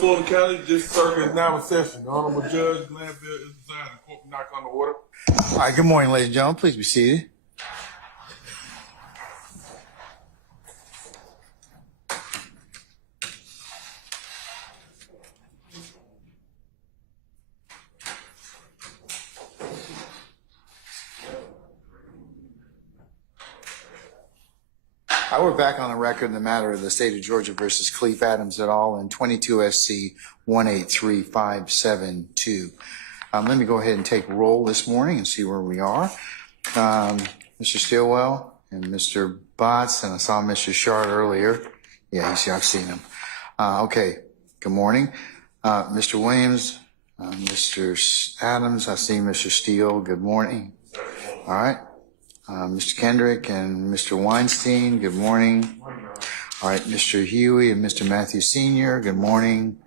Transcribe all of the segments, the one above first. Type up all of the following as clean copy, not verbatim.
Fulton County District Circuit is now in session. The Honorable Judge Glanville is presiding. Court will not come to order. All right, good morning, ladies and gentlemen. Please be seated. We're back on the record in the matter of the state of Georgia versus Cleef Adams et al. In 22 SC 183572. Let me go ahead and take roll this morning and see where we are. Mr. Stilwell and Mr. Botts, and I saw Mr. Shard earlier. Yeah, I've seen him. Okay, good morning. Mr. Williams, Mr. Adams, I see Mr. Steele. Good morning. All right. Mr. Kendrick and Mr. Weinstein, good morning. All right, Mr. Huey and Mr. Matthew Sr., good morning.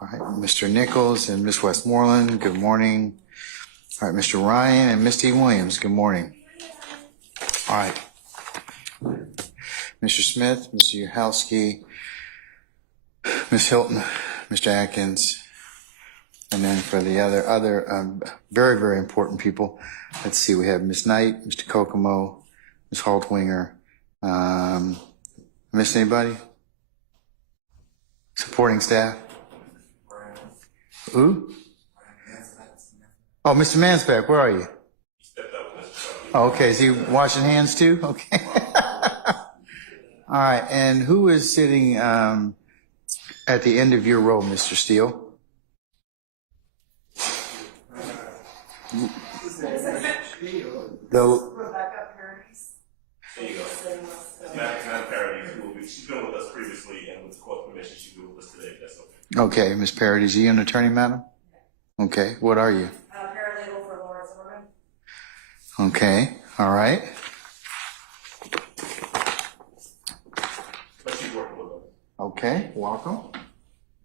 All right, Mr. Nichols and Ms. Westmoreland, good morning. All right, Mr. Ryan and Ms. T. Williams, good morning. All right. Mr. Smith, Mr. Uhalski, Ms. Hilton, Mr. Atkins, and then for the other very, very important people, let's see, we have Ms. Knight, Mr. Kokomo, Ms. Haltwinger. Miss anybody? Supporting staff? Who? Oh, Mr. Mansbeck, where are you? Oh, okay, is he washing hands too? Okay. All right, and who is sitting at the end of your row, Mr. Steele? Rebecca Parodies. There you go. Not Parodies. She's been with us previously, and with the court permission, she'll be with us today. If that's okay. Okay, Ms. Parodies, are you an attorney, madam? Okay, what are you? Paralegal for Lawrence Zimmerman. Okay, all right. But she's working with us. Okay, welcome.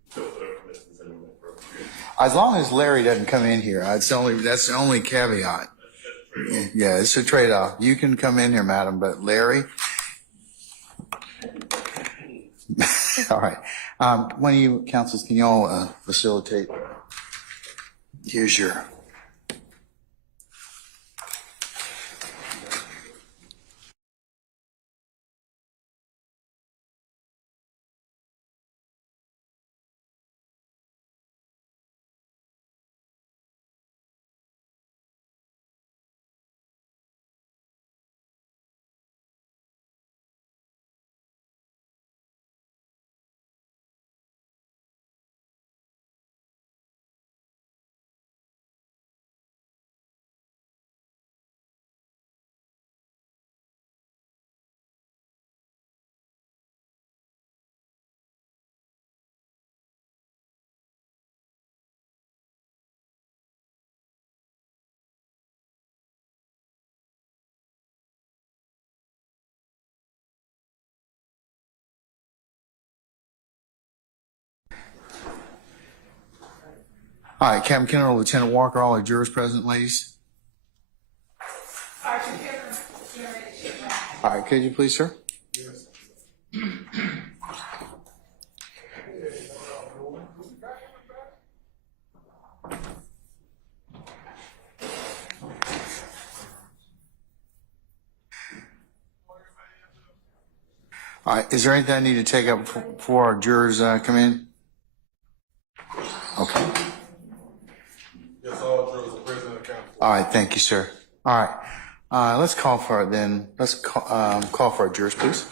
So for her permission, send her for As long as Larry doesn't come in here, that's the only caveat. Yeah, it's a trade-off. You can come in here, madam, but Larry. All right. One of you counsels, can you all facilitate? Here's your. All right, Captain Kennedy, Lieutenant Walker, all our jurors present, ladies. All right, could you please, sir? Yes. All right, is there anything I need to take up before our jurors come in? Okay. Yes, all jurors are present and accounted for. All right, thank you, sir. All right, let's call for it then. Let's call for our jurors, please.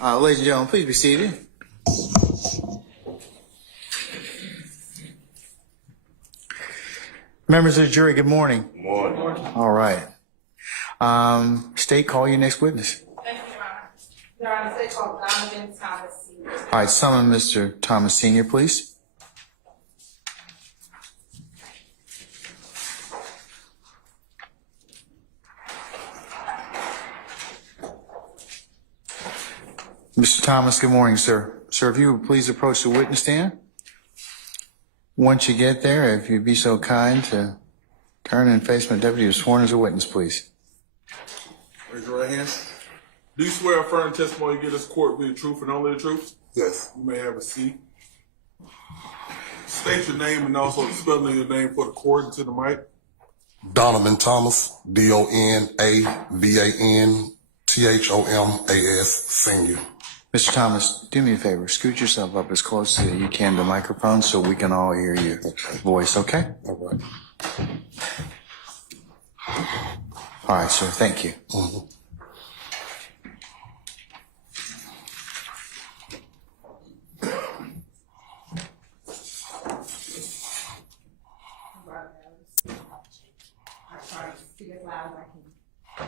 Ladies and gentlemen, please be seated. Members of the jury, good morning. Good morning. All right. State, call your next witness. Thank you, Your Honor. Your Honor, state called Donovan Thomas Sr. All right, summon Mr. Thomas Sr., please. Mr. Thomas, good morning, sir. Sir, if you would please approach the witness stand. Once you get there, if you'd be so kind to turn and face my deputy who's sworn as a witness, please. Raise your right hand. Do you swear affirm testimony you give this court be the truth and only the truth? Yes. You may have a seat. State your name and also the spelling of your name for the court and to the mic. Donovan Thomas, DONAVANTHOMAS, Senior. Mr. Thomas, do me a favor. Scoot yourself up as close as you can to the microphone so we can all hear your voice, okay? All right. All right, sir. Thank you. Mm-hmm.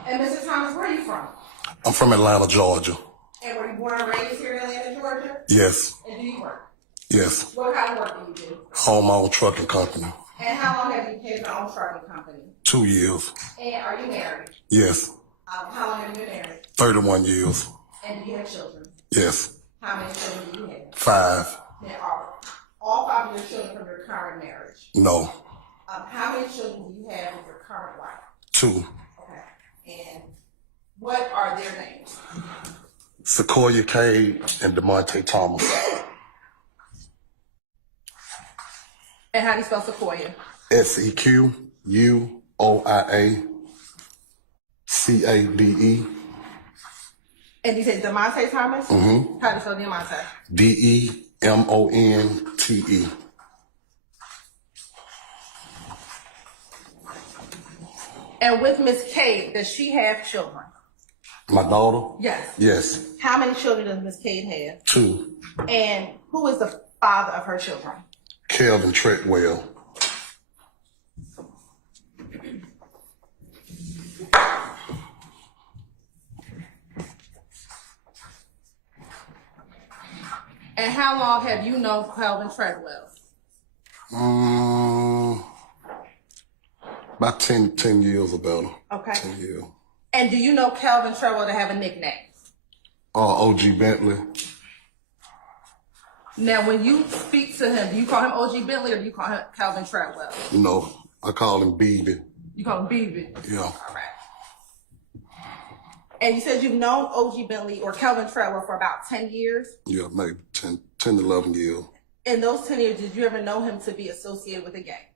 And Mr. Thomas, where are you from? I'm from Atlanta, Georgia. And were you born and raised here in Atlanta, Georgia? Yes. And do you work? Yes. What kind of work do you do? Own my own trucking company. And how long have you had your own trucking company? 2 years. And are you married? Yes. How long have you been married? 31 years. And do you have children? Yes. How many children do you have? 5. Now, are all 5 of your children from your current marriage? No. How many children do you have with your current wife? 2. Okay. And what are their names? Sequoia Cade and DeMonte Thomas. And how do you spell Sequoia? SEQUOIACADE. And you said DeMonte Thomas? Mm-hmm. How do you spell DeMonte? DEMONTE. And with Miss Cade, does she have children? My daughter? Yes. Yes. How many children does Miss Cade have? 2. And who is the father of her children? Kelvin Treadwell. And how long have you known Kelvin Treadwell? About 10 years about. Okay. 10 years. And do you know Kelvin Treadwell to have a nickname? OG Bentley. Now, when you speak to him, do you call him OG Bentley or do you call him Kelvin Treadwell? No, I call him BB. You call him BB? Yeah. All right. And you said you've known OG Bentley or Kelvin Treadwell for about 10 years? Yeah, maybe 10 to 11 years. In those 10 years, did you ever know him to be associated with a gang?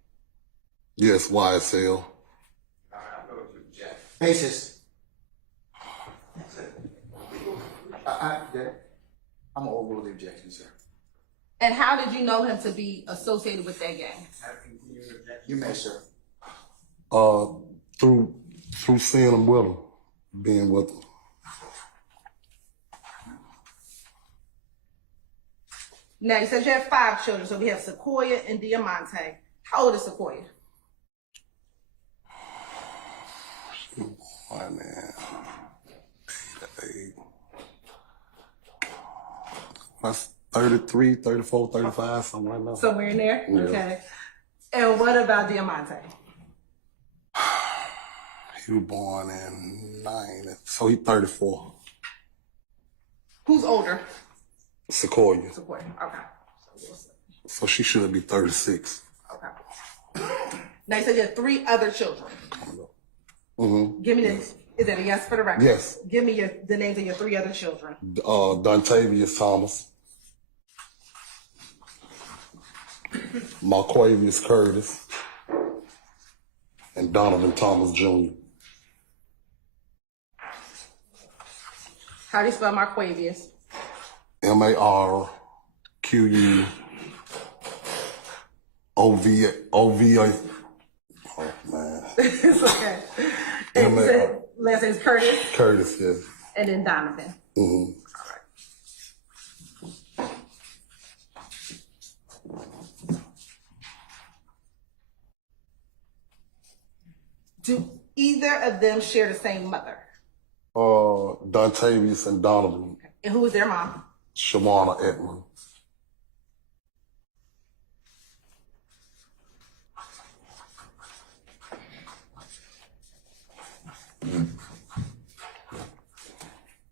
Yes, YSL. Basis. I'm going to overrule the objection, sir. And how did you know him to be associated with that gang? You may, sir. Through seeing him with him, being with him. Now, you said you have 5 children, so we have Sequoia and Diamante. How old is Sequoia? Oh, man. 8. That's 33, 34, 35, somewhere in there. Somewhere in there? Yeah. Okay. And what about Diamante? He was born in 9, so he's 34. Who's older? Sequoia. Sequoia. Okay. So she should be 36. Okay. Now you said you have 3 other children. Mm-hmm. Give me this. Is that a yes for the record? Yes. Give me the names of your 3 other children. Dontavius Thomas. Marquavius Curtis. And Donovan Thomas Jr. How do you spell Marquavius? MARQUOVA. Oh, man. It's okay. And you said last name is Curtis? Curtis, yes. And then Donovan. Mm-hmm. All right. Do either of them share the same mother? Dontavius and Donovan, And who is their mom? Shawana Edmond.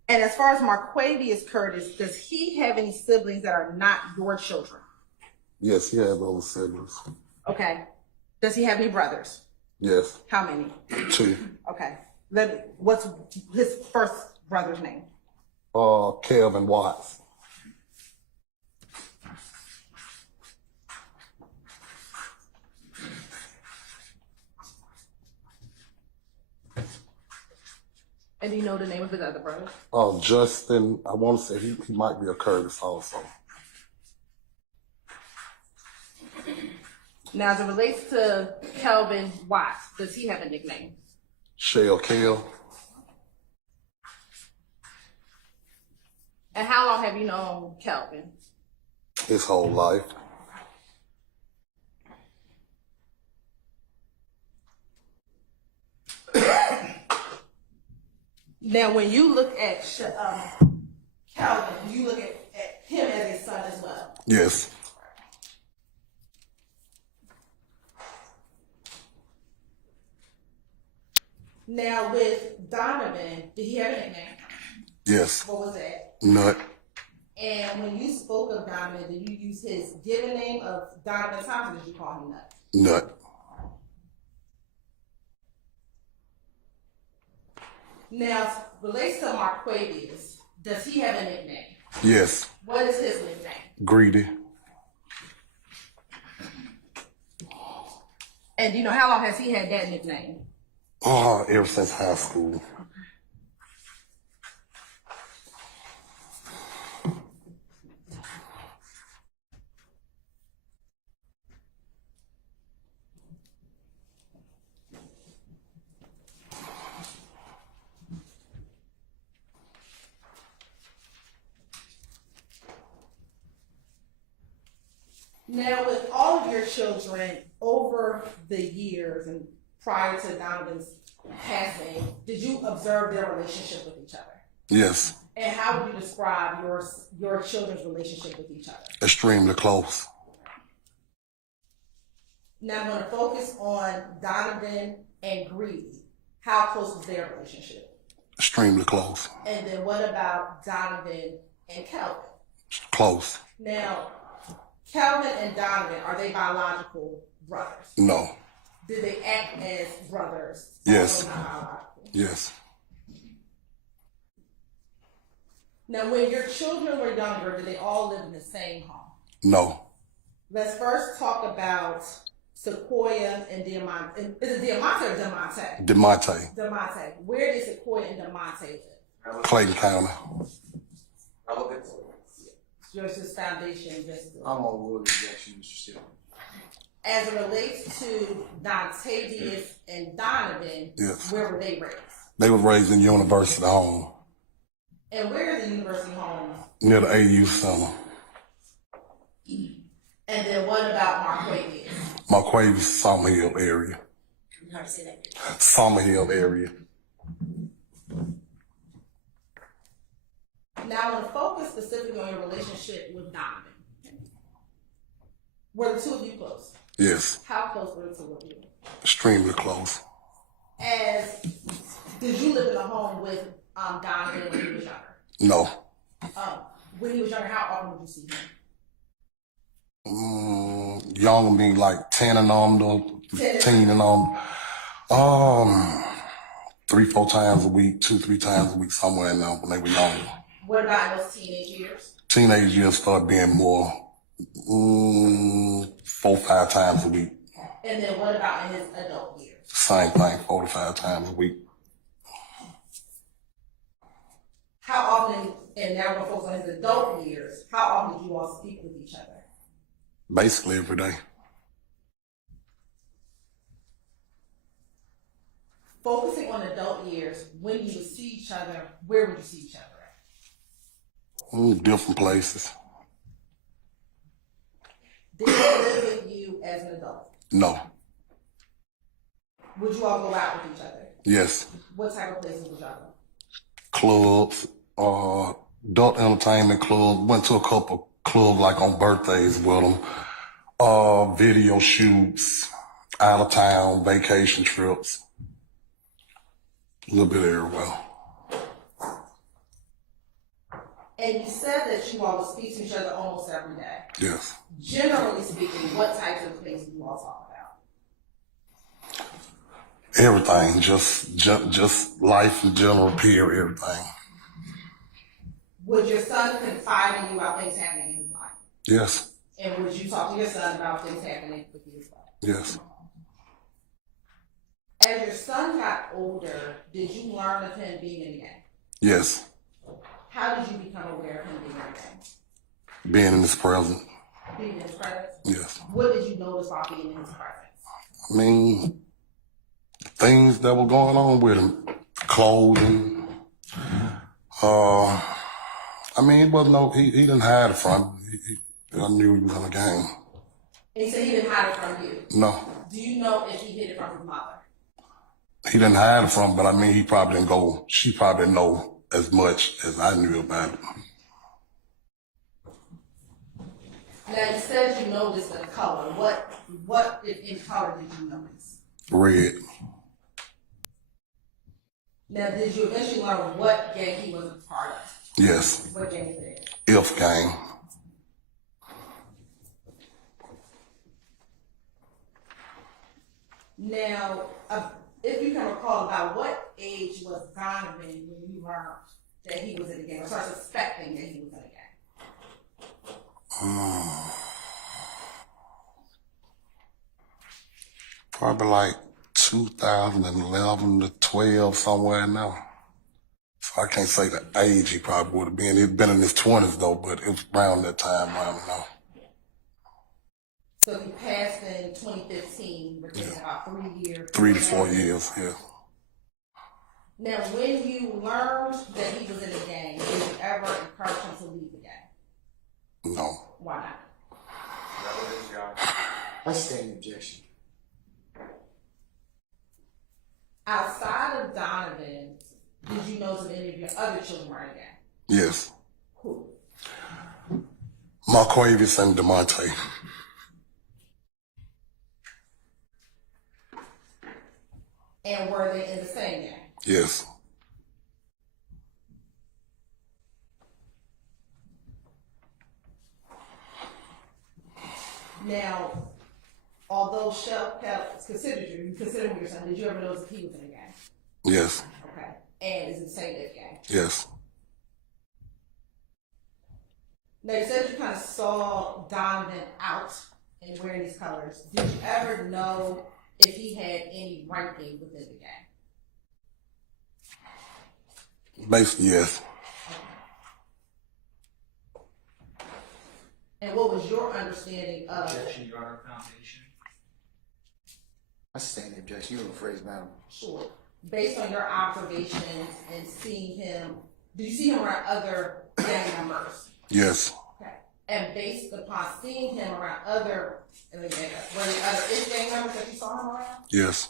And as far as Marquavius Curtis, does he have any siblings that are not your children? Yes, he has older siblings. Okay. Does he have any brothers? Yes, How many? 2. Okay. What's his first brother's name? Kelvin Watts. And do you know the name of his other brother? Justin, I want to say he might be a Curtis also. Now, as it relates to Kelvin Watts, does he have a nickname? Shell Kell, And how long have you known Kelvin? his whole life. Now, when you look at Kelvin, you look at him as a son as well. Yes, Now, with Donovan, did he have a nickname? yes. What was that? Nut, And when you spoke of Donovan, did you use his given name of Donovan Thomas, or did you call him Nut? nut. Now, relates to Marquavius, does he have a nickname? Yes, What is his nickname? greedy. And do you know how long has he had that nickname? Ever since high school. Now, with all of your children over the years and prior to Donovan's passing, did you observe their relationship with each other? Yes, And how would you describe your children's relationship with each other? extremely close. Now, I'm going to focus on Donovan and Greedy. How close was their relationship? Extremely close. And then what about Donovan and Kelvin? Close. Now, Kelvin and Donovan, are they biological brothers? No. Did they act as brothers? Yes. Although not biological? Yes. Now, when your children were younger, did they all live in the same home? No. Let's first talk about Sequoia and Diamante. Is it Diamante or Diamante? DeMonte, Diamante. Where did Sequoia and Diamante live? Clayton County. Justice Foundation, Justice. I'm on rule of objection, Mr. Steele. As it relates to Dontavius and Donovan, Yes. where were they raised? They was raised in university home And where are the university homes? near the AU Center. And then what about Marquavius? Marquavius, Summer Hill area. How to say that? Summer Hill area. Now I want to focus specifically on your relationship with Donovan. Were the two of you close? Yes. How close were the two of you? Extremely close. Did you live in a home with Donovan when he was younger? No. When he was younger, how often would you see him? Younger me like 10 and under, 15 and under. 3-4 times a week, 2-3 times a week, somewhere in there when they were younger. What about in those teenage years? Teenage years started being more 4-5 times a week. And then what about in his adult years? Same thing, 4-5 times a week. How often, and now we're going to focus on his adult years, how often did you all speak with each other? Basically every day. Focusing on adult years, when you would see each other, where would you see each other at? Different places. Did he live with you as an adult? No. Would you all go out with each other? Yes. What type of places would y'all go? Clubs, adult entertainment clubs. Went to a couple clubs like on birthdays with them. Video shoots, out of town, vacation trips. A little bit everywhere. And you said that you all would speak to each other almost every day. Yes. Generally speaking, what types of things do you all talk about? Everything, just life in general, period, everything. Would your son confide in you about things happening in his life? Yes. And would you talk to your son about things happening with you as well? Yes. As your son got older, did you learn of him being in the gang? Yes. How did you become aware of him being in the gang? Being in his presence. Being in his presence? Yes. What did you notice about being in his presence? I mean, things that were going on with him, clothing. I mean, it wasn't no, he didn't hide it from me. I knew he was in the game. And so he didn't hide it from you? No. Do you know if he hid it from his mother? He didn't hide it from, but I mean, he probably didn't go, she probably didn't know as much as I knew about it. Now you said you noticed the color. What in color did you notice? Red. Now did you eventually learn what gang he was a part of? Yes. What gang is it? If gang. Now, if you can recall, about what age was Donovan when you learned that he was in the gang, or started suspecting that he was in the gang? Probably like 2011 to 12, somewhere in there. So I can't say the age he probably would have been. He'd been in his 20s though, but it was around that time, I don't know. So he passed in 2015, which is about 3 years. 3 to 4 years, yeah. Now, when you learned that he was in the gang, did you ever encourage him to leave the gang? No. Why not? I stand objection. Outside of Donovan, did you know that any of your other children were in the gang? Yes. Who? Marquavius and DeMonte. And were they in the same gang? Yes. Now, although Shell considered you considered him your son, did you ever notice that he was in a gang? Yes. Okay. And is it the same if gang? Yes. Now, you said you kind of saw Donovan out and wearing these colors. Did you ever know if he had any ranking within the gang? Basically, yes. And what was your understanding of Objection, Your Honor, foundation. I stand objection. You rephrase, madam. Sure. Based on your observations and seeing him, did you see him around other gang members? Yes. Okay. And based upon seeing him around other, were there other IF gang members that you saw him around? Yes.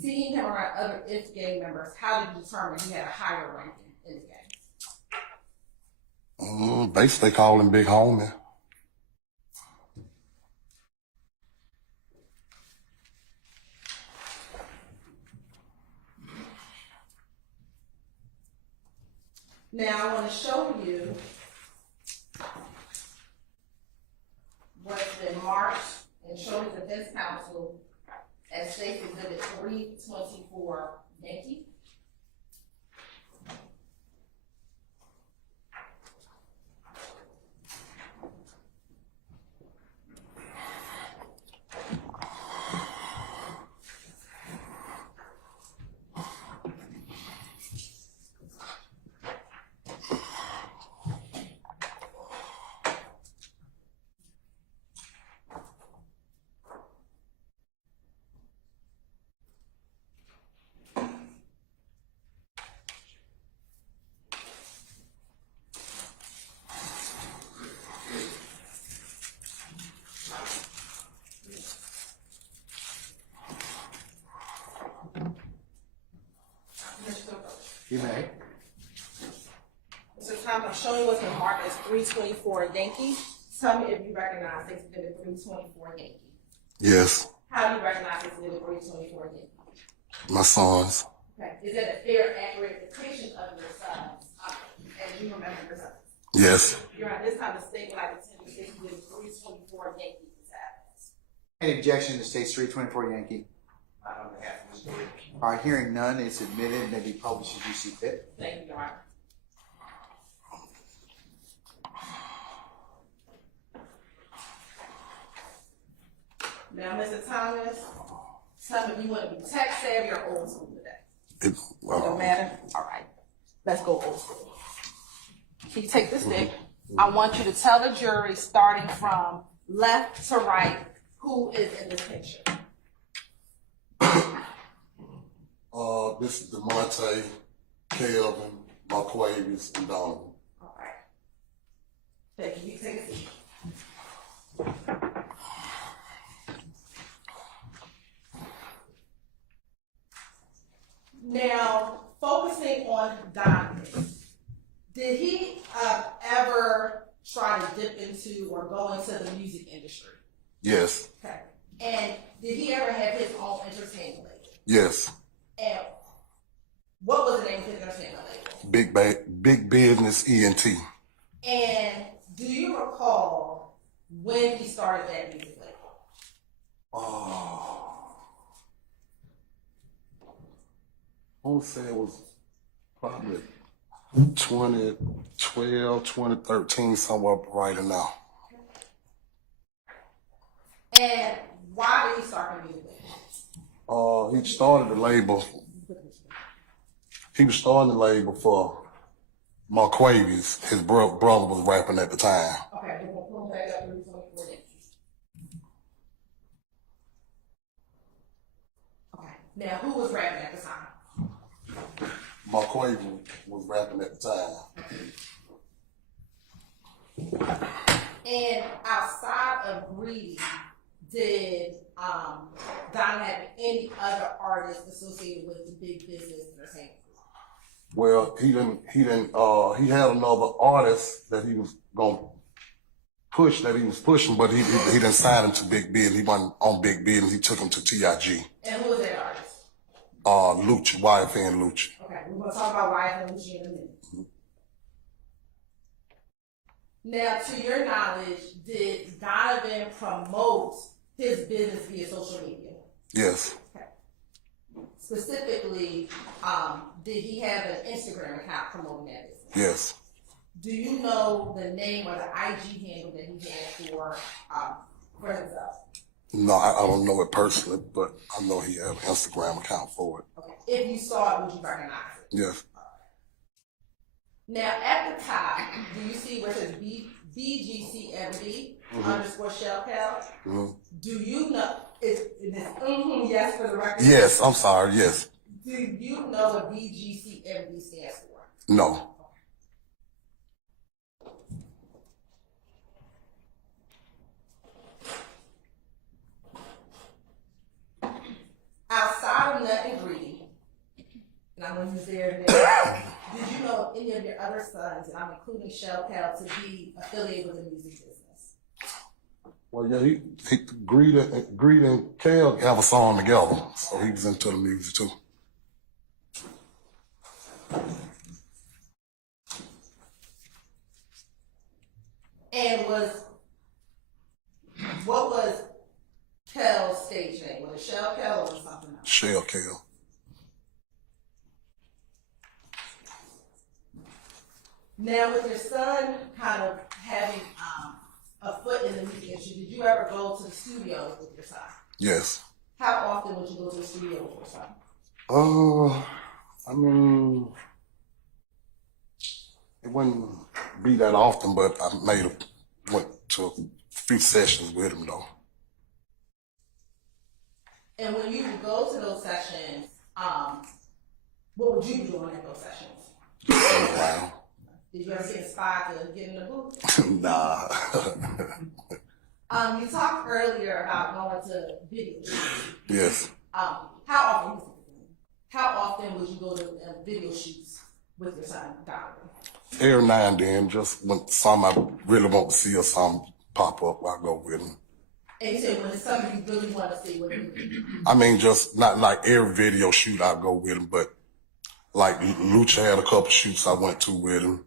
Seeing him around other IF gang members, how did you determine he had a higher ranking in the gang? Basically, they call him Big Homie. Now, I want to show you what's been marked and shown to the defense counsel as State Exhibit 324 Yankee. You may. Mr. Thomas, I'm showing you what's been marked as 324 Yankee. Tell me if you recognize this exhibit 324 Yankee. Yes. How do you recognize this exhibit 324 Yankee? My sons. Okay. Is that a fair, accurate depiction of your sons? As you remember your sons? Yes. You're at this time of statement like the 10 exhibit 324 Yankee is happening. Any objection to states 324 Yankee? Not on behalf of Mr. Wayne. All right, hearing none, it's admitted, may be published as you see fit. Thank you, Your Honor. Now, Mr. Thomas, tell me if you want to be tech savvy or old school today. It, Don't matter? All right. Let's go old school. Can you take the stick? I want you to tell the jury, starting from left to right, who is in this picture. This is DeMonte, Kelvin, Marquavius, and Donovan. All right. Thank you. You take a seat. Now, focusing on Donovan, did he ever try to dip into or go into the music industry? Yes. Okay. And did he ever have his own entertainment label? Yes. And what was the name of his entertainment label? Big Business ENT. And do you recall when he started that music label? I would say it was probably 2012, 2013, somewhere right in now. And why did he start the music label? He started the label. He was starting the label for Marquavius. His brother was rapping at the time. Okay, we're going to pull back up to 324 Yankee. Okay, now who was rapping at the time? Marquavius was rapping at the time. And outside of Greedy, did Don have any other artists associated with the Big Business Entertainment Group? Well, he had another artist that he was gonna push, that he was pushing, but he didn't sign him to Big Business. He wasn't on Big Business. He took him to TIG. And who was that artist? Lucha, YFN Lucha. Okay, we're going to talk about YSL in a minute. Now, to your knowledge, did Donovan promote his business via social media? Yes. Okay. Specifically, did he have an Instagram account promoting that business? Yes. Do you know the name or the IG handle that he had for himself? No, I don't know it personally, but I know he had an Instagram account for it. Okay. If you saw it, would you recognize it? Yes. Now, at the top, do you see where it says BGCMD underscore shell cow? Mm-hmm. Do you know, yes for the record? Yes, I'm sorry, yes. Do you know what BGCMD stands for? No. Outside of Nut and Greedy, and I'm going to use there, did you know of any of your other sons, and I'm including Shell Cow, to be affiliated with the music business? Well, yeah, Greed and Kel have a song together, so he was into the music too. And what was Kel's stage name? Was it Shell Kel or was it something else? Shell Kel. Now, with your son kind of having a foot in the music industry, did you ever go to the studio with your son? Yes. How often would you go to the studio with your son? I mean, it wouldn't be that often, but I went to a few sessions with him though. And when you would go to those sessions, what would you be doing at those sessions? Sitting around. Did you ever get inspired to get in the booth? Nah. You talked earlier about going to video shoots. Yes. How often? How often would you go to video shoots with your son, Donovan? Every now and then, just when some I really want to see or some pop up, I go with him. And you said when it's something you really want to see, what do you do? I mean, just not like every video shoot I go with him, but like Lucha had a couple shoots I went to with him.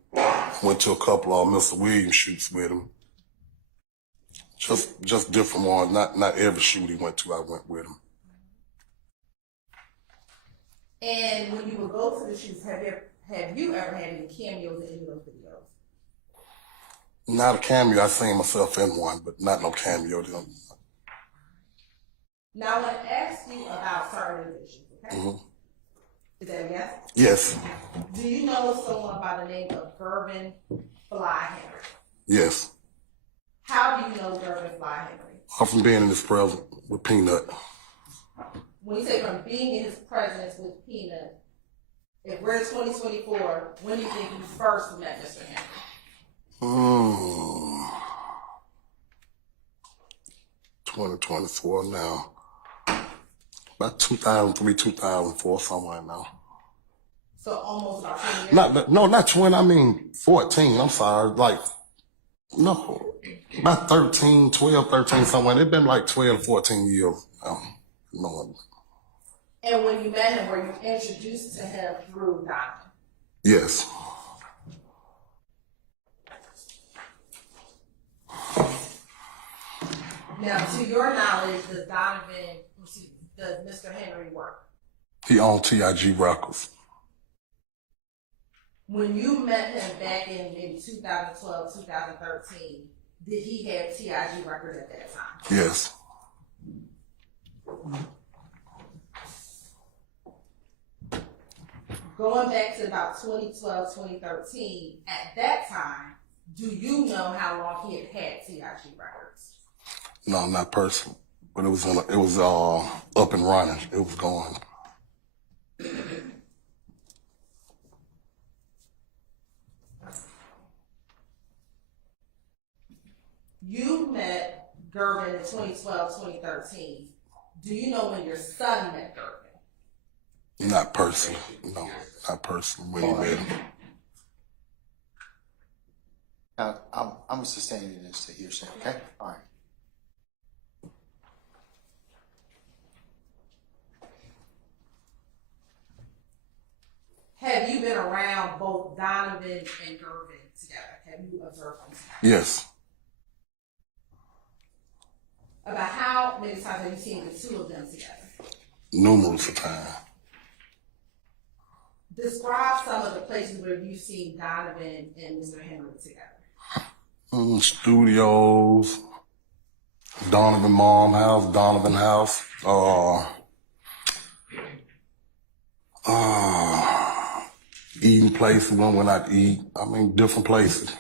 Went to a couple of Mr. Williams shoots with him. Just different ones. Not every shoot he went to, I went with him. And when you would go to the shoots, have you ever had any cameos in any of those videos? Not a cameo. I seen myself in one, but not no cameo. Now I want to ask you about certain individuals, okay? Mm-hmm. Is that a yes? Yes. Do you know someone by the name of Gervin Fly Henry? Yes. How do you know Gervin Fly Henry? I'm from being in this present with Peanut. When you say from being in his presence with Peanut, if we're in 2024, when do you think you first met Mr. Henry? 2024 now. About 2003, 2004, somewhere now. So almost about 20 years? Not 20, I mean 14, I'm sorry. Like, no, about 13, 12, 13, somewhere. It's been like 12, 14 years. No. And when you met him, were you introduced to him through Donovan? Yes. Now, to your knowledge, does Mr. Henry work? He owned TIG Records. When you met him back in maybe 2012, 2013, did he have TIG Records at that time? Yes. Going back to about 2012, 2013, at that time, do you know how long he had TIG Records? No, not personal, but it was up and running. It was going. You met Gervin in 2012, 2013. Do you know when your son met Gervin? Not personal. No, not personal. When he met him. I'm sustaining this to hearsay, okay? All right. Have you been around both Donovan and Gervin together? Have you observed them together? Yes. About how many times have you seen the two of them together? Numerous of times. Describe some of the places where you've seen Donovan and Mr. Henry together. Studios, Donovan mom house, Donovan house, eating places when we went out to eat. I mean, different places.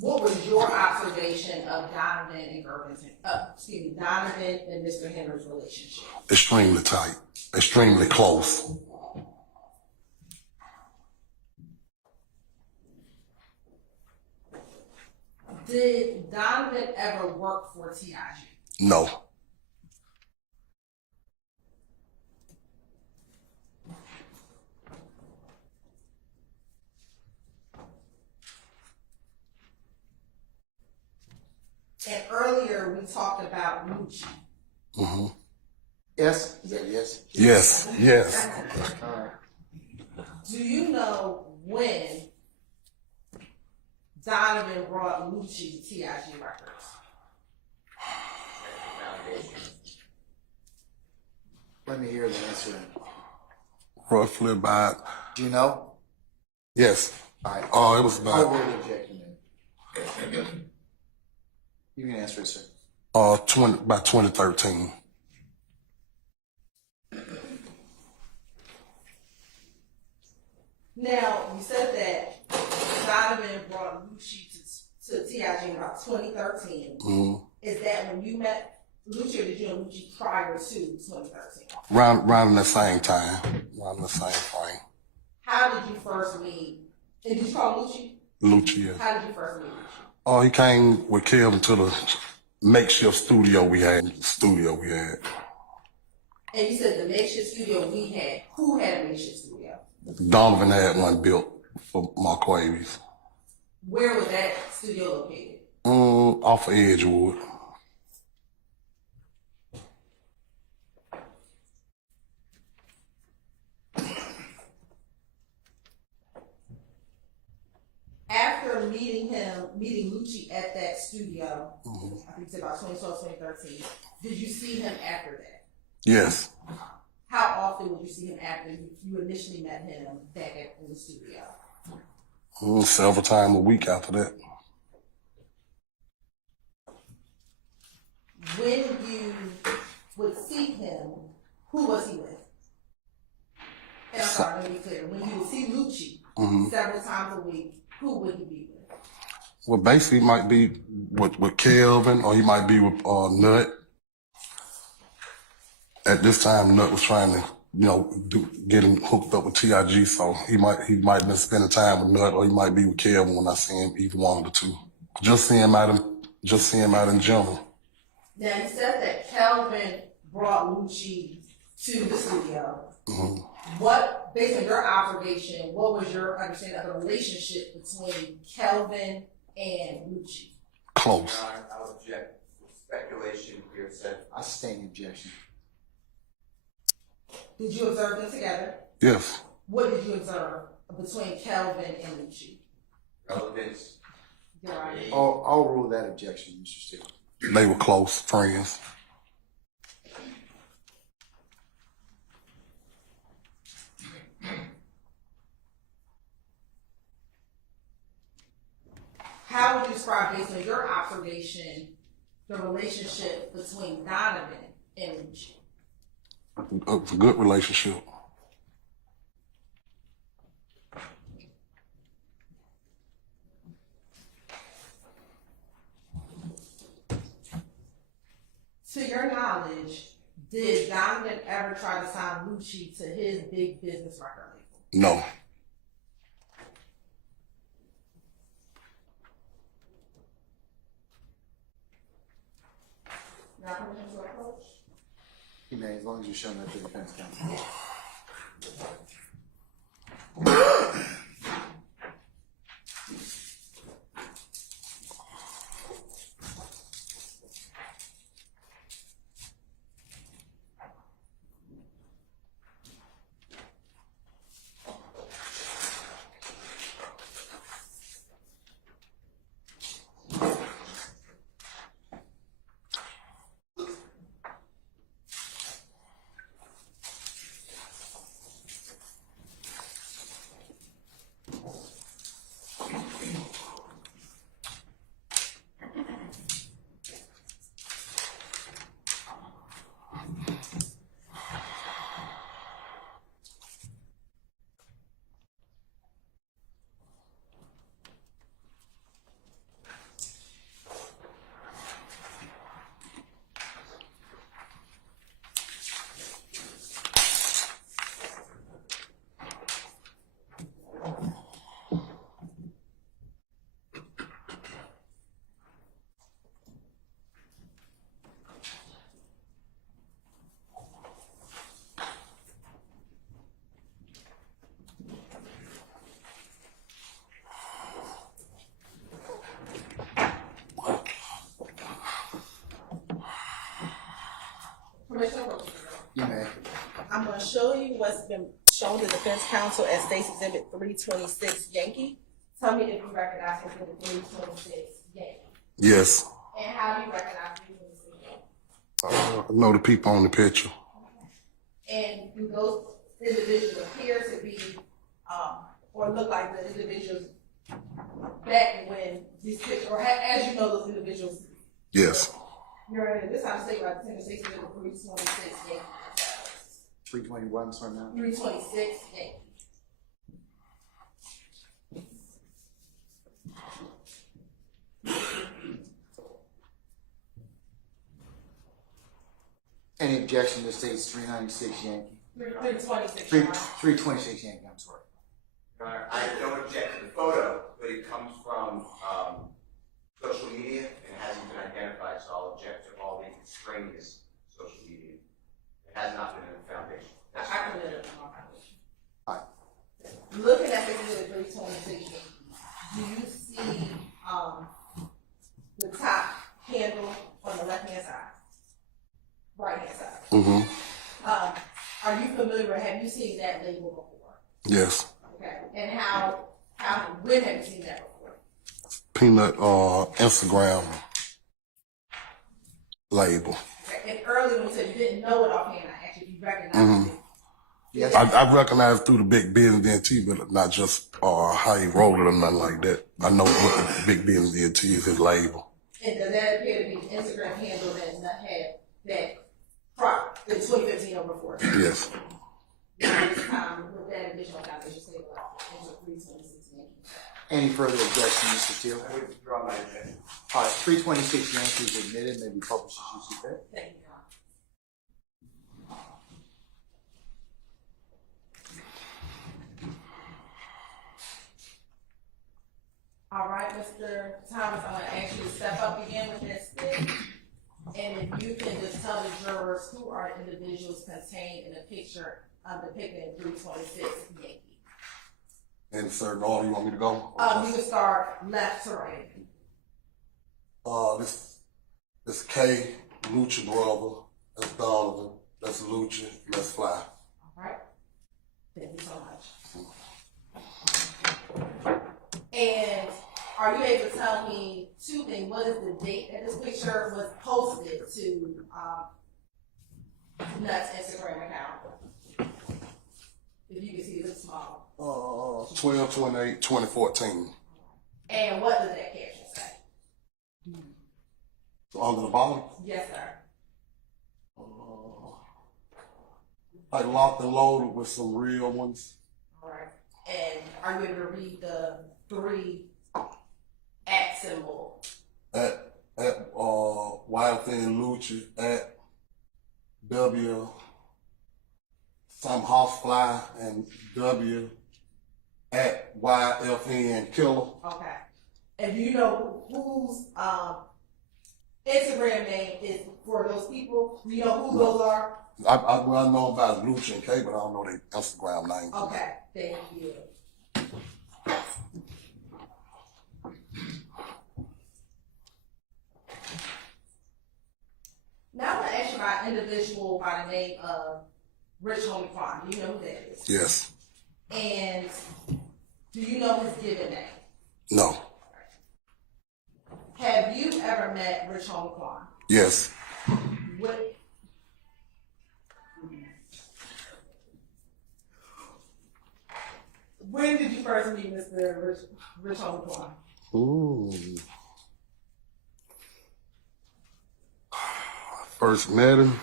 What was your observation of Donovan and Donovan and Mr. Henry's relationship? Extremely tight, extremely close. Did Donovan ever work for TIG? No. And earlier we talked about Lucci. Mm-hmm. Yes? Is that a yes? Yes, yes. All right. Do you know when Donovan brought Lucci to TIG Records? Let me hear the answer. Roughly about, Do you know? yes. All right. Oh, it was I'll about, go objection then. You can answer it, sir. about 2013. Now, you said that Donovan brought Lucci to TIG in about 2013. Mm-hmm. Is that when you met Lucci, or did you know Lucci prior to 2013? Around the same time, around the same frame. How did you first meet? And did you call him Lucci? Lucci, yes. How did you first meet Lucci? Oh, he came with Kevin to the makeshift studio we had. And you said the makeshift studio we had, who had a makeshift studio? Donovan had one built for Marquavies. Where was that studio located? Off of Edgewood. After meeting Lucci at that studio, I think it's about 2012, 2013, did you see him after that? Yes. How often would you see him after you initially met him back in the studio? Several times a week after that. When you would see him, who was he with? And I'm sorry, let me be clear. When you would see Lucci several times a week, who would he be with? Well, basically, he might be with Kelvin, or he might be with Nut. At this time, Nut was trying to, get him hooked up with TIG, so he might have been spending time with Nut, or he might be with Kelvin when I see him, either one of the two. Just see him out in general. Now, you said that Kelvin brought Lucci to the studio. What, based on your observation, what was your understanding of the relationship between Kelvin and Lucci? Close. I would object. Speculation here said. I sustain the objection. Did you observe them together? Yes. What did you observe between Kelvin and Lucci? Relevance. Right. I'll rule that objection, Mr. Steele. They were close friends. How would you describe, based on your observation, the relationship between Donovan and Lucci? It's a good relationship. To your knowledge, did Donovan ever try to sign Lucci to his big business record label? No. You have permission to approach? You may, as long as you're showing that to the defense counsel. You may. I'm going to show you what's been shown to defense counsel as State's Exhibit 326 Yankee. Tell me if you recognize Exhibit 326 Yankee. Yes. And how do you recognize 326 Yankee? I know the people on the picture. And do those individuals appear to be, or look like the individuals back when these pictures, or as you know those individuals? Yes. You're in this time state by the State's Exhibit 326 Yankee. 321, sorry now. 326 Yankee. Any objection to state's 396 Yankee? 326. 326 Yankee, I'm sorry. Your Honor, I don't object to the photo, but it comes from social media and hasn't been identified, so I'll object to all the extraneous social media that has not been in the foundation. I can live in my foundation. All Looking at this new 326, do you see the top handle on the left hand side, right hand side? Mm-hmm. Are you familiar? Have you seen that label before? Yes. Okay, and when have you seen that before? Peanut Instagram label. Okay, and earlier when you said you didn't know it offhand, I asked you if you recognized it. Yes. I recognize through the big business DNT, but not just how he wrote it or nothing like that. I know what the big business DNT is his label. And does that appear to be the Instagram handle that Nut had that prior in 2015 or before? Yes. With that additional foundation statement, into 326 Yankee. Any further objection, Mr. Steele? I would withdraw my objection. All right, 326 Yankees admitted, may be published as you see fit. Thank you, Your Honor. All right, Mr. Thomas, I'm gonna ask you to step up again with that stick. And if you can just tell the jurors who are individuals contained in the picture depicted in 326 Yankee. In a certain order, you want me to go? You can start left to right. This K, Lucha brother. That's Donovan. That's Lucha. Let's fly. All right. Thank you so much. And are you able to tell me two things? What is the date that this picture was posted to Nut's Instagram account? If you can see it, it's small. 12/28/2014. And what does that caption say? So under the bottom, Yes, sir. like locked and loaded with some real ones. All right. And are you able to read the 3 at symbol? At YFN Lucha at W some Housefly and W at YFN Killer. Okay. And do you know whose Instagram name is for those people? Do you know who those are? I know about Lucha and K, but I don't know their Instagram name. Okay, thank you. Now I'm gonna ask you about an individual by the name of Rich Homie Quan. Do you know who that is? Yes. And do you know his given name? No. Have you ever met Rich Homie Quan? Yes. What? When did you first meet Mr. Rich Homie Quan? Ooh. First met him.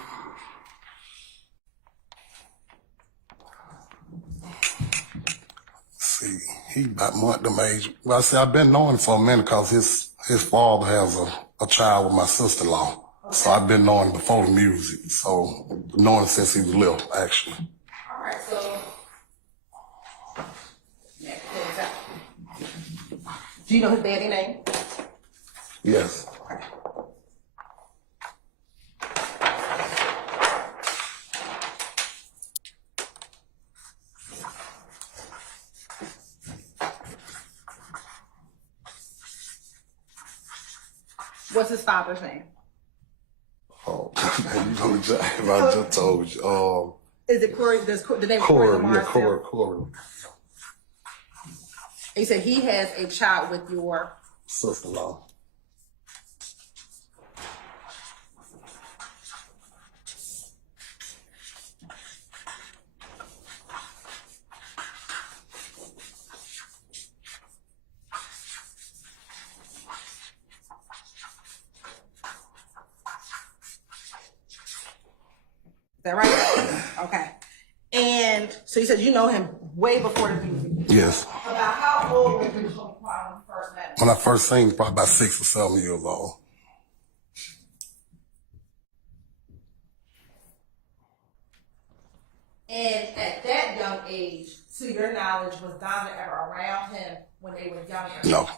See, he about month age. Well, I say I've been knowing him for a minute because his father has a child with my sister-in-law. Okay. So I've been knowing him before the music. So knowing him since he was little, actually. All right, so do you know his daddy name? Yes. What's his father's name? Oh, you know exactly what I just told you. Is it Corey? The name Corey, Lamar yeah, still? Corey. He said he has a child with your Sister-in-law. Is that right? Okay. And so you said you know him way before the music. Yes. About how old was Rich Homie Quan when you first met him? When I first seen him, probably about 6 or 7 years old. And at that young age, to your knowledge, was Donna ever around him when they were younger? No.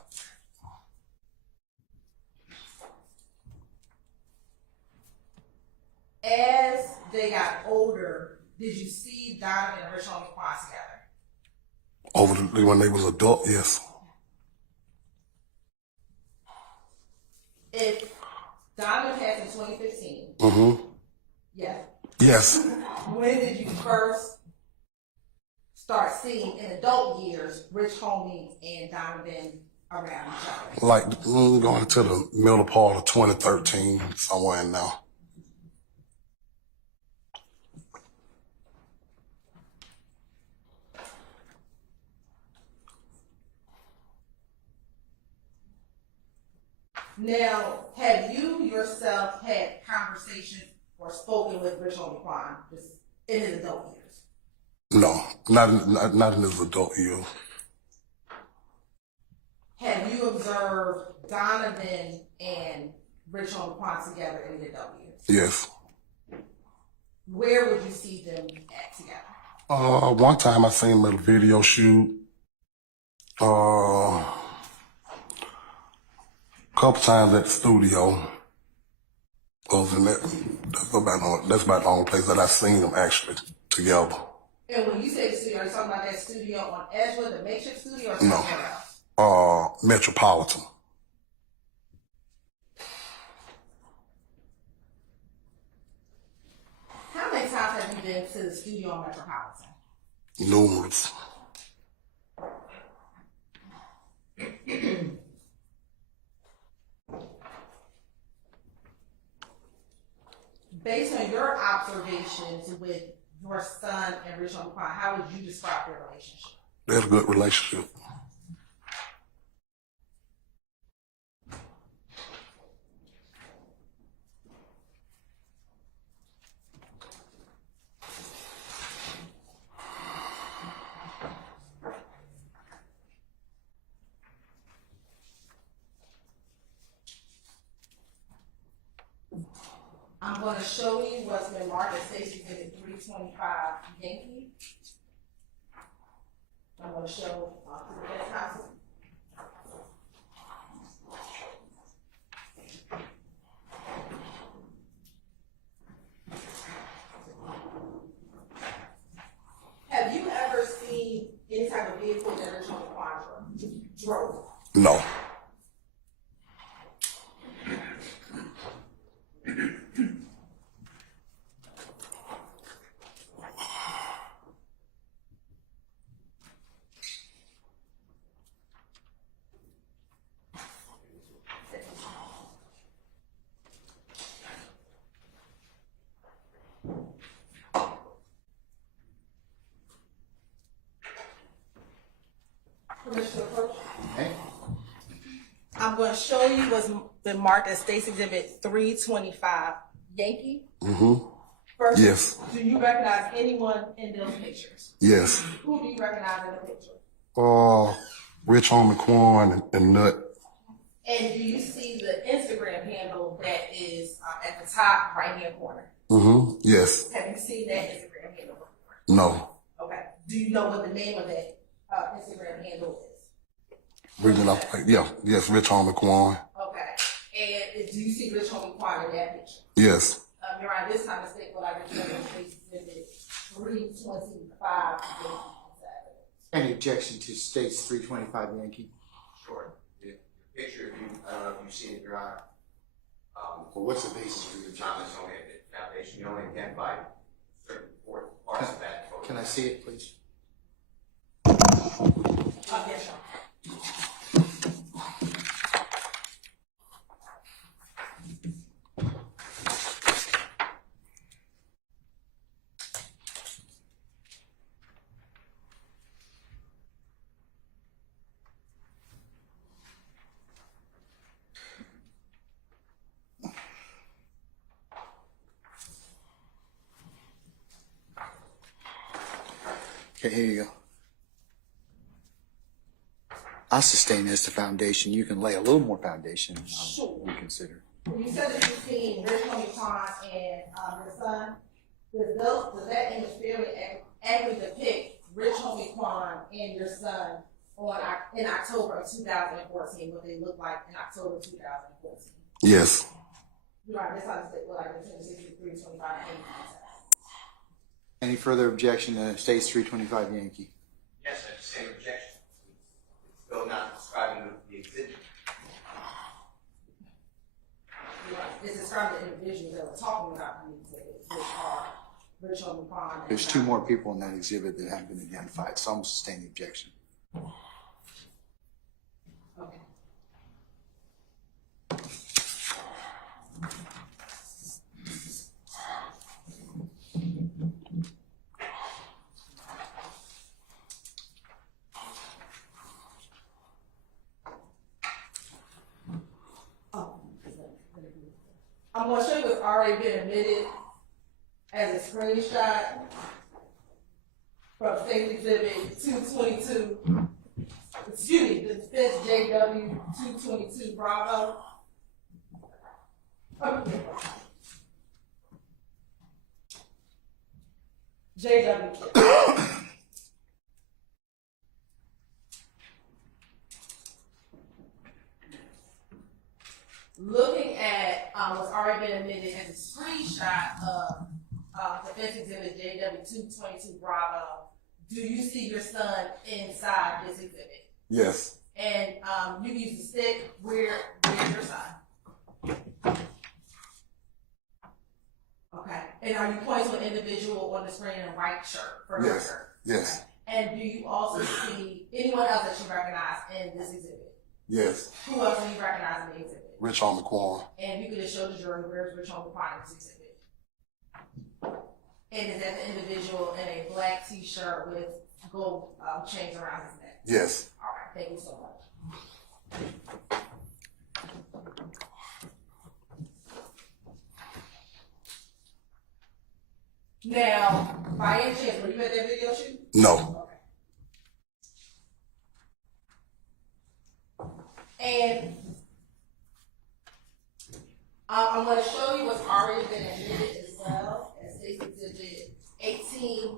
As they got older, did you see Donovan and Rich Homie Quan together? When they was adult, yes. If Donovan passed in 2015, yes. Yes. When did you first start seeing in adult years Rich Homie and Donovan around each other? Like going into the middle part of 2013, somewhere in there. Now, have you yourself had conversations or spoken with Rich Homie Quan just in his adult years? No, not in his adult years. Have you observed Donovan and Rich Homie Quan together in the adult years? Yes. Where would you see them at together? One time I seen him at a video shoot. Couple times at the studio. Other than that, that's about the only place that I've seen them actually together. And when you say the studio, are you talking about that studio on Edgewood, the Matrix studio, or somewhere No. else? Metropolitan. How many times have you been to the studio on Metropolitan? Numerous. Based on your observations with your son and Rich Homie Quan, how would you describe their relationship? They had a good relationship. I'm going to show you what's been marked as State Exhibit 325 Yankee. I'm going to show to the defense counsel. Have you ever seen any type of vehicle that Rich Homie Quan drove? No. Permission to approach? Okay. I'm going to show you what's been marked as State's Exhibit 325 Yankee. First, Yes. do you recognize anyone in those pictures? Yes. Who do you recognize in the picture? Rich Homie Quan and Nut. And do you see the Instagram handle that is at the top right hand corner? Yes. Have you seen that Instagram handle before? No. Okay. Do you know what the name of that Instagram handle is? Reading up. Yes. Rich Homie Quan. Okay. And do you see Rich Homie Quan in that picture? Yes. You're right. This time, the state will like to State's Exhibit 325. Any objection to State's 325 Yankee? Sure. The picture, I don't know if you've seen it, Your Honor. Well, what's the basis for your objection? Thomas only Foundation, you only identified certain parts of that photo. Can I see it, please? Yes, sir. Okay, here you go. I sustain as the foundation. You can lay a little more foundation. Sure. Reconsider. You said that you've seen Rich Homie Quan and your son. Does that image fairly accurately depict Rich Homie Quan and your son in October of 2014? What they look like in October 2014? Yes. You're right, that's how it's, well, like, between 63, 25, and 80. Any further objection to State's 325 Yankee? Yes, I have the same objection. It's still not describing the exhibit. You're right. It's describing the individuals that we're talking about in the exhibit, which are Richard McCon. There's two more people in that exhibit that haven't been identified, so I'm sustaining the objection. Okay. I'm going to show you what's already been admitted as a screenshot from State Exhibit 222. Excuse me, the defense JW 222 Bravo. Okay. JW. Looking at what's already been admitted as a screenshot of defense exhibit JW 222 Bravo, do you see your son inside this exhibit? Yes. And you use the stick. Where's your son? Okay. And are you pointing to an individual on the screen in a white shirt? For Yes. shirt? Yes. Okay. And do you also see anyone else that you recognize in this exhibit? Yes. Who else do you recognize in the exhibit? Rich on McQuarrie. And you could just show the jury where's Rich on the this exhibit. And is that the individual in a black t-shirt with gold chains around his neck? Yes. All right, thank you so much. Now, by any chance, were you at that video shoot? No. Okay. And I'm going to show you what's already been admitted as well as State Exhibit 18.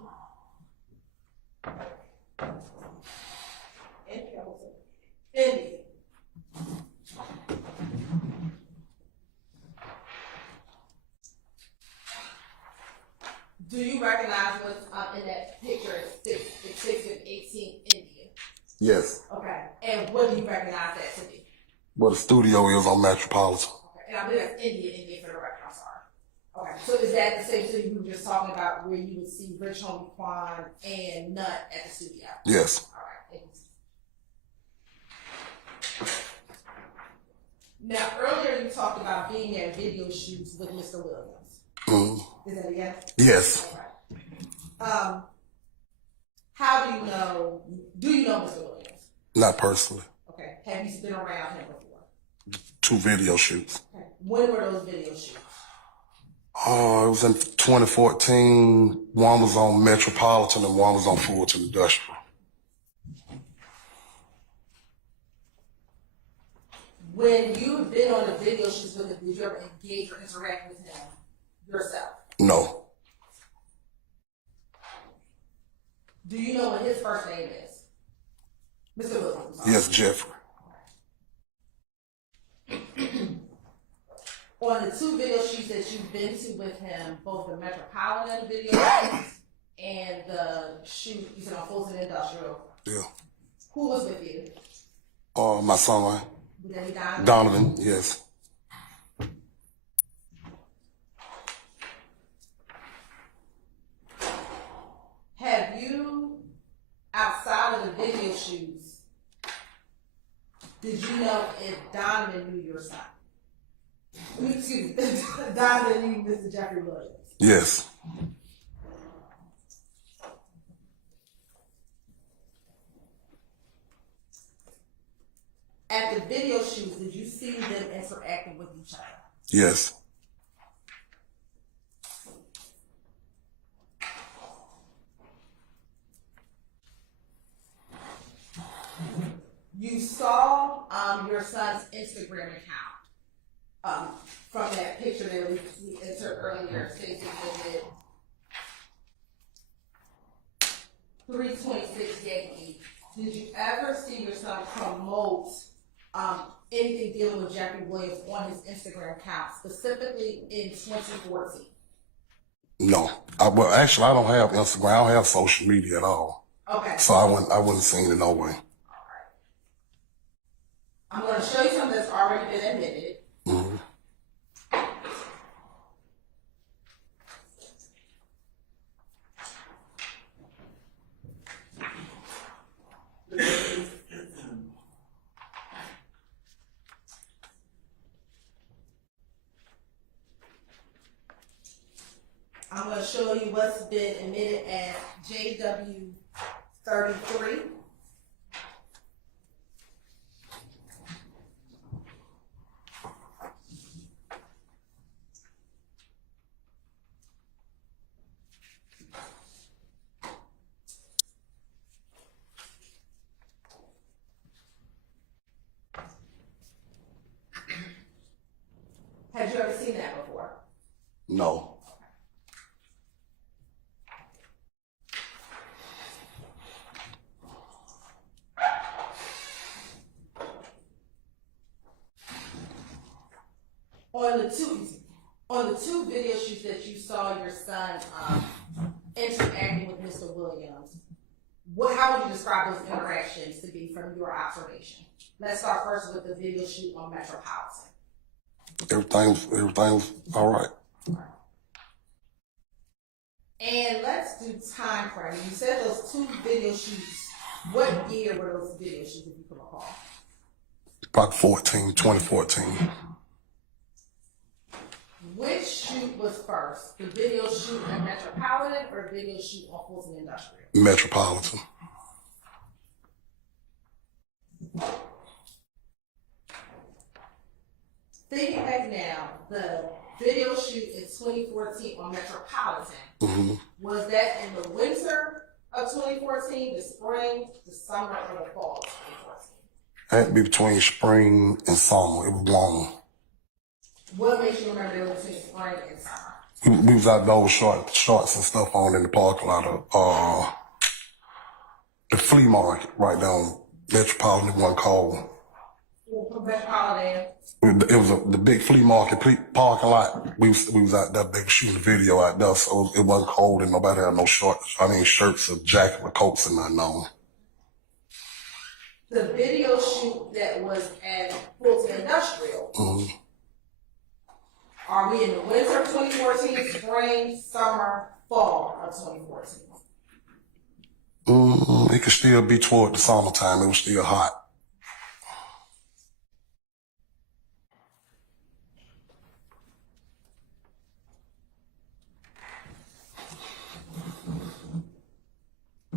Indy. Do you recognize what's in that picture? It's 6 and 18 India. Yes. Okay. And what do you recognize that to be? Well, the studio is on Metropolitan. Okay. And I believe that's India for the record. I'm sorry. Okay. So is that the same thing you were just talking about where you would see Rich Homie Quan and Nut at the studio? Yes. All right. Thank you. Now, earlier you talked about being at video shoots with Mr. Williams. Mm-hmm. Is that a yes? Yes. All right. How do you know Mr. Williams? Not personally. Okay. Have you been around him before? 2 video shoots. Okay. When were those video shoots? It was in 2014. One was on Metropolitan and one was on Fulton Industrial. When you've been on the video shoots with him, did you ever engage or interact with him yourself? No. Do you know what his first name is? Mr. Williams. Yes, Jeffrey. On the 2 video shoots that you've been to with him, both the Metropolitan video shoots and the shoot you said on Fulton Industrial, Yeah. who was with you? My son, Was that Donovan? Donovan. Yes. Have you, outside of the video shoots, did you know if Donovan knew your son? Excuse me, Donovan knew Mr. Jeffrey Williams. Yes. At the video shoots, did you see them interacting with each other? Yes. You saw your son's Instagram account from that picture that we entered earlier, Stacey did 326 Yankee. Did you ever see your son promote anything dealing with Jeffrey Williams on his Instagram account, specifically in 2014? No. Well, actually, I don't have Instagram. I don't have social media at all. Okay. So I wouldn't seen it no way. I'm going to show you something that's already been admitted. Mm-hmm. I'm going to show you what's been admitted as JW 33. Had you ever seen that before? No. On the two video shoots that you saw your son interacting with Mr. Williams, how would you describe those interactions to be from your observation? Let's start first with the video shoot on Metropolitan. Everything's all right. And let's do time frame. You said those two video shoots. What year were those video shoots, if you can recall? Probably 2014. Which shoot was first? The video shoot at Metropolitan or video shoot on Fulton Industrial? Metropolitan. Thinking back now, the video shoot in 2014 on Metropolitan, was that in the winter of 2014, the spring, the summer, or the fall of 2014? It had to be between spring and summer. It was long. What makes you remember it was between spring and summer? We was out those shorts and stuff on in the parking lot of the flea market right down Metropolitan. It wasn't called. Metropolitan. It was the big flea market parking lot. We was out there. They were shooting the video out there, so it wasn't cold and nobody had no shirts or jacket or coats and nothing on. The video shoot that was at Fulton Industrial. Are we in the winter of 2014, spring, summer, fall of 2014? It could still be toward the summertime. It was still hot.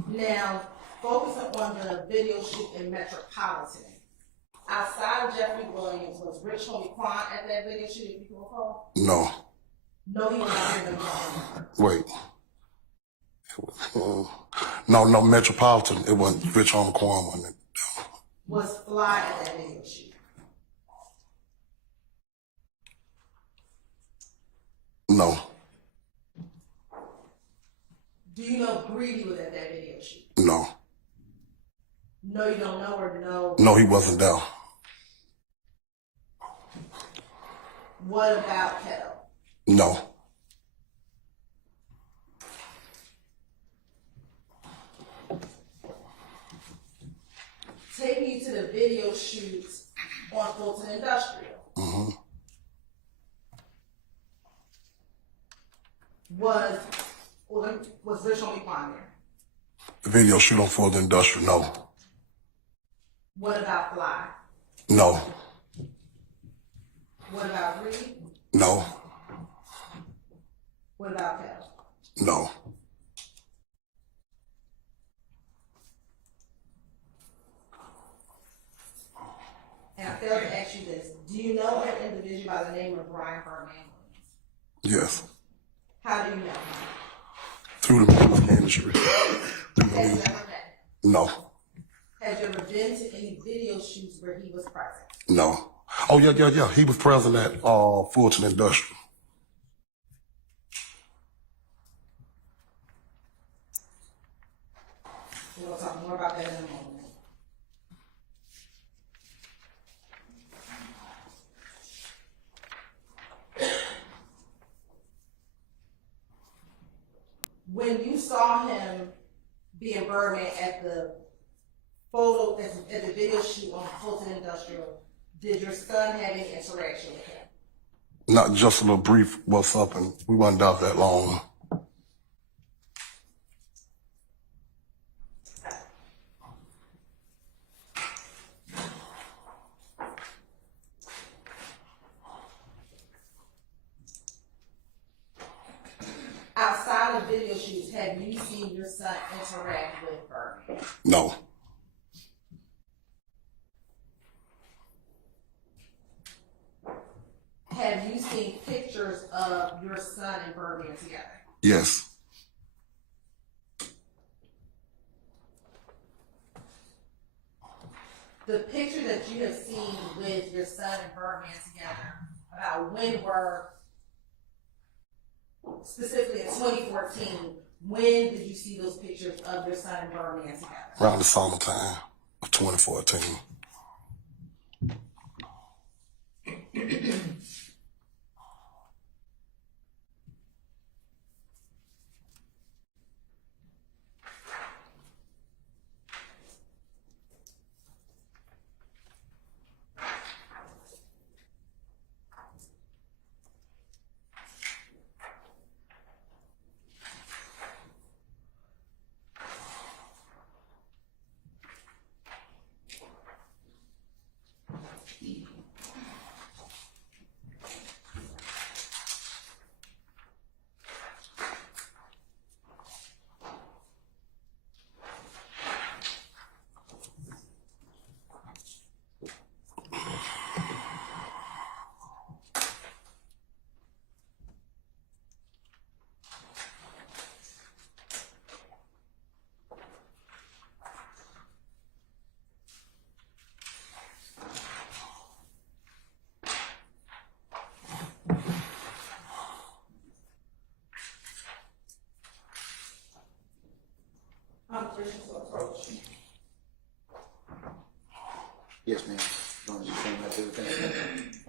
Now, focusing on the video shoot in Metropolitan, outside of Jeffrey Williams, was Rich Homie Quan at that video shoot, if you can recall? No. No, he was not there. No. Wait. No, Metropolitan. It wasn't Rich Homie Quan, wasn't it? Was Fly at that video shoot? No. Do you know Greedy was at that video shoot? No. No, you don't know, or no? No, he wasn't there. What about Keto? No. Taking you to the video shoots on Fulton Industrial. Was Rich Homie Quan there? The video shoot on Fulton Industrial, no. What about Fly? No. What about Greedy? No. What about Keto? No. And I failed to ask you this. Do you know an individual by the name of Brian Ferdinand Williams? Yes. How do you know him? Through the music industry. Have you ever met him? No. Have you ever been to any video shoots where he was present? No. Oh, yeah. He was present at Fulton Industrial. We'll talk more about that in a moment. when you saw him being Birdman at the at the video shoot on Fulton Industrial, did your son have any interaction with him? Not just a little brief what's up, and we wasn't out that long. Outside of video shoots, have you seen your son interact with Birdman? No. Have you seen pictures of your son and Birdman together? Yes. The picture that you have seen with your son and Birdman together, about when were, specifically in 2014, when did you see those pictures of your son and Birdman together? Around the summertime of 2014. Permission to approach. Yes, ma'am. You want to just bring that to the thing?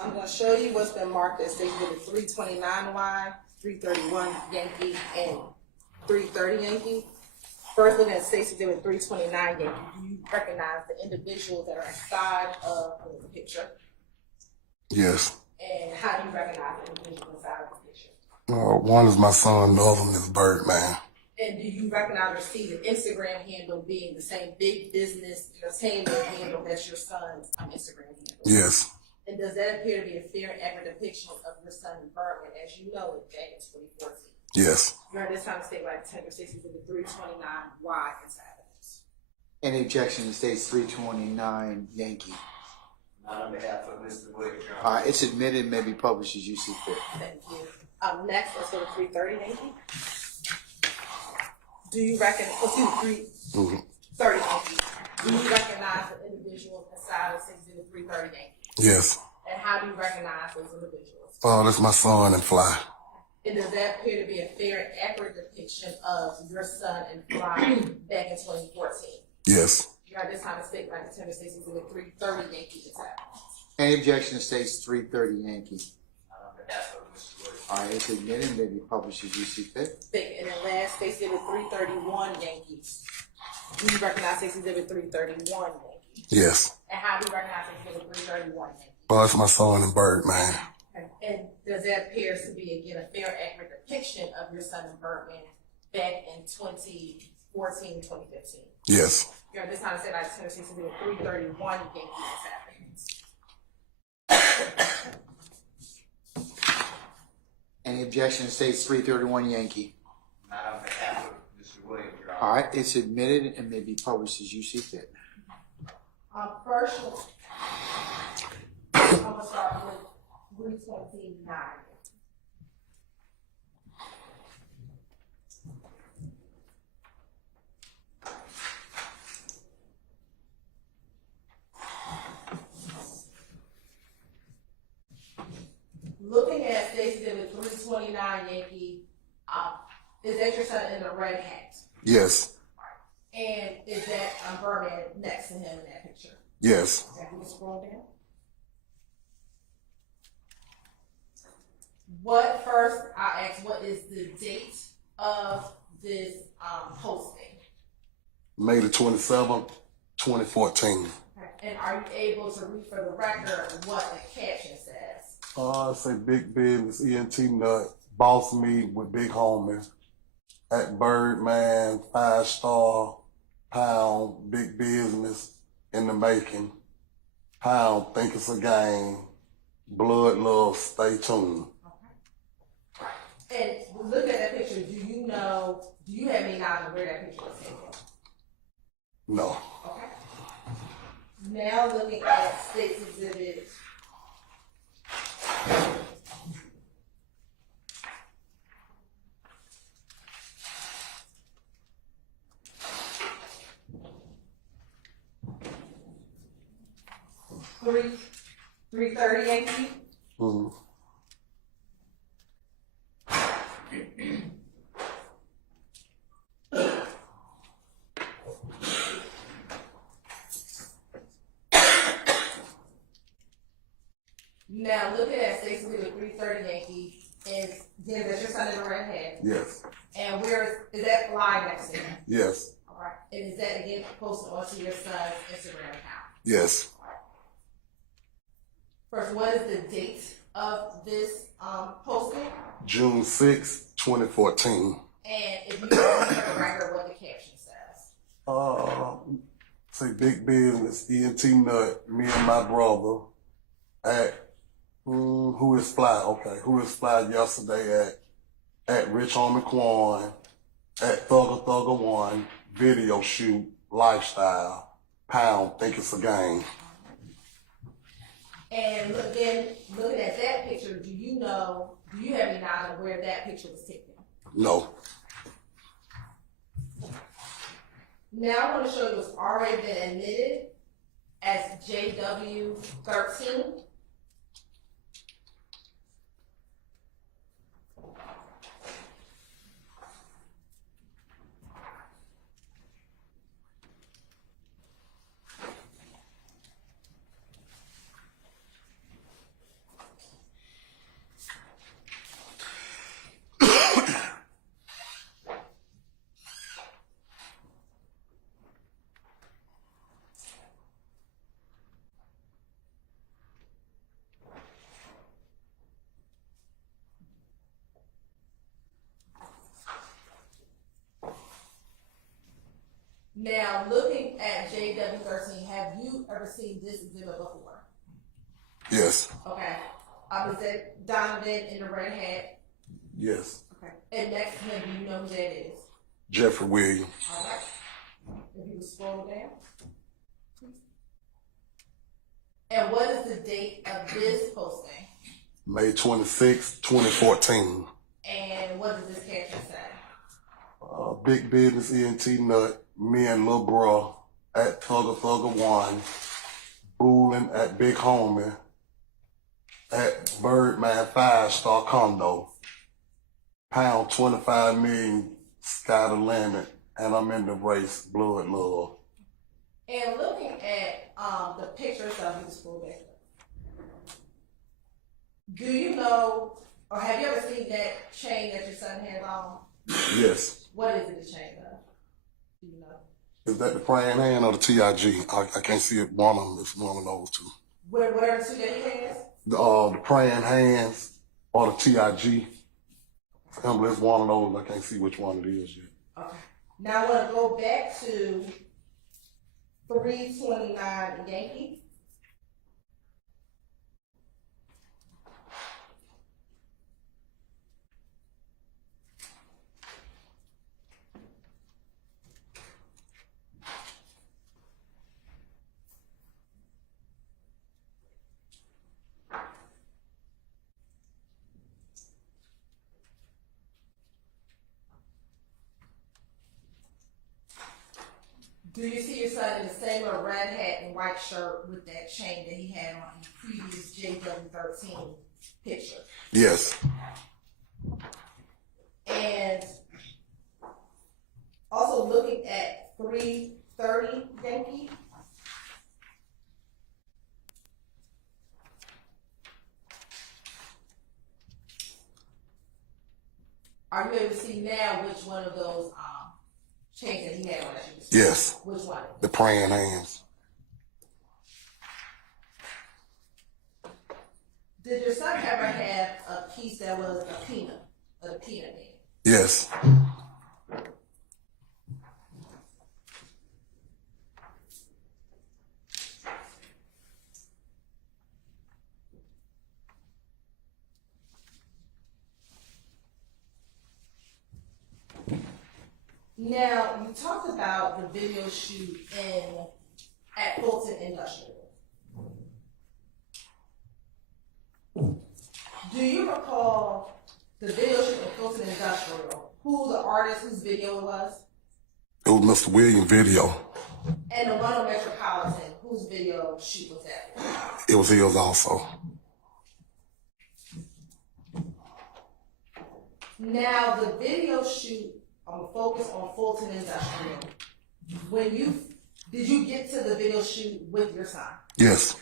I'm gonna show you what's been marked as Stacey with 329 Y, 331 Yankee, and 330 Yankee. First, looking at Stacey did with 329 Yankee, do you recognize the individuals that are inside of the picture? Yes. And how do you recognize the individuals inside of the picture? One is my son, the other one is Birdman. And do you recognize or see the Instagram handle being the same big business entertainment handle that's your son's Instagram handle? Yes. And does that appear to be a fair and accurate depiction of your son Birdman as you know it back in 2014? Yes. During this time, state like 10 or 60 to the 329 Y inside of this. Any objection to states 329 Yankee? Not on behalf of Mr. Williams, Your Honor. It's admitted, may be published as you see fit. Thank you. Next, let's go to 330 Yankee. Do you recognize, 330 Yankee? Do you recognize the individuals inside of 60 to 330 Yankee? Yes. And how do you recognize those individuals? That's my son and Fly. And does that appear to be a fair and accurate depiction of your son and Fly back in 2014? Yes. You're at this time to state like the 10 or 60 to the 330 Yankee attack. Any objection to states 330 Yankee? Not on behalf of Mr. Williams. It's admitted, may be published as you see fit. And then last, Stacey did with 331 Yankees. Do you recognize Stacey did with 331 Yankees? Yes. And how do you recognize Stacey did with 331 Yankees? That's my son and Birdman. And does that appear to be, again, a fair, accurate depiction of your son and Birdman back in 2014, 2015? Yes. You're at this time to say like 10 or 60 with 331 Yankees happening. Any objection to states 331 Yankee? Not on behalf of Mr. Williams, Your Honor. All right, it's admitted and may be published as you see fit. First, I'm gonna start with 329. Looking at Stacey did with 329 Yankee, is that your son in the red hat? Yes. And is that Birdman next to him in that picture? Yes. Okay, we scroll down. I asked, what is the date of this posting? May the 27th, 2014. Okay. And are you able to read for the record what the caption says? Say big business, ENT nut, boss me with big homie. At Birdman, 5-star, pound, big business in the making. Pound, think it's a game. Blood love, stay tuned. Okay. And look at that picture. Do you have any knowledge of where that picture was taken? No. Okay. Now looking at State's Exhibit. Three 30 Yankee. Mm-hmm. Now looking at Stacey with 330 Yankee, and then that's your son in the red hat. Yes. And where is that fly next to him? Yes. All right. And is that again posted onto your son's Instagram account? Yes. First, what is the date of this posting? June 6, 2014. And if you can read the record, what the caption says. Say big business, ENT nut, me and my brother at Who is Fly? Okay, Who is Fly yesterday at Rich Homie Quan, at Thugger 1, video shoot, lifestyle, pound, think it's a game. And looking at that picture, do you have any knowledge of where that picture was taken? No. Now I want to show you what's already been admitted as JW13. Now, looking at JW13, have you ever seen this exhibit before? Yes. Okay. Is that Donovan in the red hat? Yes. Okay. And next to him, do you know who that is? Jeffrey Williams. All right. If you would scroll down. And what is the date of this posting? May 26, 2014. And what does this caption say? Big business ENT nut, me and Lil Bro at Thugger 1, Boolin at Big Homie, at Birdman 5-star condo, pound 25 million, sky the limit, and I'm in the race, blood love. And looking at the picture itself, you can scroll back up. Do you know, or have you ever seen that chain that your son has on? Yes. What is it, the chain of? Do you know? Is that the praying hand or the TIG? I can't see it. One of them. It's one of those two. Whatever two that he has? The praying hands or the TIG. It's one of those. I can't see which one it is yet. Okay. Now I want to go back to 329 Yankee. Do you see your son in the same red hat and white shirt with that chain that he had on in the previous JW13 picture? Yes. And also looking at 330 Yankee. Are you able to see now which one of those chains that he had on that you see? Yes. Which one? The praying hands. Did your son ever have a piece that was a peanut man? Yes. Now, you talked about the video shoot at Fulton Industrial. Do you recall the video shoot at Fulton Industrial? Who the artist whose video it was? It was Mr. Williams' video. And the one on Metropolitan, whose video shoot was that for? It was his also. Now, the video shoot focus on Fulton Industrial. Did you get to the video shoot with your son? Yes.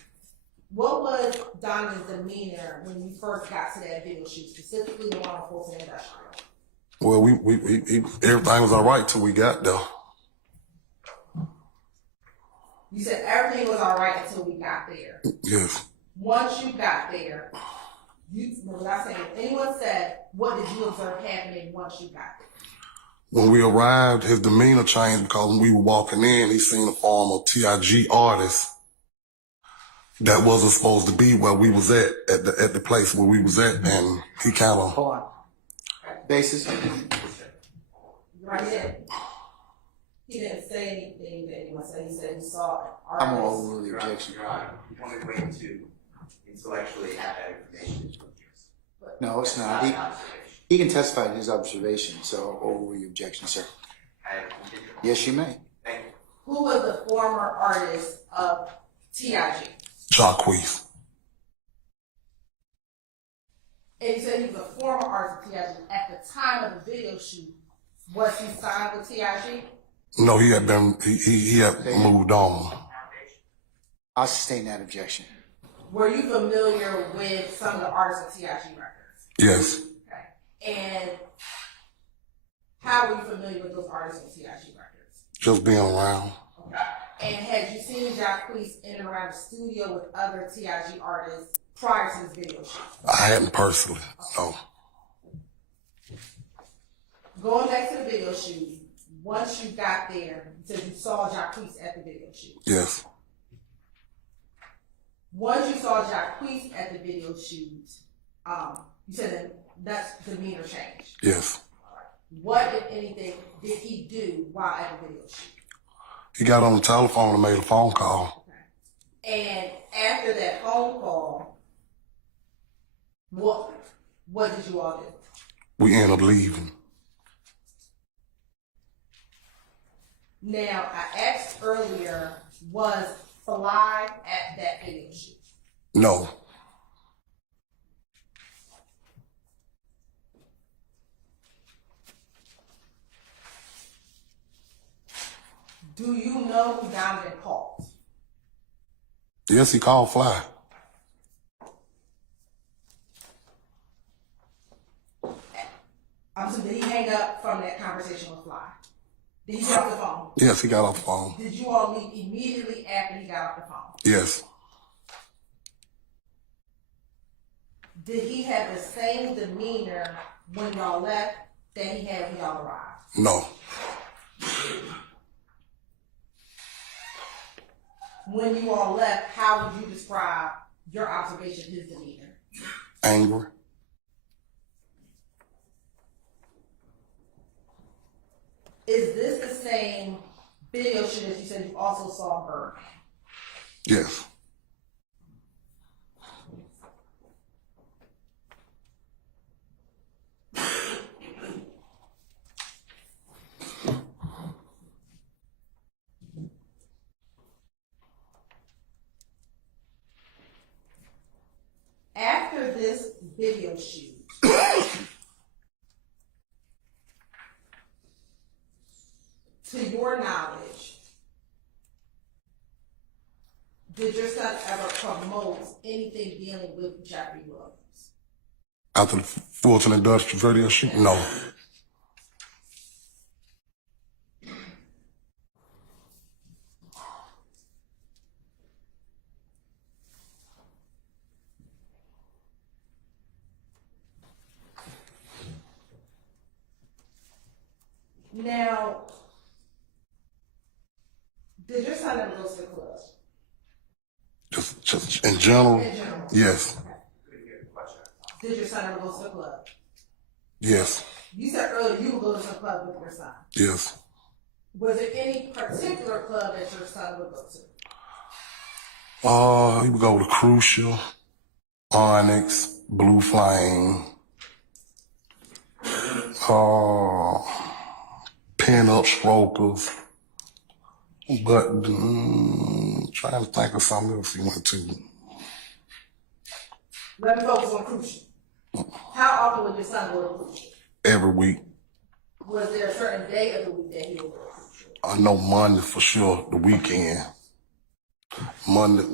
What was Donovan's demeanor when you first got to that video shoot, specifically the one on Fulton Industrial? Well, everything was all right till we got there. You said everything was all right until we got there. Yes. Once you got there, anyone said, what did you observe happening once you got there? When we arrived, his demeanor changed because when we were walking in, he seen a former TIG artist that wasn't supposed to be where we was at the place where we was at, and he kind of. Hold on. Basis? Right there. He didn't say anything that anyone said. He said he saw an artist. I'm gonna overrule the objection. Your Honor, the only way to intellectually have that information is from yours. No, it's That's not. an observation. He can testify to his observation, so overrule your objection, sir. Yes, you may. Thank you. Who was the former artist of TIG? Jacquees. And you said he was a former artist of TIG. At the time of the video shoot, was he signed with TIG? No, he had been. He had moved on. I'll sustain that objection. Were you familiar with some of the artists of TIG records? Yes. Okay. And how were you familiar with those artists of TIG records? Just being around. Okay. And had you seen Jacquees in and around the studio with other TIG artists prior to this video shoot? I hadn't personally. No. Going back to the video shoot, once you got there, you said you saw Jacquees at the video shoot. Yes. Once you saw Jacquees at the video shoot, you said that demeanor changed. Yes. What, if anything, did he do while at the video shoot? He got on the telephone and made a phone call. Okay. And after that phone call, what did you all do? We ended up leaving. Now, I asked earlier, was Fly at that video shoot? No. Do you know who Donovan called? Yes, he called Fly. So did he hang up from that conversation with Fly? Did he get off the phone? Yes, he got off the phone. Did you all leave immediately after he got off the phone? Yes. Did he have the same demeanor when y'all left that he had when y'all arrived? No. When you all left, how would you describe your observation of his demeanor? Angry. Is this the same video shoot that you said you also saw her? Yes. After this video shoot, to your knowledge, did your son ever promote anything dealing with Jeffrey Williams? After the Fulton Industrial video shoot? No. Now, did your son ever go to the club? Just in general? In general? Yes. Okay. Did your son ever go to the club? Yes. You said earlier you would go to the club with your son. Yes. Was there any particular club that your son would go to? He would go to Crucial, Onyx, Blue Flame, Pin-Up Strokers, but trying to think of something else he went to. Let me focus on Crucial. How often would your son go to Crucial? Every week. Was there a certain day of the week that he would go to Crucial? I know Monday for sure, the weekend. Monday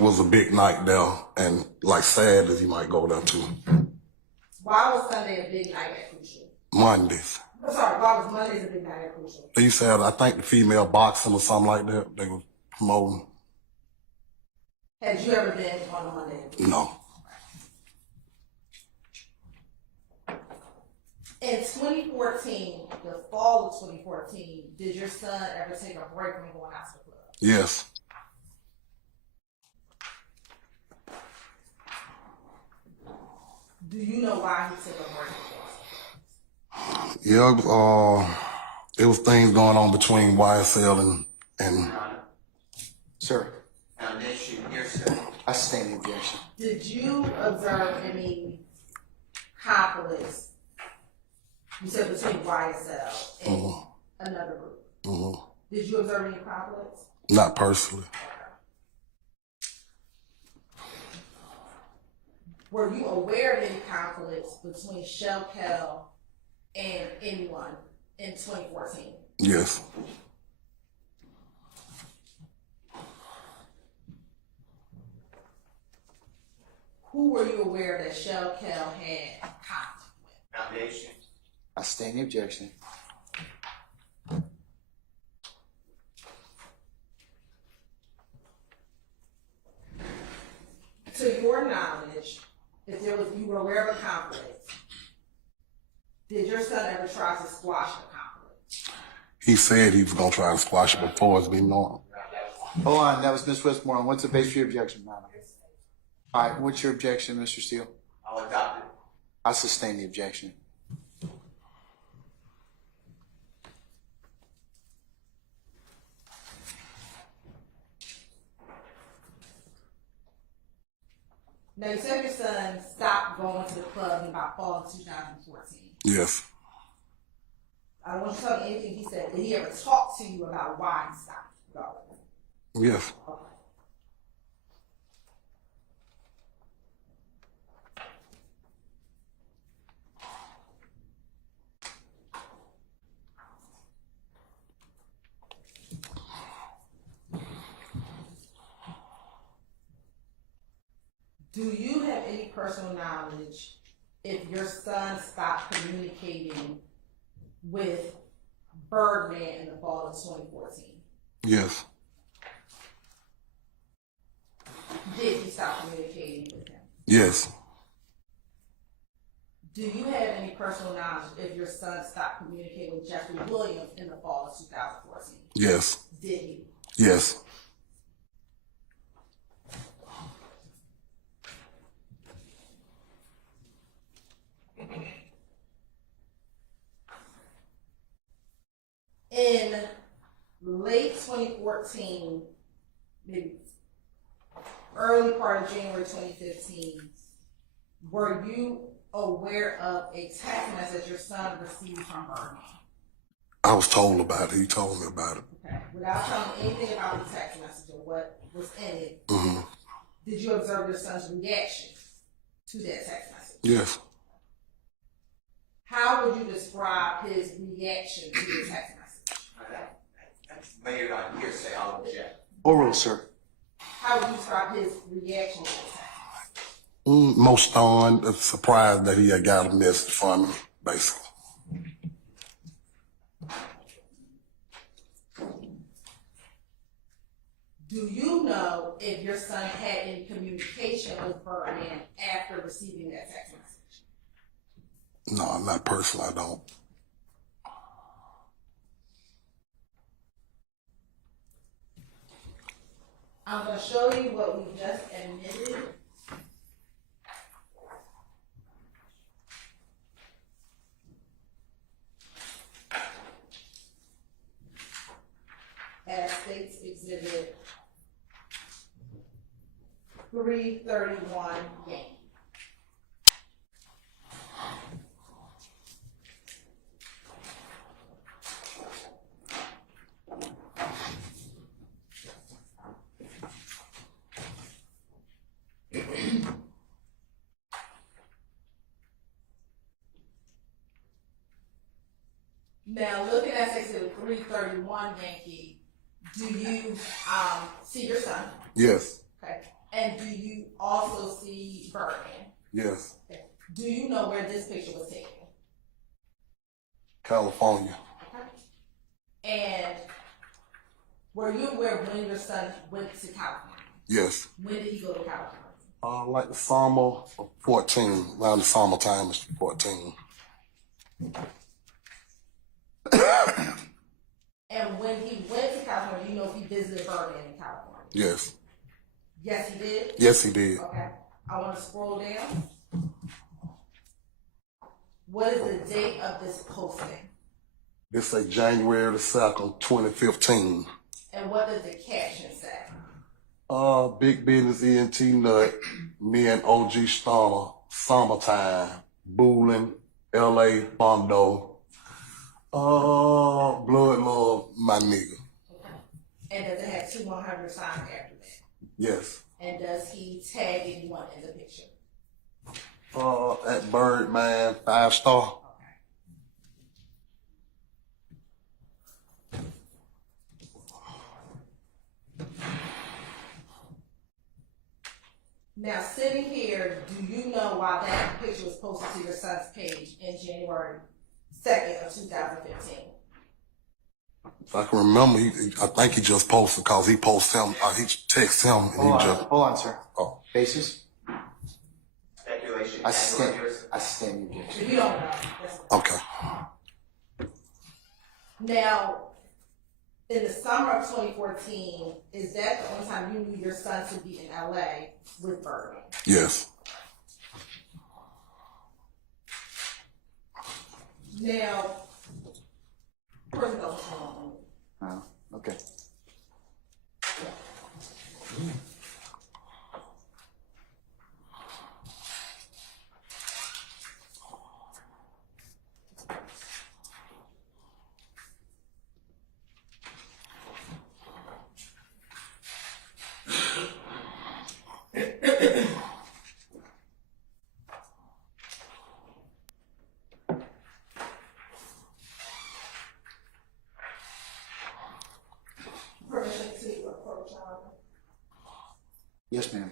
was a big night there, and like Saturdays he might go there too. Why was Sunday a big night at Crucial? Mondays. I'm sorry, why was Mondays a big night at Crucial? They used to have, I think, the female boxing or something like that. They were promoting. Had you ever been on a Monday? No. In 2014, the fall of 2014, did your son ever take a break from going out to the club? Yes. Do you know why he took a break? Yeah, it was things going on between YSL and Sir, Foundation here, sir. I sustain the objection. Did you observe any conflicts, you said between YSL and another group? Did you observe any conflicts? not personally. Were you aware of any conflicts between Shell Kell and anyone in 2014? Yes. Who were you aware that Shell Kell had conflict with? Foundation. I sustain the objection. To your knowledge, if you were aware of a conflict, did your son ever try He said he was gonna try to squash it before it's been known. Hold on, that was Ms. Westmoreland. What's the base for your objection, madam? All right, what's your objection, Mr. Steele? I'll adopt it. I sustain the objection. Now, you said your son stopped going to the club in about fall of 2014. Yes. I don't want you to tell me anything he said. Did he ever talk to you about why he stopped going? Yes. Okay. Do you have any personal knowledge if your son stopped communicating with Birdman in the fall of 2014? Yes. Did he stop communicating with him? Yes. Do you have any personal knowledge if your son stopped communicating with Jeffrey Williams in the fall of 2014? Yes. Did he? Yes. In late 2014, maybe early part of January 2015, were you aware of a text message your son received from Birdman? I was told about it. He told me about it. Okay. Without telling me anything about the text message or what was in it, Mm-hmm. did you observe your son's reaction to that text message? Yes. How would you describe his reaction to the text message? That's laid on hearsay. I'll object. Oral, sir. How would you describe his reaction to the text message? Most stunned, surprised that he had got a message from him, basically. Do you know if your son had any communication with Birdman after receiving that text message? No, not personally, I don't. I'm going to show you what we just admitted. As States Exhibit 331 game. Now, looking at Exhibit 331 Yankee, do you see your son? Yes. Okay. And do you also see Birdman? Yes. Okay. Do you know where this picture was taken? California. Okay. And were you aware when your son went to California? Yes. When did he go to California? Like the summer of 14, around the summertime is 14. And when he went to California, do you know if he visited Birdman in California? Yes. Yes, he did? Yes, he did. Okay. I want to scroll down. What is the date of this posting? This say January the 2nd, 2015. And what does the caption say? Big Business ENT Nut, me and OG Stoner, summertime, Boolin, LA, Bondo, Blood Love, my nigga. Okay. And does it have 2-100 signs after that? Yes. And does he tag anyone in the picture? At Birdman, 5-star. Now, sitting here, do you know why that picture was posted to your son's page in January 2nd of 2015? If I can remember, I think he just posted because he posted him, he texted him and Hold he on, just, hold on, sir. oh. Basis? Speculation. I sustain the objection. If you don't know, that's Okay. Now, in the summer of 2014, is that the only time you knew your son to be in LA with Bergen? Yes. Now, where's the phone? Oh, okay. Permission to approach Yes, ma'am.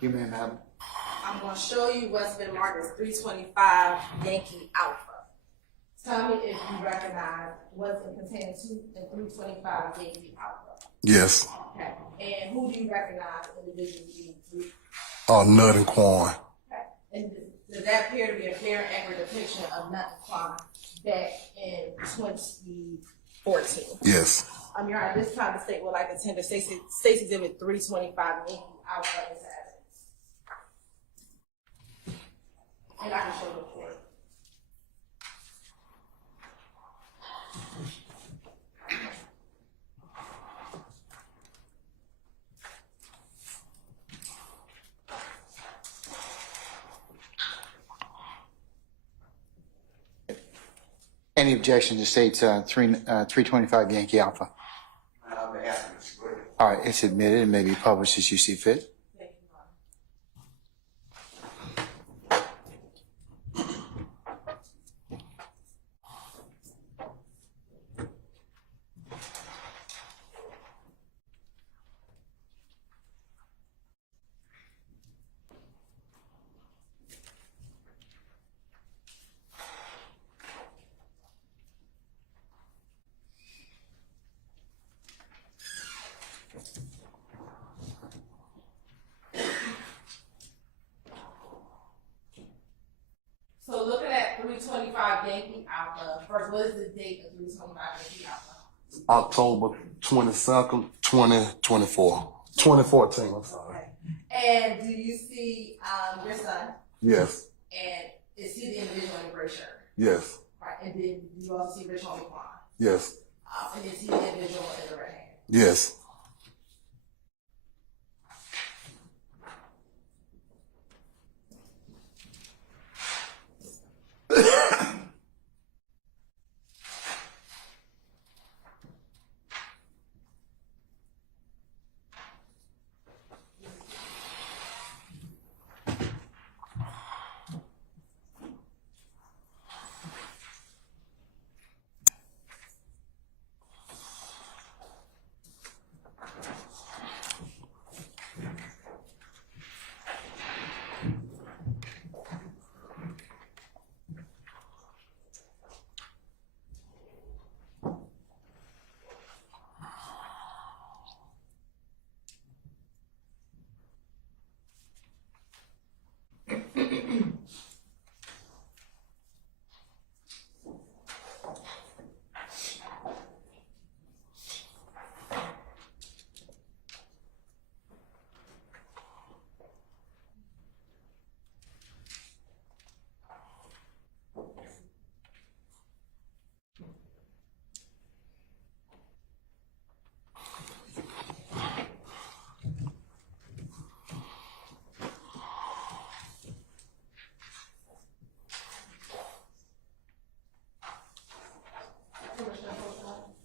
You may, madam. I'm going to show you what's been marked as 325 Yankee Alpha. Tell me if you recognize what's contained in 325 Yankee Alpha. Yes. Okay. And who do you recognize individually being Nut and Quan. Okay. And does that appear to be a fair and accurate depiction of Nut and Quan back in 2014? Yes. Your Honor, this time the state would like to tender Stacy Exhibit 325 Yankee Alpha as evidence. And I can show the court. Any objection to state's 325 Yankee Alpha? On behalf of Mr. Gordon. All right, it's admitted and may be published as you see fit. Thank you, Your Honor. So looking at 325 Yankee Alpha, first, what is the date of 325 Yankee Alpha? October 22nd, 2024. 2014, I'm sorry. Okay. And do you see your son? Yes. And is he the individual in the gray shirt? Yes. Right. And then you also see Rich Homie Quan. Yes. And is he the individual in the red hand? Yes.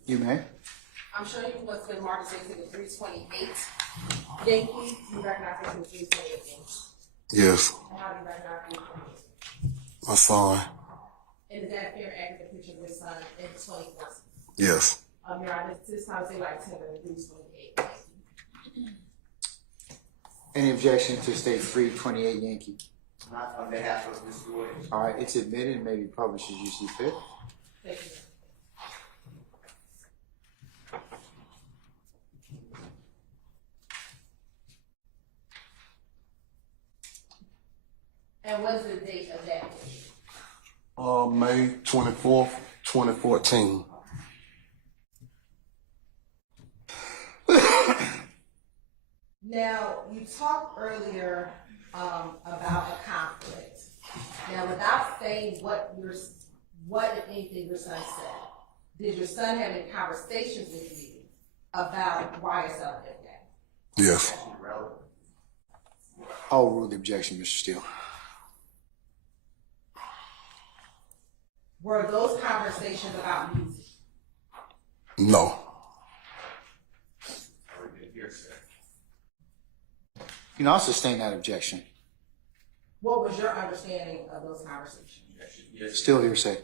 You may. I'm sure you must have been marked as exhibit 328. Yankee, you recognize exhibit 328 Yankee. Yes. And how do you recognize 328? My son. And is that a fair accurate picture of your son in 2014? Yes. Your Honor, this time say like 10 and 328 Yankee. Any objection to state 328 Yankee? Not on behalf of Mr. Williams. All right, it's admitted and may be published as you see fit. Thank you. And what's the date of that picture? May 24th, 2014. Now, you talked earlier about a conflict. Now, without saying what if anything your son said, did your son have any conversations with you about YSL that day? Yes. Irrelevant. I'll rule the objection, Mr. Steele. Were those conversations about music? No. I didn't hear, sir. You can also sustain that objection. What was your understanding of those conversations? Yes. Still hearsay.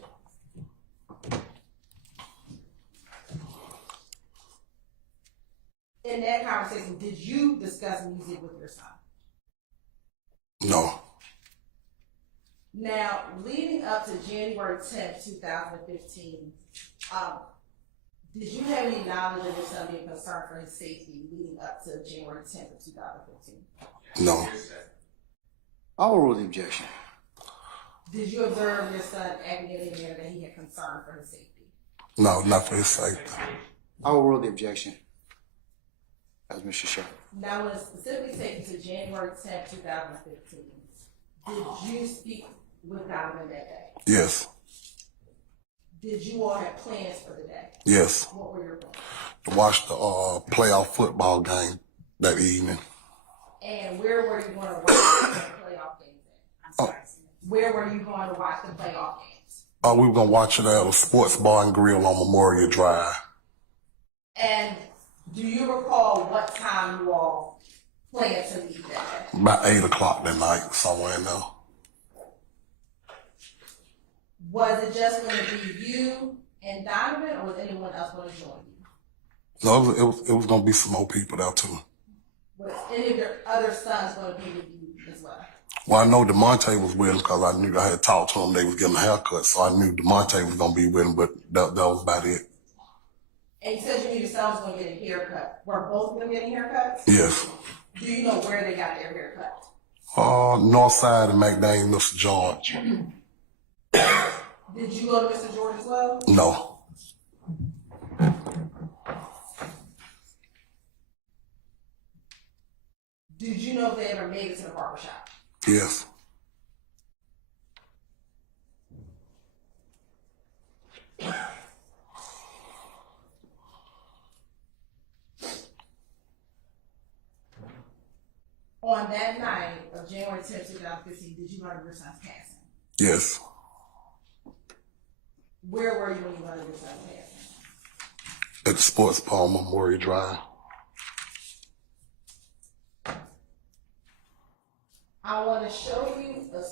In that conversation, did you discuss music with your son? No. Now, leading up to January 10th, 2015, did you have any knowledge of your son being concerned for his safety leading up to January 10th of 2015? No. I'll rule the objection. Did you observe your son acting in a manner that he had concern for his safety? No, not for his safety. I'll rule the objection. As Mr. Shaw. Now, when it's specifically taken to January 10th, 2015, did you speak with Donovan that day? Yes. Did you all have plans for the day? Yes. What were your plans? To watch the playoff football game that evening. And where were you going to watch the playoff games at? Oh. Where were you going to watch the playoff games? We were going to watch it at a sports bar and grill on Memorial Drive. And do you recall what time you all planned to leave that day? About 8 o'clock that night, somewhere in there. Was it just going to be you and Donovan, or was anyone else going to join you? No, it was going to be some more people there too. Was any of your other sons going to be with you as well? Well, I know DeMonte was with him because I knew I had talked to him. They was getting a haircut, so I knew DeMonte was going to be with him, but that was about it. And you said you knew your son was going to get a haircut. Were both of them getting haircuts? Yes. Do you know where they got their haircut? Northside and McDaniel, Mr. George. Did you go to Mr. George as well? No. Did you know if they ever made it to the barber shop? Yes. On that night of January 10th, 2015, did you learn of your son's passing? Yes. Where were you when you learned of your son's passing? At the sports bar on Memorial Drive. I want to show you a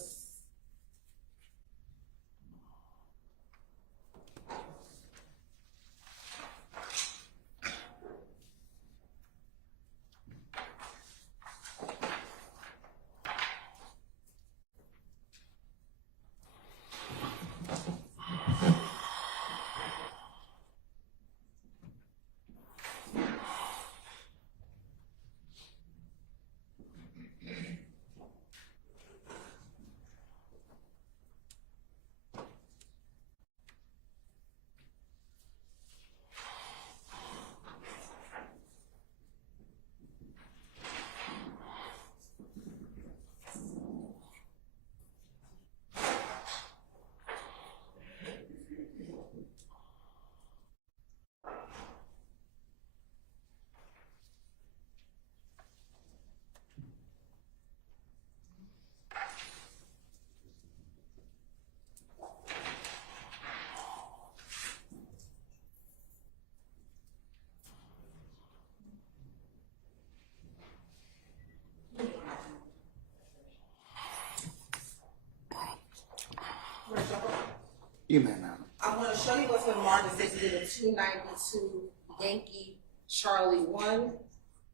You may, ma'am. I'm going to show you what's been marked as Exhibit 292 Yankee Charlie 1,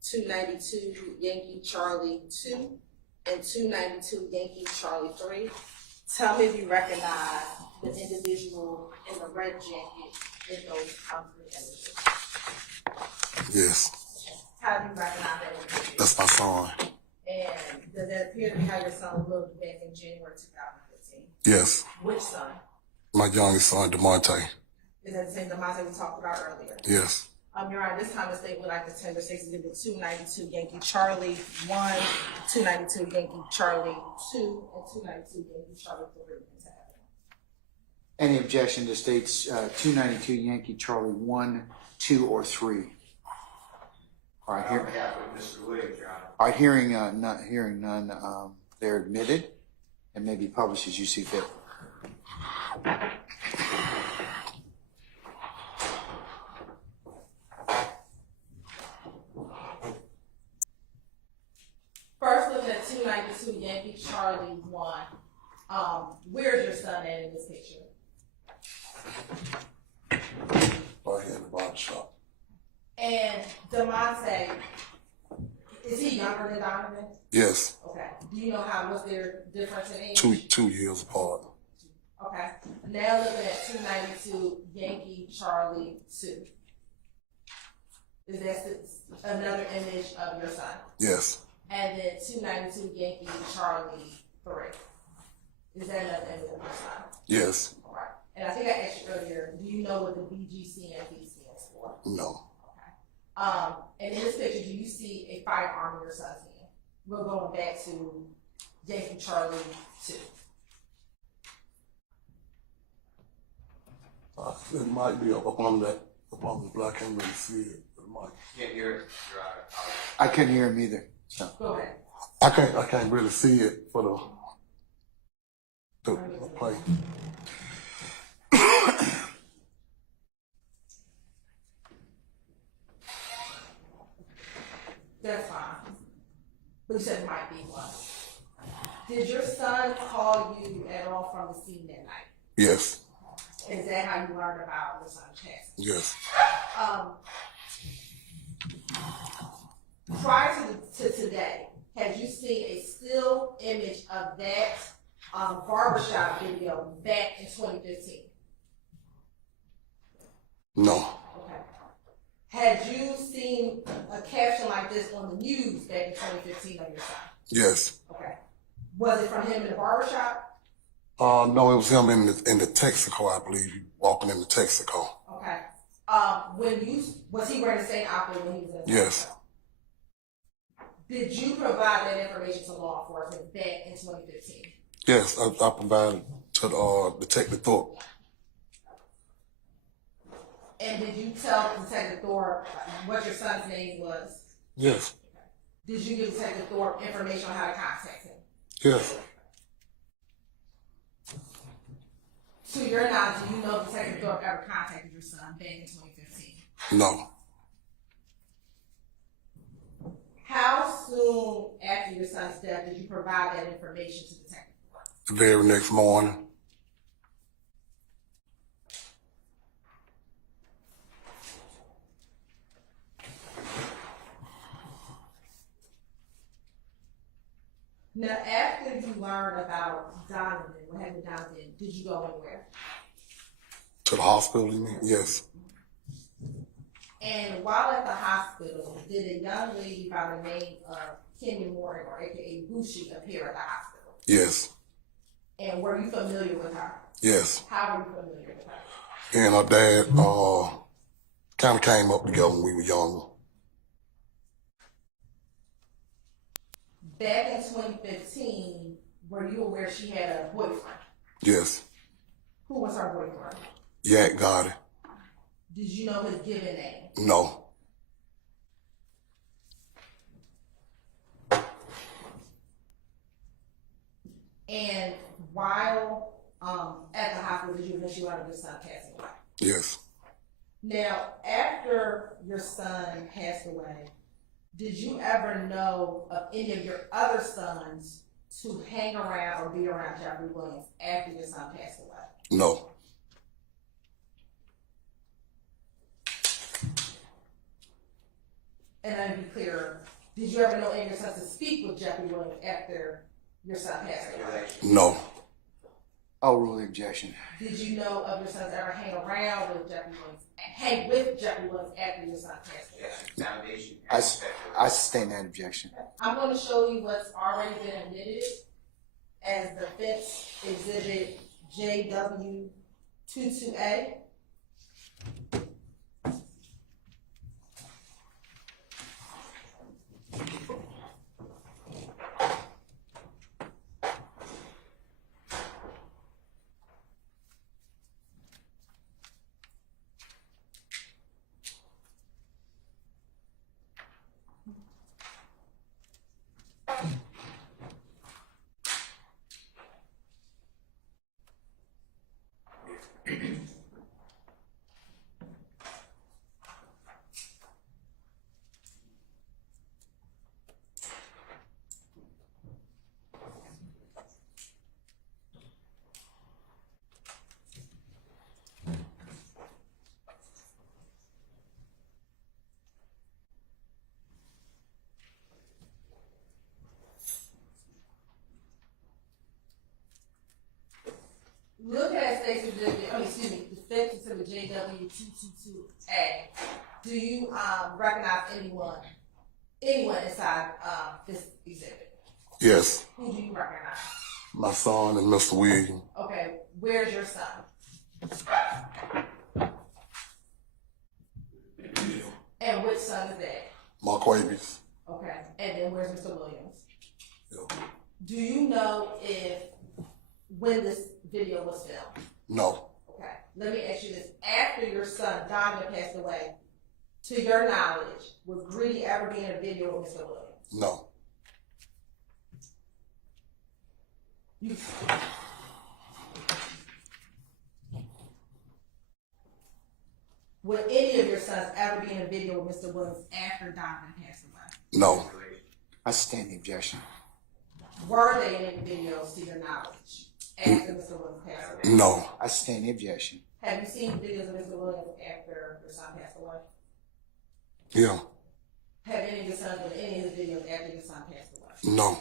292 Yankee Charlie 2, and 292 Yankee Charlie 3. Tell me if you recognize the individual in the red jacket in those three images. Yes. How do you recognize that individual? That's my son. And does that appear to be how your son looked back in January 2015? Yes. Which son? My youngest son, DeMonte. Is that the same Demonte we talked about earlier? Yes. Your Honor, this time the state would like to tender State's Exhibit 292 Yankee Charlie 1, 292 Yankee Charlie 2, and 292 Yankee Charlie 3. Any objection to states 292 Yankee Charlie 1, 2, or 3? All right, On behalf of Mr. Williams, Your Honor. All right, hearing none, they're admitted and may be published as you see fit. First, looking at 292 Yankee Charlie 1, where's your son at in this picture? Right here in the barber shop. And Demonte, is he younger than Donovan? Yes. Okay. Do you know what's their difference in age? 2 years apart. Okay. Now looking at 292 Yankee Charlie 2. Is that another image of your son? Yes. And then 292 Yankee Charlie 3. Is that another image of your son? Yes. All right. And I think I asked you earlier, do you know what the BGCMP stands for? No. Okay. And in this picture, do you see a firearm in your son's hand? We're going back to Yankee Charlie 2. It might be up on the block. I can't really see it. It might. Can't hear it, Your Honor. I couldn't hear him either. So. Go ahead. I can't really see it for the play. That's fine. But you said it might be one. Did your son call you at all from the scene that night? Yes. Is that how you learned about your son's passing? Yes. Prior to today, had you seen a still image of that barbershop video back in 2015? No. Okay. Had you seen a caption like this on the news back in 2015 of your son? Yes. Okay. Was it from him in the barbershop? No, it was him in the Texaco, I believe, walking in the Texaco. Okay. Was he wearing the same outfit when he was in the Yes. barbershop? Did you provide that information to law enforcement back in 2015? Yes, I provided to Detective Thorpe. And did you tell Detective Thorpe what your son's name was? Yes. Did you give Detective Thorpe information on how to contact him? Yes. To your knowledge, do you know if Detective Thorpe ever contacted your son back in 2015? No. How soon after your son's death did you provide that information to Detective Thorpe? The very next morning. Now, after you learned about Donovan, what happened to Donovan, did you go anywhere? To the hospital, you mean? Yes. And while at the hospital, did a young lady by the name of Kenya Morgan, or aka Bushi, appear at the hospital? Yes. And were you familiar with her? Yes. How were you familiar with her? And her dad kind of came up together when we were younger. Back in 2015, were you aware she had a boyfriend? Yes. Who was her boyfriend? Yak Gotti. Did you know his given name? No. And while at the hospital, did you eventually learn of your son passing away? Yes. Now, after your son passed away, did you ever know of any of your other sons to hang around or be around Jeffrey Williams after your son passed away? No. And let me be clear, did you ever know any of your sons to speak with Jeffrey Williams after your son passed away? No. I'll rule the objection. Did you know of your sons ever hang around with Jeffrey Williams, hang with Jeffrey Williams after your son passed away? Yes, foundation. I sustain that objection. I'm going to show you what's already been admitted as defense exhibit JW22A. Look at State's exhibit, defense exhibit JW222A. Do you recognize anyone inside this exhibit? Yes. Who do you recognize? My son and Mr. Williams. Okay, where's your son? And which son is that? Mark Wabies. Okay, and then where's Mr. Williams? Yeah. Do you know when this video was filmed? No. Okay, let me ask you this. After your son, Donovan, passed away, to your knowledge, was Greedy ever be in a video with Mr. Williams? No. You, would any of your sons ever be in a video with Mr. Williams after Donovan passed away? No. I sustain the objection. Were they in any videos to your knowledge after Mr. Williams passed away? No. I sustain the objection. Have you seen videos of Mr. Williams after your son passed away? Yeah. Have any of your sons been in any of his videos after your son passed away? No.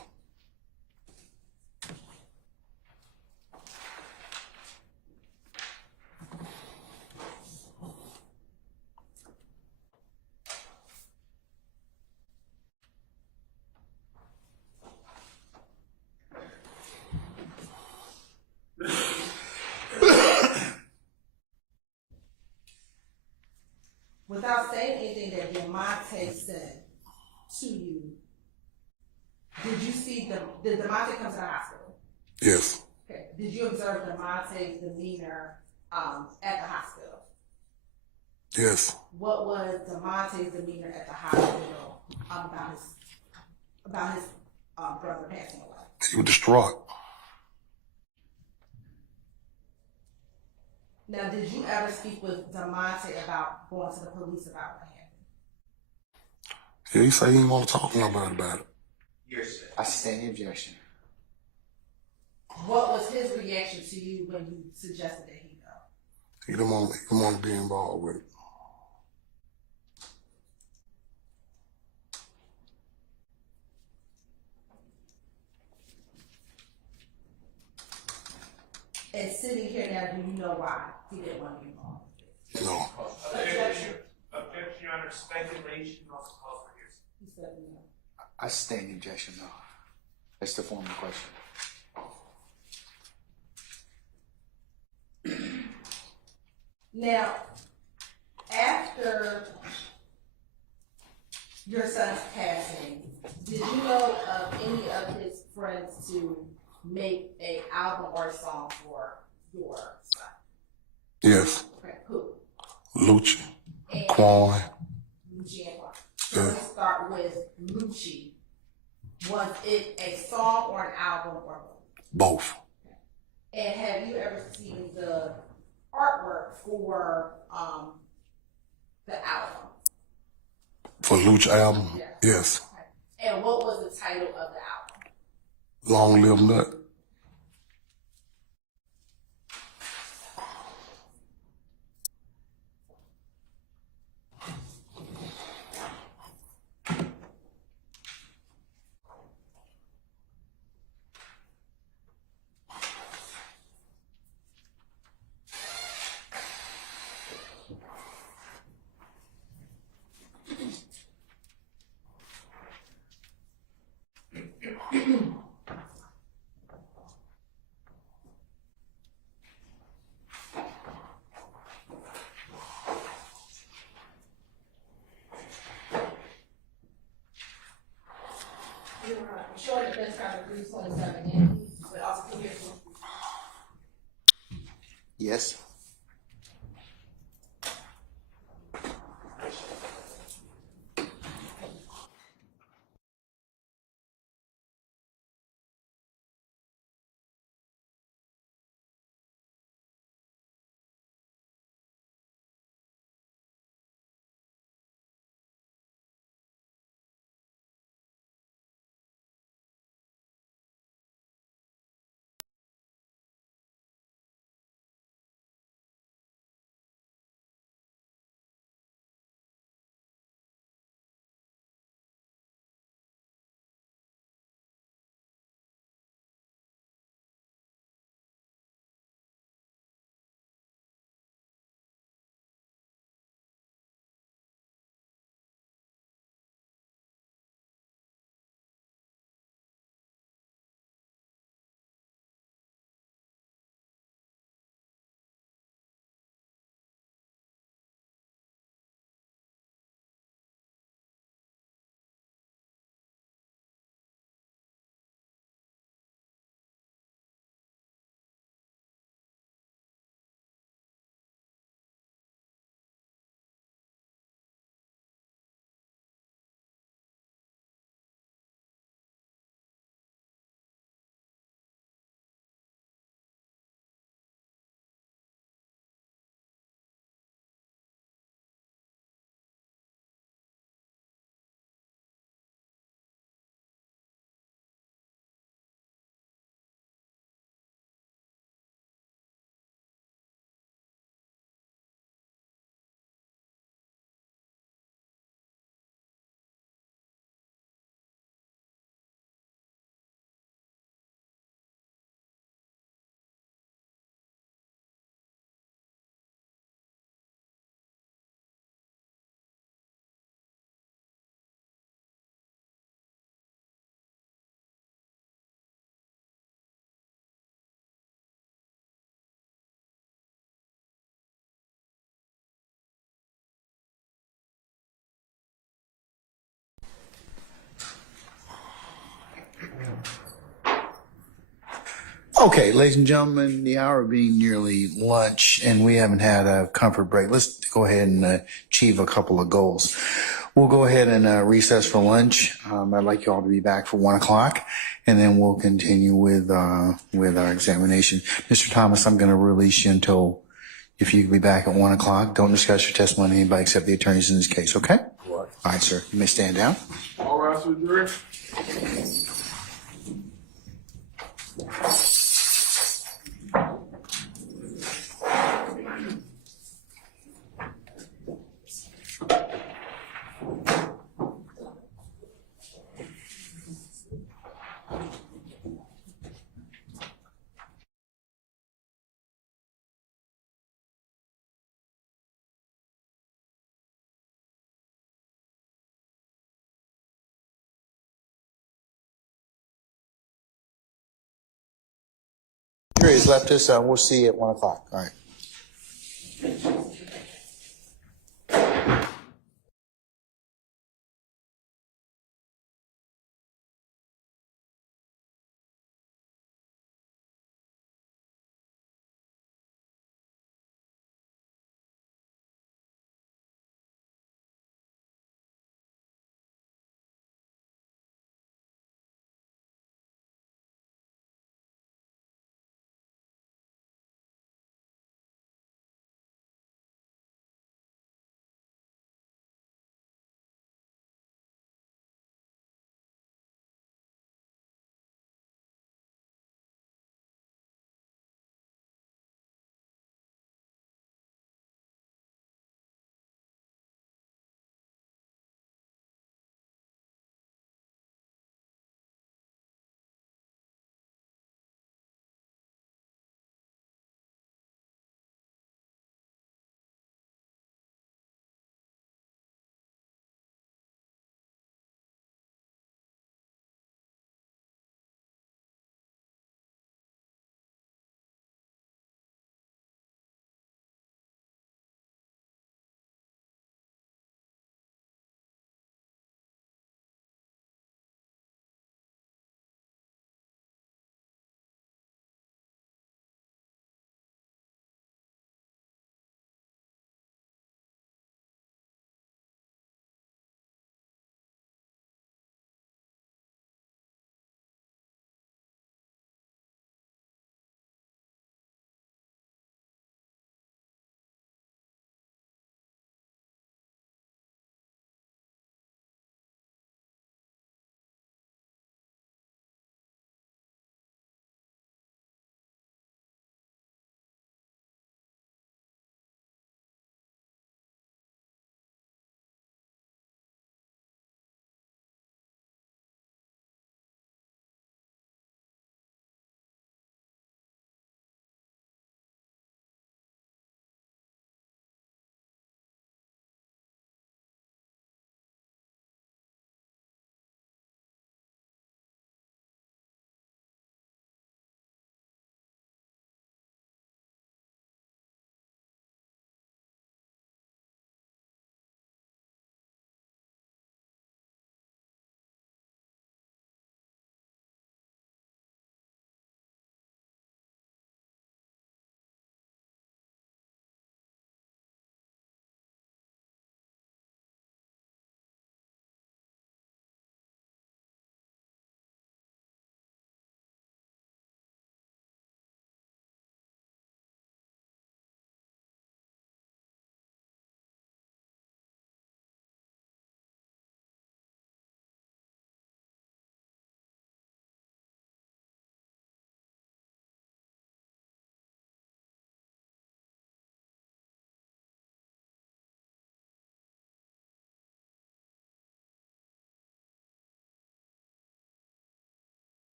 Without saying anything that DeMonte said to you, did you see did DeMonte come to the hospital? Yes. Okay. Did you observe DeMonte's demeanor at the hospital? Yes. What was DeMonte's demeanor at the hospital about his brother passing away? He was distraught. Now, did you ever speak with DeMonte about going to the police about what happened? Yeah, he said he didn't want to talk to nobody about it. Yes, sir. I sustain the objection. What was his reaction to you when you suggested that he go? He didn't want to be involved with it. And sitting here now, do you know why he didn't want to be involved? No. Objection, Your Honor, speculation also calls for hearsay. He said no. I sustain the objection, though. That's the formal question. Now, after your son's passing, did you know of any of his friends to make an album or a song for your son? Yes. Okay, who? Lucci. And Quan. Lucci and Quan. So let's start with Lucci. Was it a song or an album or both? Both. And have you ever seen the artwork for the album? For Lucci album? Yeah. Yes. Okay. And what was the title of the album? Long Live Nut. 327 but also here. Yes. Okay, ladies and gentlemen, the hour being nearly lunch and we haven't had a comfort break. Let's go ahead and achieve a couple of goals. We'll go ahead and recess for lunch. I'd like you all to be back for 1 o'clock and then we'll continue with our examination. Mr. Thomas, I'm going to release you until if you can be back at 1 o'clock. Don't discuss your testimony with anybody except the attorneys in this case, okay? All right, sir. You may stand down. All rise to the jury. Jury has left us. We'll see you at 1 o'clock. All right.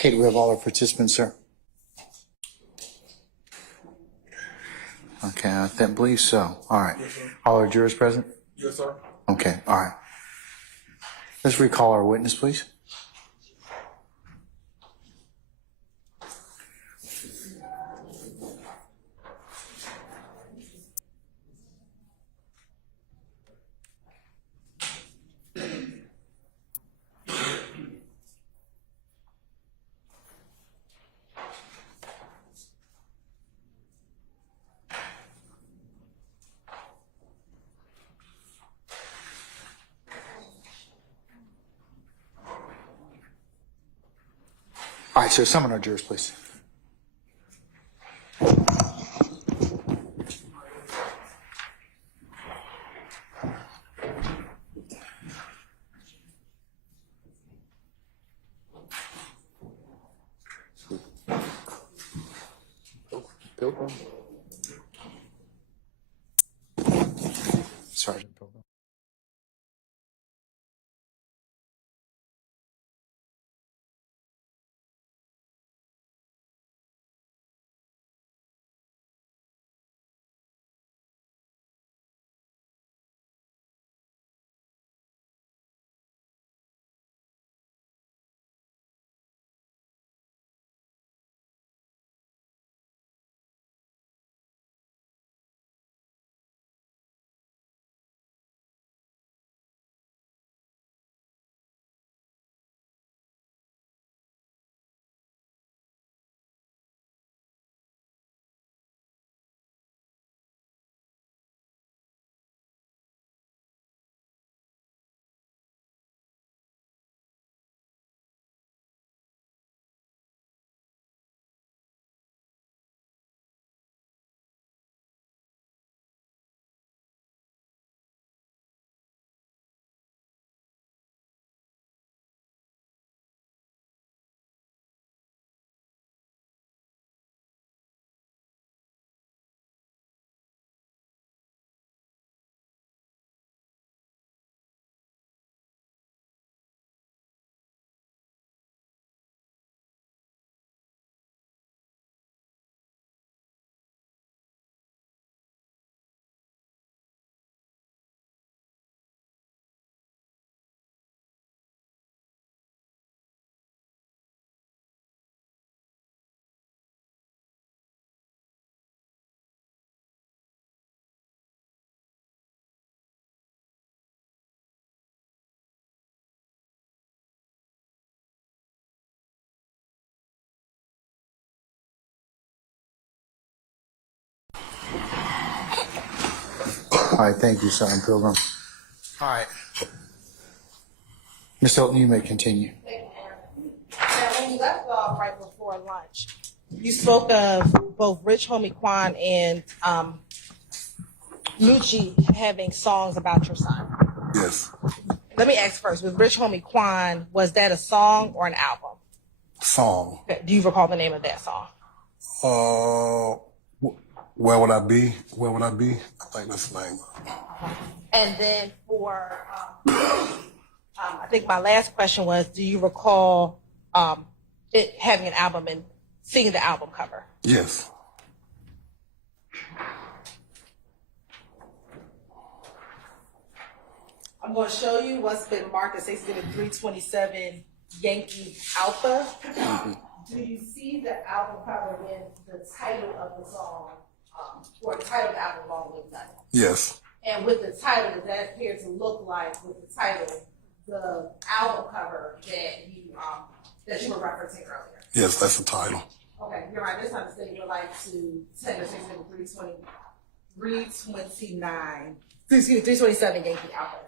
Okay, do we have all our participants, sir? Okay, I believe so. All right. Yes, sir. All our jurors present? Yes, sir. Okay, all right. Let's recall our witness, please. All right, so summon our jurors, please. Pilgrim. Sergeant Pilgrim. All right, thank you, Sergeant Pilgrim. All right. Ms. Hilton, you may continue. Now, when you left off right before lunch, you spoke of both Rich Homie Quan and Lucci having songs about your son. Yes. Let me ask first, with Rich Homie Quan, was that a song or an album? Song. Do you recall the name of that song? Where would I be? Where would I be? I think that's the name. And then for, I think my last question was, do you recall it having an album and seeing the album cover? Yes. I'm going to show you what's been marked as 327 Yankee Alpha. Do you see the album cover with the title of the song, or the title of the album along with that? Yes. And with the title, does that appear to look like, with the title, the album cover that you were referencing earlier? Yes, that's the title. Okay, you're right. This time the state would like to send us 327 Yankee Alpha.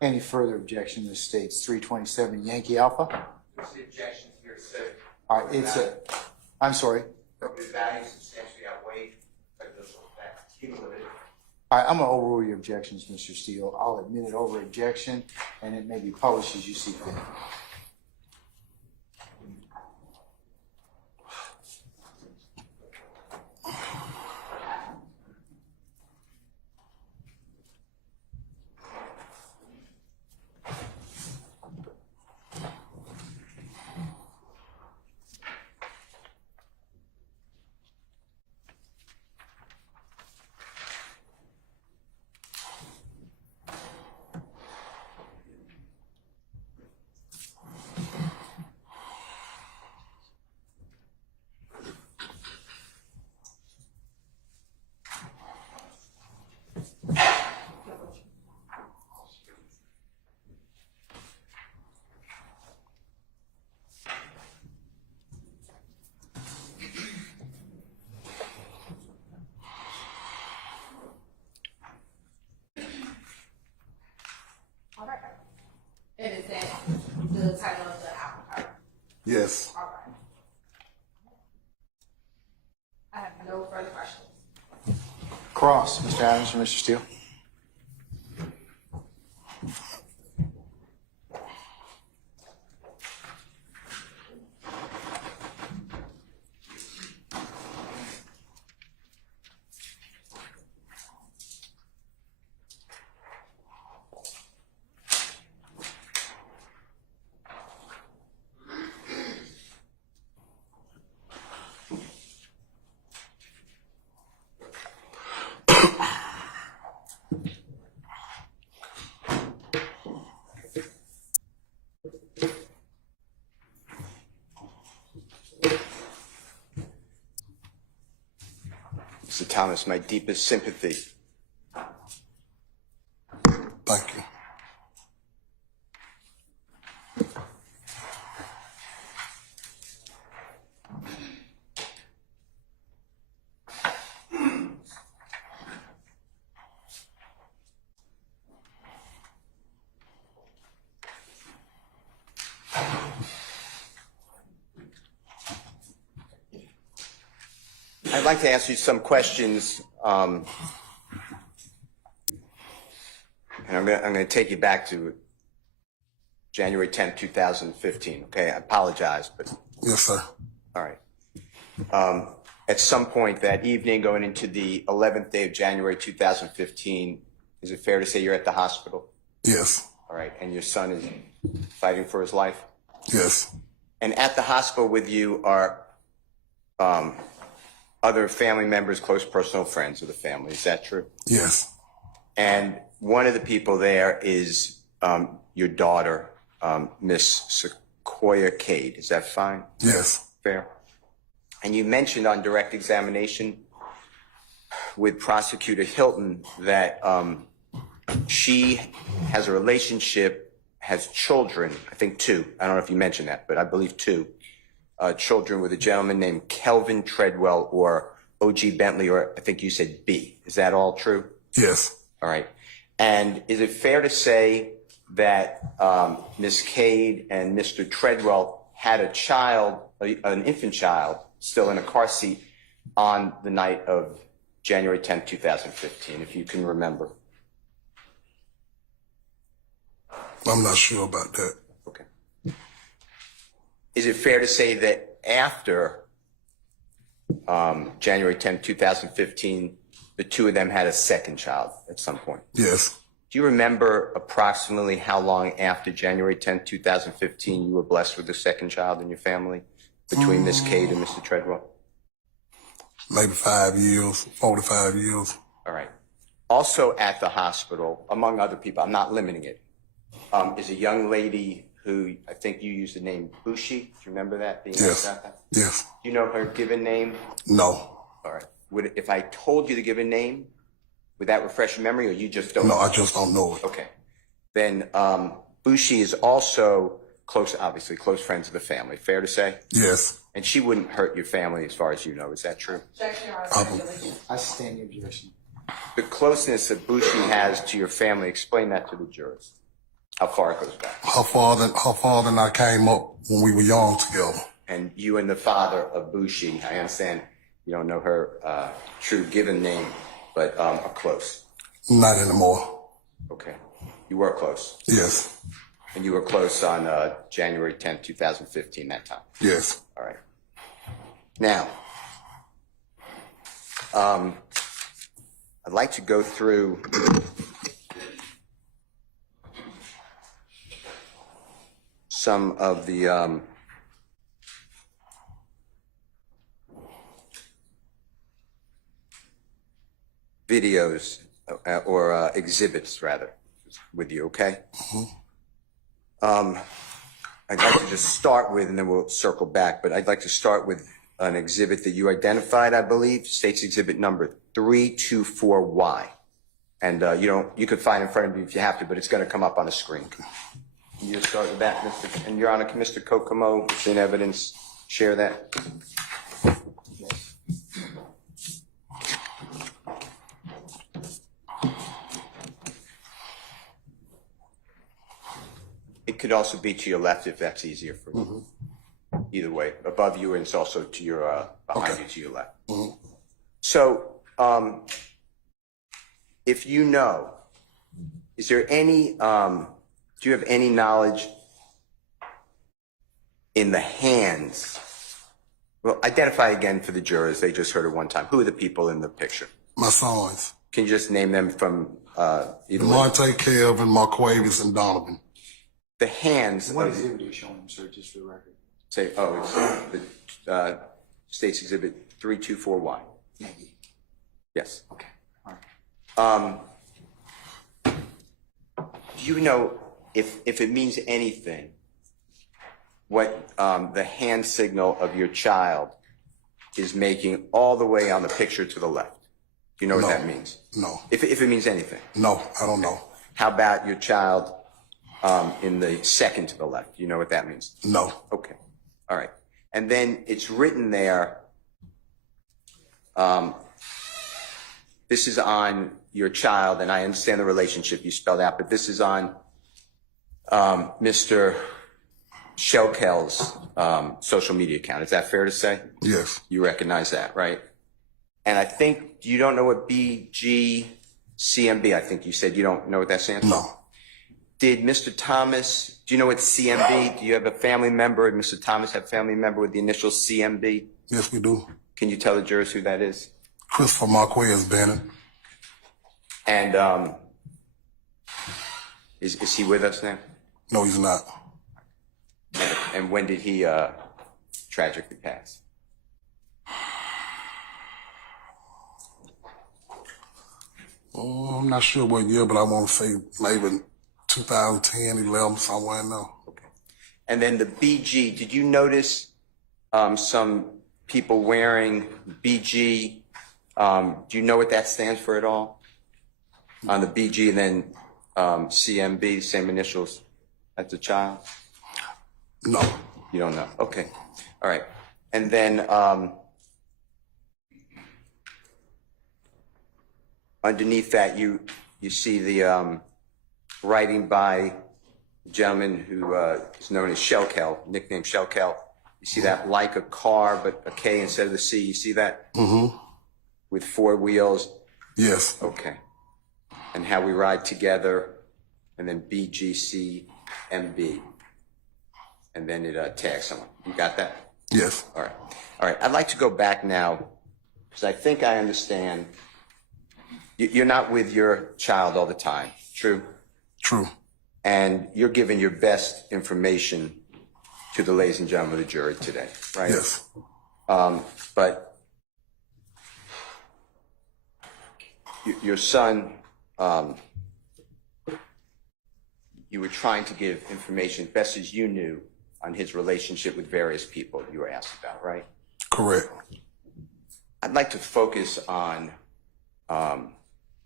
Any further objection? This states 327 Yankee Alpha. There's the objections here, sir. All right, I'm sorry. The value substantially outweighed by this effect, cumulative. All right, I'm going to overrule your objections, Mr. Steele. I'll admit it over objection, and it may be published as you see fit. Cross, Mr. Adams or Mr. Steele? Mr. Thomas, my deepest sympathy. Thank you. I'd like to ask you some questions, and I'm going to take you back to January 10th, 2015. Okay, I apologize, but Yes, sir. all right. At some point that evening, going into the 11th day of January 2015, is it fair to say you're at the hospital? Yes. All right, and your son is fighting for his life? Yes. And at the hospital with you are other family members, close personal friends of the family. Is that true? Yes. And one of the people there is your daughter, Miss Sequoia Cade. Is that fine? Yes. Fair? And you mentioned on direct examination with Prosecutor Hilton that she has a relationship, has children, I think 2. I don't know if you mentioned that, but I believe 2. Children with a gentleman named Kelvin Treadwell or O.G. Bentley, or I think you said B. Is that all true? Yes. All right. And is it fair to say that Ms. Cade and Mr. Treadwell had a child, an infant child, still in a car seat on the night of January 10th, 2015, if you can remember? I'm not sure about that. Okay. Is it fair to say that after January 10th, 2015, the 2 of them had a second child at some point? Yes. Do you remember approximately how long after January 10th, 2015 you were blessed with the second child in your family between Miss Cade and Mr. Treadwell? Maybe 5 years, 4 to 5 years. All right. Also at the hospital, among other people, I'm not limiting it, is a young lady who I think you used the name Bushi. Do you remember that? Being Yes. about that? Yes. Do you know her given name? No. All right. If I told you the given name, would that refresh your memory, or you just don't No, know? I just don't know it. Okay. Then Bushi is also close, obviously close friends of the family. Fair to say? Yes. And she wouldn't hurt your family as far as you know. Is that true? Objection, Your Honor, speculation. I stand the objection. The closeness that Bushi has to your family, explain that to the jurors. How far it goes back. Her father and I came up when we were young together. And you and the father of Bushi, I understand you don't know her true given name, but are close. Not anymore. Okay. You were close. Yes. And you were close on January 10th, 2015, that time. Yes. All right. Now, I'd like to go through some of the videos or exhibits, rather, with you, okay? I'd like to just start with, and then we'll circle back, but I'd like to start with an exhibit that you identified, I believe, states exhibit number 324Y. And you could find in front of you if you have to, but it's going to come up on the screen. Can you just start with that, Mr. And Your Honor, can Mr. Kokomo, it's in evidence, share that? It could also be to your left if that's easier for you. Either way, above you, and it's also to your behind Okay. you to your left. Mm-hmm. So if you know, is there any, do you have any knowledge in the hands? Well, identify again for the jurors. They just heard it one time. Who are the people in the picture? My sons, Can you just name them from either way? Monte, Kelvin, Marquavis, and Donovan. The hands. What of- exhibit are you showing them, sir, just for the record? Say, oh, it's the State's Exhibit 324Y. Yes. Okay, all right. Do you know if it means anything, what the hand signal of your child is making all the way on the picture to the left? Do you know what No. that means? No, If it means anything. no, I don't know. How about your child in the second to the left? Do you know what that means? No, Okay. All right. And then it's written there, this is on your child, and I understand the relationship you spelled out, but this is on Mr. Shelkel's social media account. Is that fair to say? yes, You recognize that, right? And I think you don't know what BGCMB, I think you said you don't know what that stands for? no, Did Mr. Thomas, do you know what CMB? Do you have a family member? Did Mr. Thomas have a family member with the initial CMB? yes, we do. Can you tell the jurors who that is? Christopher Marquez Bennett. And is he with us now? No, he's not. And when did he tragically pass? Oh, I'm not sure what year, but I want to say maybe 2010, 11, somewhere in there. Okay. And then the BG, did you notice some people wearing BG? Do you know what that stands for at all? On the BG and then CMB, same initials as the child? No, You don't know? Okay. All right. And then underneath that, you see the writing by a gentleman who is known as Shelkel, nicknamed Shelkel. You see that, like a car, but a K instead of the C. You see that? Mm-hmm. With 4 wheels. yes, Okay. And how we ride together, and then BGCMB. And then it tags someone. You got that? yes, All right. All right. I'd like to go back now, because I think I understand. You're not with your child all the time, true? true, And you're giving your best information to the ladies and gentlemen of the jury today, right? yes, But your son, you were trying to give information best as you knew on his relationship with various people you were asked about, right? correct. I'd like to focus on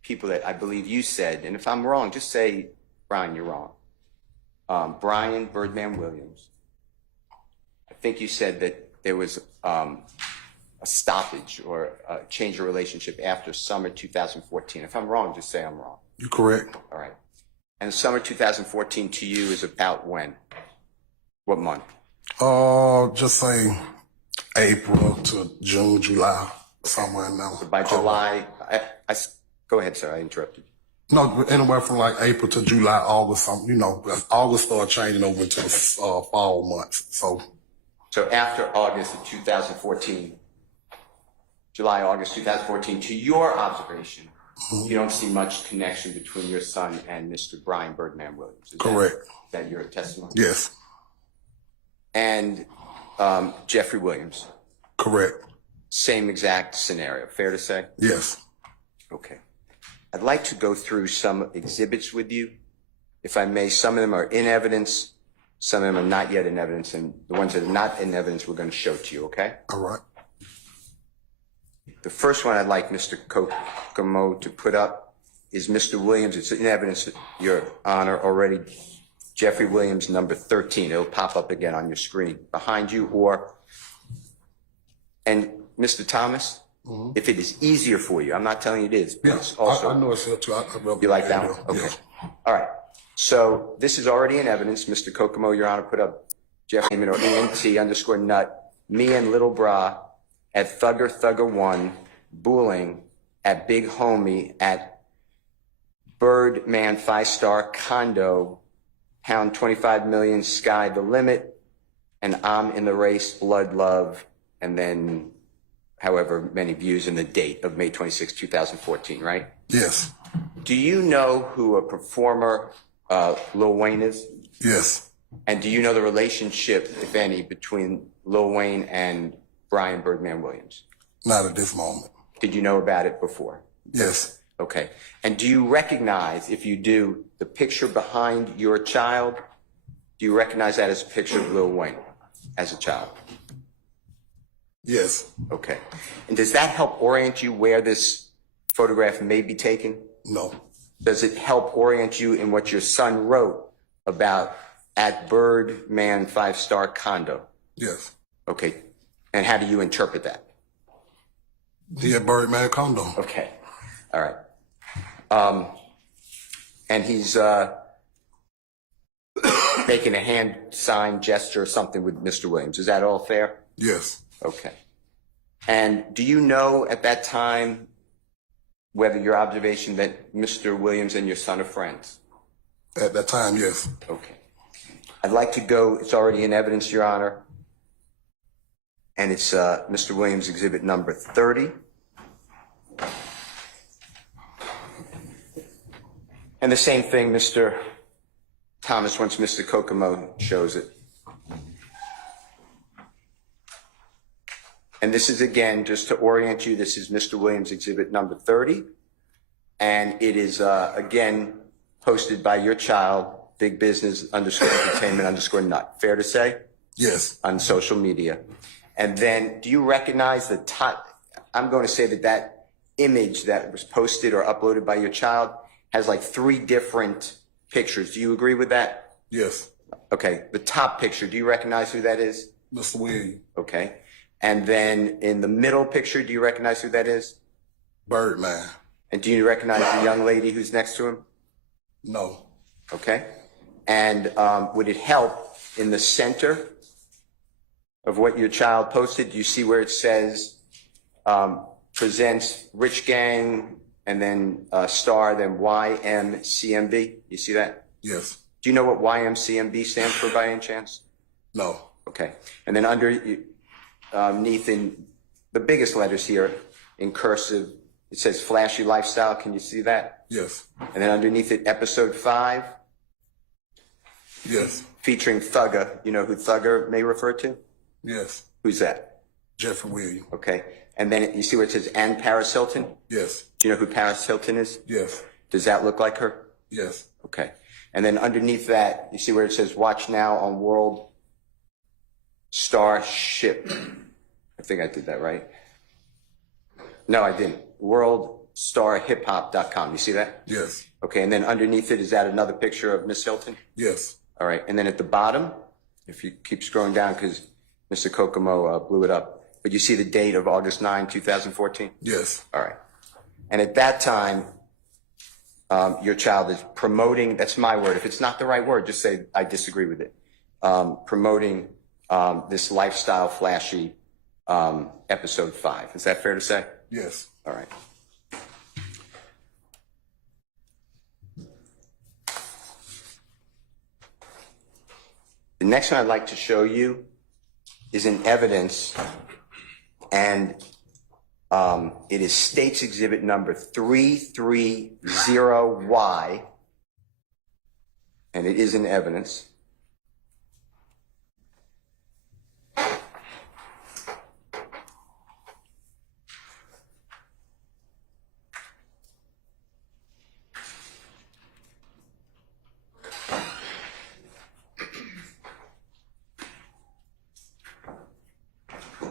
people that I believe you said, and if I'm wrong, just say, Brian, you're wrong. Brian Birdman Williams, I think you said that there was a stoppage or a change of relationship after summer 2014. If I'm wrong, just say I'm wrong. You're correct. All right. And summer 2014 to you is about when? What month? Just say April to June, July, somewhere in there. By July, go ahead, sir, I interrupted you. No, anywhere from like April to July, August, August started changing over into the fall months. So after August of 2014, July, August 2014, to your observation, you don't see much connection between your son and Mr. Brian Birdman Williams. Is correct. that your testimony? Yes, And Jeffrey Williams, correct. same exact scenario, fair to say? Yes, Okay. I'd like to go through some exhibits with you. If I may, some of them are in evidence, some of them are not yet in evidence, and the ones that are not in evidence we're going to show to you, okay? all right. The first one I'd like Mr. Kokomo to put up is Mr. Williams. It's in evidence, Your Honor, already. Jeffrey Williams, number 13. It'll pop up again on your screen behind you, and Mr. Thomas, if it is easier for you, I'm not telling you it is, but it's Yes, also. I know it's here too. You like that one? Okay. Yes. All right. So this is already in evidence. Mr. Kokomo, Your Honor, put up Jeff Heyman or ENT_nut, me and Little Bra at Thugger 1, Booling at Big Homie at Birdman 5-star condo, pound 25 million, sky the limit, and I'm in the race, blood love, and then however many views in the date of May 26, 2014, right? Yes. Do you know who a performer Lil Wayne is? Yes. And do you know the relationship, if any, between Lil Wayne and Brian Birdman Williams? Not at this moment. Did you know about it before? Yes. Okay. And do you recognize, if you do, the picture behind your child? Do you recognize that as a picture of Lil Wayne as a child? Yes. Okay. And does that help orient you where this photograph may be taken? No. Does it help orient you in what your son wrote about at Birdman 5-star condo? Yes. Okay. And how do you interpret that? The Birdman condo. Okay. All right. And he's making a hand sign gesture or something with Mr. Williams. Is that all fair? Yes. Okay. And do you know at that time whether your observation that Mr. Williams and your son are friends? At that time, yes. Okay. I'd like to go, it's already in evidence, Your Honor, and it's Mr. Williams exhibit number 30. And the same thing, Mr. Thomas, once Mr. Kokomo shows it. And this is, again, just to orient you, this is Mr. Williams exhibit number 30. And it is, again, posted by your child, big business _entertainment _nut. Fair to say? Yes. On social media. And then do you recognize the top? I'm going to say that that image that was posted or uploaded by your child has like 3 different pictures. Do you agree with that? Yes. Okay. The top picture, do you recognize who that is? Mr. Williams. Okay. And then in the middle picture, do you recognize who that is? Birdman. And do you recognize the young lady who's next to him? No. Okay. And would it help in the center of what your child posted? Do you see where it says presents Rich Gang and then star, then YMCMB? You see that? Yes. Do you know what YMCMB stands for by any chance? No. Okay. And then underneath in the biggest letters here in cursive, it says Flashy Lifestyle. Can you see that? Yes. And then underneath it, episode 5. Yes. Featuring Thugger. You know who Thugger may refer to? Yes. Who's that? Jeffrey Williams. Okay. And then you see where it says and Paris Hilton? Yes. Do you know who Paris Hilton is? Yes. Does that look like her? Yes. Okay. And then underneath that, you see where it says watch now on World Starship. I think I did that right. No, I didn't. WorldStarHipHop.com. You see that? Yes. Okay. And then underneath it, is that another picture of Miss Hilton? Yes. All right. And then at the bottom, if you keep scrolling down, because Mr. Kokomo blew it up, but you see the date of August 9, 2014? Yes. All right. And at that time, your child is promoting, that's my word. If it's not the right word, just say, I disagree with it. Promoting this lifestyle flashy episode 5. Is that fair to say? Yes. All right. The next one I'd like to show you is in evidence, and it is State's Exhibit number 330Y, and it is in evidence.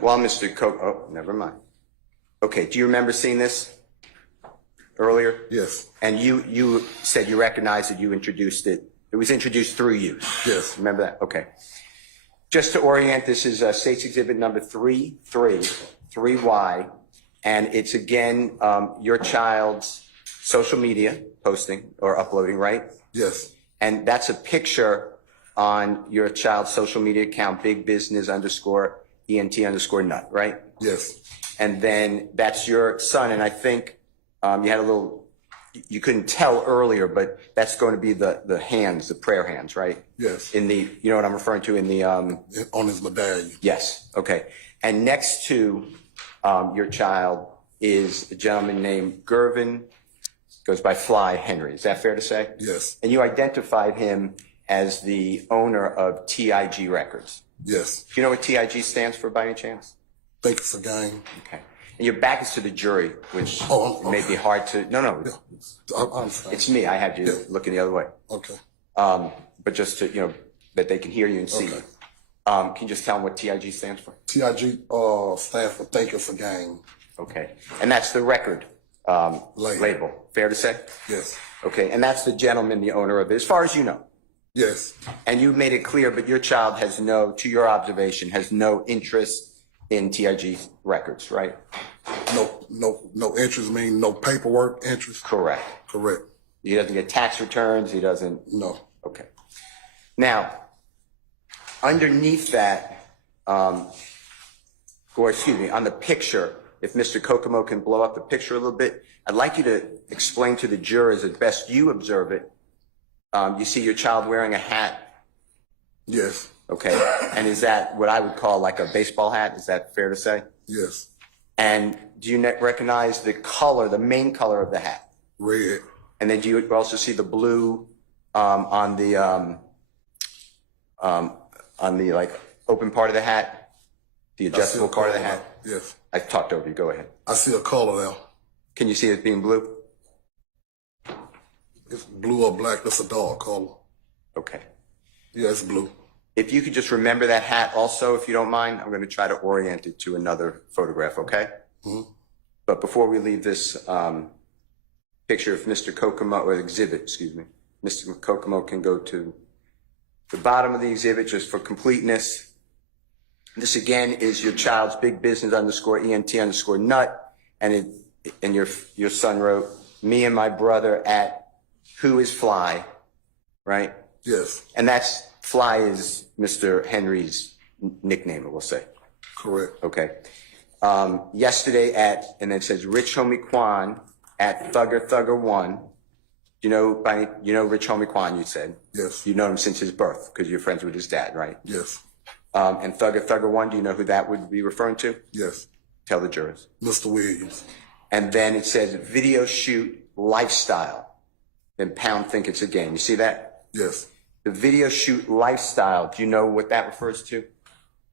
Well, Mr. oh, never mind. Okay, do you remember seeing this earlier? Yes. And you said you recognized that you introduced it. It was introduced through you. Yes. Remember that? Okay. Just to orient, this is State's Exhibit number 3Y, and it's again your child's social media posting or uploading, right? Yes. And that's a picture on your child's social media account, big business _ENT_nut, right? Yes. And then that's your son. And I think you had a little you couldn't tell earlier, but that's going to be the hands, the prayer hands, right? Yes. In the, you know what I'm referring to in the, On his medallion. yes, okay. And next to your child is a gentleman named Gervin, goes by Fly Henry. Is that fair to say? Yes. And you identified him as the owner of TIG Records. Yes. Do you know what TIG stands for by any chance? Think it's a game. Okay. And your back is to the jury, which Oh, may be hard to, no, Yeah. I understand. it's me. I had you Yeah. looking the other way. Okay. But just to, that they can hear you and see Okay. you. Can you just tell them what TIG stands for? TIG stands for Think It's a Game. Okay. And that's the record label. Fair to say? Yes. Okay. And that's the gentleman, the owner of it, as far as you know. Yes. And you made it clear, but your child has to your observation, has no interest in TIG Records, right? No interest mean no paperwork interest. Correct. Correct. He doesn't get tax returns. He doesn't. No. Okay. Now, underneath that, or excuse me, on the picture, if Mr. Kokomo can blow up the picture a little bit, I'd like you to explain to the jurors, as best you observe it. You see your child wearing a hat. Yes. Okay. And is that what I would call like a baseball hat? Is that fair to say? Yes. And do you recognize the color, the main color of the hat? Red. And then do you also see the blue on the like open part of the hat, the adjustable part of the hat? Yes. I talked over you. Go ahead. I see a color now. Can you see it being blue? It's blue or black. That's a dark color. Okay. Yeah, it's blue. If you could just remember that hat also, if you don't mind, I'm going to try to orient it to another photograph, okay? Mm-hmm. But before we leave this picture, if Mr. Kokomo, or exhibit, excuse me, Mr. Kokomo can go to the bottom of the exhibit just for completeness. This again is your child's big business _ENT_nut, and your son wrote, me and my brother at Who is Fly, right? Yes. And that's Fly is Mr. Henry's nickname, we'll say. Correct. Okay. Yesterday and it says Rich Homie Quan at Thugger 1. You know Rich Homie Quan, you said? Yes. You've known him since his birth because you're friends with his dad, right? Yes. And Thugger 1, do you know who that would be referring to? Yes. Tell the jurors. Mr. Williams. And then it says video shoot lifestyle. Then pound think it's a game. You see that? Yes. The video shoot lifestyle, do you know what that refers to?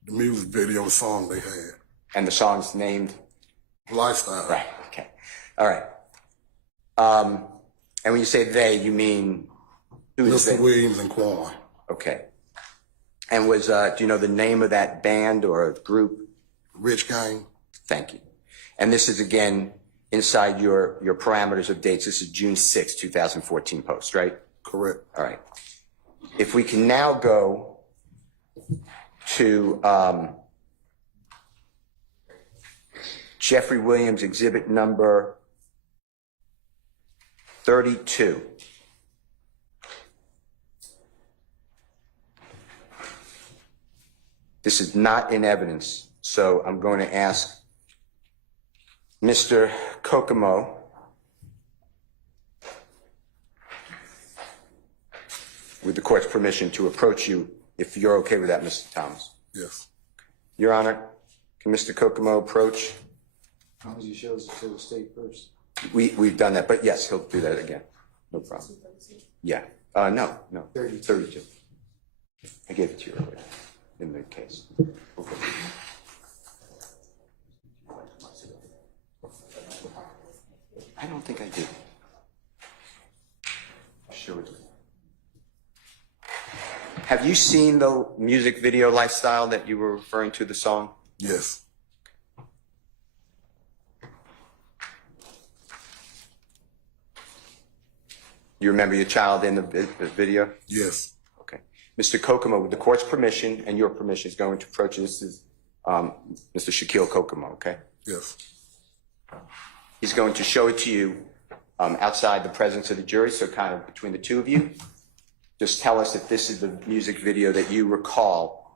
The music video, the song they had. And the song's named? Lifestyle. Right, okay. All right. And when you say they, you mean who is Mr. they? Williams and Quan. Okay. And do you know the name of that band or group? Rich Gang. Thank you. And this is again inside your parameters of dates. This is June 6, 2014 post, right? Correct. All right. If we can now go to Jeffrey Williams exhibit number 32. This is not in evidence, so I'm going to ask Mr. Kokomo with the court's permission to approach you, if you're okay with that, Mr. Thomas. Yes. Your Honor, can Mr. Kokomo approach? How does he show the state first? We've done that, but yes, he'll do that again. No problem. Yeah. No. 32. I gave it to you earlier in the case. I don't think I did. Show it to me. Have you seen the music video lifestyle that you were referring to, the song? Yes. You remember your child in the video? Yes. Okay. Mr. Kokomo, with the court's permission and your permission, is going to approach you. This is Mr. Shaquille Kokomo, okay? Yes. He's going to show it to you outside the presence of the jury, so kind of between the two of you. Just tell us if this is the music video that you recall,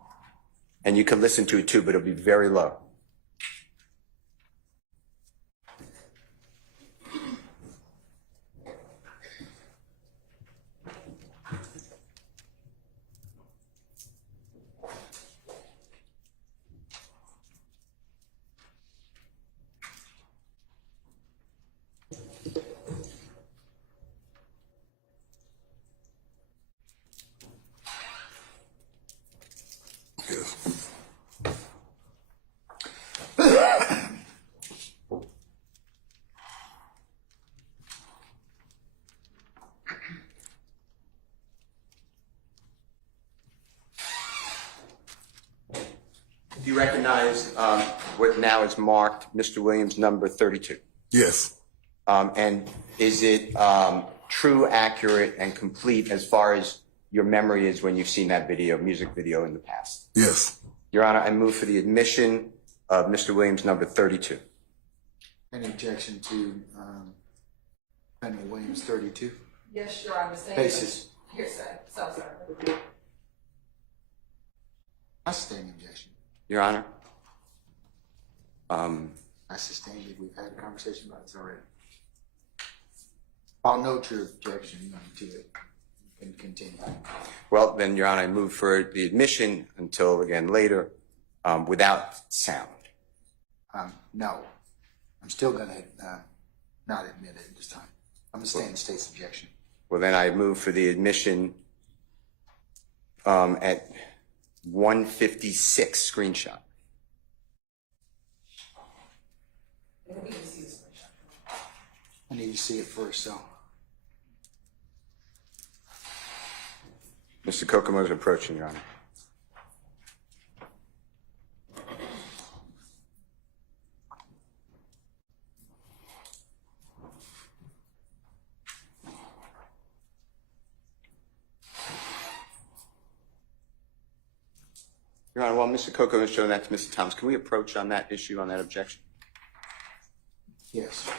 and you can listen to it too, but it'll be very low. Do you recognize what now is marked Mr. Williams number 32? Yes. And is it true, accurate, and complete as far as your memory is when you've seen that video, music video in the past? Yes. Your Honor, I move for the admission of Mr. Williams number 32. Any objection to defendant Williams 32? Yes, Your Honor, same. Basis. Hearsay, self-serving. I sustain the objection. Your Honor, I sustain it. We've had a conversation about this already. I'll note your objection to it. You can continue. well, then, Your Honor, I move for the admission until, again, later, without sound. No. I'm still going to not admit it this time. I'm going to stay in the state's objection. Well, then I move for the admission at 156 screenshot. And we can see this screenshot. I need to see it first, so. Mr. Kokomo is approaching, Your Honor. Your Honor, while Mr. Kokomo is showing that to Mr. Thomas, can we approach on that issue, on that objection? Yes.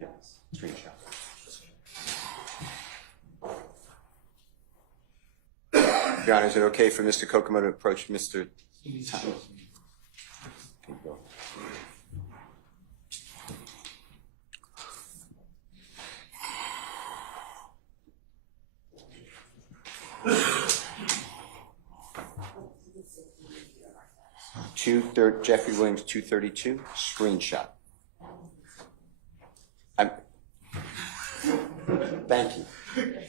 Yes. Screenshot. Your Honor, is it okay for Mr. Kokomo to approach Mr. Thomas? Can you go? Jeffrey Williams, 232, screenshot. Thank you.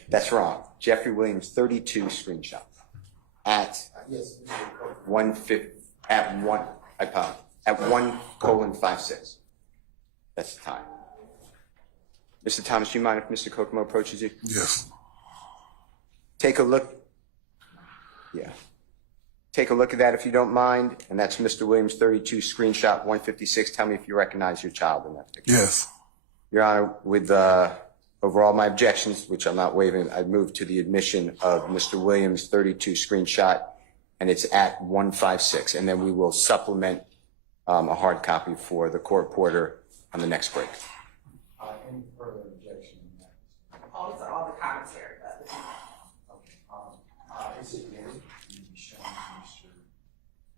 That's wrong. Jeffrey Williams, 32, screenshot. At 1:50, at 1:56. That's the time. Mr. Thomas, do you mind if Mr. Kokomo approaches you? Yes. Take a look. Yeah. Take a look at that if you don't mind. And that's Mr. Williams, 32, screenshot 156. Tell me if you recognize your child in that picture. Yes. Your Honor, with overall my objections, which I'm not waiving, I move to the admission of Mr. Williams, 32, screenshot, and it's at 1:56. And then we will supplement a hard copy for the court reporter on the next break. Any further objection on that? Also, all the commentary. Is it ready? You can show Mr.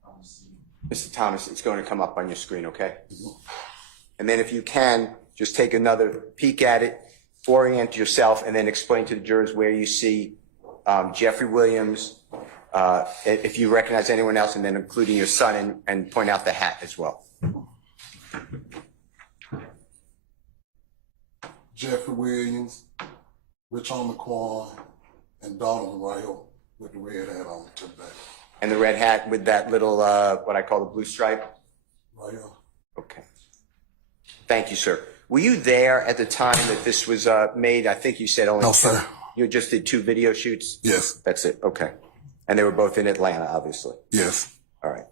Thomas. Mr. Thomas, it's going to come up on your screen, okay? And then if you can, just take another peek at it, orient yourself, and then explain to the jurors where you see Jeffrey Williams, if you recognize anyone else, and then including your son, and point out the hat as well. Jeffrey Williams, Rich on McQuarrie, and Donovan right here with the red hat on to the back. And the red hat with that little, what I call the blue stripe? Right here. Okay. Thank you, sir. Were you there at the time that this was made? I think you said only. No, sir. You just did 2 video shoots? Yes. That's it, okay. And they were both in Atlanta, obviously. Yes. All right.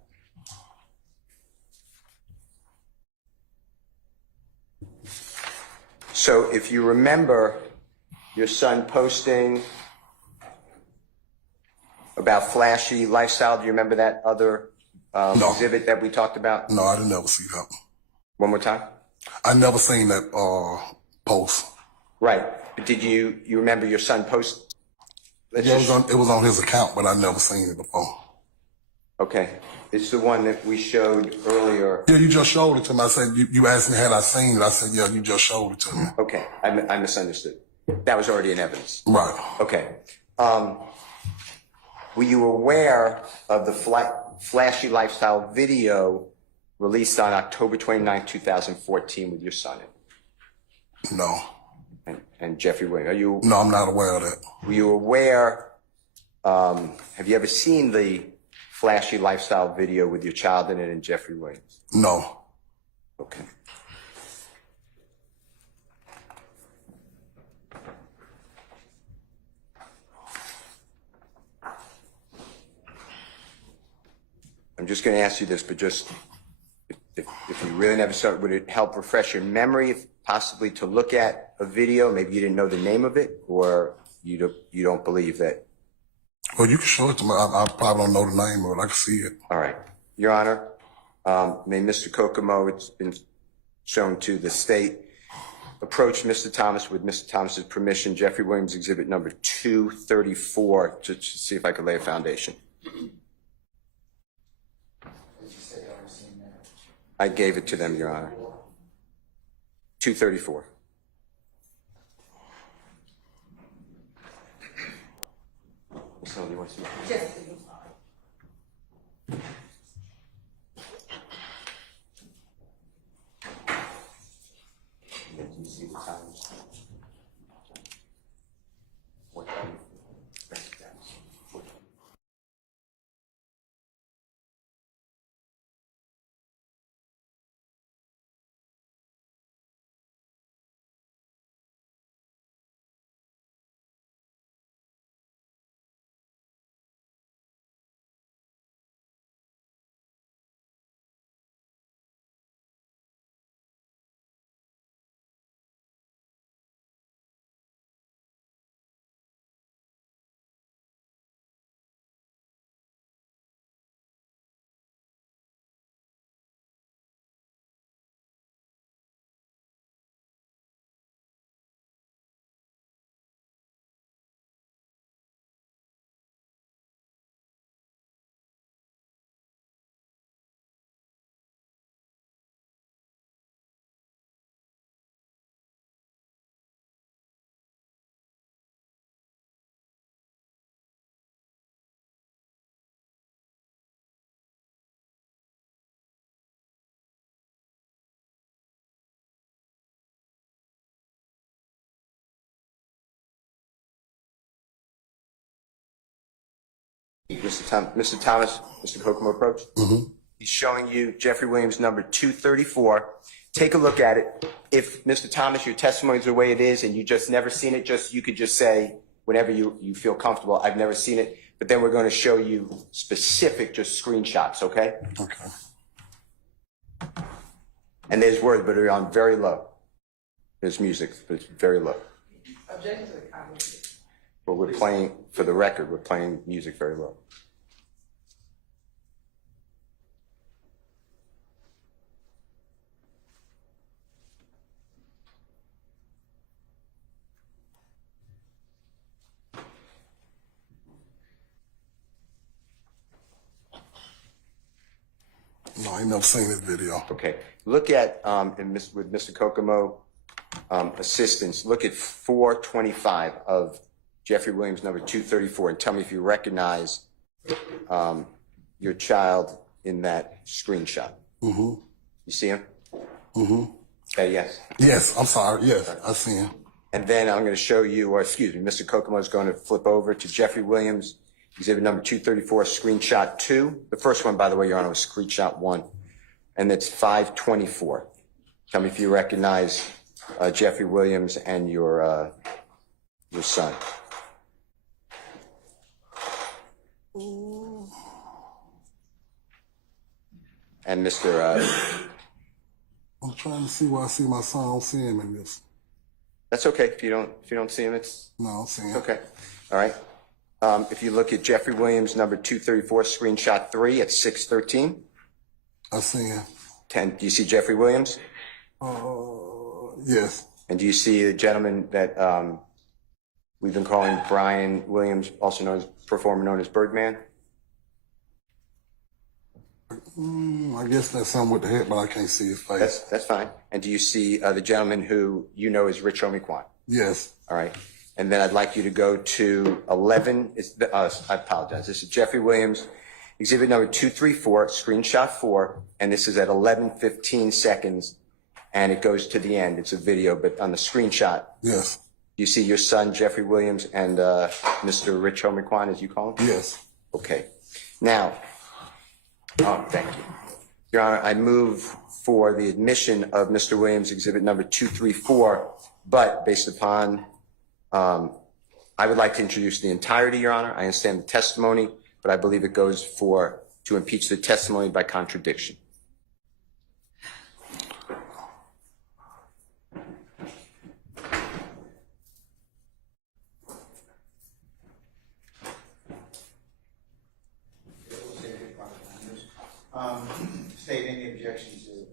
So if you remember your son posting about flashy lifestyle, do you remember that other No. exhibit that we talked about? No, I didn't never see that. One more time? I never seen that post. Right. But did you remember your son post? Yeah, it was on his account, but I never seen it before. Okay. It's the one that we showed earlier. Yeah, you just showed it to me. I said, you asked me had I seen it. I said, yeah, you just showed it to me. Okay. I misunderstood. That was already in evidence. Right. Okay. Were you aware of the flashy lifestyle video released on October 29, 2014 with your son No. and Jeffrey Williams? No, I'm not aware of that. Were you aware, have you ever seen the flashy lifestyle video with your child in it and Jeffrey Williams? No. Okay. I'm just going to ask you this, but just if you really never saw it, would it help refresh your memory, possibly to look at a video? Maybe you didn't know the name of it, or you don't believe that. Well, you can show it to me. I probably don't know the name of it. I can see it. All right, Your Honor, may Mr. Kokomo, it's been shown to the state, approach Mr. Thomas with Mr. Thomas's permission, Jeffrey Williams exhibit number 234, to see if I could lay a foundation. I gave it to them, Your Honor. 234. So you want to see? Just Can you see the times? What time? Mr. Thomas, Mr. Kokomo approach. He's showing you Jeffrey Williams number 234. Take a look at it. If Mr. Thomas, your testimony is the way it is, and you just never seen it, you could just say whenever you feel comfortable, I've never seen it. But then we're going to show you specific, just screenshots, okay? Okay. And there's words, but they're on very low. There's music, but it's very low. Objection to the comment. But we're playing, for the record, we're playing music very low. No, I ain't never seen this video. Okay. Look at, with Mr. Kokomo assistance, look at 425 of Jeffrey Williams number 234 and tell me if you recognize your child in that screenshot. You see him? Okay, yes. Yes, I'm sorry. Yes, I see him. And then I'm going to show you, or excuse me, Mr. Kokomo is going to flip over to Jeffrey Williams, exhibit number 234, screenshot 2. The first one, by the way, Your Honor, was screenshot 1. And it's 524. Tell me if you recognize Jeffrey Williams and your son. And Mr. I'm trying to see where I see my son. I don't see him in this. That's okay. If you don't see him, it's No, I don't see him. okay. All right. If you look at Jeffrey Williams, number 234, screenshot 3 at 613. I see him. 10. Do you see Jeffrey Williams? Yes. And do you see the gentleman that we've been calling Brian Williams, also known as performer known as Birdman? I guess that's something with the head, but I can't see his face. That's fine. And do you see the gentleman who you know is Rich Omiquan? Yes. All right. And then I'd like you to go to 11. I apologize. This is Jeffrey Williams, exhibit number 234, screenshot 4, and this is at 11:15 seconds, and it goes to the end. It's a video, but on the screenshot, Yes. you see your son, Jeffrey Williams, and Mr. Rich Omiquan, as you call him? Yes. Okay. Now, thank you. Your Honor, I move for the admission of Mr. Williams, exhibit number 234, but based upon, I would like to introduce the entirety, Your Honor. I understand the testimony, but I believe it goes to impeach the testimony by contradiction. State any objection to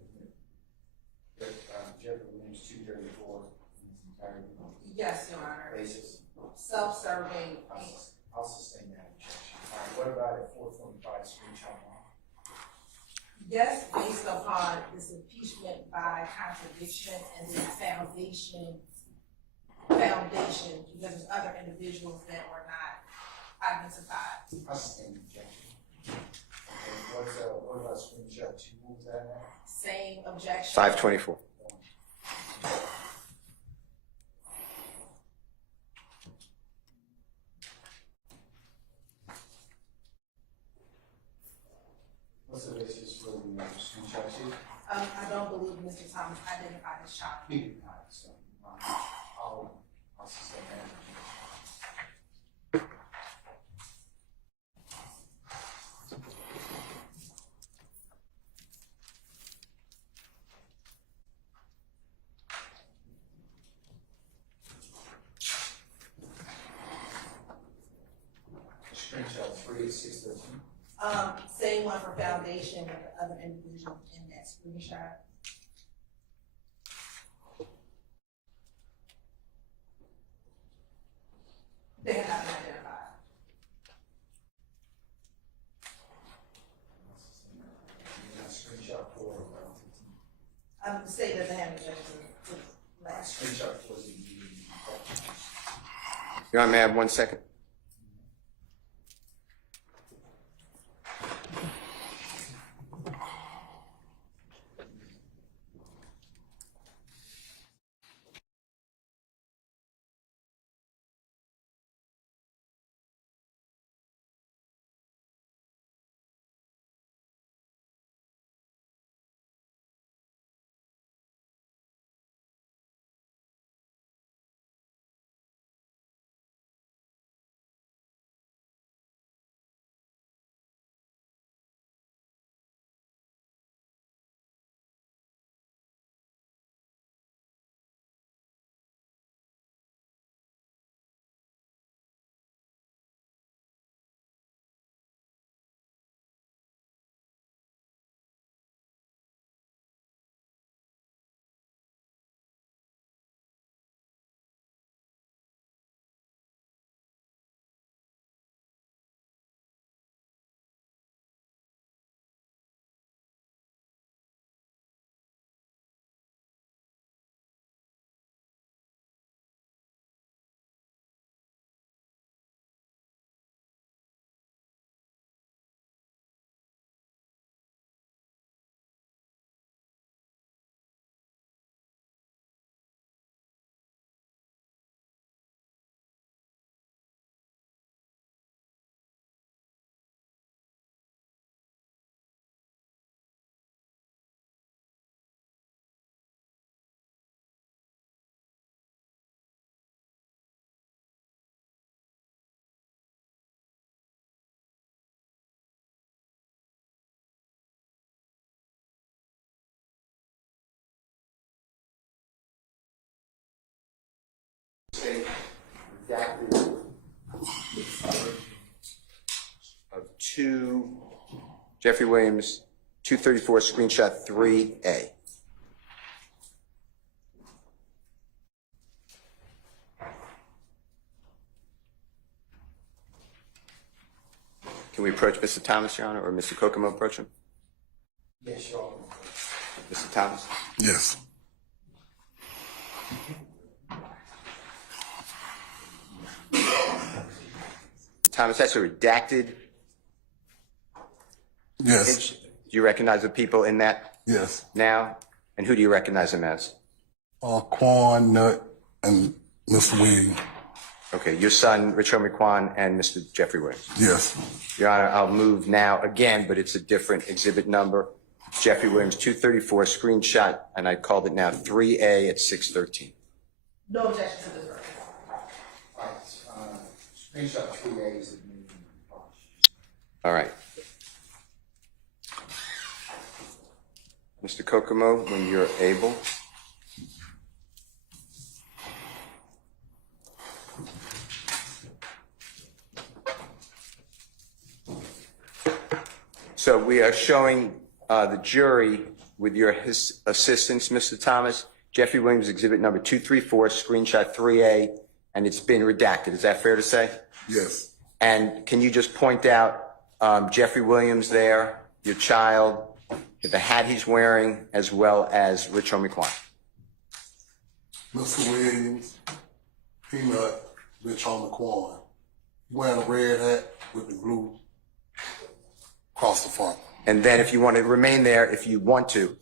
Jeffrey Williams 234 in its entirety? Yes, Your Honor. Basis. Self-serving. I'll sustain that objection. All right, what about at 425 screenshot 1? Yes, based upon this impeachment by contradiction and the foundation, because there's other individuals that were not identified. I'll sustain the objection. Okay, what about screenshot 2? What was that now? Same objection. 524. What's the basis for the screenshot 2? I don't believe Mr. Thomas identified his child. He did not, so I'll sustain that objection. Screenshot 3 at 613. Same one for foundation with the other individuals in that screenshot. They have not been identified. Screenshot 4. Say that they have objection to last. Screenshot 4 is the Your Honor, may I have 1 second? redacted of Jeffrey Williams, 234 screenshot 3A. Can we approach Mr. Thomas, Your Honor, or Mr. Kokomo approach him? Yes, sure. Mr. Thomas? Yes. Thomas, that's a redacted Yes. image. Do you recognize the people in that Yes. now? And who do you recognize them as? Quan, Nut, and Mr. Williams. Okay, your son, Rich Homie and Mr. Jeffrey Williams. Yes. Your Honor, I'll move now again, but it's a different exhibit number. Jeffrey Williams, 234 screenshot, and I called it now 3A at 613. No objection to this version. Screenshot 3A is All right. Mr. Kokomo, when you're able. So we are showing the jury, with your assistance, Mr. Thomas, Jeffrey Williams exhibit number 234, screenshot 3A, and it's been redacted. Is that fair to say? Yes. And can you just point out Jeffrey Williams there, your child, the hat he's wearing, as well as Rich Homie Quan? Mr. Williams, Peanut, Rich Homie Quan. Wearing a red hat with the blue across the front. And then if you want to remain there, if you want to,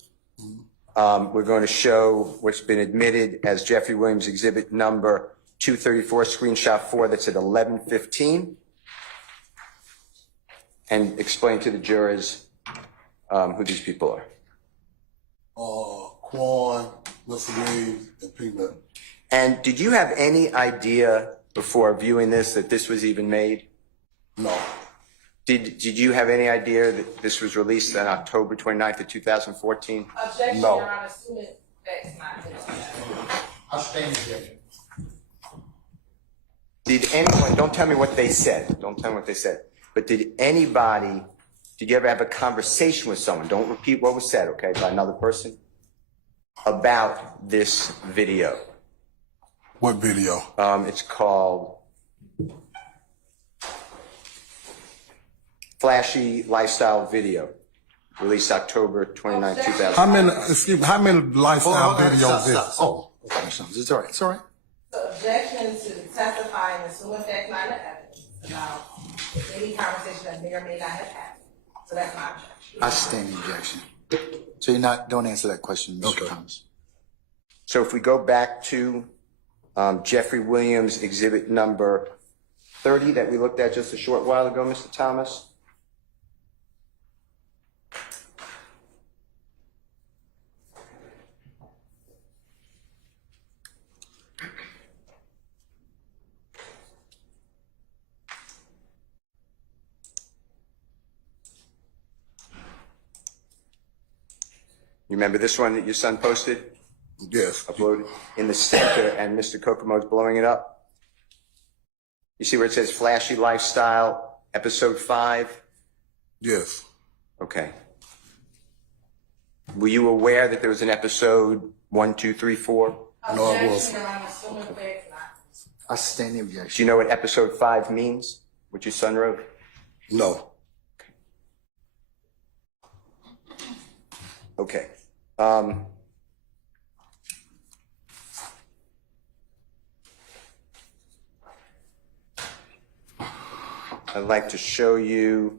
we're going to show what's been admitted as Jeffrey Williams exhibit number 234, screenshot 4, that's at 11:15. And explain to the jurors who these people are. Quan, Mr. Williams, and Peanut. And did you have any idea before viewing this that this was even made? No. Did you have any idea that this was released on October 29th of 2014? Objection, No. Your Honor, assuming that's not the I stand objection. Did anyone, don't tell me what they said, don't tell me what they said, but did you ever have a conversation with someone, don't repeat what was said, okay, by another person, about this video? What video? It's called Flashy Lifestyle Video, released October 29, 2000. How many lifestyle videos is? Oh, okay, it's all right. It's all right. So objection to testifying and assuming facts not the evidence about any conversation that may or may not have happened. So that's my objection. I stand objection. So don't answer that question, Mr. Thomas. So if we go back to Jeffrey Williams exhibit number 30 that we looked at just a short while ago, Mr. Thomas. You remember this one that your son posted? Yes. Uploaded in the center, and Mr. Kokomo's blowing it up. You see where it says Flashy Lifestyle, episode 5? Yes. Okay. Were you aware that there was an episode 1, 2, 3, 4? No, I Objection, wasn't. Your Honor, assuming facts not. I stand the Do objection. you know what episode 5 means? What your son wrote? No. Okay. I'd like to show you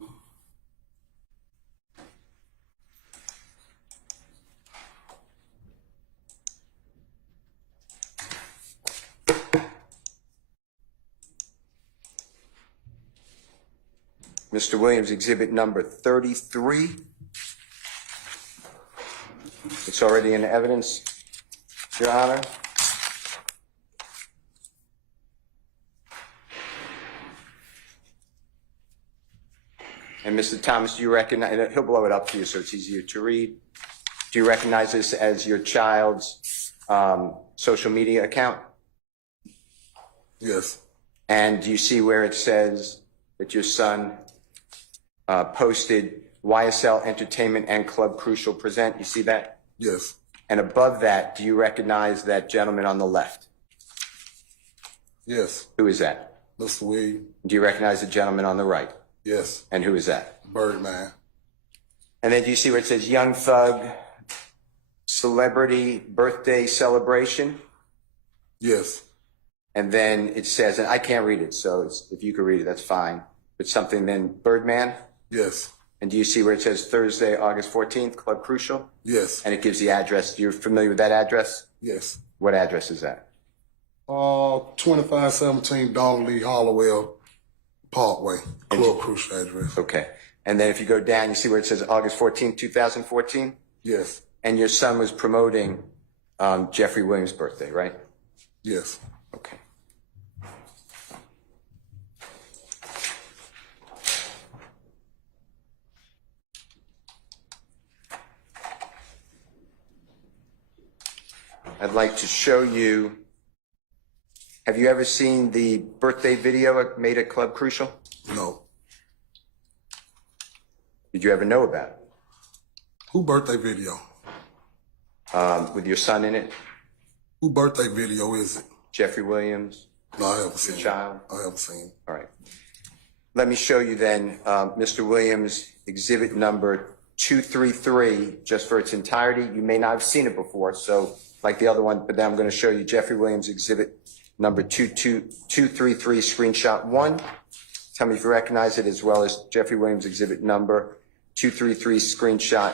Mr. Williams exhibit number 33. It's already in evidence, Your Honor. And Mr. Thomas, do you recognize, he'll blow it up for you so it's easier to read. Do you recognize this as your child's social media account? Yes. And do you see where it says that your son posted YSL Entertainment and Club Crucial present? You see that? Yes. And above that, do you recognize that gentleman on the left? Yes. Who is that? Mr. Williams. Do you recognize the gentleman on the right? Yes. And who is that? Birdman. And then do you see where it says Young Thug Celebrity Birthday Celebration? Yes. And then it says, and I can't read it, so if you can read it, that's fine. But something then Birdman? Yes. And do you see where it says Thursday, August 14th, Club Crucial? Yes. And it gives the address. You're familiar with that address? Yes. What address is that? 2517 Donnelly Hollowell Parkway, Club Crucial address. Okay. And then if you go down, you see where it says August 14th, 2014? Yes. And your son was promoting Jeffrey Williams' birthday, right? Yes. Okay. I'd like to show you, have you ever seen the birthday video made at Club Crucial? No. Did you ever know about it? Who birthday video? With your son in it? Who birthday video is it? Jeffrey Williams? No, I haven't seen child? it. I haven't seen it. All right. Let me show you then, Mr. Williams, exhibit number 233, just for its entirety. You may not have seen it before, so like the other one, but then I'm going to show you Jeffrey Williams exhibit number 233, screenshot 1. Tell me if you recognize it, as well as Jeffrey Williams exhibit number 233, screenshot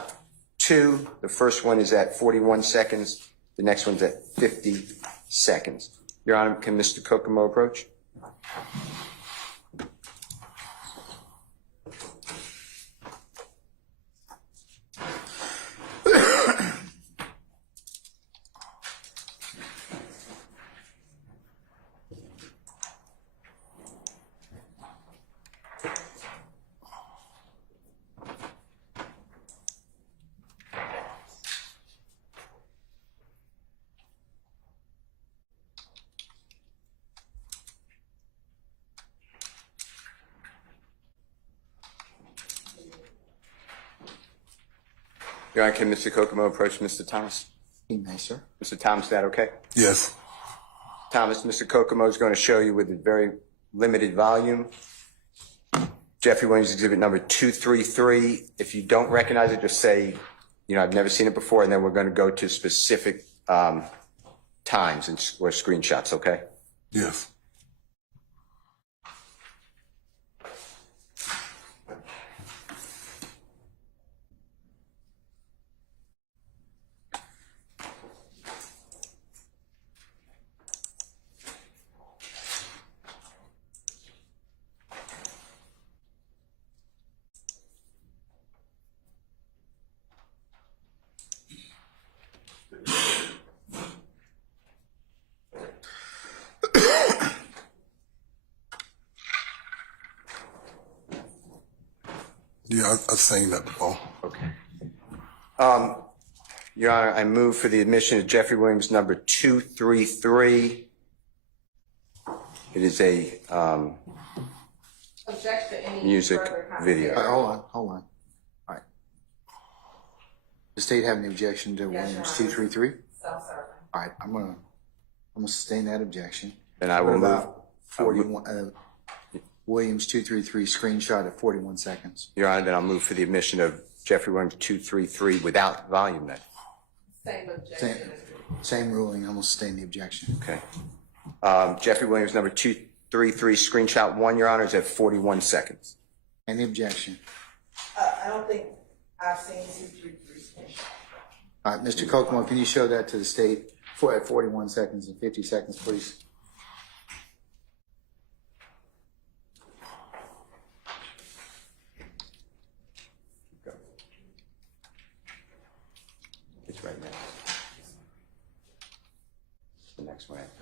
2. The first one is at 41 seconds. The next one's at 50 seconds. Your Honor, can Mr. Kokomo approach? Your Honor, can Mr. Kokomo approach Mr. Thomas? He may, sir. Mr. Thomas, is that okay? Yes. Thomas, Mr. Kokomo is going to show you with a very limited volume. Jeffrey Williams exhibit number 233. If you don't recognize it, just say, you know, I've never seen it before, and then we're going to go to specific times or screenshots, okay? Yes. Yeah, I've seen that before. Okay. Your Honor, I move for the admission of Jeffrey Williams number 233. It is a Object to any music further video. commentary. Hold on. All right. The state have any objection to Yes, Williams Your Honor. 233? Self-serving. All right, I'm gonna sustain that objection. Then I What will move. about 41, Williams 233 screenshot at 41 seconds. Your Honor, then I'll move for the admission of Jeffrey Williams 233 without volume then. Same objection. Same ruling, I'm gonna sustain the objection. Okay. Jeffrey Williams number 233, screenshot 1, Your Honor, is at 41 seconds. Any objection? I don't think I've seen 233. All right, Mr. Kokomo, can you show that to the state at 41 seconds and 50 seconds, please? It's right next. The next one after.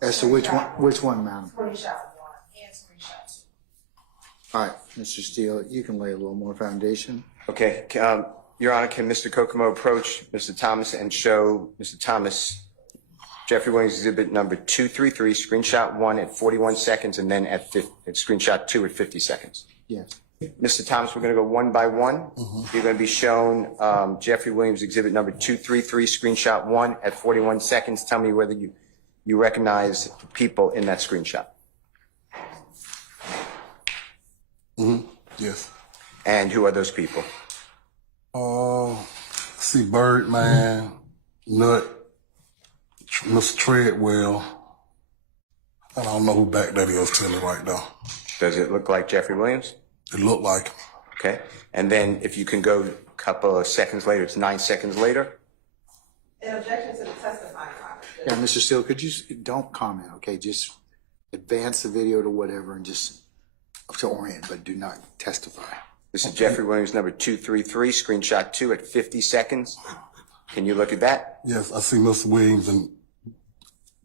As to which one, madam? Screenshot 1 and screenshot 2. All right, Mr. Steele, you can lay a little more foundation. Okay, Your Honor, can Mr. Kokomo approach Mr. Thomas and show Mr. Thomas Jeffrey Williams exhibit number 233, screenshot 1 at 41 seconds, and then at screenshot 2 at 50 seconds? Yes. Mr. Thomas, we're going to go one by one. You're going to be shown Jeffrey Williams exhibit number 233, screenshot 1 at 41 seconds. Tell me whether you recognize people in that screenshot. Yes. And who are those people? See Birdman, Nut, Mr. Treadwell. I don't know who back that is to me right now. Does it look like Jeffrey Williams? It looked like him. Okay. And then if you can go a couple of seconds later, it's 9 seconds later. In objection to the testifying, Yeah, Mr. Steele, could you don't comment, okay? Just advance the video to whatever and just to orient, but do not testify. This is Jeffrey Williams number 233, screenshot 2 at 50 seconds. Can you look at that? Yes, I see Mr. Williams and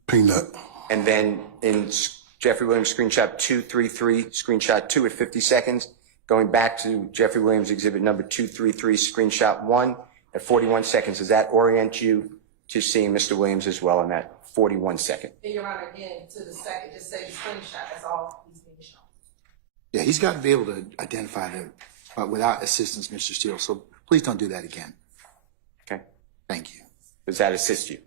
Peanut. And then in Jeffrey Williams screenshot 233, screenshot 2 at 50 seconds, going back to Jeffrey Williams exhibit number 233, screenshot 1 at 41 seconds. Does that orient you to seeing Mr. Williams as well in that 41 second? And Your Honor, again, to the second, just say the screenshot. That's all he's being shown. Yeah, he's got to be able to identify the without assistance, Mr. Steele. So please don't do that again. Okay. Thank you. Does that assist you?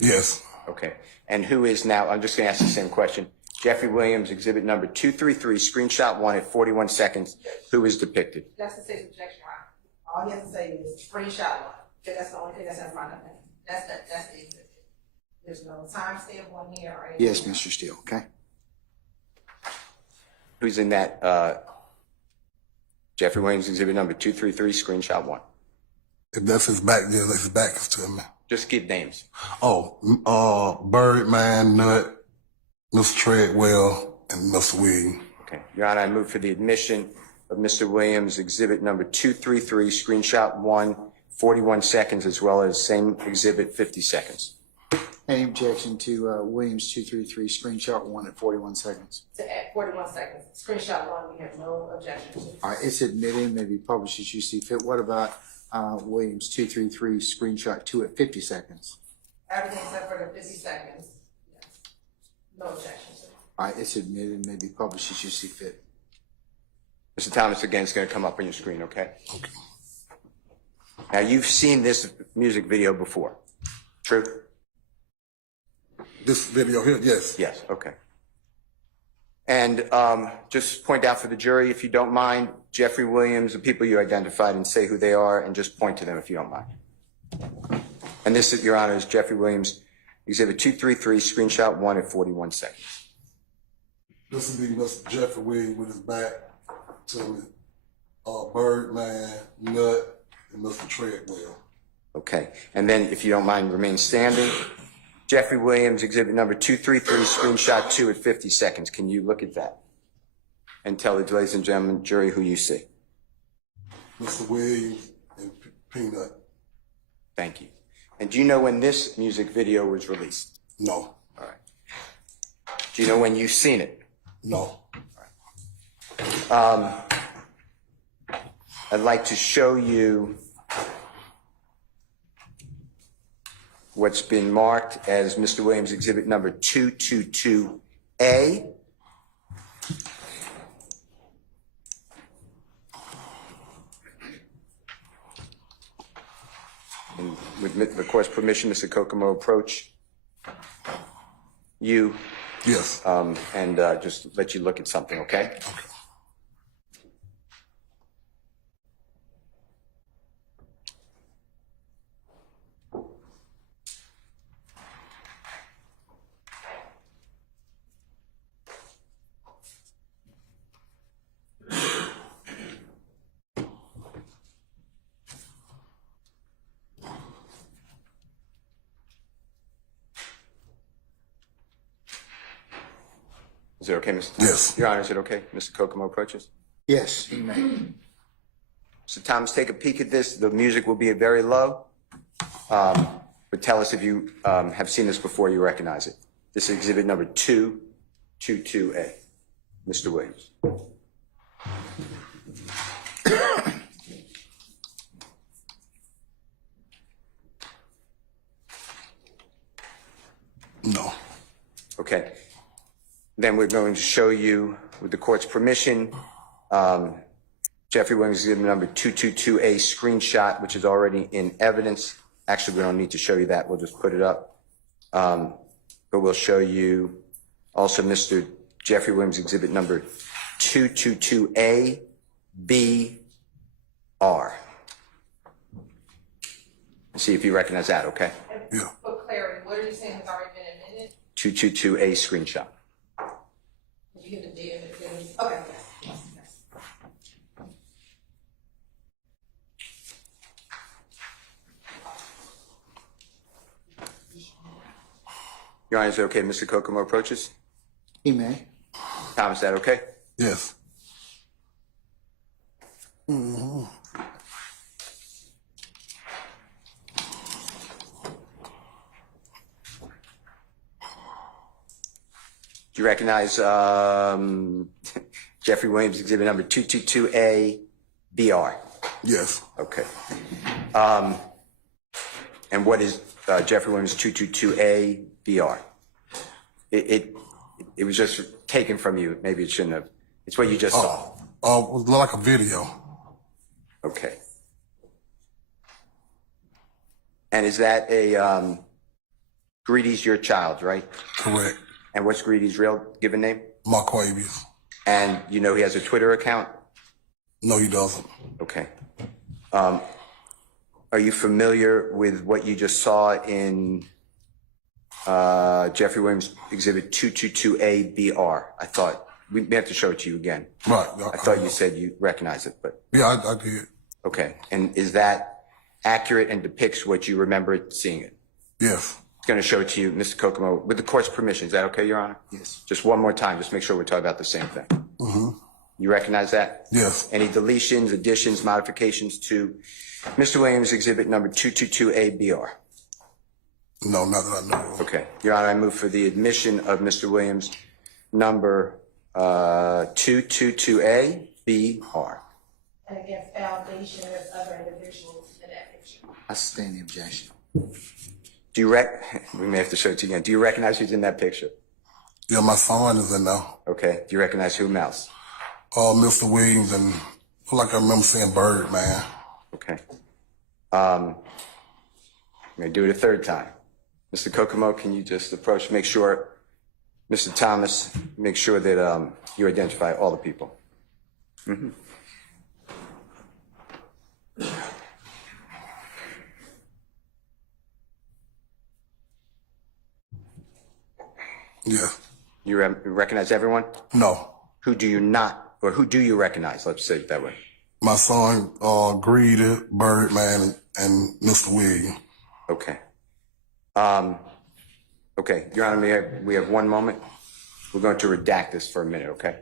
Yes. Okay. And who is now, I'm just going to ask the same question. Jeffrey Williams, exhibit number 233, screenshot 1 at 41 seconds. Who is depicted? That's to say objection, Your Honor. All he has to say is screenshot 1. Because that's the only thing that's in front of him. That's the exhibit. There's no timestamp on here or anything. Yes, Mr. Steele, okay? Who's in that Jeffrey Williams, exhibit number 233, screenshot 1? If that's his back, yeah, that's his back is to me. Just give names. Birdman, Nut, Mr. Treadwell, and Mr. Williams. Okay. Your Honor, I move for the admission of Mr. Williams, exhibit number 233, screenshot 1, 41 seconds, as well as same exhibit, 50 seconds. Any objection to Williams 233, screenshot 1 at 41 seconds? To add 41 seconds. Screenshot 1, we have no objection to. All right, it's admitted, maybe published as you see fit. What about Williams 233, screenshot 2 at 50 seconds? Everything except for the 50 seconds. Yes. No objection to. All right, it's admitted, maybe published as you see fit. Mr. Thomas, again, is going to come up on your screen, okay? Okay. Now, you've seen this music video before, true? This video here, yes. Yes, okay. And just point out for the jury, if you don't mind, Jeffrey Williams, the people you identified, and say who they are, and just point to them if you don't mind. And this, Your Honor, is Jeffrey Williams, exhibit 233, screenshot 1 at 41 seconds. This would be Mr. Jeffrey Williams with his back to me. Birdman, Nut, and Mr. Treadwell. Okay. And then, if you don't mind, remain standing. Jeffrey Williams, exhibit number 233, screenshot 2 at 50 seconds. Can you look at that and tell the ladies and gentlemen jury who you see? Mr. Williams and Peanut. Thank you. And do you know when this music video was released? No. All right. Do you know when you've seen it? No. I'd like to show you what's been marked as Mr. Williams exhibit number 222A. And with the court's permission, Mr. Kokomo, approach you. Yes. And just let you look at something, okay? Okay. Is it okay, Mr. Thomas? Yes. Your Honor, is it okay? Mr. Kokomo approaches. Yes, he may. Mr. Thomas, take a peek at this. The music will be very low. but tell us if you have seen this before, you recognize it. This is exhibit number 222A. Mr. Williams. No. Okay. Then we're going to show you, with the court's permission, Jeffrey Williams exhibit number 222A screenshot, which is already in evidence. Actually, we don't need to show you that. We'll just put it up. But we'll show you also Mr. Jeffrey Williams exhibit number 222A BR. See if you recognize that, okay? Yeah. For clarity, what are you saying has already been admitted? 222A screenshot. Did you give the date of it? Okay. Yes. Your Honor, is it okay if Mr. Kokomo approaches? He may. Thomas, is that okay? Yes. Do you recognize Jeffrey Williams exhibit number 222A BR? Yes. Okay. And what is Jeffrey Williams 222A BR? It was just taken from you. Maybe it shouldn't have. It's what you just saw. It was like a video. Okay. And is that a Greedy's your child, right? Correct. And what's Greedy's real given name? Marquavius. And you know he has a Twitter account? No, he doesn't. Okay. Are you familiar with what you just saw in Jeffrey Williams exhibit 222A BR? I thought we have to show it to you again. Right. I thought you said you recognize it, but Yeah, I did. okay. And is that accurate and depicts what you remember seeing it? Yes. Going to show it to you, Mr. Kokomo, with the court's permission. Is that okay, Your Honor? Yes. Just one more time, just make sure we're talking about the same thing. Mm-hmm. You recognize that? Yes. Any deletions, additions, modifications to Mr. Williams exhibit number 222A BR? No, not that I know of. Okay. Your Honor, I move for the admission of Mr. Williams number 222A BR. And against allegation of other individuals in that picture. I sustain the objection. Do you we may have to show it to you again. Do you recognize who's in that picture? Yeah, my son is in there. Okay. Do you recognize whom else? Mr. Williams, and like I remember seeing Bird, man. Okay. I'm going to do it a third time. Mr. Kokomo, can you just approach, make sure, Mr. Thomas, make sure that you identify all the people. Mm-hmm. Yeah. You recognize everyone? No. Who do you not, or who do you recognize? Let's say it that way. My son, Greedy, Birdman, and Mr. Williams. Okay. Okay, Your Honor, we have one moment. We're going to redact this for a minute, okay?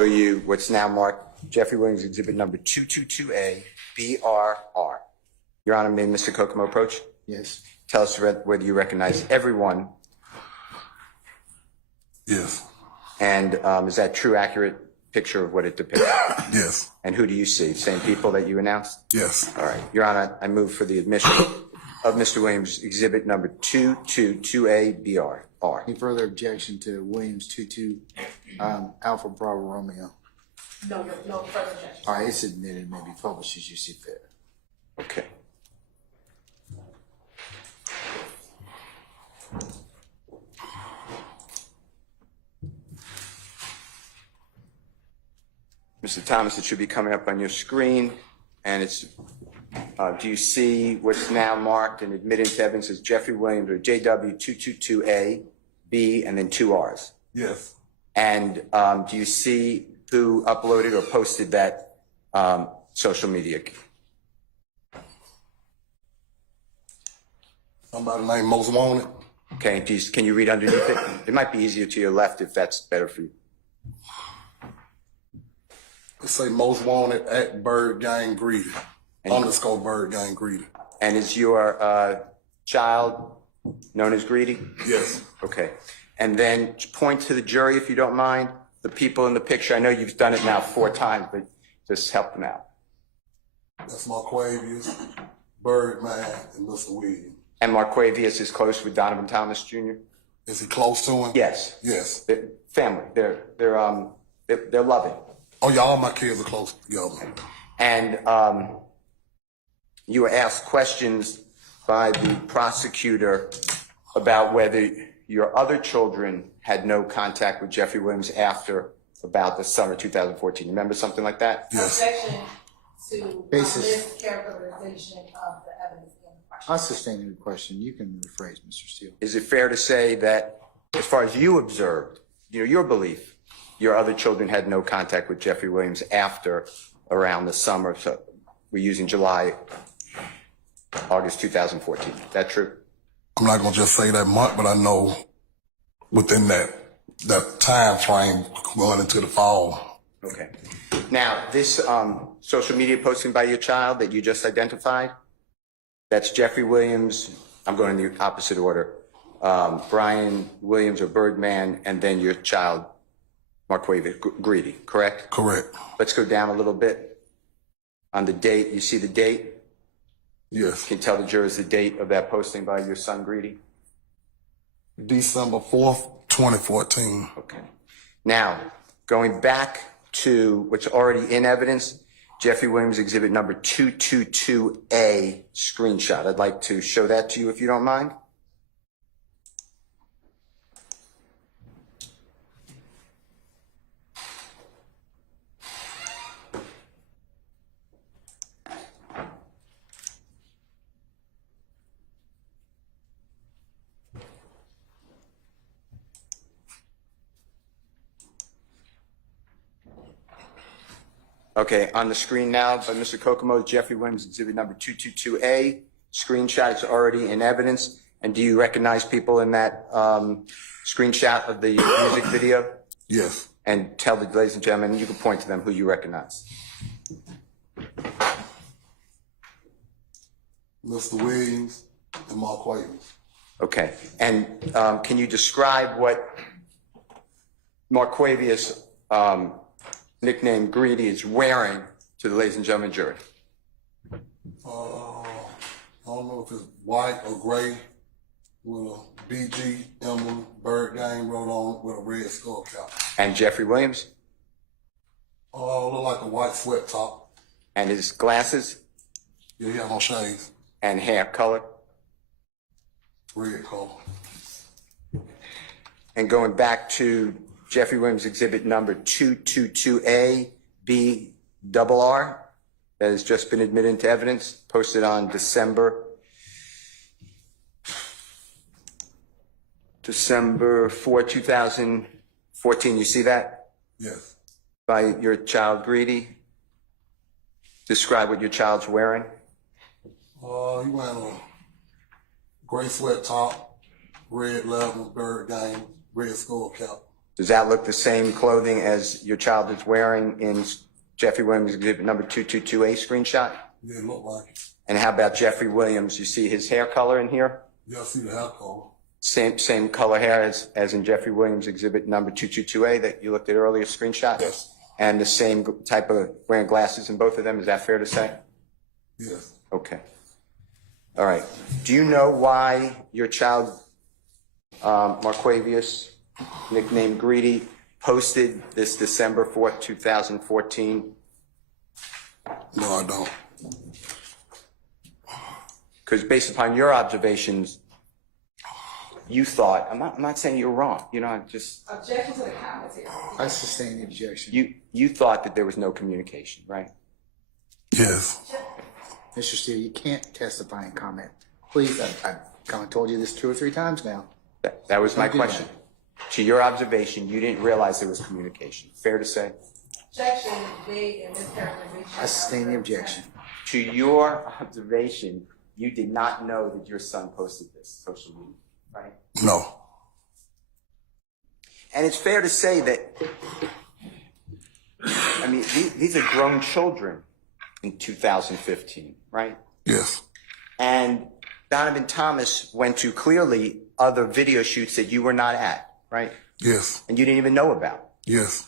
Show you what's now marked Jeffrey Williams exhibit number 222A BRR. Your Honor, may Mr. Kokomo approach? Yes. Tell us whether you recognize everyone Yes. And is that true, accurate picture of what it depicts? Yes. And who do you see? Same people that you announced? Yes. All right. Your Honor, I move for the admission of Mr. Williams, exhibit number 222A-BR. Any further objection to Williams 22 Alpha Bravo Romeo? No further objection. All right, it's admitted, may be published as you see fit. Okay. Mr. Thomas, it should be coming up on your screen, and it's, do you see what's now marked and admitted to evidence as Jeffrey Williams, or JW222A, B, and then 2 R's? Yes. And do you see who uploaded or posted that social media? Somebody named Most Wanted. Okay, can you read underneath it? It might be easier to your left if that's better for you. It say Most Wanted at Bird Gang Greedy. _ Bird Gang Greedy. And is your child known as Greedy? Yes. Okay. And then point to the jury, if you don't mind, the people in the picture. I know you've done it now 4 times, but just help them out. That's Marquavius, Birdman, and Mr. Williams. And Marquavius is close with Donovan Thomas Jr.? Is he close to him? Yes. Yes. They're family. They're loving. Oh yeah, all my kids are close together. And you were asked questions by the prosecutor about whether your other children had no contact with Jeffrey Williams after about the summer 2014. Remember something like that? Yes. Objection to Basis. mischaracterization of the evidence in the question. I'll sustain the question. You can rephrase, Mr. Steele. Is it fair to say that, as far as you observed, your belief, your other children had no contact with Jeffrey Williams after around the summer? So we're using July, August 2014. Is that true? I'm not gonna just say that month, but I know within that time frame going into the fall. Okay. Now, this social media posting by your child that you just identified, that's Jeffrey Williams. I'm going in the opposite order. Brian Williams or Birdman, and then your child, Marquavius Greedy, correct? Correct. Let's go down a little bit on the date. You see the date? Yes. Can you tell the jurors the date of that posting by your son, Greedy? December 4th, 2014. Okay. Now, going back to what's already in evidence, Jeffrey Williams exhibit number 222A screenshot. I'd like to show that to you if you don't mind. Okay, on the screen now by Mr. Kokomo, Jeffrey Williams, exhibit number 222A. Screenshot is already in evidence. And do you recognize people in that screenshot of the music video? Yes. And tell the ladies and gentlemen, you can point to them who you recognize. Mr. Williams and Marquavius. Okay, and can you describe what Marquavius, nicknamed Greedy, is wearing to the ladies and gentlemen jury? I don't know if it's white or gray with a BG emblem, Bird Gang wrote on with a red skull cap. And Jeffrey Williams? Look like a white sweat top. And his glasses Yeah, he have no shades. and hair color? Red color. And going back to Jeffrey Williams exhibit number 222A, B, double R, that has just been admitted into evidence, posted on December 4, 2014. You see that? Yes. By your child, Greedy? Describe what your child's wearing. He wearing a gray sweat top, red leather, Bird Gang, red skull cap. Does that look the same clothing as your child is wearing in Jeffrey Williams exhibit number 222A screenshot? Yeah, it look like it. And how about Jeffrey Williams? You see his hair color in here? Yeah, I see the hair color. Same color hair as in Jeffrey Williams exhibit number 222A that you looked at earlier, screenshot? Yes. And the same type of wearing glasses in both of them, is that fair to say? Yes. Okay. All right. Do you know why your child, Marquavius, nicknamed Greedy, posted this December 4th, 2014? No, I don't. Because based upon your observations, you thought, I'm not saying you're wrong, you know, just, Objection to the commentary. I sustain the objection. you thought that there was no communication, right? Yes. Mr. Steele, you can't testify and comment. Please, I've kind of told you this 2 or 3 times now. That was my Don't do question. To your observation, you didn't realize there was communication. Fair to say? Objection made and mischaracterization. I sustain the objection. To your observation, you did not know that your son posted this social media, right? No. And it's fair to say that, I mean, these are grown children in 2015, right? Yes. And Donovan Thomas went to clearly other video shoots that you were not at, right? Yes. And you didn't even know about. Yes.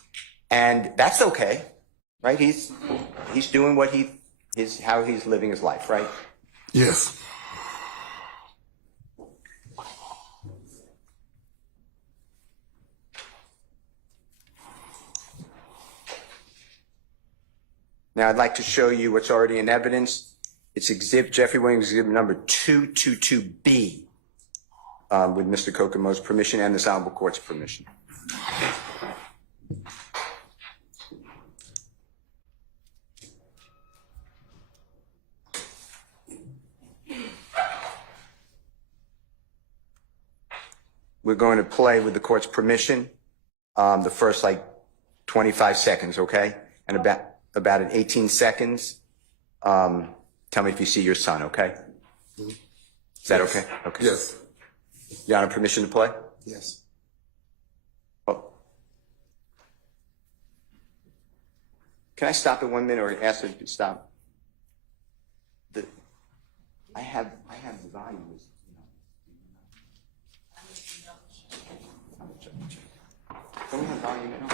And that's okay, right? He's doing what how he's living his life, right? Yes. Now I'd like to show you what's already in evidence. It's Jeffrey Williams exhibit number 222B, with Mr. Kokomo's permission and this honorable court's permission. We're going to play with the court's permission, the first like 25 seconds, okay? And about in 18 seconds, tell me if you see your son, okay? Is that okay? Okay. Yes. Your Honor, permission to play? Yes. Oh. Can I stop at 1 minute or ask her to stop? I have the volume. Don't we have volume in?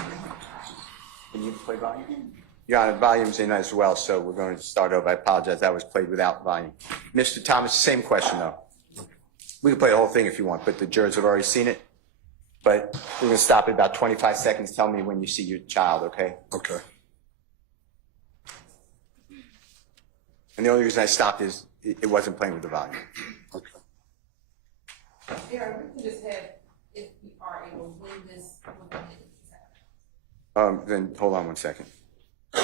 Can you play volume? Your Honor, volume's in as well, so we're going to start over. I apologize, that was played without volume. Mr. Thomas, same question though. We can play the whole thing if you want, but the jurors have already seen it. But we're going to stop at about 25 seconds. Tell me when you see your child, okay? Okay. And the only reason I stopped is it wasn't playing with the volume. Okay. Yeah, we can just have, if we are able, when this, Then hold on 1 second. sorry,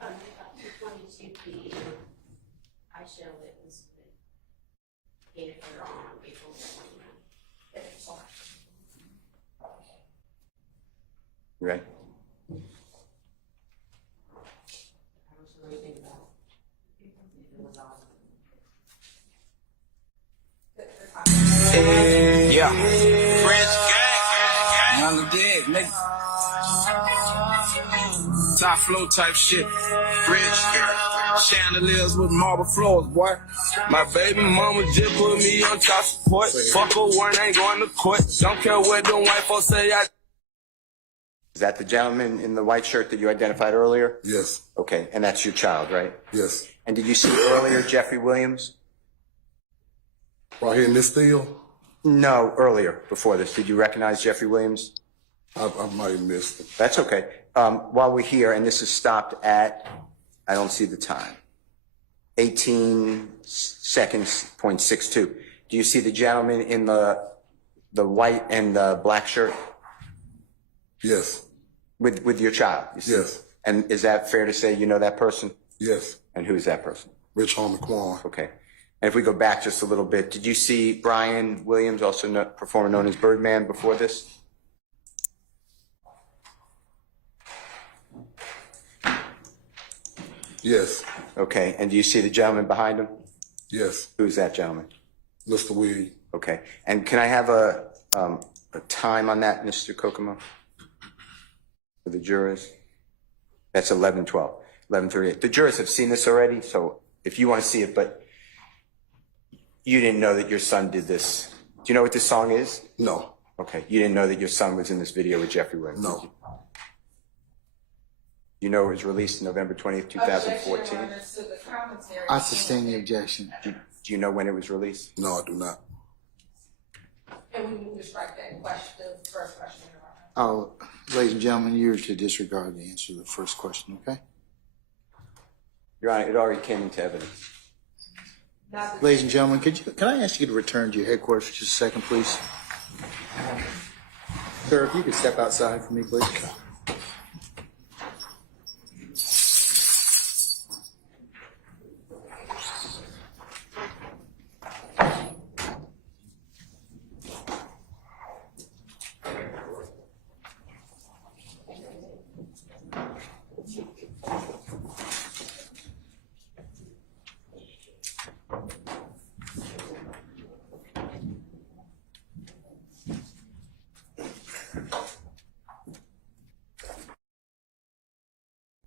Up to 22B, I show it was in for on April 29th. Sorry. You ready? I was really thinking about if it was on. Yeah. French gang. Younger dead, nigga. Top flow type shit. French chandeliers with marble floors, boy. My baby mama just put me on child support. Fuck a warrant, ain't going to court. Don't care what them white folks say. Is that the gentleman in the white shirt that you identified earlier? Yes. Okay, and that's your child, right? Yes. And did you see earlier Jeffrey Williams? Right here in this deal, No, earlier, before this. Did you recognize Jeffrey Williams? I might have missed it. That's okay. While we're here, and this is stopped at, I don't see the time, 18 seconds, .62. Do you see the gentleman in the white and the black shirt Yes. with your child? You see? Yes. And is that fair to say you know that person? Yes. And who's that person? Rich Homie Quan. Okay. And if we go back just a little bit, did you see Brian Williams, also performer known as Birdman, before this? Yes. Okay. And do you see the gentleman behind him? Yes. Who's that gentleman? Mr. Weed. Okay. And can I have a time on that, Mr. Kokomo? For the jurors? That's 11:12, 11:38. The jurors have seen this already, so if you want to see it, but You didn't know that your son did this. Do you know what this song is? No, Okay. You didn't know that your son was in this video with Jeffrey Williams? No. Did you? You know it was released November 20th, 2014? Objection, Your Honor, to the commentary. I sustain the objection. Do you know when it was released? no, I do not. And we move to strike that question, the first question, Your Honor. Oh, ladies and gentlemen, you're to disregard the answer to the first question, okay? Your Honor, it already came into evidence. Not the- Ladies and gentlemen, can I ask you to return to your headquarters for just a second, please? Sir, if you could step outside for me, please.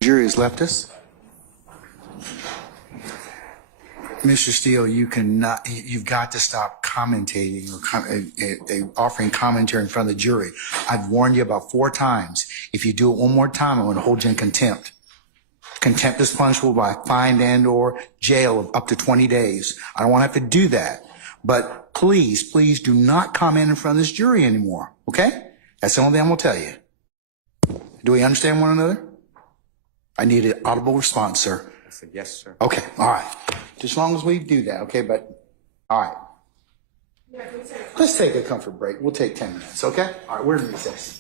Jury has left us. Mr. Steele, you've got to stop commentating or offering commentary in front of the jury. I've warned you about 4 times. If you do it one more time, I'm going to hold you in contempt. Contempt is punishable by fine and or jail of up to 20 days. I don't want to have to do that. But please do not comment in front of this jury anymore, okay? That's the only thing I'm going to tell you. Do we understand one another? I need an audible response, sir. I said, yes, sir. Okay, all right. Just as long as we do that, okay? But, all right. Let's take a comfort break. We'll take 10 minutes, okay? All right, we're in recess.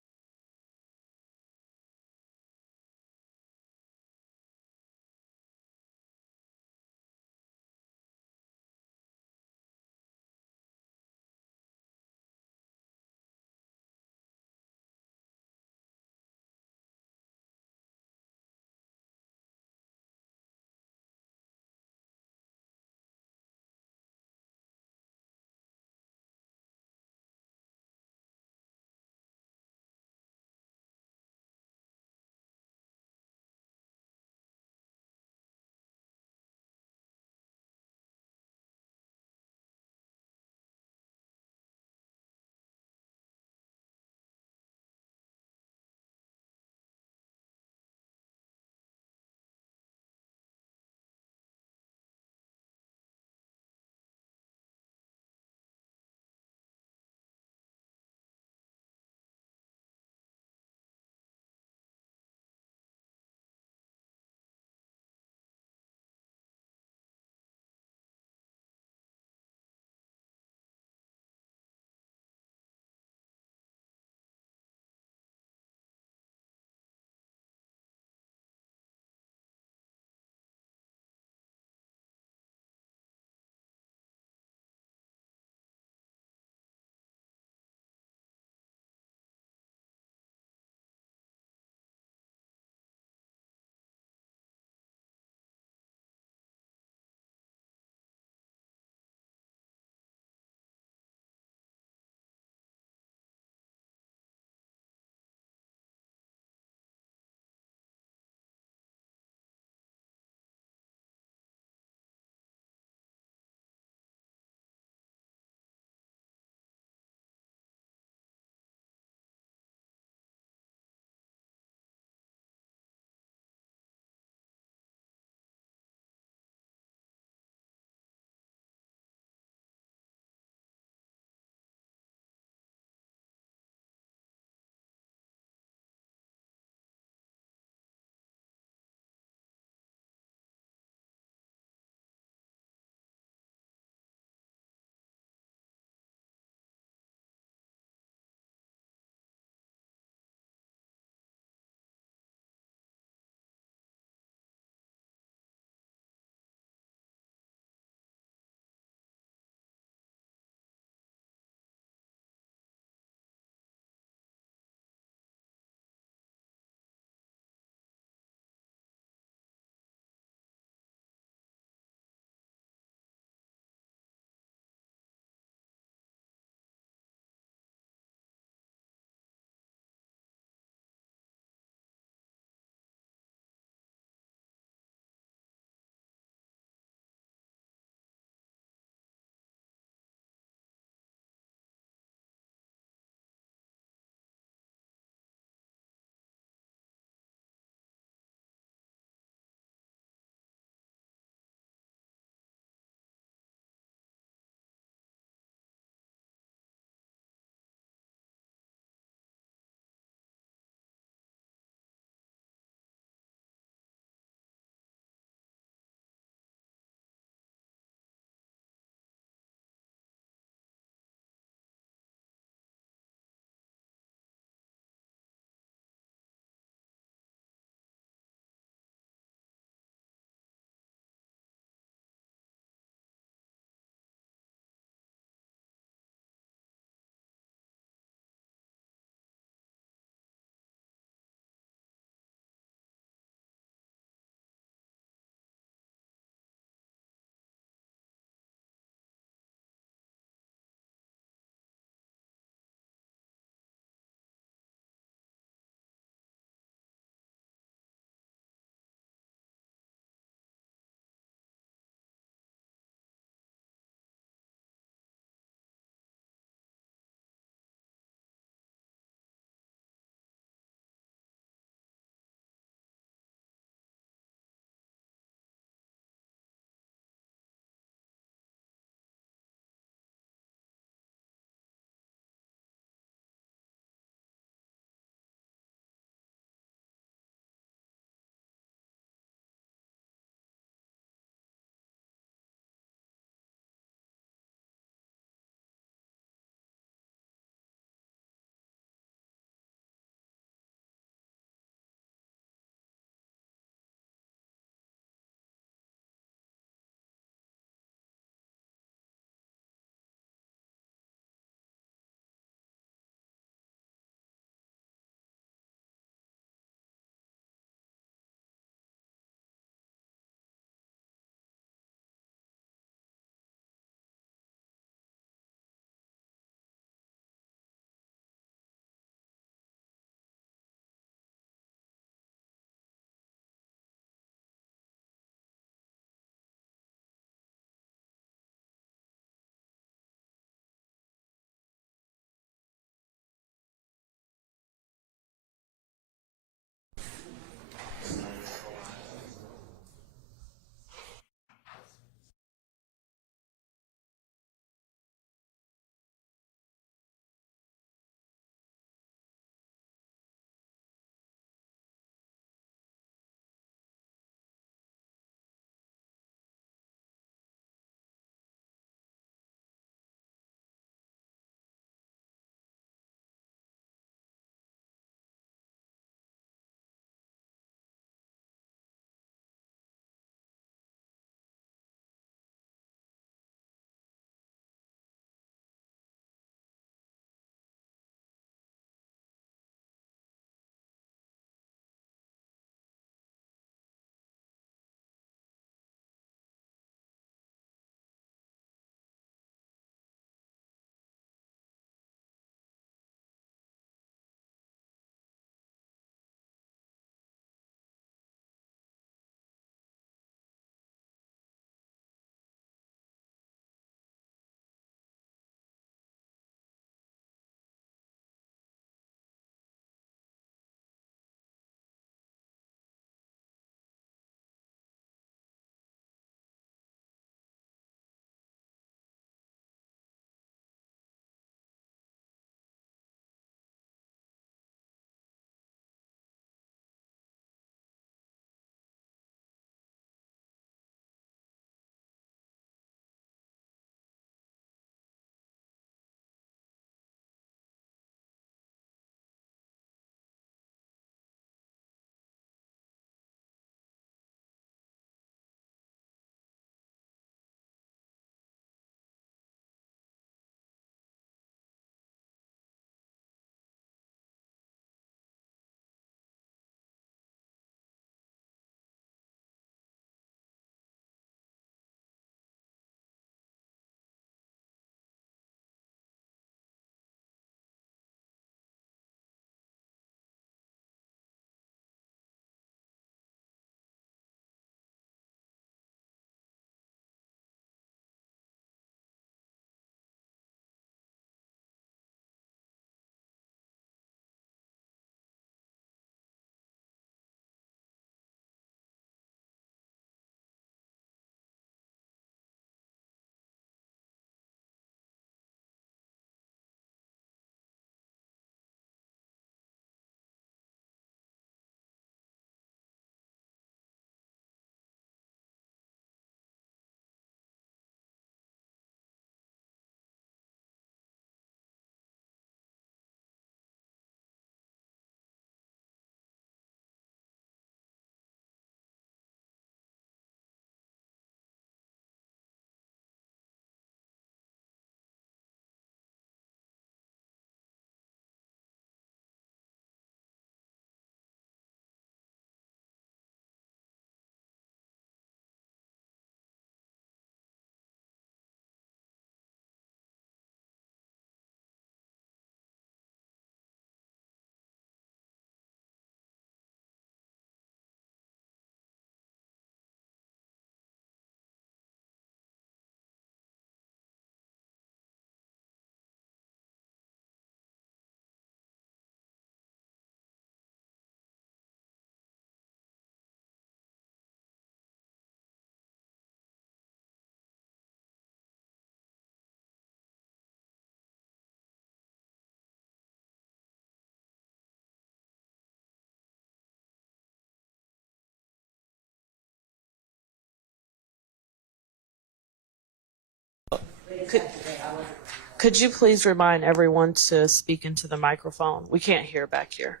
Could you please remind everyone to speak into the microphone? We can't hear back here.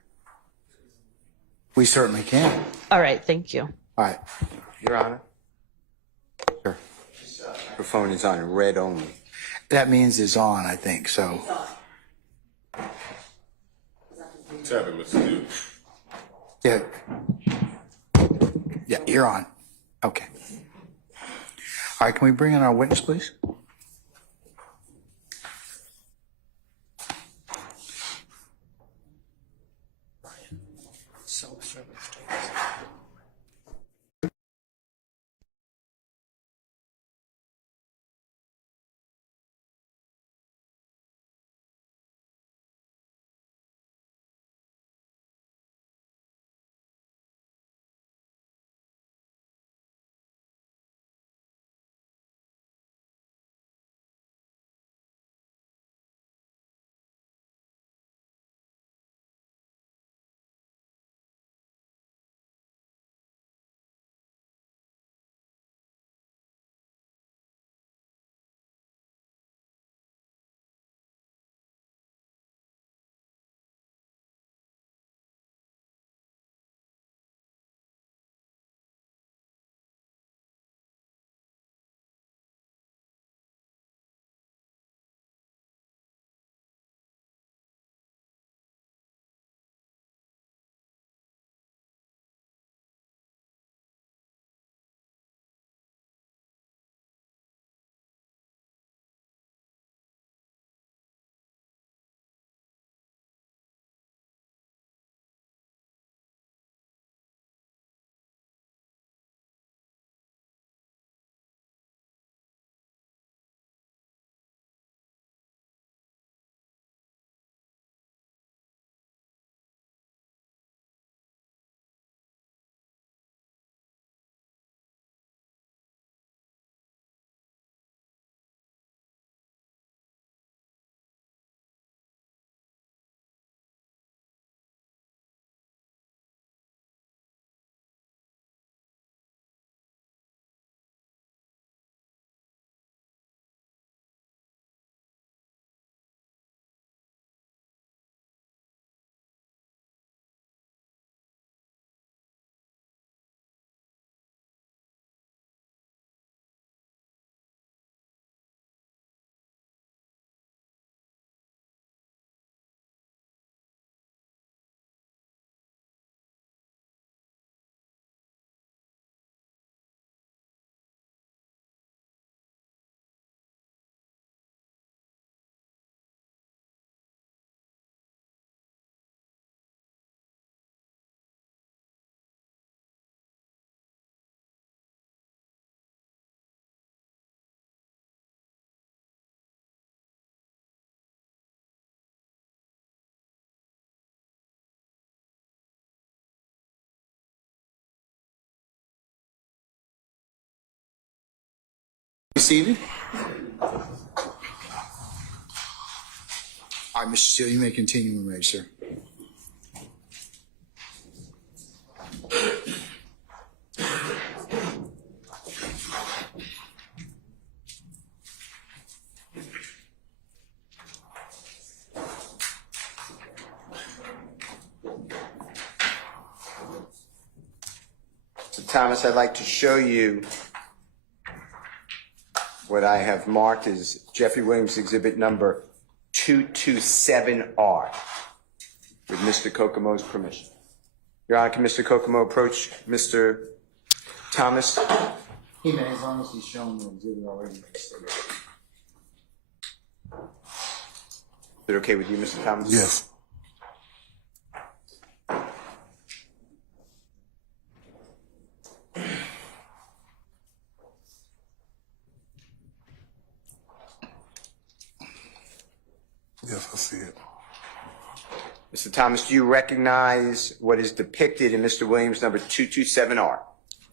We certainly can. All right, thank you. All right. Your Honor, Sure. microphone is on red only. That means it's on, I think, so. Tap it, Mr. Steele. Yeah. Yeah, you're on. Okay. All right, can we bring in our witness, please? Be seated. All right, Mr. Steele, you may continue when ready, sir. So Thomas, I'd like to show you what I have marked as Jeffrey Williams exhibit number 227R with Mr. Kokomo's permission. Your Honor, can Mr. Kokomo approach Mr. Thomas? He may, as long as he's shown the exhibit already. Is it okay with you, Mr. Thomas? Yes. Yes, I see it. Mr. Thomas, do you recognize what is depicted in Mr. Williams number 227R?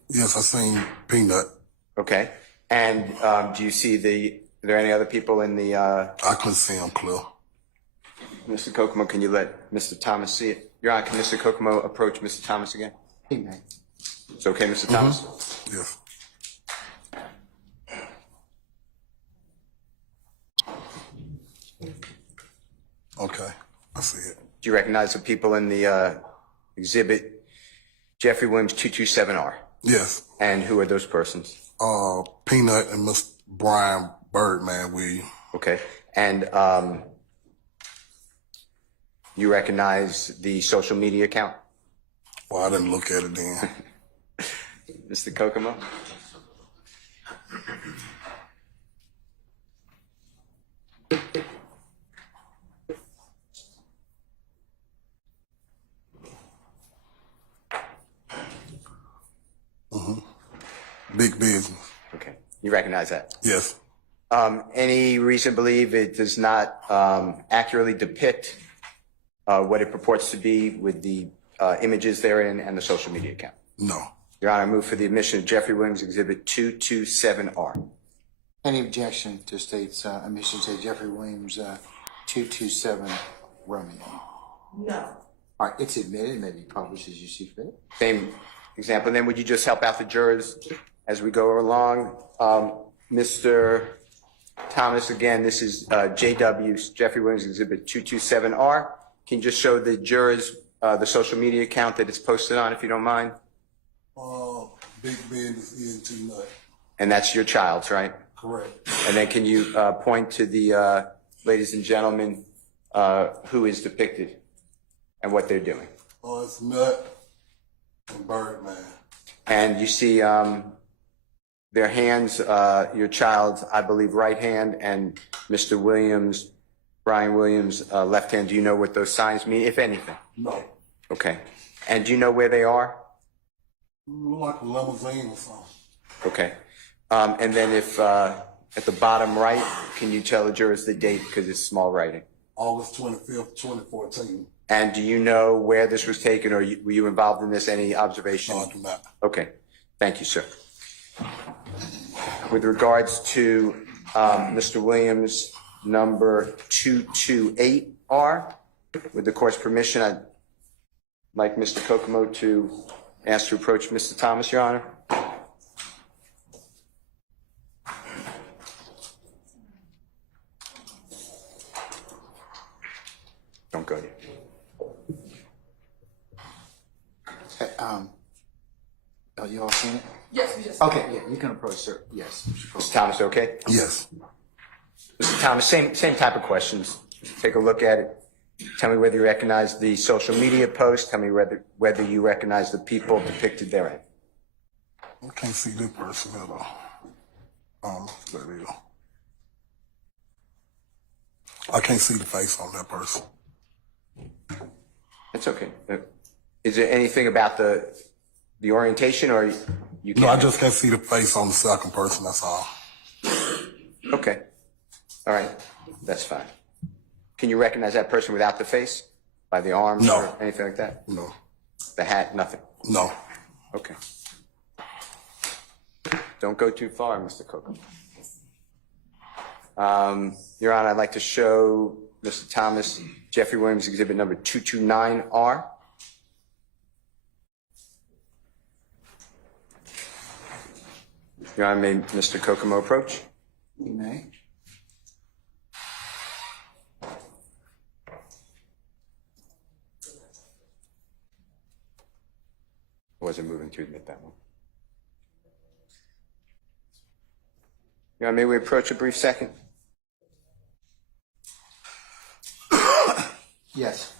Yes, I seen Peanut. Okay. And do you see are there any other people in the... I couldn't see him clear. Mr. Kokomo, can you let Mr. Thomas see it? Your Honor, can Mr. Kokomo approach Mr. Thomas again? He may. It's okay, Mr. Thomas? Yes. Okay, I see it. Do you recognize the people in the exhibit Jeffrey Williams 227R? Yes. And who are those persons? Peanut and Mr. Brian Birdman Williams. Okay. And you recognize the social media account? Well, I didn't look at it then. Mr. Kokomo? Big business. Okay. You recognize that? Yes. Any reason to believe it does not accurately depict what it purports to be with the images therein and the social media account? No. Your Honor, I move for the admission of Jeffrey Williams Exhibit 227R. Any objection to state's admission to Jeffrey Williams 227 Romeo? No. All right, it's admitted, maybe published as you see fit. Same example. And then would you just help out the jurors as we go along? Mr. Thomas, again, this is JW, Jeffrey Williams Exhibit 227R. Can you just show the jurors the social media account that it's posted on, if you don't mind? Big business into nut. And that's your child's, right? Correct. And then can you point to the ladies and gentlemen who is depicted and what they're doing? It's Nut and Birdman. And you see their hands, your child's, I believe, right hand, and Mr. Williams, Brian Williams, left hand. Do you know what those signs mean, if anything? No. Okay. And do you know where they are? Look like a limousine or something. Okay. And then if at the bottom right, can you tell the jurors the date because it's small writing? August 25th, 2014. And do you know where this was taken, or were you involved in this? Any observation? No, I do not. Okay. Thank you, sir. With regards to Mr. Williams, number 228R, with the court's permission, I'd like Mr. Kokomo to ask to approach Mr. Thomas, Your Honor. Don't go yet. Oh, you all seen it? Yes, we just. Okay, yeah, you can approach, sir. Yes. Mr. Thomas, okay? Yes. Mr. Thomas, same type of questions. Take a look at it. Tell me whether you recognize the social media post. Tell me whether you recognize the people depicted therein. I can't see this person at all. That is. I can't see the face on that person. That's okay. Is there anything about the orientation, or you can't? No, I just can't see the face on the second person, that's all. Okay. All right. That's fine. Can you recognize that person without the face? By the arms No. or anything like that? No. The hat? Nothing? No. Okay. Don't go too far, Mr. Coco. Your Honor, I'd like to show Mr. Thomas Jeffrey Williams Exhibit number 229R. Your Honor, may Mr. Kokomo approach? You may. I wasn't moving to admit that one. Your Honor, may we approach a brief second? Yes.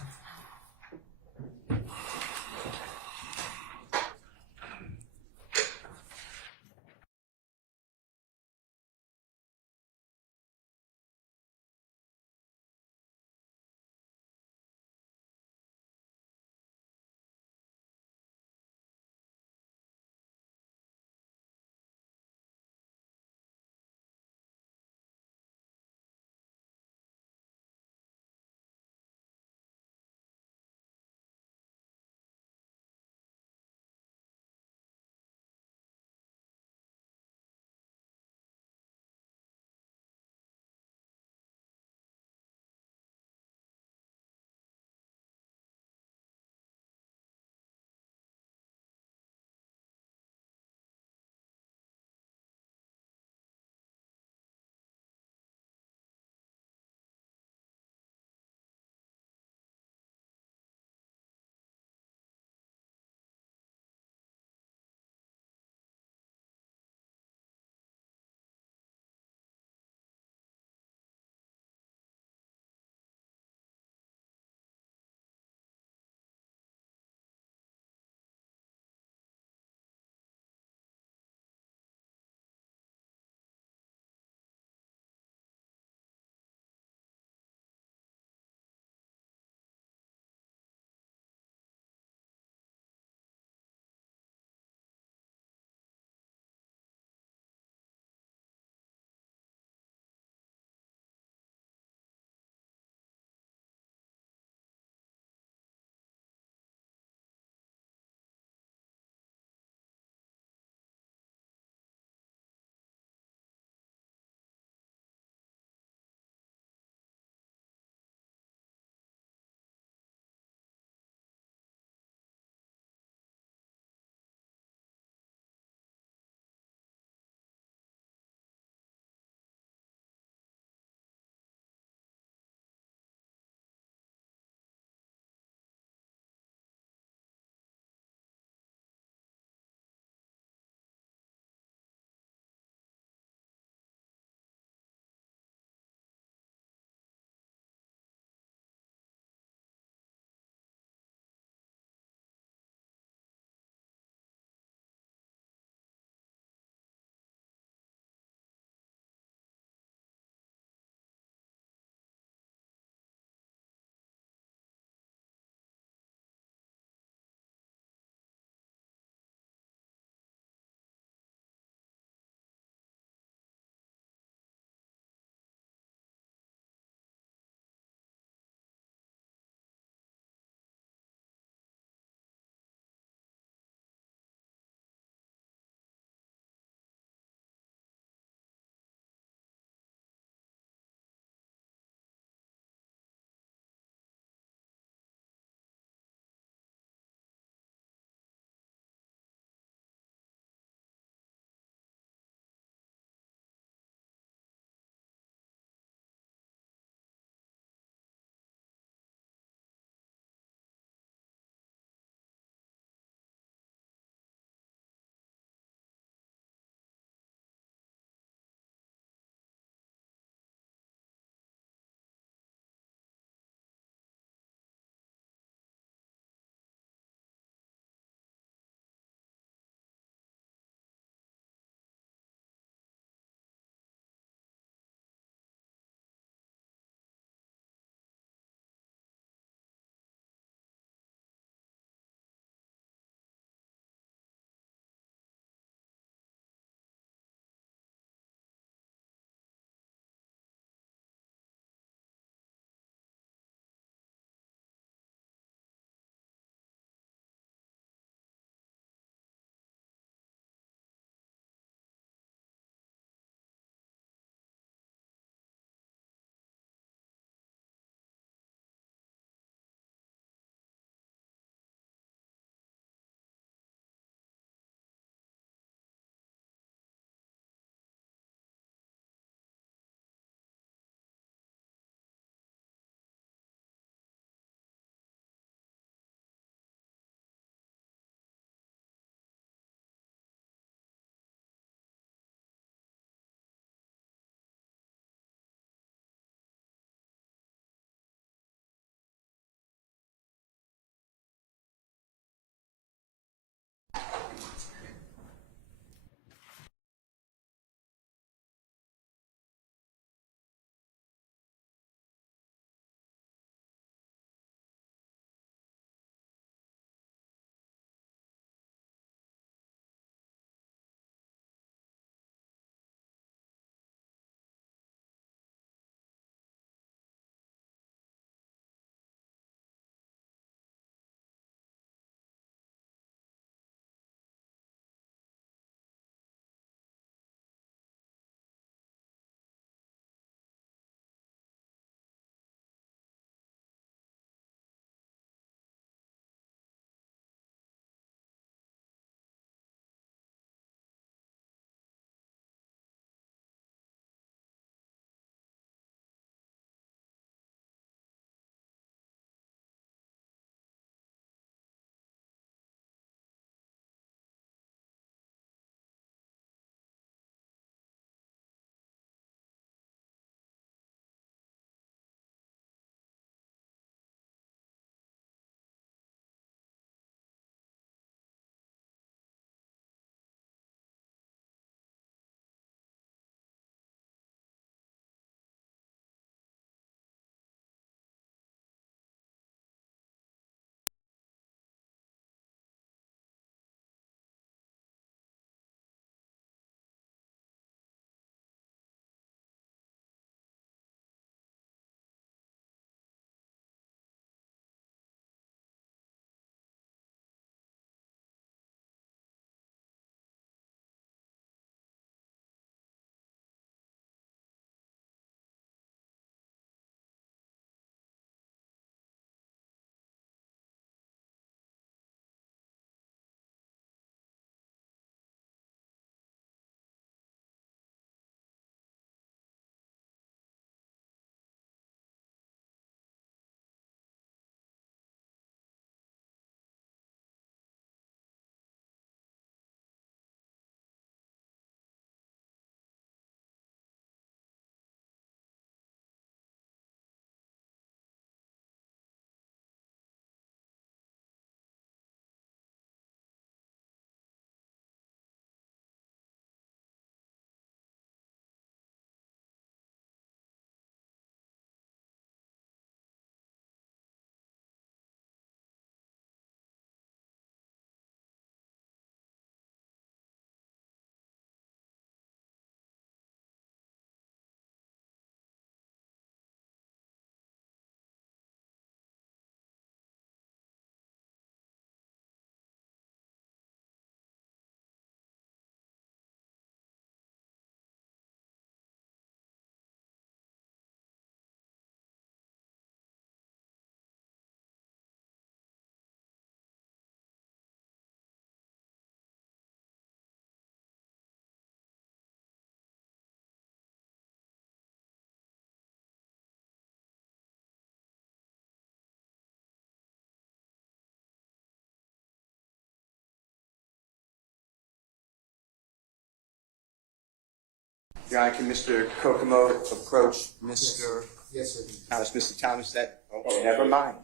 Your Honor, can Mr. Kokomo approach Mr. Yes, sir. Thomas? Mr. Thomas, that, oh, never mind.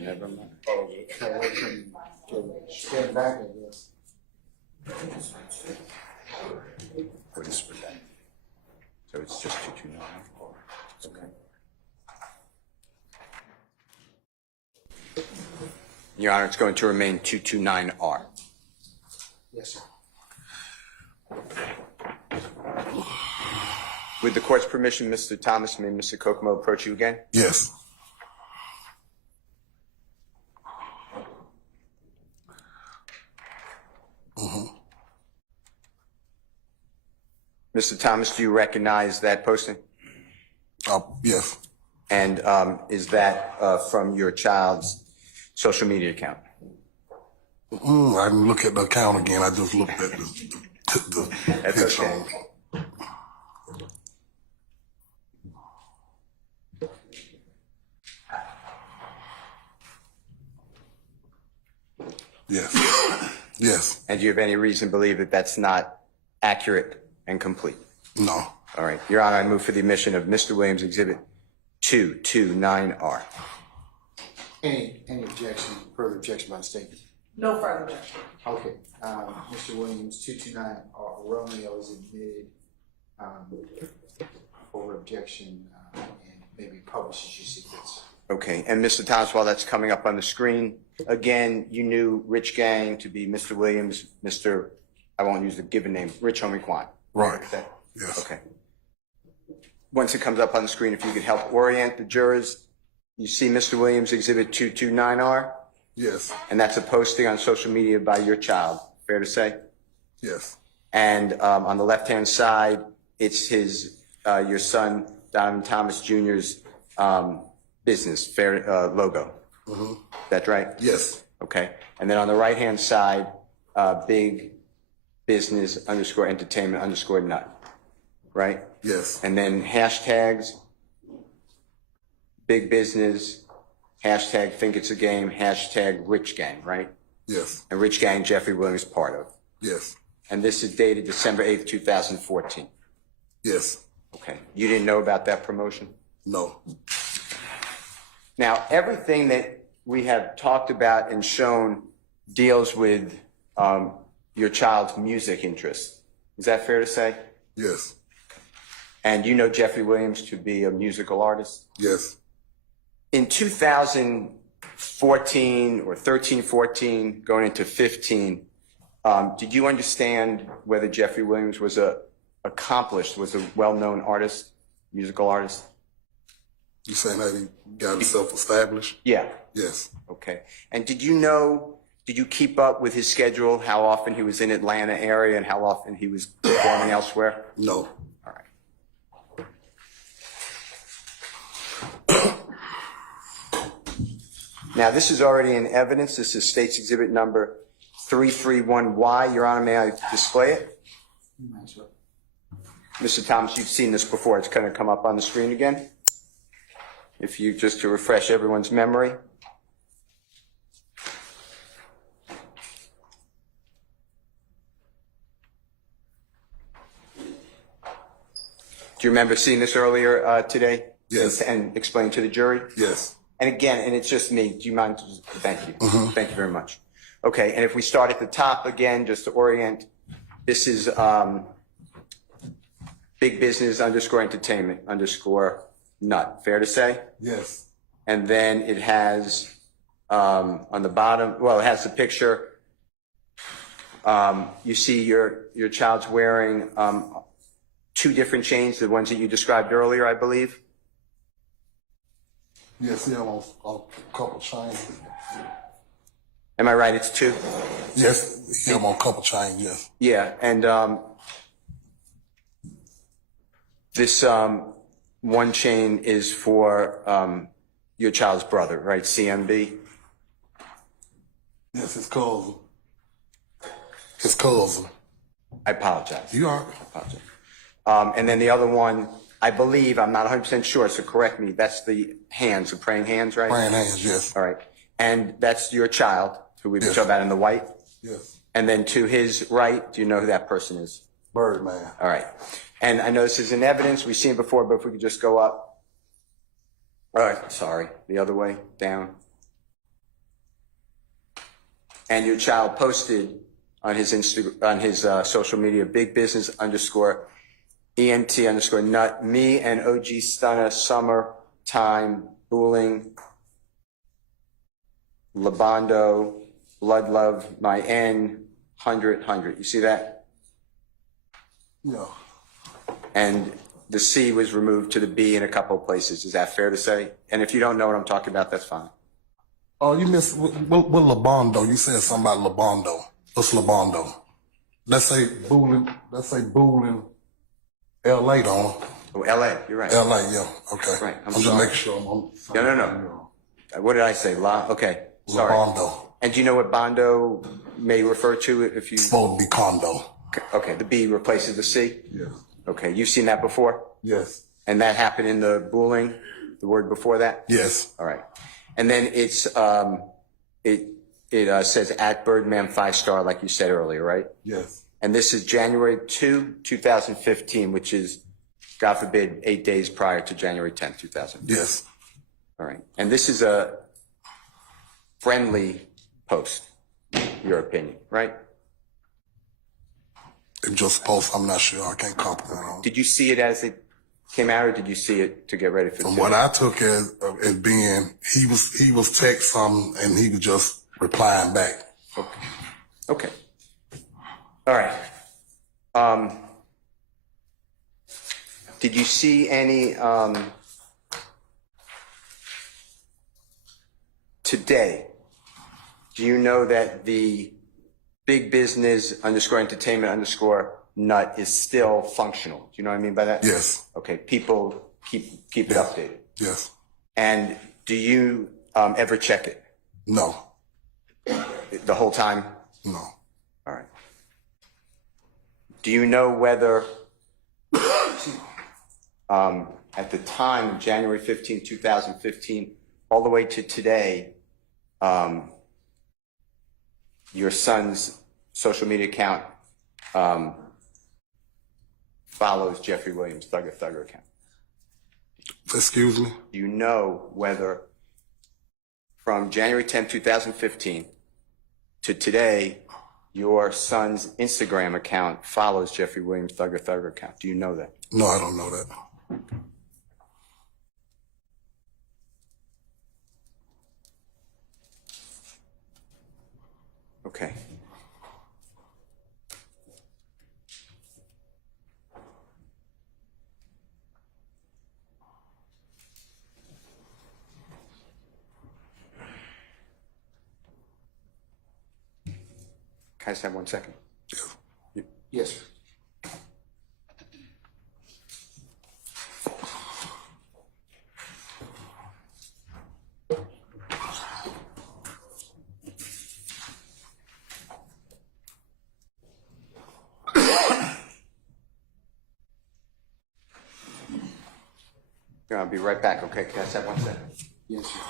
Never mind. Stand back, I guess. What is for that? So it's just 229? Okay. Your Honor, it's going to remain 229R. Yes, sir. With the court's permission, Mr. Thomas, may Mr. Kokomo approach you again? Yes. Mr. Thomas, do you recognize that posting? Yes. And is that from your child's social media account? I didn't look at the account again. I just looked at the That's picture. okay. Yes. Yes. And do you have any reason to believe that that's not accurate and complete? No. All right. Your Honor, I move for the admission of Mr. Williams Exhibit 229R. Any objection, further objection by the state? No further objection. Okay, Mr. Williams, 229 Romeo is admitted over objection and maybe published as you see fit. Okay. And Mr. Thomas, while that's coming up on the screen, again, you knew Rich Gang to be Mr. Williams, Mr. I won't use the given name, Rich Homie Quan. Right. Okay. Yes. Okay. Once it comes up on the screen, if you could help orient the jurors, you see Mr. Williams Exhibit 229R, Yes. and that's a posting on social media by your child, fair to say? Yes. And on the left-hand side, it's your son, Donovan Thomas Jr.'s business logo. Mm-hmm. That's right? Yes. Okay. And then on the right-hand side, big business _ entertainment _ nut, right? Yes. And then hashtags, big business, hashtag think it's a game, hashtag rich gang, right? Yes. And rich gang, Jeffrey Williams part of. Yes. And this is dated December 8th, 2014. Yes. Okay. You didn't know about that promotion? No. Now, everything that we have talked about and shown deals with your child's music interests. Is that fair to say? Yes. And you know Jeffrey Williams to be a musical artist? Yes. In 2014 or 13-14, going into 15, did you understand whether Jeffrey Williams was a well-known artist, musical artist? You saying that he got himself established? Yeah. Yes. Okay. And did you keep up with his schedule, how often he was in Atlanta area and how often he was performing elsewhere? No. All right. Now, this is already in evidence. This is State's Exhibit number 331Y. Your Honor, may I display it? You might as well. Mr. Thomas, you've seen this before. It's going to come up on the screen again. If you, just to refresh everyone's memory. Do you remember seeing this earlier today? Yes. And explain to the jury? Yes. And again, and it's just me. Do you mind? Thank you. Thank you very much. Okay, and if we start at the top again, just to orient, this is big business _ entertainment _ nut. Fair to say? Yes. And then it has on the bottom, well, it has the picture. You see your child's wearing two different chains, the ones that you described earlier, I believe. Yes, he had on a couple chains. Am I right? It's two? Yes, he had on a couple chains, yes. Yeah, and this one chain is for your child's brother, right? CMB? Yes, his cousin. His cousin. I apologize. You are. I apologize. And then the other one, I believe, I'm not 100% sure, so correct me, that's the hands, the praying hands, right? Praying hands, yes. All right. And that's your child, who we've been Yes. talking about in the white? Yes. And then to his right, do you know who that person is? Birdman. All right. And I know this is in evidence. We've seen it before, but if we could just go up. All right. Sorry. The other way. Down. And your child posted on his social media, big business _ ENT _ nut, me and OG Stunner, summer time, booling, Labondo, blood love, my N, 100. You see that? Yeah. And the C was removed to the B in a couple of places. Is that fair to say? And if you don't know what I'm talking about, that's fine. Oh, you missed what Labondo? You said something about Labondo. What's Labondo? Let's say booling. L.A. don't. Oh, L.A. You're right. L.A. Yeah. Okay. Right. I'm just sorry. making sure I'm on. No. What did I say? Okay. Sorry. Labondo. And do you know what Bondo may refer to if you? Supposed to be condo. Okay. The B replaces the C. Yes. Okay. You've seen that before? Yes. And that happened in the booling, the word before that? Yes. All right. And then it's it says at Birdman 5-star, like you said earlier, right? Yes. And this is January 2, 2015, which is, God forbid, 8 days prior to January 10th, 2015. Yes. All right. And this is a friendly post, your opinion, right? It just post. I'm not sure. I can't compliment on. Did you see it as it came out, or did you see it to get ready for the From show? what I took as being, he was text something and he was just replying back. Okay. All right. Did you see any today? Do you know that the big business _ entertainment _ nut is still functional? Do you know what I mean by that? Yes. Okay. People keep it updated. Yes. And do you ever check it No. the whole time? No. All right. Do you know whether at the time of January 15, 2015, all the way to today, your son's social media account follows Jeffrey Williams' Thugger account? Excuse me? Do you know whether from January 10, 2015 to today, your son's Instagram account follows Jeffrey Williams' Thugger account? Do you know that? No, I don't know that. Okay. Can I just have 1 second? Yes, sir. I'll be right back, okay? Can I just have 1 second? Yes, sir.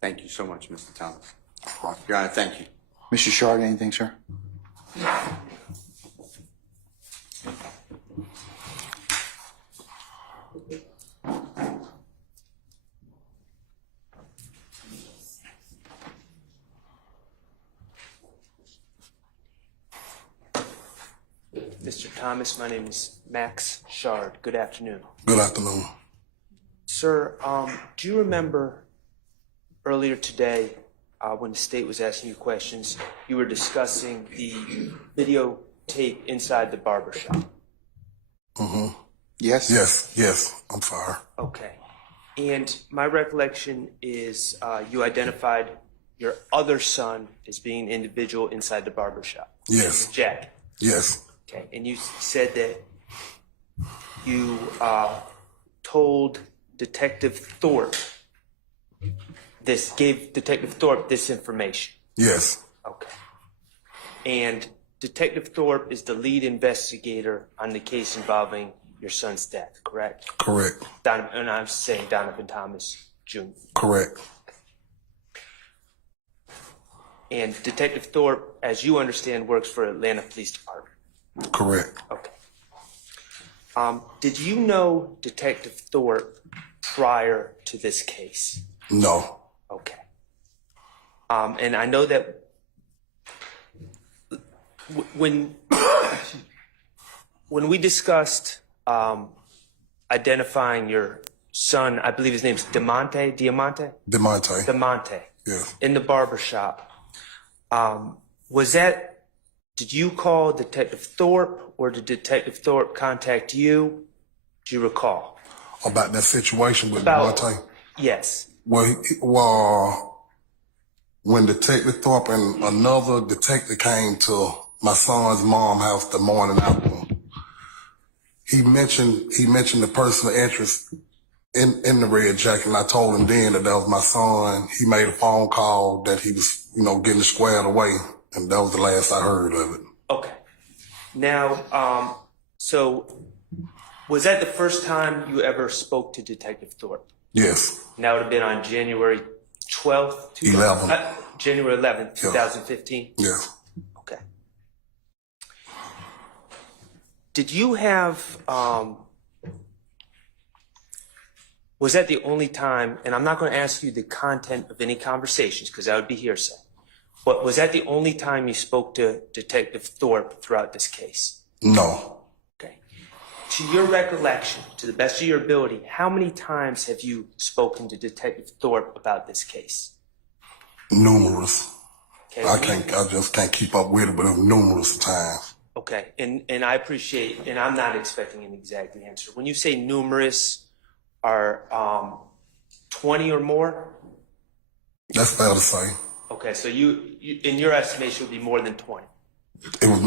Thank you so much, Mr. Thomas. Your Honor, thank you. Mr. Shard, anything, sir? Mr. Thomas, my name is Max Shard. Good afternoon. Good afternoon. Sir, do you remember earlier today when the state was asking you questions, you were discussing the videotape inside the barbershop? Mm-hmm. Yes? Yes, I'm sorry. Okay. And my recollection is you identified your other son as being an individual inside the barbershop. Yes. Jack. Yes. Okay. And you said that you told Detective Thorpe gave Detective Thorpe this information. Yes. Okay. And Detective Thorpe is the lead investigator on the case involving your son's death, correct? Correct. And I'm saying Donovan Thomas Jr. Correct. And Detective Thorpe, as you understand, works for Atlanta Police Department. Correct. Okay. Did you know Detective Thorpe prior to this case? No. Okay. And I know that when we discussed identifying your son, I believe his name's Diamante. Yes. In the barbershop. Did you call Detective Thorpe or did Detective Thorpe contact you? Do you recall? About that situation with Diamante? Yes. Well, when Detective Thorpe and another detective came to my son's mom's house the morning after, he mentioned the personal interest in the red jacket, and I told him then that was my son. He made a phone call that he was, getting squared away, and that was the last I heard of it. Okay. Now, so was that the first time you ever spoke to Detective Thorpe? Yes. And that would have been on January 12th? 11th. January 11th, 2015? Yes. Okay. Did you have, was that the only time, and I'm not going to ask you the content of any conversations because that would be hearsay, but was that the only time you spoke to Detective Thorpe throughout this case? No. Okay. To your recollection, to the best of your ability, how many times have you spoken to Detective Thorpe about this case? Numerous. Okay. I just can't keep up with it, but it was numerous times. Okay, and I appreciate, and I'm not expecting an exact answer. When you say numerous, are 20 or more? That's fair to say. Okay, so you in your estimation, would be more than 20.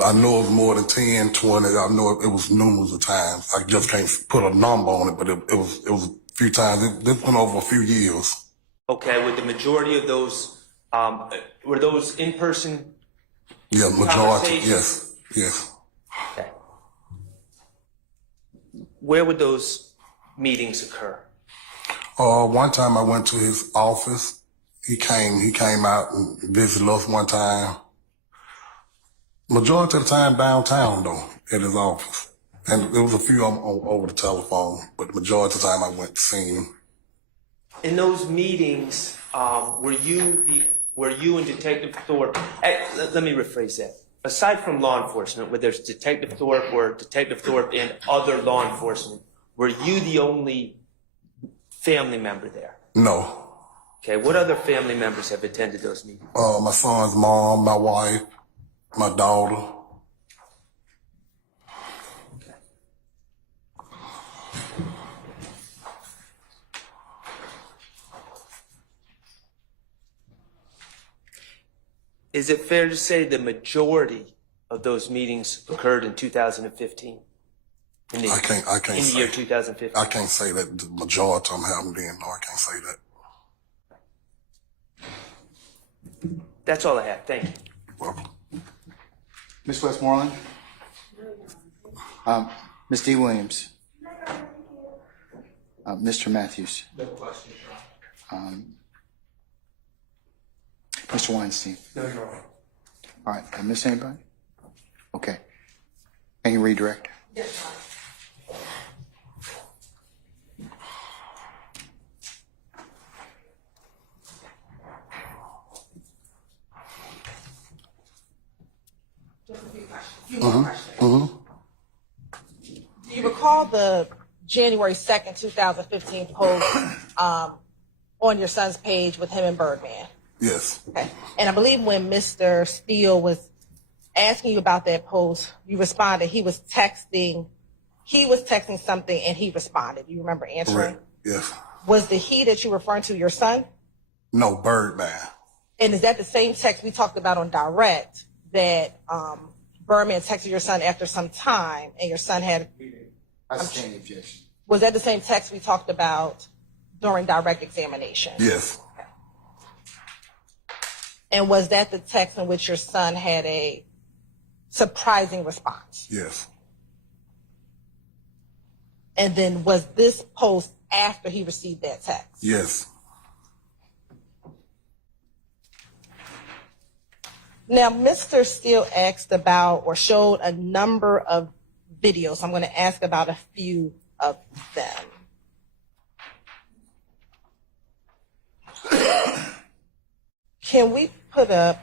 I know it was more than 10, 20. I know it was numerous of times. I just can't put a number on it, but it was a few times. It went over a few years. Okay, with the majority of those, were those in person? Yeah, majority. Yes. Yes. Okay. Where would those meetings occur? One time I went to his office. He came out and visited us one time. Majority of the time downtown though, at his office. And there was a few over the telephone, but the majority of the time I went to see him. In those meetings, were you and Detective Thorpe? Let me rephrase that. Aside from law enforcement, where there's Detective Thorpe or Detective Thorpe and other law enforcement, were you the only family member there? No. Okay, what other family members have attended those meetings? My son's mom, my wife, my daughter. Okay. Is it fair to say the majority of those meetings occurred in 2015? I can't in the year 2015? I can't say that the majority of them happened then. No, I can't say that. That's all I have. Thank you. Welcome. Ms. Westmoreland? Ms. D. Williams? Mr. Matthews. No question, Your Honor. Mr. Weinstein. No, Your Honor. All right, did I miss anybody? Okay. Can you redirect? Yes, just a few more questions. Do you recall the January 2nd, 2015 post on your son's page with him and Birdman? Yes. Okay. And I believe when Mr. Steele was asking you about that post, you responded he was texting something and he responded. Do you remember answering? Correct. Yes. Was the he that you're referring to your son? No, Birdman. And is that the same text we talked about on direct that Birdman texted your son after some time and your son had? I stand objection. Was that the same text we talked about during direct examination? Yes. And was that the text in which your son had a surprising response? Yes. And then was this post after he received that text? Yes. Now, Mr. Steele asked about or showed a number of videos. I'm going to ask about a few of them. Can we put up,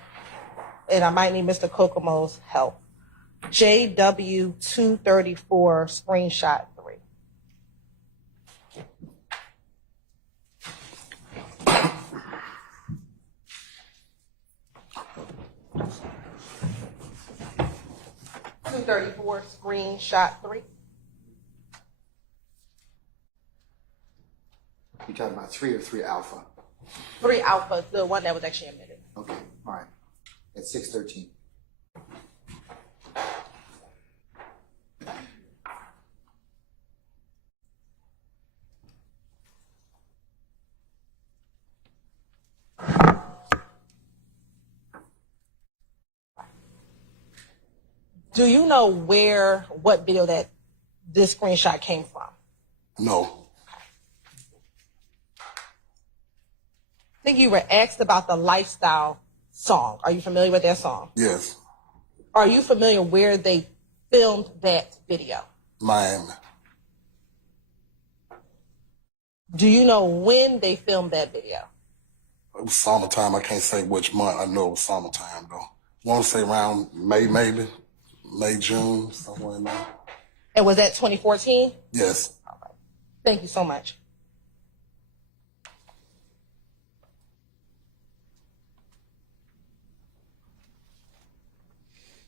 and I might need Mr. Kokomo's help, JW234 screenshot 3. .234 screenshot 3. You talking about 3 or 3 alpha? 3 alpha, the one that was actually emitted. Okay, all right. At 6:13. Do you know what video that this screenshot came from? No. I think you were asked about the Lifestyle song. Are you familiar with that song? Yes. Are you familiar where they filmed that video? Miami. Do you know when they filmed that video? It was summertime. I can't say which month. I know it was summertime, though. I want to say around May, maybe. May, June, somewhere in there. And was that 2014? Yes. All right. Thank you so much.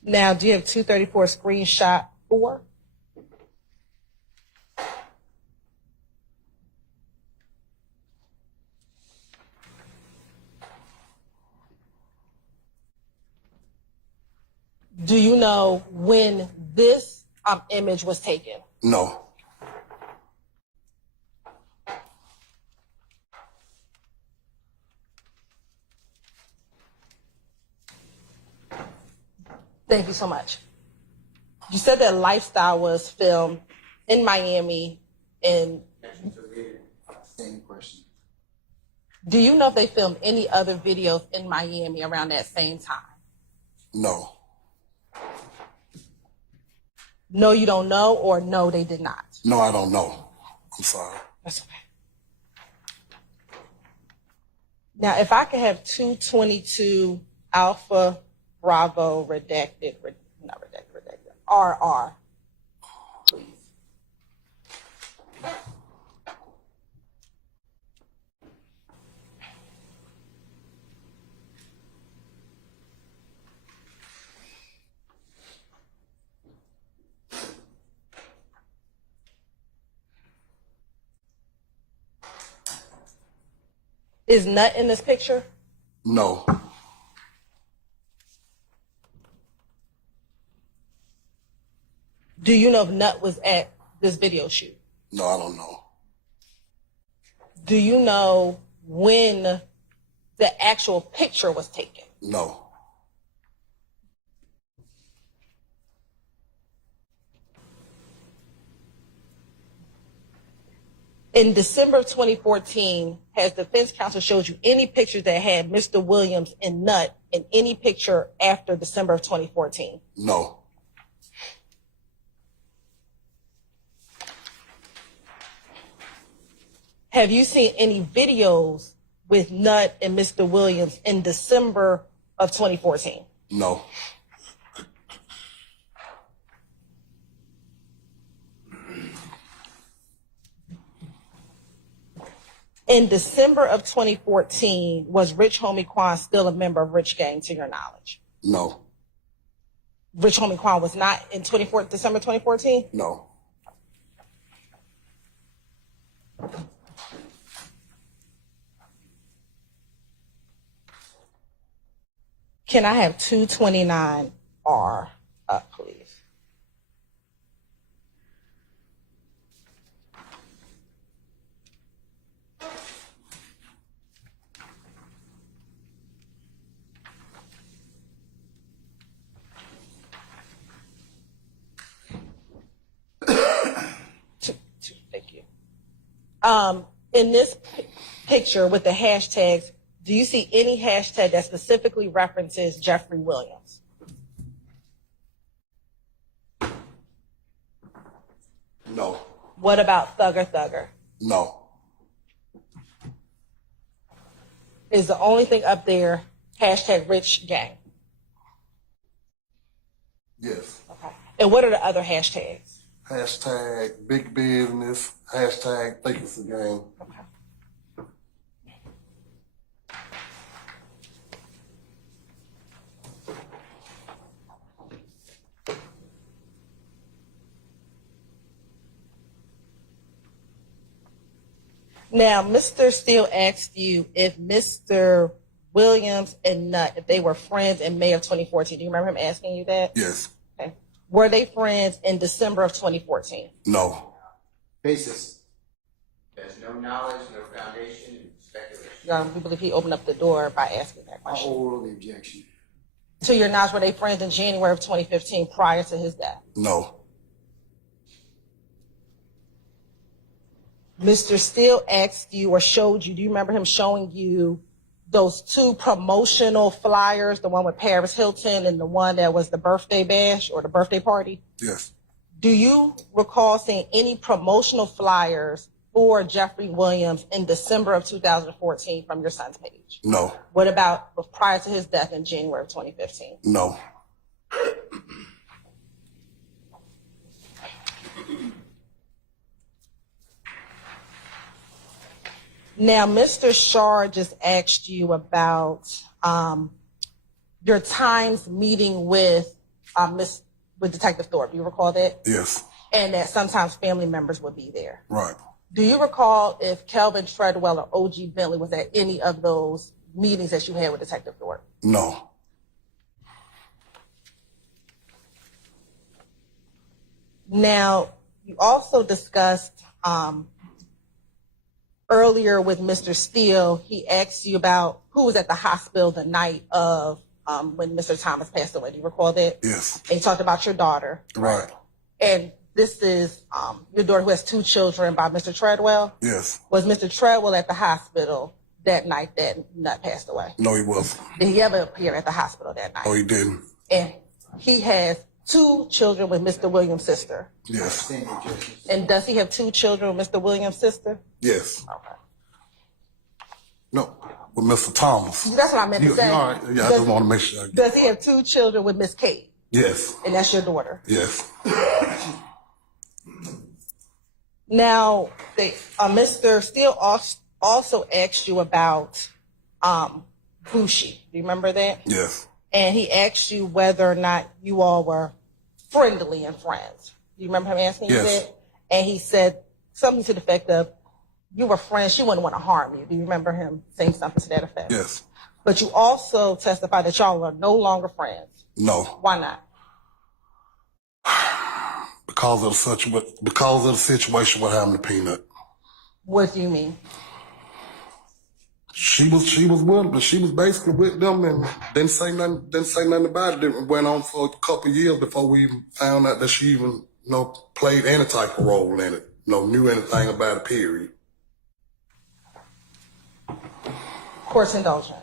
Now, do you have 234 screenshot 4? Do you know when this image was taken? No. Thank you so much. You said that Lifestyle was filmed in Miami. Same question. Do you know if they filmed any other videos in Miami around that same time? No. No, you don't know, or no, they did not? No, I don't know. I'm sorry. That's okay. Now, if I could have 222 Alpha Bravo redacted, RR. Please. Is Nut in this picture? No. Do you know if Nut was at this video shoot? No, I don't know. Do you know when the actual picture was taken? No. In December of 2014, has defense counsel showed you any pictures that had Mr. Williams and Nutt in any picture after December of 2014? No. Have you seen any videos with Nutt and Mr. Williams in December of 2014? No. In December of 2014, was Rich Homie Quan still a member of Rich Gang to your knowledge? No. Rich Homie Quan was not in December 2014? No. Can I have 229R up, please? Thank you. In this picture with the hashtags, do you see any hashtag that specifically references Jeffrey Williams? No. What about Thugger Thugger? No. Is the only thing up there hashtag Rich Gang? Yes. Okay. And what are the other hashtags? Hashtag big business. Hashtag think it's a game. Okay. Now, Mr. Steele asked you if Mr. Williams and Nutt, if they were friends in May of 2014. Do you remember him asking you that? Yes. Okay. Were they friends in December of 2014? No. Basis. There's no knowledge, no foundation, and speculation. We believe he opened up the door by asking that I'll question. overrule the objection. To your knowledge, were they friends in January of 2015 prior to his death? No. Mr. Steele asked you or showed you, do you remember him showing you those two promotional flyers, the one with Paris Hilton and the one that was the birthday bash or the birthday party? Yes. Do you recall seeing any promotional flyers for Jeffrey Williams in December of 2014 from your son's page? No. What about prior to his death in January of 2015? No. Now, Mr. Shar just asked you about your times meeting with Detective Thorpe. You recall that? Yes. And that sometimes family members would be there. Right. Do you recall if Kelvin Treadwell or OG Bentley was at any of those meetings that you had with Detective Thorpe? No. Now, you also discussed earlier with Mr. Steele, he asked you about who was at the hospital the night of when Mr. Thomas passed away. Do you recall that? Yes. And he talked about your daughter. Right. And this is your daughter who has two children by Mr. Treadwell. Yes. Was Mr. Treadwell at the hospital that night that Nutt passed away? No, he wasn't. Did he ever appear at the hospital that night? No, he didn't. And he has two children with Mr. Williams' sister. Yes. And does he have two children with Mr. Williams' sister? Yes. Okay. No. With Mr. Thomas. That's what I meant to say. All right. Yeah, I just want to make sure. Does he have two children with Miss Kate? Yes. And that's your daughter? Yes. Now, Mr. Steele also asked you about Bushi. Do you remember that? Yes. And he asked you whether or not you all were friendly and friends. Do you remember him asking you Yes. that? And he said something to the effect of, you were friends, she wouldn't want to harm you. Do you remember him saying something to that effect? Yes. But you also testified that y'all are no longer friends. No. Why not? Because of the situation what happened to Peanut. What do you mean? She was with them, but she was basically with them and didn't say nothing about it. It went on for a couple of years before we even found out that she even, played any type of role in it. Knew anything about it, period. Court's indulgence.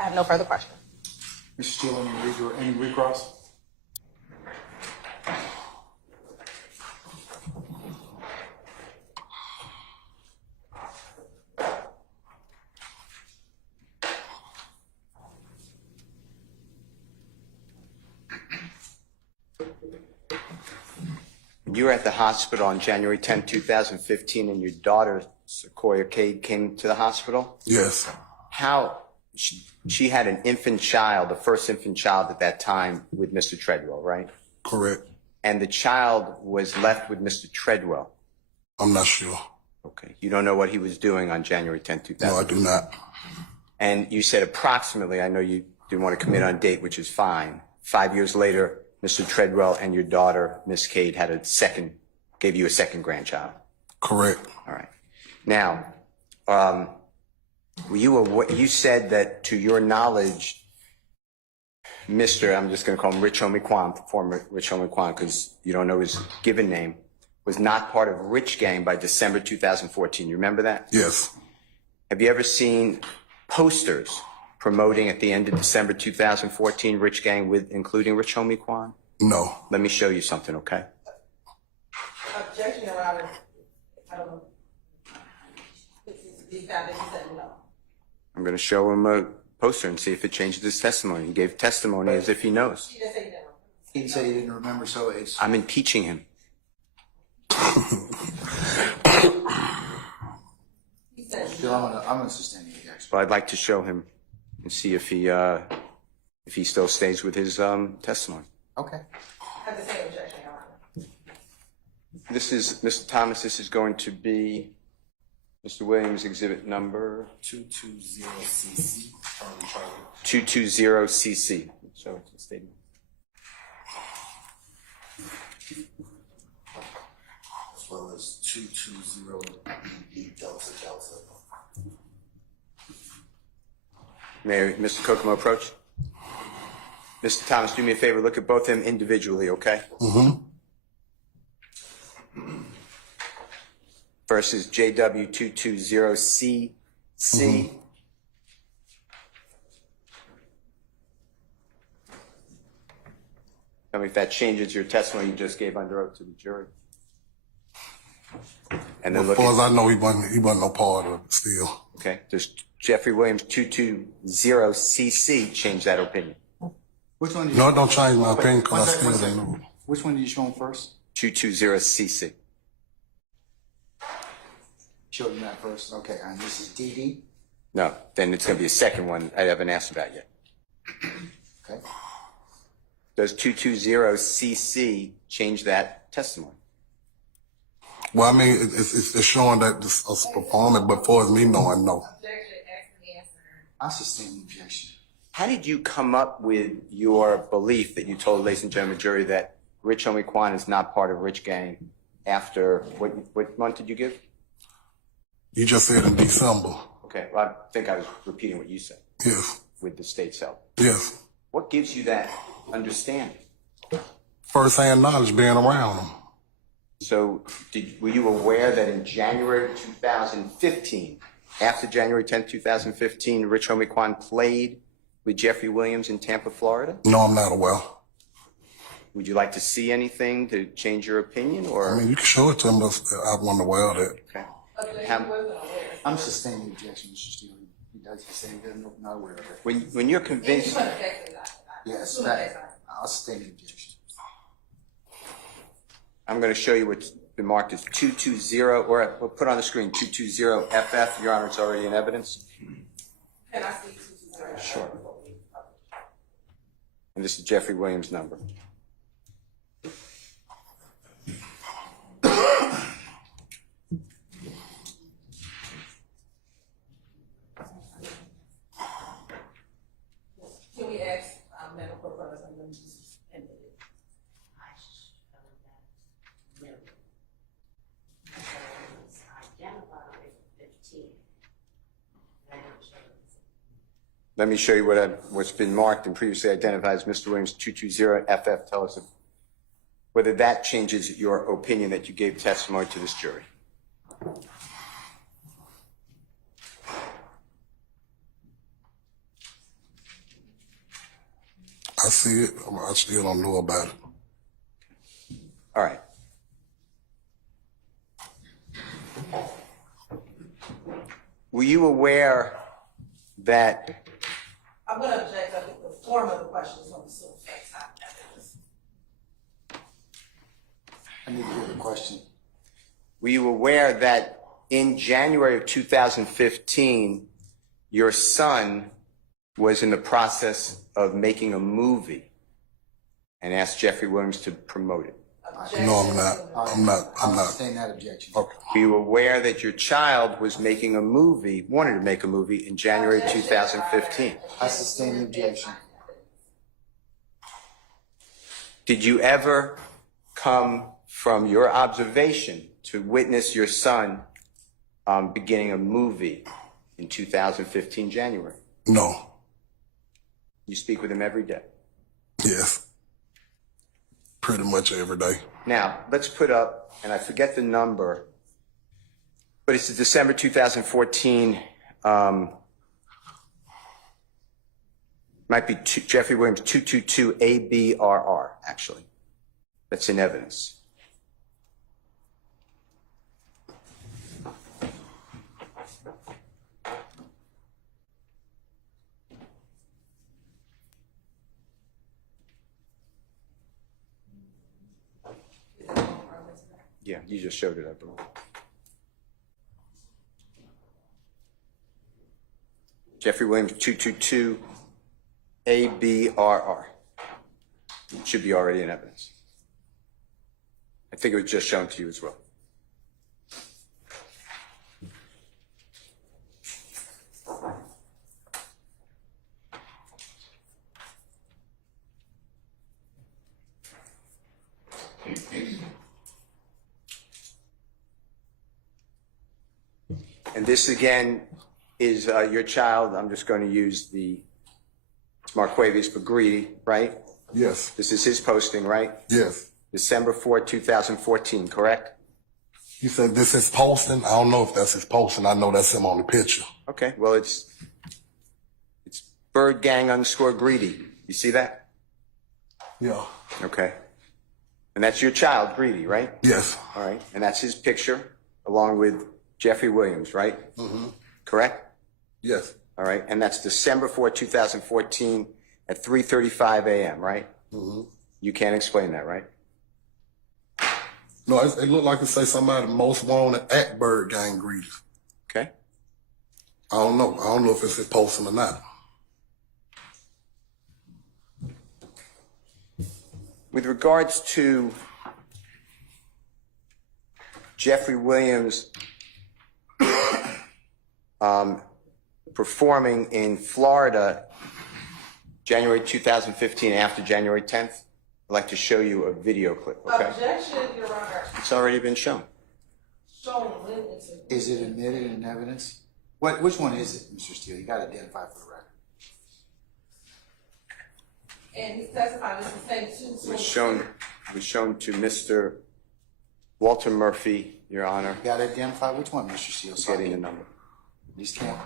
I have no further questions. Mr. Steele, any recross? You were at the hospital on January 10, 2015, and your daughter, Sequoia Cade, came to the hospital? Yes. How? She had an infant child, the first infant child at that time, with Mr. Treadwell, right? Correct. And the child was left with Mr. Treadwell. I'm not sure. Okay. You don't know what he was doing on January 10, 2015? No, I do not. And you said approximately, I know you didn't want to commit on date, which is fine. 5 years later, Mr. Treadwell and your daughter, Miss Cade, gave you a second grandchild. Correct. All right. Now, you said that to your knowledge, I'm just going to call him Rich Homie Quan, former Rich Homie Quan, because you don't know his given name, was not part of Rich Gang by December 2014. You remember that? Yes. Have you ever seen posters promoting at the end of December 2014 Rich Gang including Rich Homie Quan? No. Let me show you something, okay? Objection, Your Honor. I don't know. He said no. I'm going to show him a poster and see if it changes his testimony. He gave testimony as if he knows. He didn't say no. He said he didn't remember, so it's... I'm impeaching him. He said Still, I'm gonna sustain the objection. But I'd like to show him and see if he still stays with his testimony. Okay. I have the same objection, Your Honor. This is, Mr. Thomas, this is going to be Mr. Williams exhibit number 220CC. 220CC. So it's a statement. As well as 220 Delta Delta. May Mr. Kokomo approach? Mr. Thomas, do me a favor, look at both of them individually, okay? Mm-hmm. Versus JW220CC. Mm-hmm. Tell me if that changes your testimony you just gave under oath to the jury. And then As look far as at, I know, he wasn't no part of it still. okay, does Jeffrey Williams 220CC change that opinion? Which one did No, you... it don't change my opinion One because I second, still one don't second. know. Which one did you show him first? 220CC. Showed him that first. Okay, and this is DD. No, then it's going to be a second one I haven't asked about yet. Okay. Does 220CC change that testimony? Well, I mean, it's showing that it's us performing, but for as me knowing, no. Objection, ask the answer. I sustain the objection. How did you come up with your belief that you told, ladies and gentlemen, jury, that Rich Homie Quan is not part of Rich Gang after, what month did you give? You just said in December. Okay, well, I think I was repeating what you said Yes. with the state's help. Yes. What gives you that understanding? First-hand knowledge being around them. So were you aware that in January 2015, after January 10, 2015, Rich Homie Quan played with Jeffrey Williams in Tampa, Florida? No, I'm not aware. Would you like to see anything to change your opinion, or? I mean, you can show it to him, but I wasn't aware of that. Okay. Objection. I'm sustaining the objection, Mr. Steele. He does say he doesn't, not aware of it. When you're convinced, Yes, that, I'll sustain the objection. I'm going to show you what's been marked as 220, or we'll put on the screen 220FF. Your Honor, it's already in evidence. Can I see 220? Sure. And this is Jeffrey Williams' number. Can we ask medical representatives Let me show you what's been marked and previously identified as Mr. Williams 220FF. Tell us whether that changes your opinion that you gave testimony to this jury. I see it. I still don't know about it. All right. Were you aware that I'm going to object. I think the form of the question is going to still affect time evidence. I need to hear the question. were you aware that in January of 2015, your son was in the process of making a movie and asked Jeffrey Williams to promote it? No, I'm not. I'm not. Sustain that objection. Okay. Were you aware that your child was making a movie, wanted to make a movie in January 2015? I sustain the objection. Did you ever come from your observation to witness your son beginning a movie in 2015 January? No. You speak with him every day? Yes. Pretty much every day. Now, let's put up, and I forget the number, but it's the December 2014, might be Jeffrey Williams 222 ABRR, actually. That's in evidence. Yeah, you just showed it, I believe. Jeffrey Williams 222 ABRR. It should be already in evidence. I think it was just shown to you as well. And this again is your child. I'm just going to use the Marquavius Bagridi, right? Yes. This is his posting, right? Yes. December 4, 2014, correct? You said this is posting? I don't know if that's his posting. I know that's him on the picture. Okay, well, it's Bird Gang _ Greedy. You see that? Yeah. Okay. And that's your child, Greedy, right? Yes. All right. And that's his picture along with Jeffrey Williams, right? Mm-hmm. Correct? Yes. All right. And that's December 4, 2014 at 3:35 a.m., right? Mm-hmm. You can't explain that, right? No, it looked like it say somebody most wanted at Bird Gang Greedy. Okay. I don't know. I don't know if it's his posting or not. With regards to Jeffrey Williams performing in Florida January 2015 after January 10th, I'd like to show you a video clip, okay? Objection, Your Honor. It's already been shown. Shown when it's Is it admitted in evidence? Which one is it, Mr. Steele? You got to identify for the record. and he's testifying it's the same two. It was shown to Mr. Walter Murphy, Your Honor. You got to identify which one, Mr. Steele. I'm getting the number. These can't.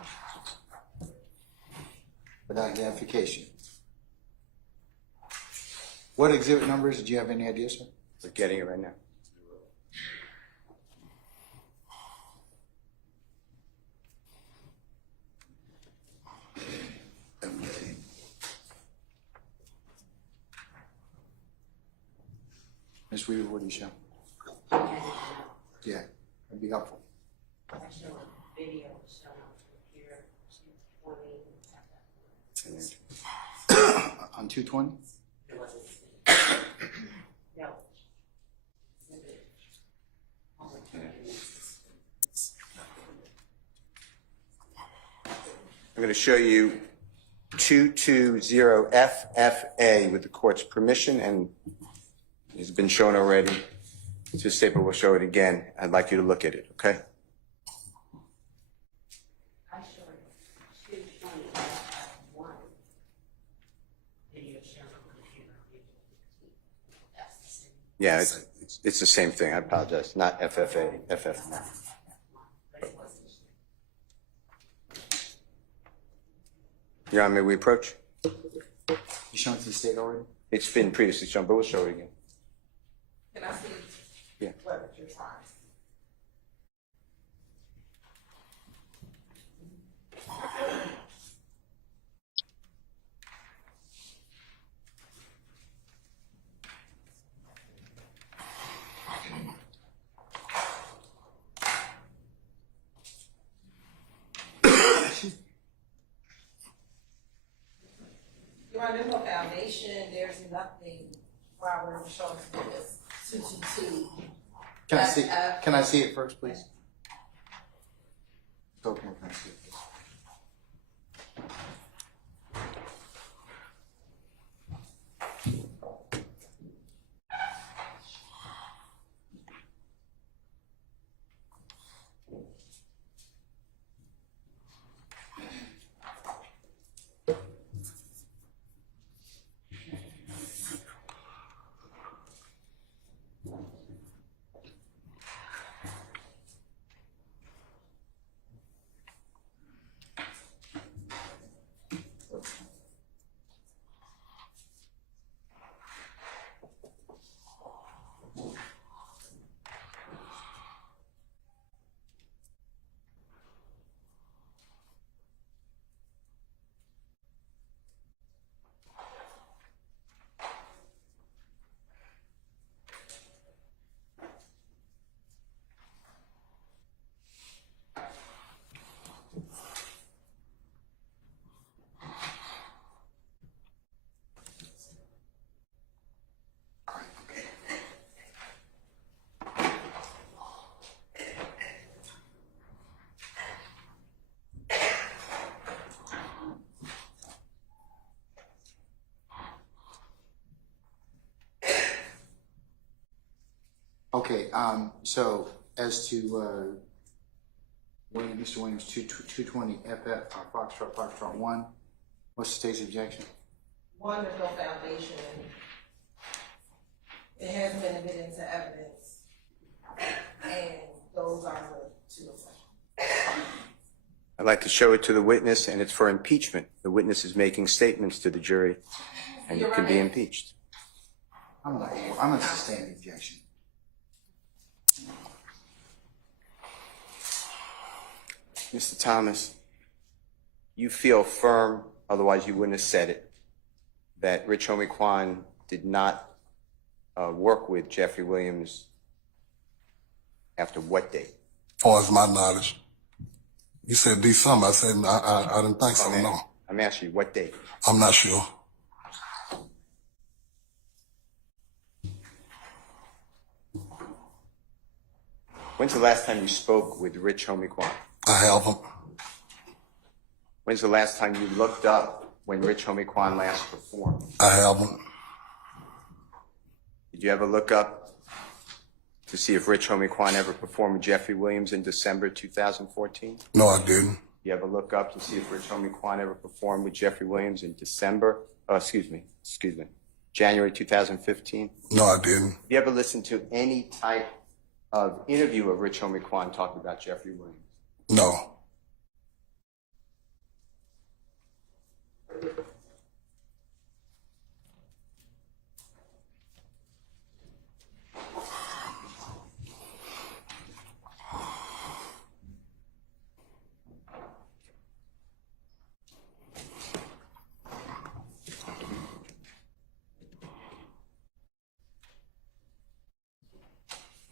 Without identification. What exhibit numbers? Did you have any idea, sir? We're getting it right now. Ms. Weaver, what do you show? Yeah, that'd be helpful. I show a video showing here, 220. On 220? It wasn't. No. I'm going to show you 220FFA with the court's permission, and it's been shown already. It's just staple. We'll show it again. I'd like you to look at it, okay? I showed 220 1 Yeah, it's the same thing. I apologize. Not FFA, FFM. Your Honor, may we approach? You shown it to the state already? It's been previously shown, but we'll show it again. Can I see? Yeah. What you're trying? There's no foundation, there's nothing while we're showing this 222. Can I see it first, please? Okay, can I see it? Okay, so as to Mr. Williams, 220 FF, Foxtrot 1, what's the state's objection? One, there's no foundation. It hasn't been admitted into evidence. And those are the two objections. I'd like to show it to the witness, and it's for impeachment. The witness is making statements to the jury, and it can be impeached. I'm gonna sustain the objection. Mr. Thomas, you feel firm, otherwise you wouldn't have said it, that Rich Homie Quan did not work with Jeffrey Williams after what date? As far as my knowledge. You said December. I said I didn't think so, no. I'm asking you, what date? I'm not sure. When's the last time you spoke with Rich Homie Quan? I haven't. When's the last time you looked up when Rich Homie Quan last performed? I haven't. Did you ever look up to see if Rich Homie Quan ever performed with Jeffrey Williams in December 2014? No, I didn't. You ever look up to see if Rich Homie Quan ever performed with Jeffrey Williams in January 2015? No, I didn't. You ever listen to any type of interview of Rich Homie Quan talking about Jeffrey Williams? No.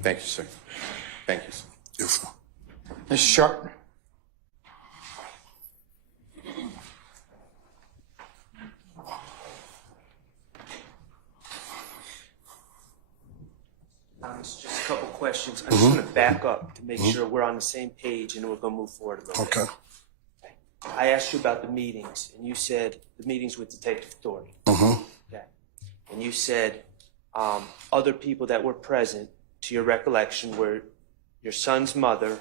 Thank you, sir. Thank you, sir. Yes, sir. Mr. Sharp? Just a couple questions. I just want to back up to make sure we're on the same page and we're going to move forward a little bit. Okay. I asked you about the meetings, and you said the meetings with Detective Thornton. Okay. And you said other people that were present, to your recollection, were your son's mother,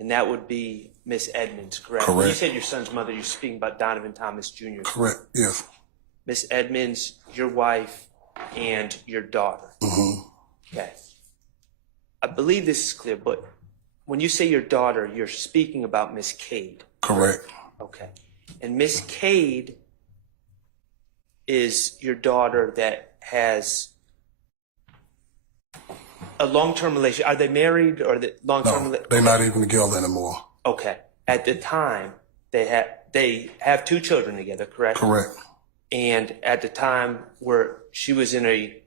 and that would be Miss Edmonds, correct? Correct. When you said your son's mother, you're speaking about Donovan Thomas Jr. Correct, yes. Miss Edmonds, your wife, and your daughter. Okay. I believe this is clear, but when you say your daughter, you're speaking about Miss Cade. Correct. Okay. And Miss Cade is your daughter that has a long-term relationship. Are they married or the long-term? No, they're not even together anymore. Okay. At the time, they have 2 children together, correct? Correct. And at the time where she was in a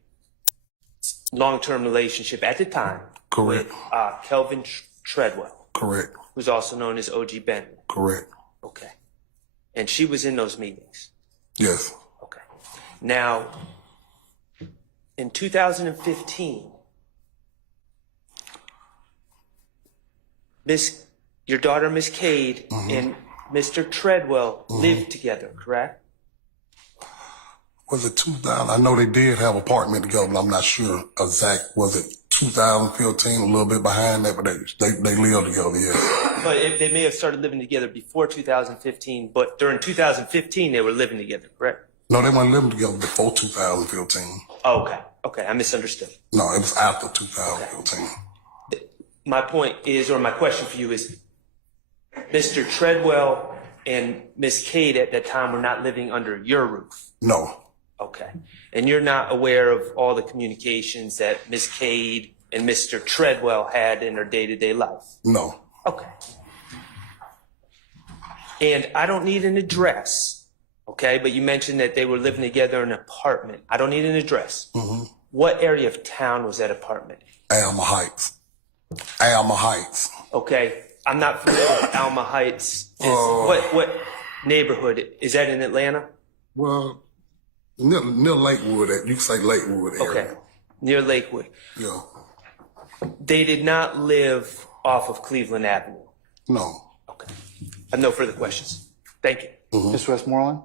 long-term relationship at the time Correct. with Kelvin Treadwell, Correct. who's also known as OG Benton. Correct. Okay. And she was in those meetings. Yes. Okay. Now, in 2015, your daughter, Miss Cade, and Mr. Treadwell lived together, correct? Was it 2000? I know they did have an apartment together, but I'm not sure exact. Was it 2015? A little bit behind that, but they lived together, yeah. But they may have started living together before 2015, but during 2015 they were living together, correct? No, they weren't living together before 2015. Oh, okay. Okay, I misunderstood. No, it was after 2015. My point is, or my question for you is, Mr. Treadwell and Miss Cade at that time were not living under your roof? No. Okay. And you're not aware of all the communications that Miss Cade and Mr. Treadwell had in their day-to-day life? No. Okay. And I don't need an address, okay? But you mentioned that they were living together in an apartment. I don't need an address. What area of town was that apartment? Alma Heights. Alma Heights. Okay. I'm not familiar with Alma Heights. What neighborhood? Is that in Atlanta? Well, near Lakewood. You can say Lakewood area. Okay. Near Lakewood. Yeah. They did not live off of Cleveland Avenue. No. Okay. I have no further questions. Thank you. Ms. Westmoreland?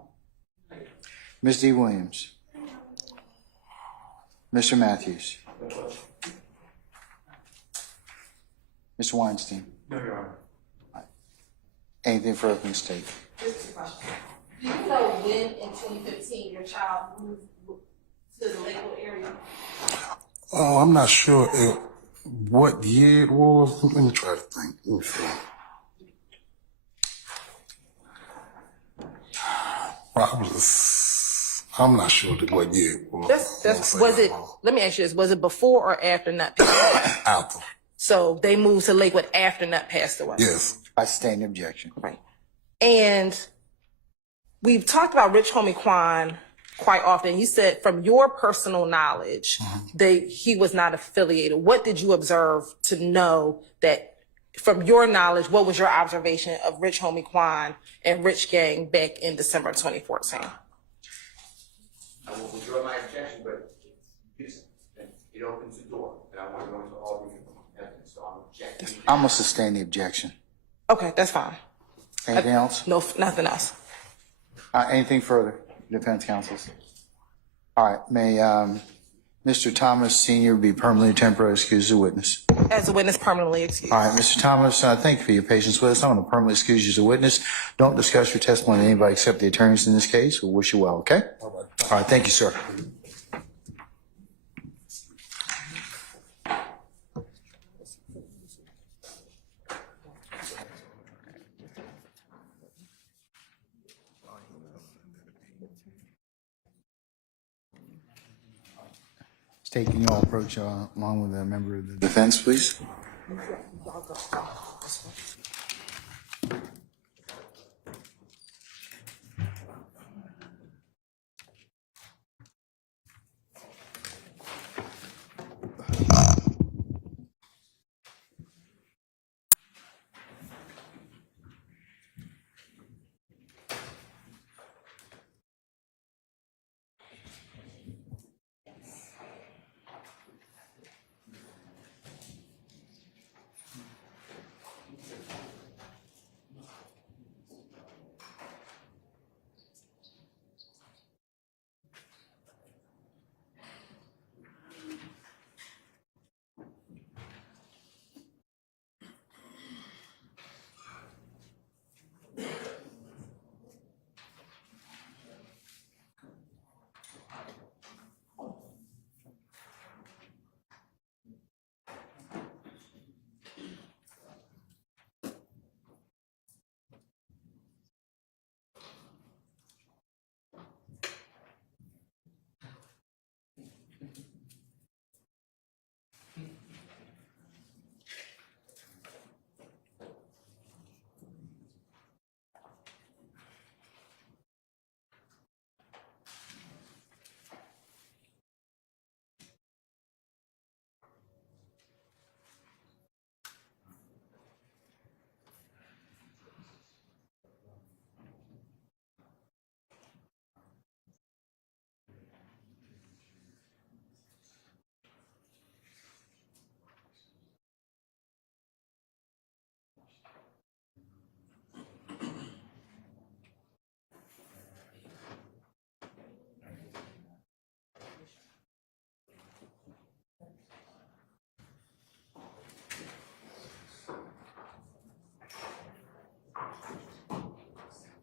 Ms. D. Williams? Mr. Matthews? Mr. Weinstein? No, Your Honor. Anything further from the state? Just a question. Do you know when in 2015 your child moved to the Lakewood area? Oh, I'm not sure what year it was. Let me try to think. Let me see. Probably, I'm not sure what year it was. Was it, let me ask you this, was it before or after Nut passed away? After. So they moved to Lakewood after Nut passed away? Yes. I stand objection. Right. And we've talked about Rich Homie Quan quite often. You said from your personal knowledge, he was not affiliated. What did you observe to know that from your knowledge, what was your observation of Rich Homie Quan and Rich Gang back in December 2014? I will withdraw my objection, but it opens the door, and I want to go into all the evidence, so I'm objecting. I'm going to sustain the objection. Okay, that's fine. Anything else? No, nothing else. Anything further? Defense counsels? All right. May Mr. Thomas Sr. be permanently temporarily excused as a witness? As a witness, permanently excused. All right, Mr. Thomas, thank you for your patience with us. I'm going to permanently excuse you as a witness. Don't discuss your testimony with anybody except the attorneys in this case. We'll wish you well, okay? All right, thank you, sir. State, can you all approach along with a member of the defense, please?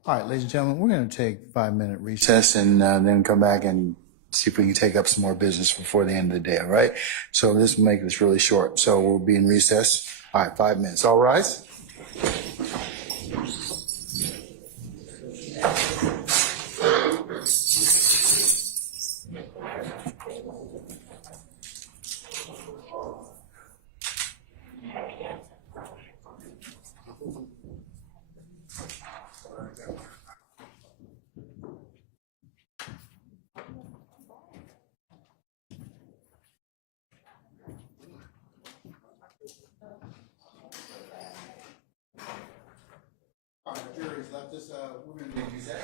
All right, ladies and gentlemen, we're going to take 5-minute recess and then come back and see if we can take up some more business before the end of the day, all right? So this will make this really short. So we'll be in recess. All right, 5 minutes. All rise. All right, jury's left us. We're going to be in recess.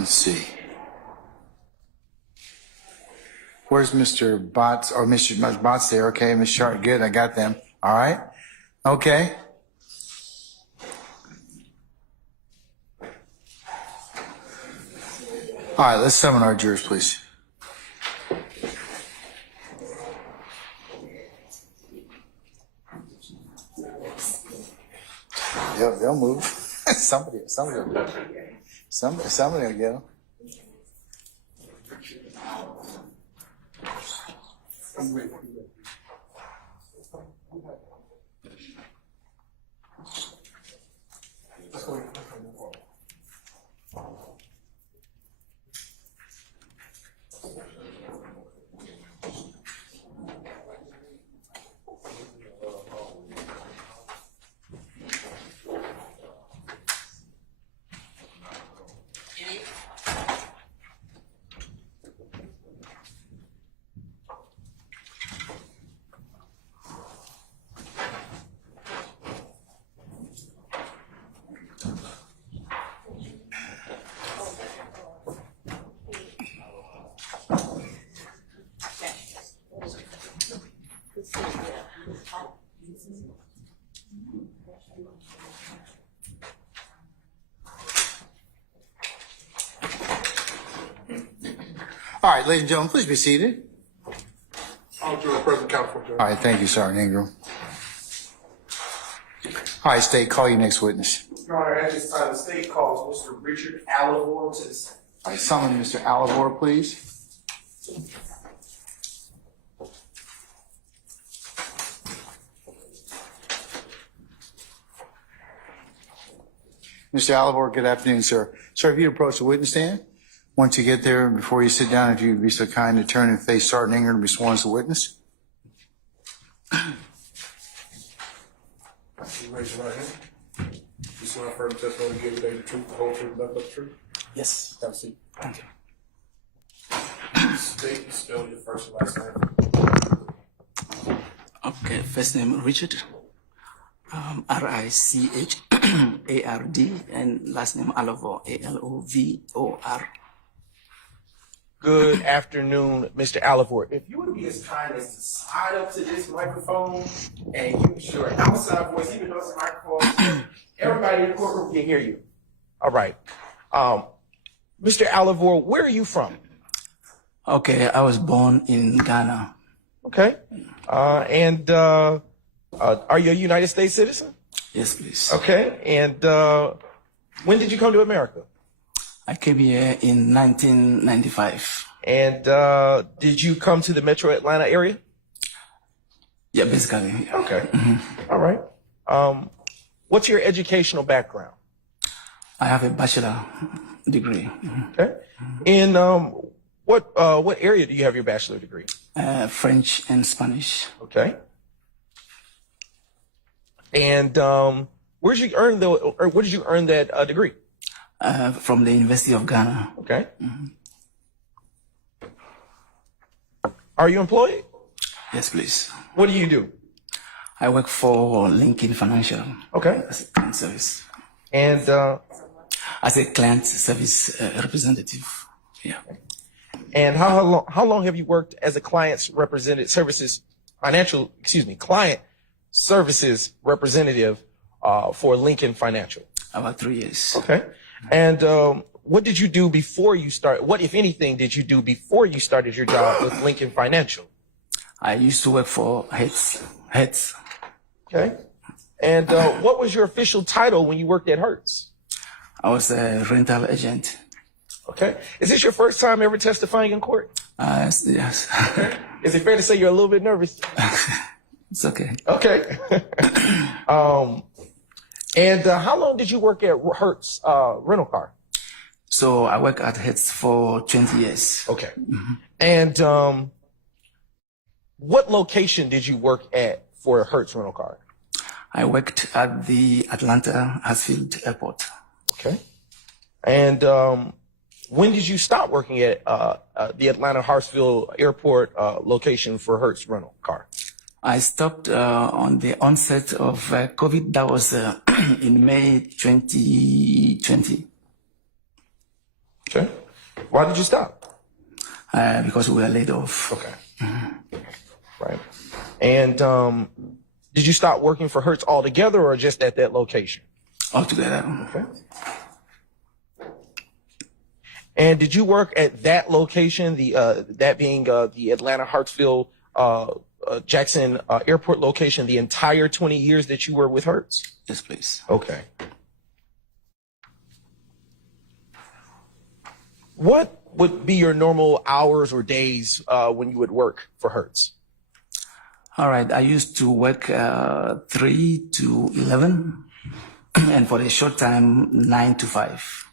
Let's see. Where's Mr. Botts? Oh, Mr. Botts there. Okay, Ms. Sharp. Good. I got them. All right. Okay. All right, let's summon our jurors, please. They'll move. somebody will get them. Somebody will get them. All right, ladies and gentlemen, please be seated. All jurors present, counsel. All right, thank you, Sergeant Ingram. All right, State, call your next witness. Your Honor, at this time, the state calls Mr. Richard Alivor to the stand. All right, summon Mr. Alivor, please. Mr. Alivor, good afternoon, sir. Sir, if you approach the witness stand, once you get there, before you sit down, if you'd be so kind to turn and face Sergeant Ingram to be sworn as a witness. You raise your right hand. You swear affirm testimony to give today the truth, the whole truth, nothing but the truth. Yes. Have a seat. Thank you. State and spell your first and last name. Okay, first name Richard, RICHARD, and last name Alovor, ALOVOR. Good afternoon, Mr. Alivor. If you would be as kind as to slide up to this microphone and use your outside voice, even though it's a microphone, everybody in the courtroom can hear you. All right. Mr. Alivor, where are you from? Okay, I was born in Ghana. Okay. And are you a United States citizen? Yes, please. Okay. And when did you come to America? I came here in 1995. And did you come to the Metro Atlanta area? Yeah, basically. Yeah. Okay. All right. What's your educational background? I have a bachelor degree. Okay. In what area do you have your bachelor degree? French and Spanish. Okay. And where did you earn that degree? From the University of Ghana. Okay. Are you employed? Yes, please. What do you do? I work for Lincoln Financial. Okay. As a client service. And as a client service representative. Yeah. And how long have you worked as a client services representative for Lincoln Financial? About 3 years. Okay. And what did you do before you started? What, if anything, did you do before you started your job with Lincoln Financial? I used to work for Hertz. Okay. And what was your official title when you worked at Hertz? I was a rental agent. Okay. Is this your first time ever testifying in court? Yes. Is it fair to say you're a little bit nervous? It's okay. Okay. And how long did you work at Hertz rental car? So I worked at Hertz for 20 years. Okay. Mm-hmm. And what location did you work at for Hertz rental car? I worked at the Atlanta Hartsfield Airport. Okay. And when did you stop working at the Atlanta Hartsfield Airport location for Hertz rental car? I stopped on the onset of COVID. That was in May 2020. Okay. Why did you stop? Because we were laid off. Okay. Right. And did you stop working for Hertz altogether or just at that location? Altogether. Okay. And did you work at that location, that being the Atlanta Hartsfield Jackson Airport location, the entire 20 years that you were with Hertz? Yes, please. Okay. What would be your normal hours or days when you would work for Hertz? All right. I used to work 3 to 11, and for a short time, 9 to 5.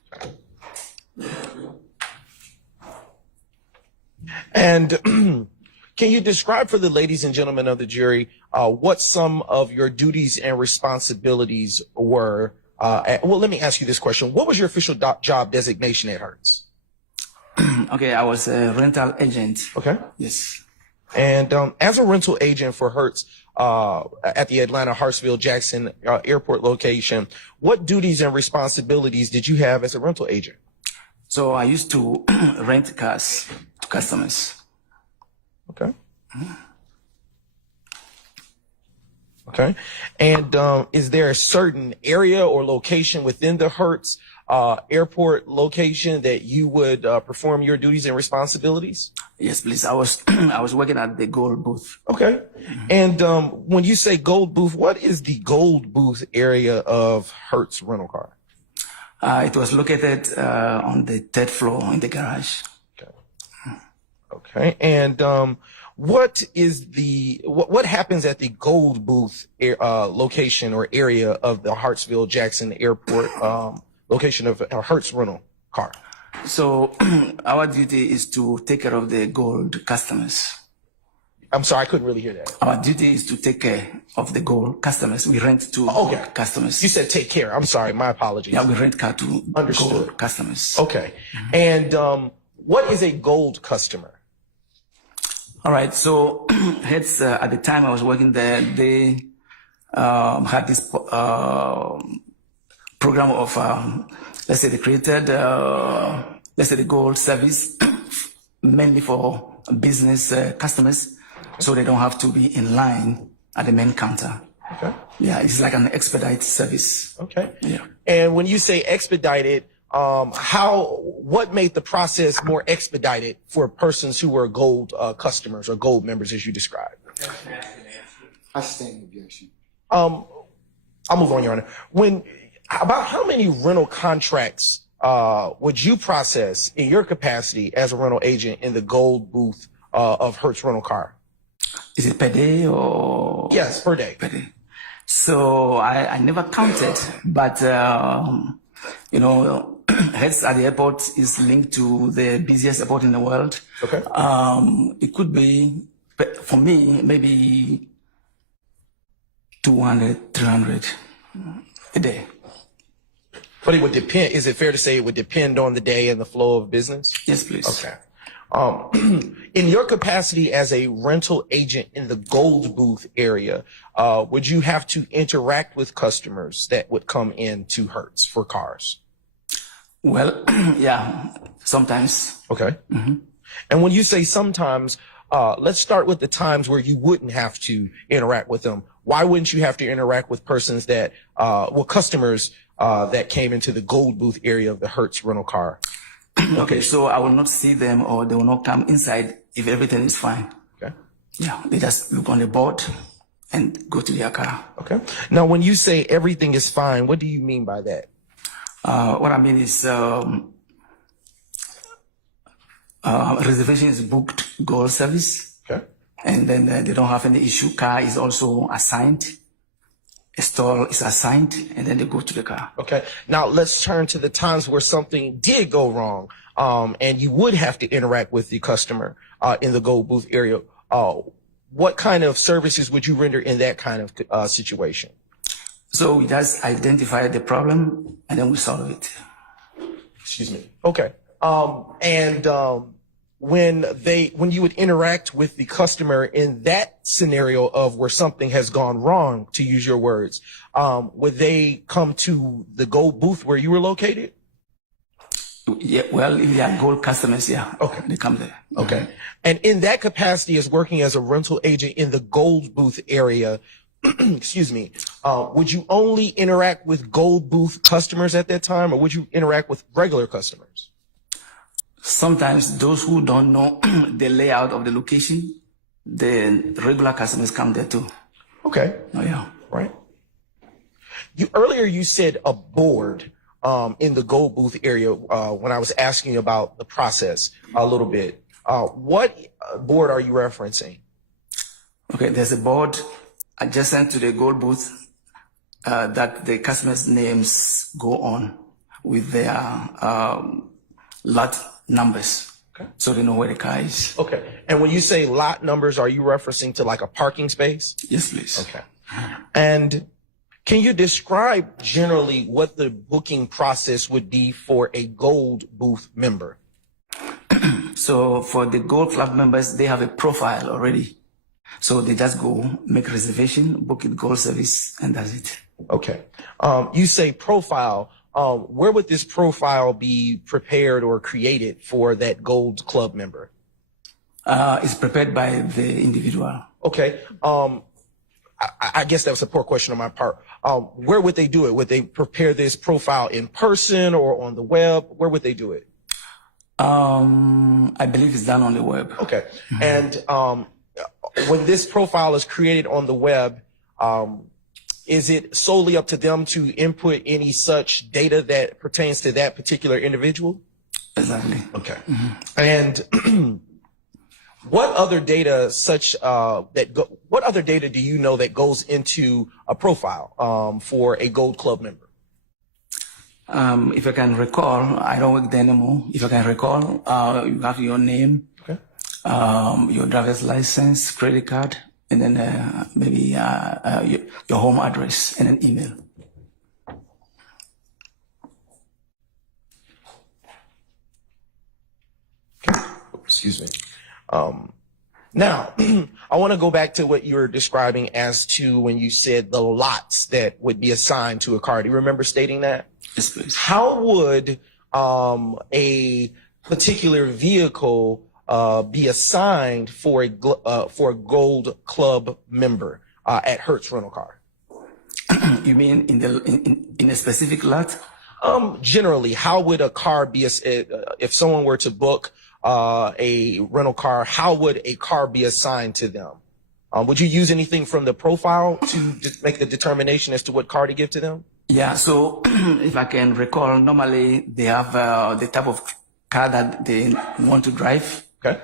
And can you describe for the ladies and gentlemen of the jury what some of your duties and responsibilities were? Well, let me ask you this question. What was your official job designation at Hertz? Okay, I was a rental agent. Okay. Yes. And as a rental agent for Hertz at the Atlanta Hartsfield Jackson Airport location, what duties and responsibilities did you have as a rental agent? So I used to rent cars to customers. Okay. Okay. And is there a certain area or location within the Hertz airport location that you would perform your duties and responsibilities? Yes, please. I was working at the gold booth. Okay. And when you say gold booth, what is the gold booth area of Hertz rental car? It was located on the 3rd floor in the garage. Okay. Okay. And what happens at the gold booth location or area of the Hartsfield Jackson Airport location of a Hertz rental car? So our duty is to take care of the gold customers. I'm sorry, I couldn't really hear that. Our duty is to take care of the gold customers. We rent to gold customers. You said take care. I'm sorry, my apologies. Yeah, we rent car to gold customers. Okay. And what is a gold customer? All right. So Hertz, at the time I was working there, they had this program of, let's say they created, let's say the gold service mainly for business customers, so they don't have to be in line at the main counter. Okay. Yeah, it's like an expedite service. Okay. Yeah. And when you say expedited, what made the process more expedited for persons who were gold customers or gold members, as you described? I stand objection. I'll move on, Your Honor. About how many rental contracts would you process in your capacity as a rental agent in the gold booth of Hertz rental car? Is it per day or? Yes, per day. Per day. So I never counted, but you know, Hertz at the airport is linked to the busiest airport in the world. Okay. It could be, for me, maybe 200, 300 a day. But it would depend. Is it fair to say it would depend on the day and the flow of business? Yes, please. Okay. In your capacity as a rental agent in the gold booth area, would you have to interact with customers that would come in to Hertz for cars? Well, yeah, sometimes. Okay. Mm-hmm. And when you say sometimes, let's start with the times where you wouldn't have to interact with them. Why wouldn't you have to interact with persons that, customers that came into the gold booth area of the Hertz rental car? Okay, so I will not see them or they will not come inside if everything is fine. Okay. Yeah, they just look on the board and go to their car. Okay. Now, when you say everything is fine, what do you mean by that? What I mean is reservation is booked gold service. Okay. And then they don't have any issue. Car is also assigned. A stall is assigned, and then they go to the car. Okay. Now let's turn to the times where something did go wrong, and you would have to interact with the customer in the gold booth area. What kind of services would you render in that kind of situation? So we just identify the problem, and then we solve it. Excuse me. Okay. When you would interact with the customer in that scenario of where something has gone wrong, to use your words, would they come to the gold booth where you were located? Yeah, well, if they are gold customers, yeah. Okay. They come there. Okay. And in that capacity as working as a rental agent in the gold booth area, excuse me, would you only interact with gold booth customers at that time, or would you interact with regular customers? Sometimes those who don't know the layout of the location, the regular customers come there too. Okay. Oh, yeah. Right. Earlier you said a board in the gold booth area when I was asking you about the process a little bit. What board are you referencing? Okay, there's a board adjacent to the gold booth that the customers' names go on with their lot numbers. Okay. So they know where the car is. Okay. And when you say lot numbers, are you referencing to like a parking space? Yes, please. Okay. And can you describe generally what the booking process would be for a gold booth member? So for the gold club members, they have a profile already. So they just go make reservation, book it gold service, and that's it. Okay. You say profile. Where would this profile be prepared or created for that gold club member? It's prepared by the individual. Okay. I guess that was a poor question on my part. Where would they do it? Would they prepare this profile in person or on the web? Where would they do it? I believe it's done on the web. Okay. And when this profile is created on the web, is it solely up to them to input any such data that pertains to that particular individual? Exactly. Okay. And what other data what other data do you know that goes into a profile for a gold club member? If I can recall, I don't work there anymore. If I can recall, you have your name, okay, your driver's license, credit card, and then maybe your home address and an email. Okay. Excuse me. Now, I want to go back to what you were describing as to when you said the lots that would be assigned to a car. Do you remember stating that? Yes, please. How would a particular vehicle be assigned for a gold club member at Hertz Rental Car? You mean in a specific lot? Generally, how would a car be if someone were to book a rental car? How would a car be assigned to them? Would you use anything from the profile to make the determination as to what car to give to them? Yeah, so if I can recall, normally they have the type of car that they want to drive. Okay.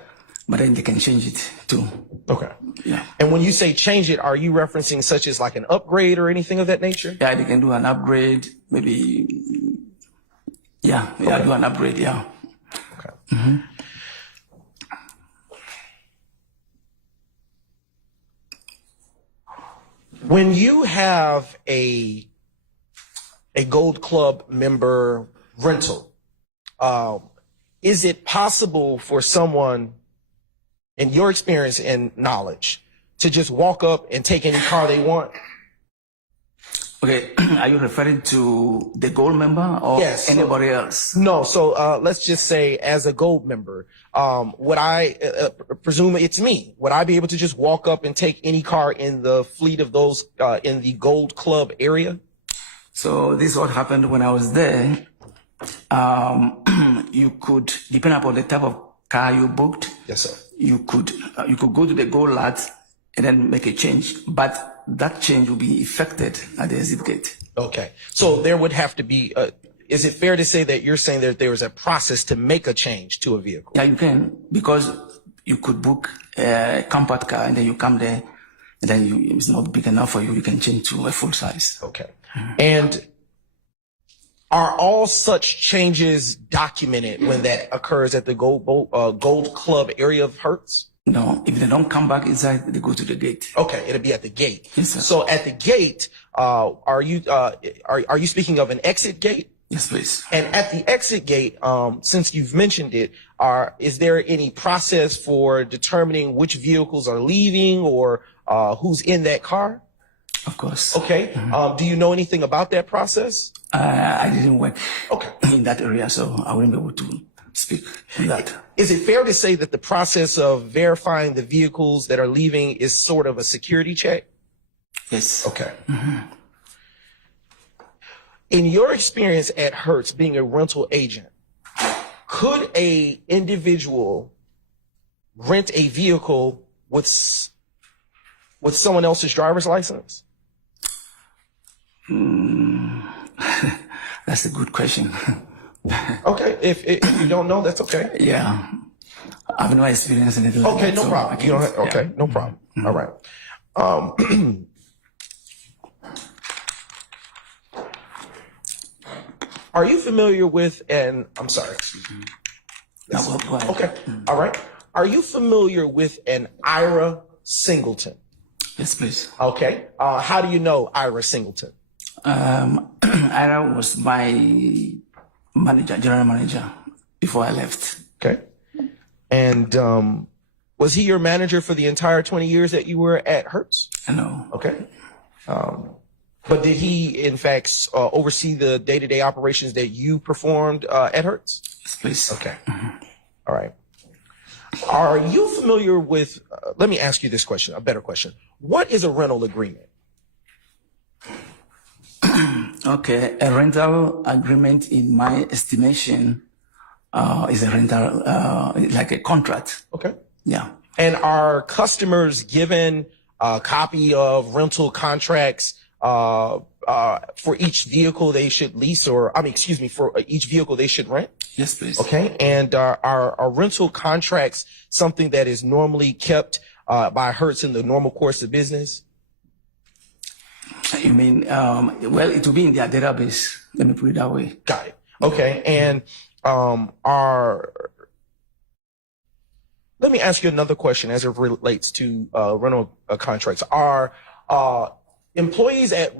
But then they can change it too. Okay. Yeah. And when you say change it, are you referencing such as like an upgrade or anything of that nature? Yeah, they can do an upgrade, maybe. Yeah, do an upgrade, yeah. Okay. Mm-hmm. When you have a gold club member rental, is it possible for someone, in your experience and knowledge, to just walk up and take any car they want? Okay, are you referring to the gold member or yes, anybody else? No, so let's just say as a gold member, would I presume it's me? Would I be able to just walk up and take any car in the fleet of those in the gold club area? So this is what happened when I was there. You could, depending upon the type of car you booked, yes, sir. You could go to the gold lot and then make a change, but that change will be effected at the exit gate. Okay, so there would have to be. Is it fair to say that you're saying that there is a process to make a change to a vehicle? Yeah, you can, because you could book a compact car and then you come there and then it's not big enough for you. You can change to a full size. Okay, and are all such changes documented when that occurs at the gold club area of Hertz? No, if they don't come back inside, they go to the gate. Okay, it'll be at the gate. Yes, sir. So at the gate, are you speaking of an exit gate? Yes, please. And at the exit gate, since you've mentioned it, is there any process for determining which vehicles are leaving or who's in that car? Of course. Okay. Mm-hmm. Do you know anything about that process? I didn't work in in that area, so I wouldn't be able to speak on that. Is it fair to say that the process of verifying the vehicles that are leaving is sort of a security check? Yes. Okay. In your experience at Hertz being a rental agent, could a individual rent a vehicle with someone else's driver's license? That's a good question. Okay, if you don't know, that's okay. Yeah, I've no experience in it. Like Okay, that, no so problem. I You don't can't- have, okay, yeah. no problem. All right. Are you familiar with I'm sorry, excuse me. No, go ahead. Okay, all right. Are you familiar with an Ira Singleton? Yes, please. Okay. How do you know Ira Singleton? Ira was my manager, general manager, before I left. Okay. And was he your manager for the entire 20 years that you were at Hertz? No. Okay. But did he, in fact, oversee the day-to-day operations that you performed at Hertz? Yes, please. Okay. All right. Are you familiar with, let me ask you this question, a better question. What is a rental agreement? Okay, a rental agreement, in my estimation, is a rental, like a contract. Okay. Yeah. And are customers given a copy of rental contracts for each vehicle they should lease, for each vehicle they should rent? Yes, please. Okay. And are rental contracts something that is normally kept by Hertz in the normal course of business? You mean, well, it will be in their database. Let me put it that way. Got it. Okay. And let me ask you another question as it relates to rental contracts. Are employees at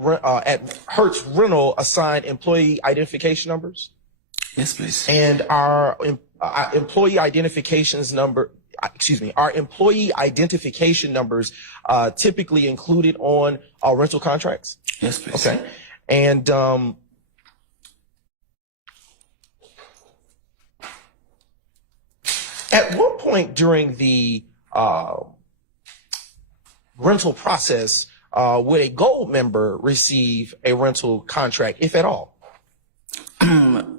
Hertz Rental assigned employee identification numbers? Yes, please. And are employee identification numbers typically included on rental contracts? Yes, please. Okay. And at what point during the rental process would a gold member receive a rental contract, if at all?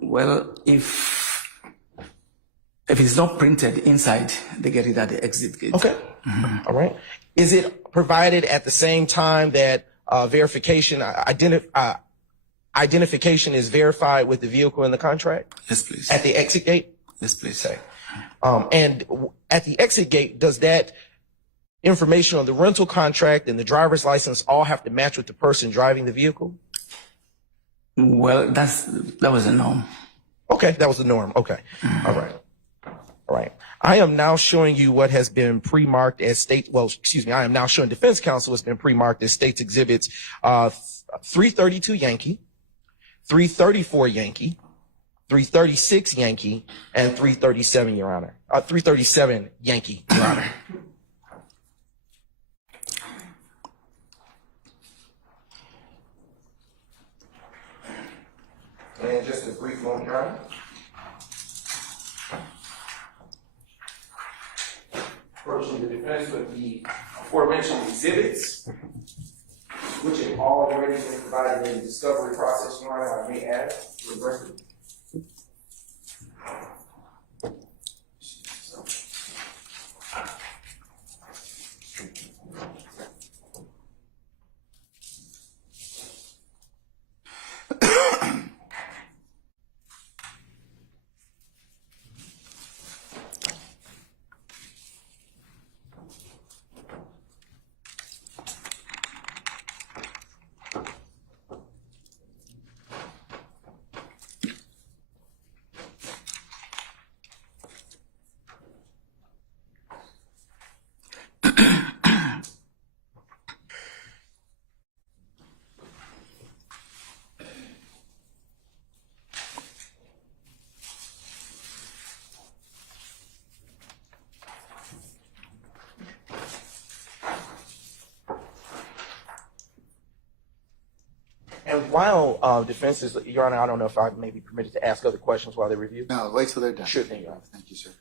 Well, if it's not printed inside, they get it at the exit gate. Okay. All right. Is it provided at the same time that identification is verified with the vehicle in the contract? Yes, please. At the exit gate? Yes, please. Okay. And at the exit gate, does that information on the rental contract and the driver's license all have to match with the person driving the vehicle? Well, that was a norm. Okay, that was the norm. Okay. All right. All right. I am now showing you what has been pre-marked as I am now showing defense counsel what's been pre-marked as state's exhibits 332 Yankee, 334 Yankee, 336 Yankee, and 337, Your Honor. 337 Yankee, Your Honor. And just a brief moment, Your Honor. Approaching the defense with the aforementioned exhibits, which have already been provided in the discovery process, Your Honor, I may add to the record. And while defense is, Your Honor, I don't know if I may be permitted to ask other questions while they review. No, wait till they're done. Sure thing, Your Honor. Thank you, sir.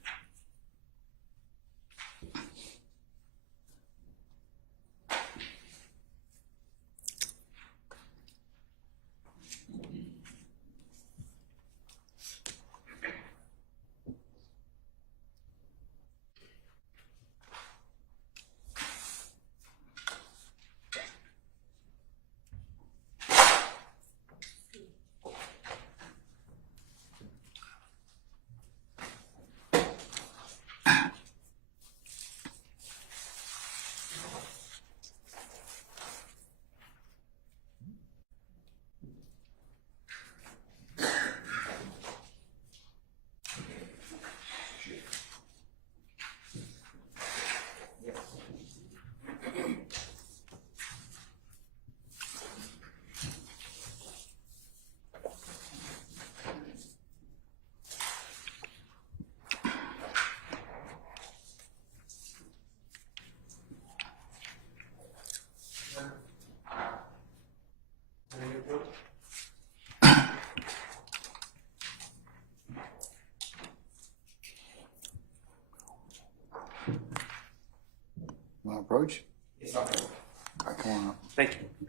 Want to approach? Yes, okay. All right, come on up. Thank you.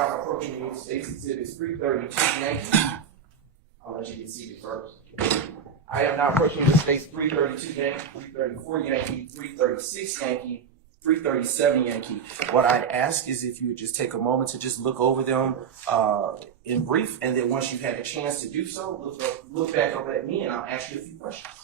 now approaching you, State's Exhibit 332 Yankee. I'll let you get seated first. I am now approaching you, State's 332 Yankee, 334 Yankee, 336 Yankee, 337 Yankee. What I'd ask is if you would just take a moment to just look over them in brief, and then once you've had a chance to do so, look back up at me and I'll ask you a few questions.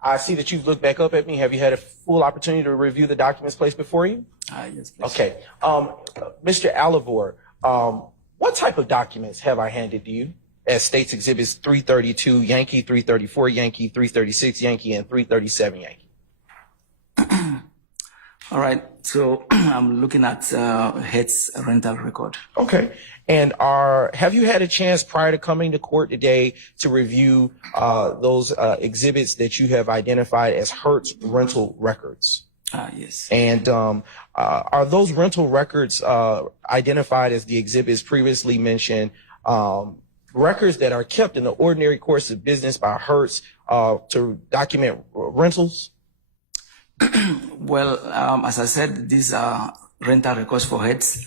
I see that you've looked back up at me. Have you had a full opportunity to review the documents placed before you? Yes, please. Okay. Mr. Alivor, what type of documents have I handed to you as State's Exhibits 332 Yankee, 334 Yankee, 336 Yankee, and 337 Yankee? All right. So I'm looking at Head's rental record. Okay. And have you had a chance prior to coming to court today to review those exhibits that you have identified as Hertz rental records? Yes. And are those rental records identified as the exhibits previously mentioned, records that are kept in the ordinary course of business by Hertz to document rentals? Well, as I said, these are rental records for Heads.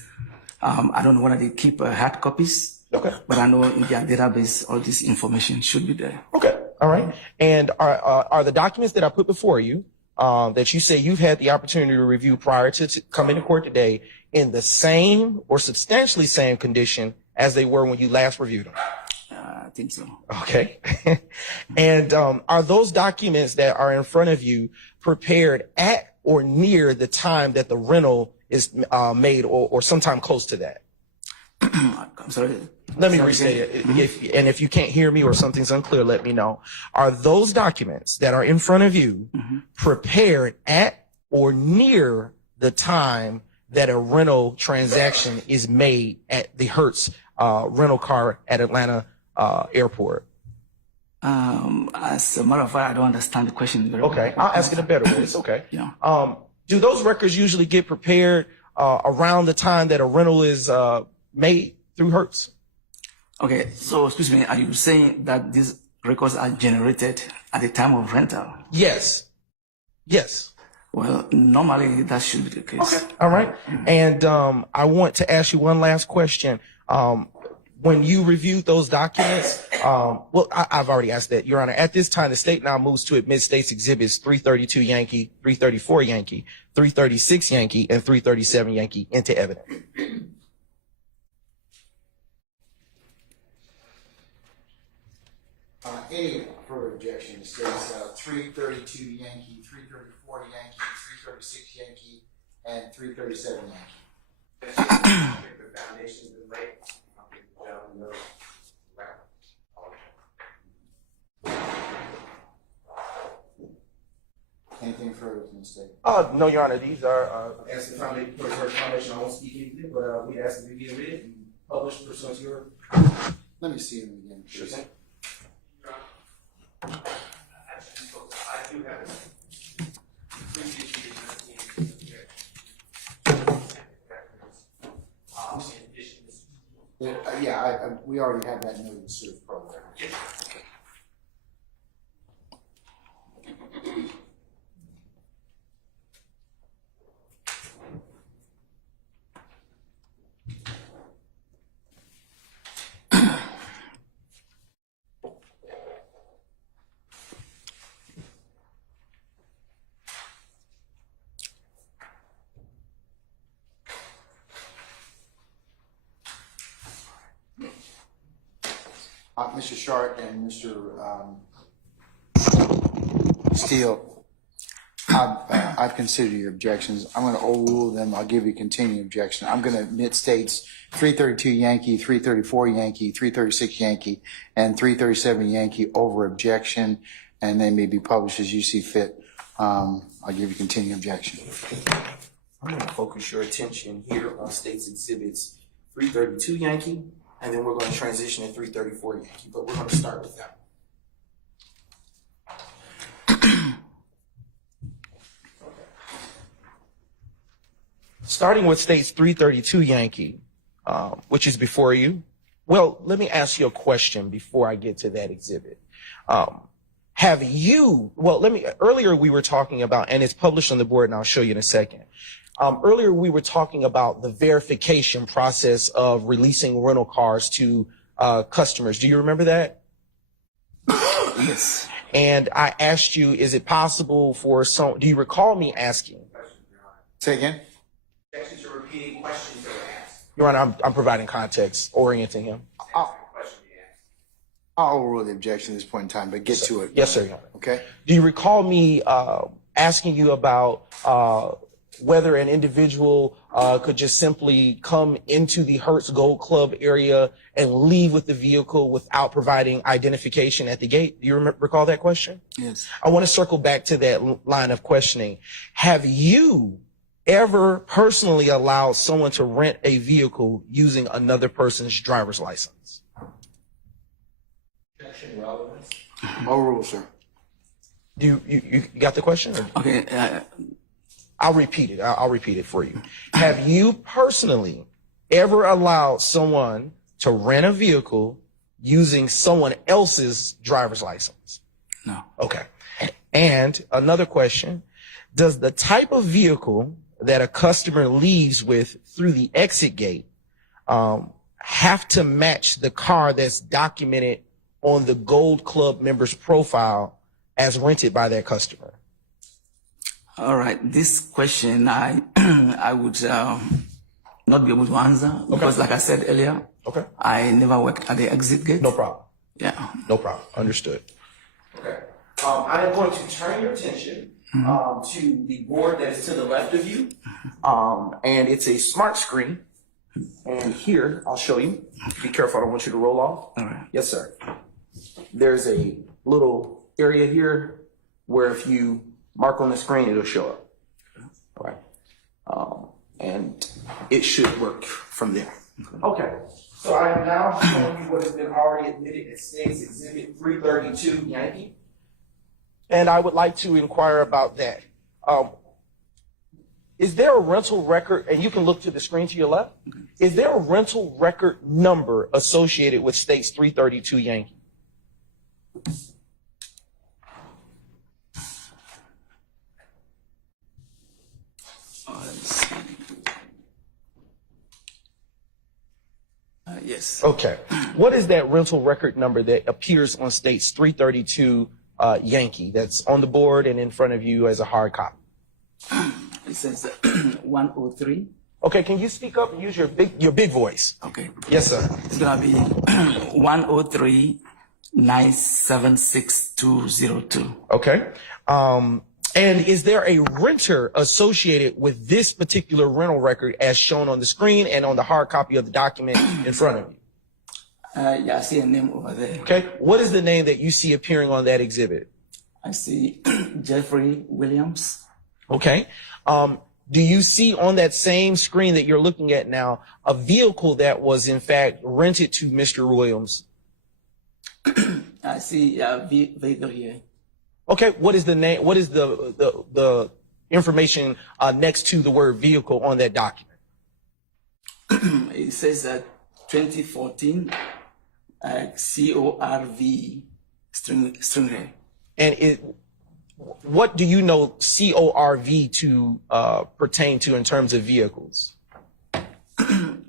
I don't know whether they keep hard copies. Okay. But I know in their database, all this information should be there. Okay. All right. And are the documents that I put before you that you say you've had the opportunity to review prior to coming to court today in the same or substantially same condition as they were when you last reviewed them? I think so. Okay. And are those documents that are in front of you prepared at or near the time that the rental is made or sometime close to that? I'm sorry. Let me restate it. If you can't hear me or something's unclear, let me know. Are those documents that are in front of you prepared at or near the time that a rental transaction is made at the Hertz rental car at Atlanta Airport? As a matter of fact, I don't understand the question very well. Okay, I'll ask it a better way. It's okay. Yeah. Do those records usually get prepared around the time that a rental is made through Hertz? Okay, so excuse me, are you saying that these records are generated at the time of rental? Yes. Yes. Well, normally that should be the case. Okay. All right. And I want to ask you one last question. When you reviewed those documents, I've already asked that, Your Honor. At this time, the state now moves to admit State's Exhibits 332 Yankee, 334 Yankee, 336 Yankee, and 337 Yankee into evidence. Any further objection to State's 332 Yankee, 334 Yankee, 336 Yankee, and 337 Yankee? The foundation's been laid. Anything further from the state? No, Your Honor. These are as the foundation, for the foundation, I won't speak anything, but we ask that they be read and published pursuant to your. Let me see them again. Sure thing. I do have it. We already have that noted in the serve program. Mr. Sharp and Mr. Steele, I've considered your objections. I'm going to overrule them. I'll give you continuing objection. I'm going to admit states 332 Yankee, 334 Yankee, 336 Yankee, and 337 Yankee over objection, and they may be published as you see fit. I'll give you continuing objection. I'm going to focus your attention here on states exhibits 332 Yankee, and then we're going to transition to 334 Yankee, but we're going to start with that. Starting with states 332 Yankee, which is before you. Well, let me ask you a question before I get to that exhibit. Earlier we were talking about, and it's published on the board and I'll show you in a second. Earlier we were talking about the verification process of releasing rental cars to customers. Do you remember that? Yes. And I asked you, is it possible for do you recall me asking? Say again? Objections to repeating questions that were asked. Your Honor, I'm providing context, orienting him. I'll overrule the objection at this point in time, but get to it. Yes, sir, Your Honor. Okay? Do you recall me asking you about whether an individual could just simply come into the Hertz Gold Club area and leave with the vehicle without providing identification at the gate? Do you recall that question? Yes. I want to circle back to that line of questioning. Have you ever personally allowed someone to rent a vehicle using another person's driver's license? Objection, relevance. Overrule, sir. You got the question? Okay. I'll repeat it. I'll repeat it for you. Have you personally ever allowed someone to rent a vehicle using someone else's driver's license? No. Okay. And another question, does the type of vehicle that a customer leaves with through the exit gate have to match the car that's documented on the Gold Club member's profile as rented by that customer? All right. This question, I would not be able to answer because, like I said earlier, I never worked at the exit gate. No problem. Yeah. No problem. Understood. Okay. I am going to turn your attention to the board that is to the left of you, and it's a smart screen. And here, I'll show you. Be careful, I don't want you to roll off. All right. Yes, sir. There's a little area here where if you mark on the screen, it'll show up. All right. And it should work from there. Okay. So I am now showing you what has been already admitted as States Exhibit 332 Yankee. And I would like to inquire about that. Is there a rental record, and you can look to the screen to your left, is there a rental record number associated with States 332 Yankee? Yes. Okay. What is that rental record number that appears on States 332 Yankee that's on the board and in front of you as a hard copy? It says 103. Okay, can you speak up and use your big voice? Okay. Yes, sir. It's gonna be 103-976-202. Okay. And is there a renter associated with this particular rental record as shown on the screen and on the hard copy of the document in front of you? Yeah, I see a name over there. Okay. What is the name that you see appearing on that exhibit? I see Jeffrey Williams. Okay. Do you see on that same screen that you're looking at now a vehicle that was in fact rented to Mr. Williams? I see a vehicle here. Okay. What is the name? What is the information next to the word vehicle on that document? It says 2014 CORV Stringray. And what do you know CORV to pertain to in terms of vehicles?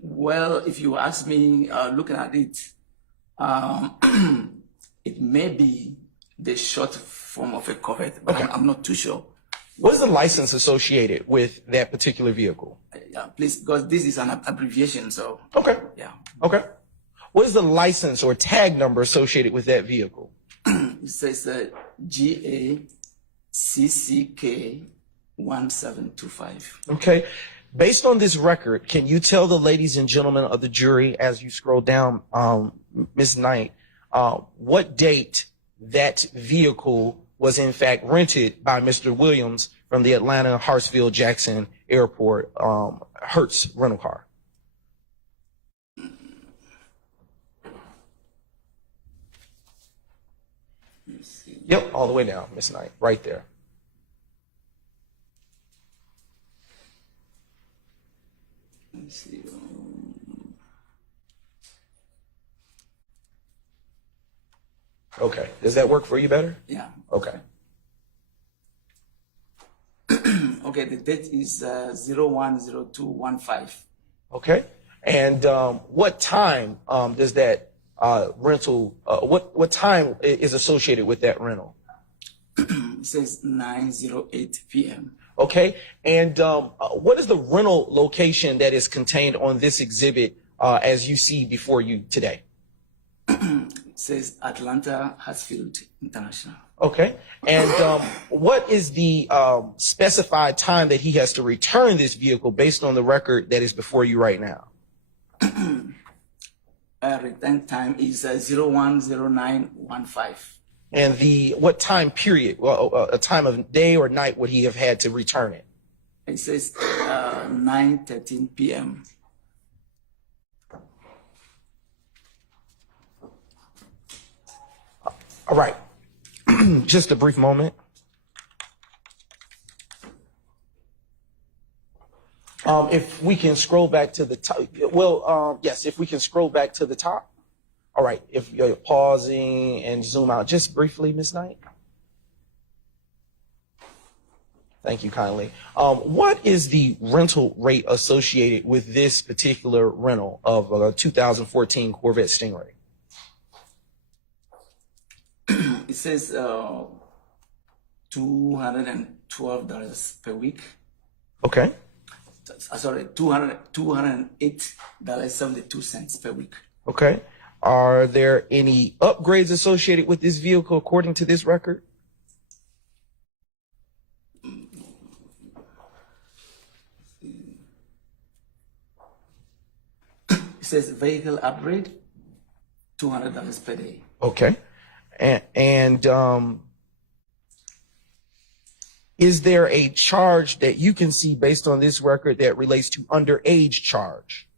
Well, if you ask me, looking at it, it may be the short form of a Corvette, but I'm not too sure. What is the license associated with that particular vehicle? Yeah, please, because this is an abbreviation, so. Okay. Yeah. Okay. What is the license or tag number associated with that vehicle? It says GACCK 1725. Okay. Based on this record, can you tell the ladies and gentlemen of the jury, as you scroll down, Ms. Knight, what date that vehicle was in fact rented by Mr. Williams from the Atlanta Hartsfield Jackson Airport Hertz rental car? Yep, all the way down, Ms. Knight, right there. Let's see. Okay. Does that work for you better? Yeah. Okay. Okay, the date is 010215. Okay. And what time does that rental? What time is associated with that rental? It says 9:08 p.m. Okay. And what is the rental location that is contained on this exhibit as you see before you today? It says Atlanta Hartsfield International. Okay. And what is the specified time that he has to return this vehicle based on the record that is before you right now? Return time is 010915. And what time period, a time of day or night would he have had to return it? It says 9:13 p.m. All right. Just a brief moment. If we can scroll back to the top. Well, yes, if we can scroll back to the top. All right. If you're pausing and zoom out just briefly, Ms. Knight. Thank you kindly. What is the rental rate associated with this particular rental of a 2014 Corvette Stingray? It says $212 per week. Okay. Sorry, $208.72 per week. Okay. Are there any upgrades associated with this vehicle according to this record? It says vehicle upgrade, $200 per day. Okay. And is there a charge that you can see based on this record that relates to underage charge?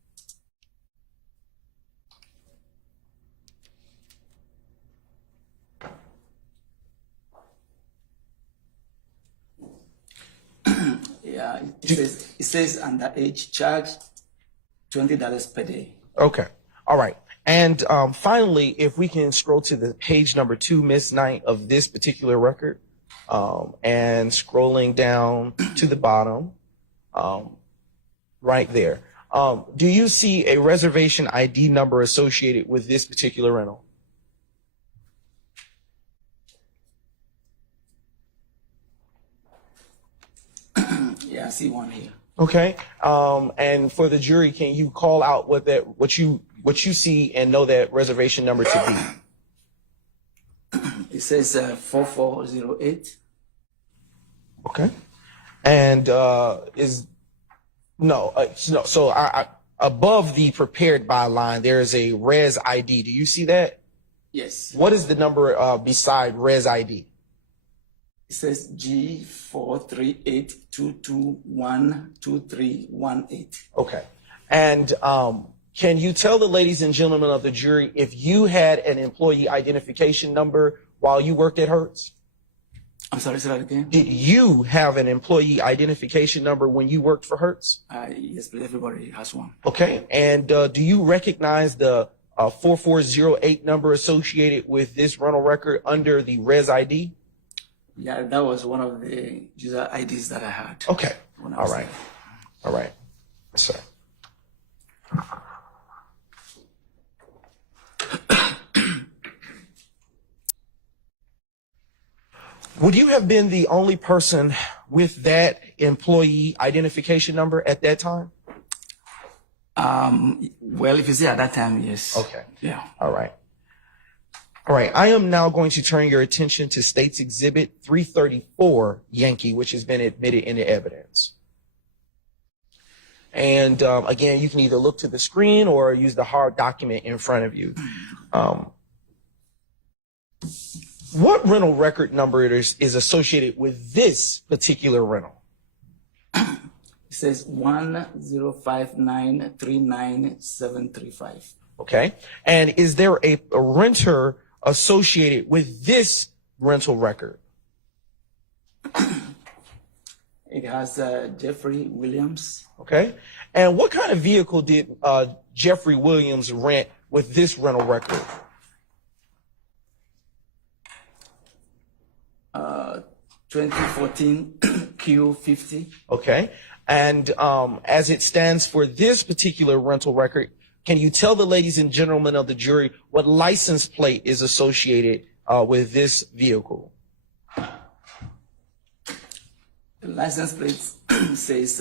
Yeah, it says underage charge, $20 per day. Okay. All right. And finally, if we can scroll to the page number 2, Ms. Knight, of this particular record, and scrolling down to the bottom, right there. Do you see a reservation ID number associated with this particular rental? Yeah, I see one here. Okay. And for the jury, can you call out what you see and know that reservation number to be? It says 4408. Okay. And so above the prepared by line, there is a res ID. Do you see that? Yes. What is the number beside res ID? It says G43822212318. Okay. And can you tell the ladies and gentlemen of the jury if you had an employee identification number while you worked at Hertz? I'm sorry, say that again. Did you have an employee identification number when you worked for Hertz? Yes, but everybody has one. Okay. And do you recognize the 4408 number associated with this rental record under the res ID? Yeah, that was one of the user IDs that I had. Okay. All right. All right. Yes, sir. Would you have been the only person with that employee identification number at that time? Well, if you see at that time, yes. Okay. Yeah. All right. All right. I am now going to turn your attention to State's Exhibit 334, Yankee, which has been admitted into evidence. And again, you can either look to the screen or use the hard document in front of you. What rental record number is associated with this particular rental? It says 105939735. Okay. And is there a renter associated with this rental record? It has Jeffrey Williams. Okay. And what kind of vehicle did Jeffrey Williams rent with this rental record? 2014 Q50. Okay. And as it stands for this particular rental record, can you tell the ladies and gentlemen of the jury what license plate is associated with this vehicle? The license plate says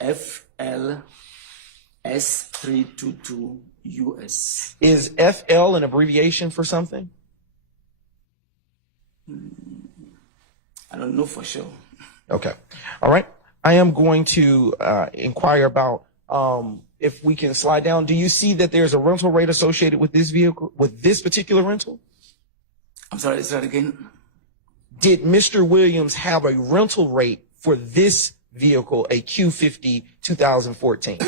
FLS322US. Is FL an abbreviation for something? I don't know for sure. Okay. All right. I am going to inquire about if we can slide down. Do you see that there's a rental rate associated with this vehicle, with this particular rental? I'm sorry, say that again. Did Mr. Williams have a rental rate for this vehicle, a Q50 2014?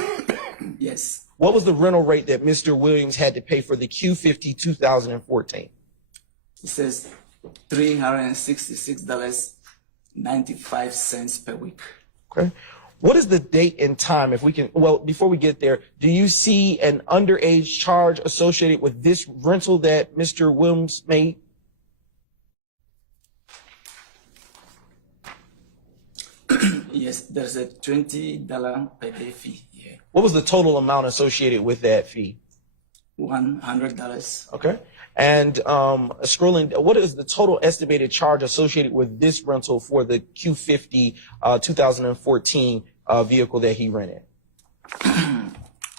Yes. What was the rental rate that Mr. Williams had to pay for the Q50 2014? It says $366.95 per week. Okay. What is the date and time, if we can, well, before we get there, do you see an underage charge associated with this rental that Mr. Williams made? Yes, there's a $20 per day fee. Yeah. What was the total amount associated with that fee? $100. Okay. And scrolling, what is the total estimated charge associated with this rental for the Q50 2014 vehicle that he rented?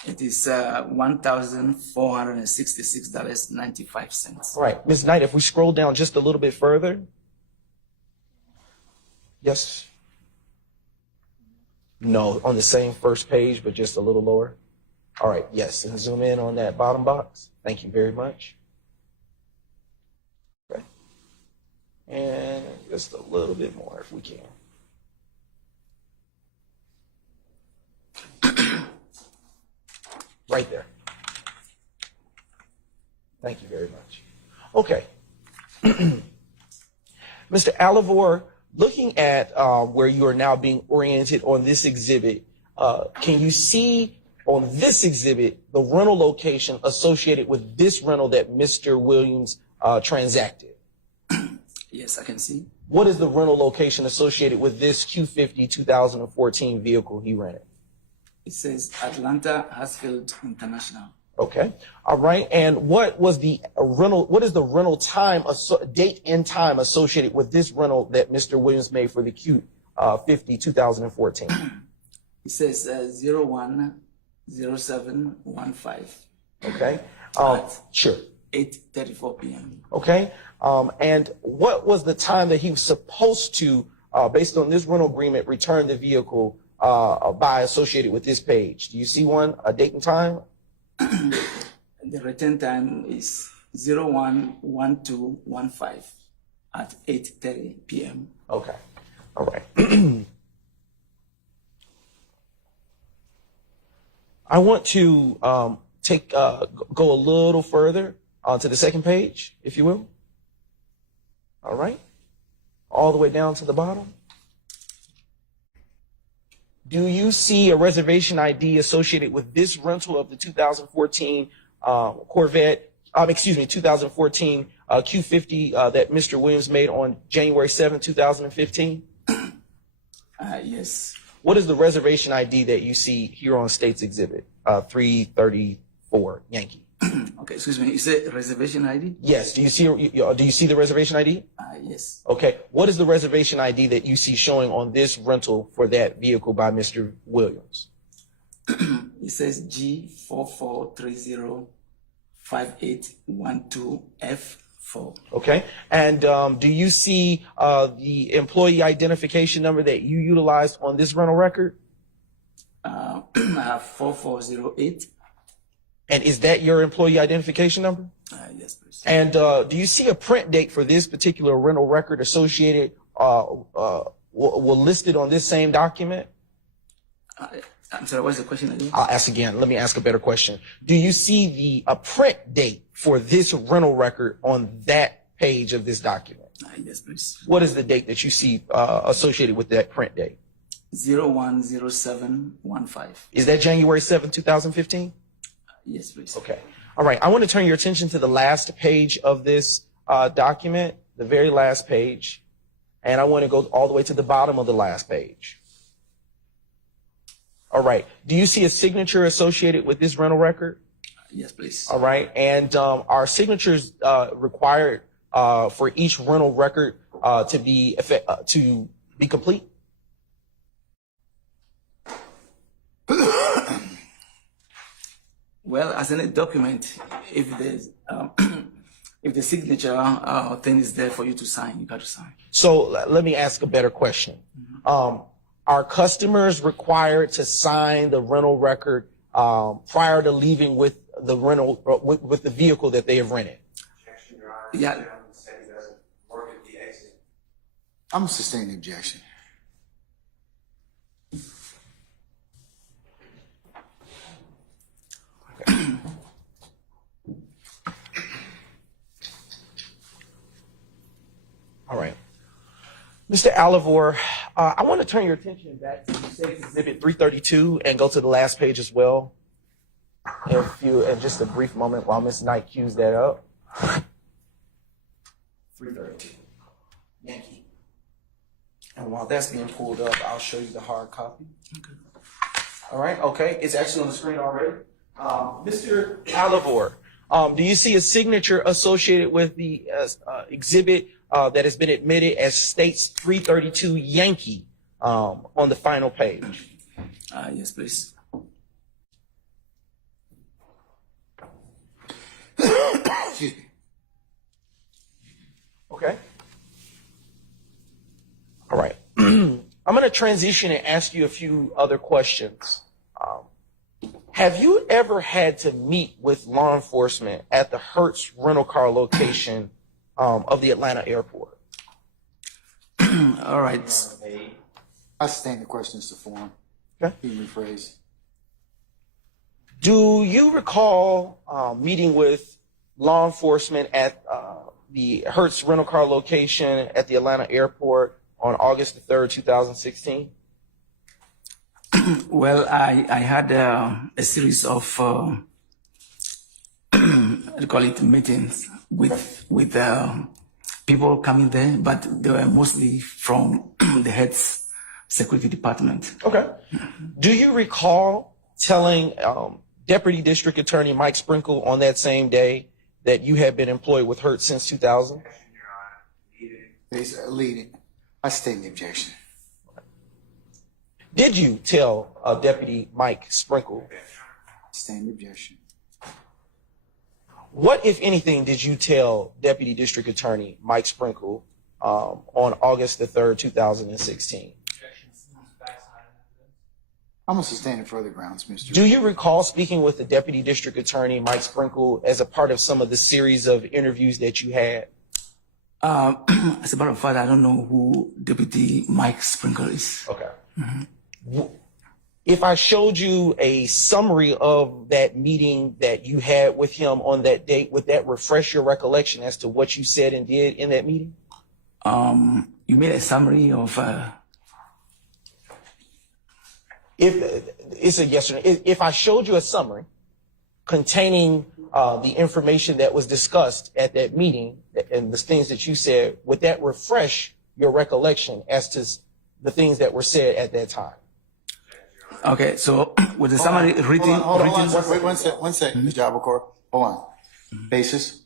It is $1,466.95. All right. Ms. Knight, if we scroll down just a little bit further. Yes. No, on the same first page, but just a little lower. All right. Yes. And zoom in on that bottom box. Thank you very much. Okay. And just a little bit more if we can. Right there. Thank you very much. Okay. Mr. Alivor, looking at where you are now being oriented on this exhibit, can you see on this exhibit the rental location associated with this rental that Mr. Williams transacted? Yes, I can see. What is the rental location associated with this Q50 2014 vehicle he rented? It says Atlanta Hasfield International. Okay. All right. And what was the rental? What is the rental time, date and time associated with this rental that Mr. Williams made for the Q50 2014? It says 010715. Okay. Sure. 8:34 p.m. Okay. And what was the time that he was supposed to, based on this rental agreement, return the vehicle by associated with this page? Do you see one, a date and time? The return time is 011215 at 8:30 p.m. Okay. All right. I want to go a little further to the second page, if you will. All right. All the way down to the bottom. Do you see a reservation ID associated with this rental of the 2014 Corvette, 2014 Q50 that Mr. Williams made on January 7, 2015? Yes. What is the reservation ID that you see here on State's Exhibit 334 Yankee? Okay, excuse me. You said reservation ID? Yes. Do you see the reservation ID? Yes. Okay. What is the reservation ID that you see showing on this rental for that vehicle by Mr. Williams? It says G44305812F4. Okay. And do you see the employee identification number that you utilized on this rental record? I have 4408. And is that your employee identification number? Yes, please. And do you see a print date for this particular rental record associated, listed on this same document? I'm sorry, what's the question again? I'll ask again. Let me ask a better question. Do you see a print date for this rental record on that page of this document? Yes, please. What is the date that you see associated with that print date? 010715. Is that January 7th, 2015? Yes, please. Okay. All right. I want to turn your attention to the last page of this document, the very last page. And I want to go all the way to the bottom of the last page. All right. Do you see a signature associated with this rental record? Yes, please. All right. And are signatures required for each rental record to be complete? Well, as in a document, if there's if the signature thing is there for you to sign, you got to sign. So let me ask a better question. Are customers required to sign the rental record prior to leaving with the rental with the vehicle that they have rented? Yeah. I'm gonna sustain the objection. All right. Mr. Alivor, I want to turn your attention back to State's Exhibit 332 and go to the last page as well. In just a brief moment while Ms. Knight cues that up. 332. Yankee. And while that's being pulled up, I'll show you the hard copy. Okay. All right. Okay. It's actually on the screen already. Mr. Alivor, do you see a signature associated with the exhibit that has been admitted as State's 332 Yankee on the final page? Yes, please. Excuse me. Okay. All right. I'm going to transition and ask you a few other questions. Have you ever had to meet with law enforcement at the Hertz rental car location of the Atlanta airport? All right. I sustain the questions to form. Okay. Be rephrased. Do you recall meeting with law enforcement at the Hertz rental car location at the Atlanta airport on August the 3rd, 2016? Well, I had a series of call it meetings with people coming there, but they were mostly from the head's security department. Okay. Do you recall telling Deputy District Attorney Mike Sprinkle on that same day that you had been employed with Hertz since 2000? Leading. I sustain the objection. Did you tell Deputy Mike Sprinkle? Sustain the objection. What, if anything, did you tell Deputy District Attorney Mike Sprinkle on August the 3rd, 2016? I'm going to sustain it for other grounds, Mr. Do you recall speaking with the Deputy District Attorney Mike Sprinkle as a part of some of the series of interviews that you had? As a matter of fact, I don't know who Deputy Mike Sprinkle is. Okay. Mm-hmm. If I showed you a summary of that meeting that you had with him on that date, would that refresh your recollection as to what you said and did in that meeting? You made a summary of... If it's a yes or no. If I showed you a summary containing the information that was discussed at that meeting and the things that you said, would that refresh your recollection as to the things that were said at that time? Okay, so with the summary written... Hold on. Wait, one second, Mr. Albacore. Hold on. Basis?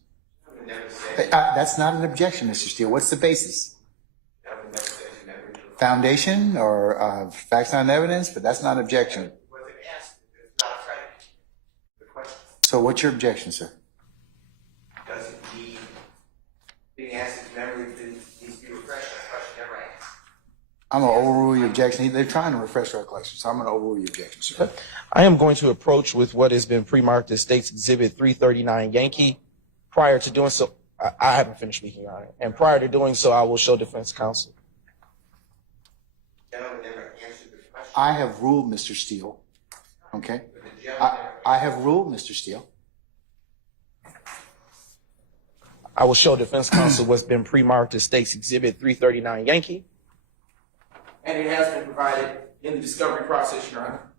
That's not an objection, Mr. Steele. What's the basis? Foundation or facts, not evidence, but that's not an objection. So what's your objection, sir? Doesn't need being asked his memory needs to be refreshed on a question never asked. I'm going to overrule your objection. They're trying to refresh our collection, so I'm going to overrule your objection, sir. I am going to approach with what has been pre-marked as State's Exhibit 339 Yankee. Prior to doing so, I haven't finished speaking, Your Honor. And prior to doing so, I will show defense counsel. Gentleman never answered the question. I have ruled, Mr. Steele. Okay? I have ruled, Mr. Steele. I will show defense counsel what's been pre-marked as State's Exhibit 339 Yankee. And it has been provided in the discovery process, Your Honor.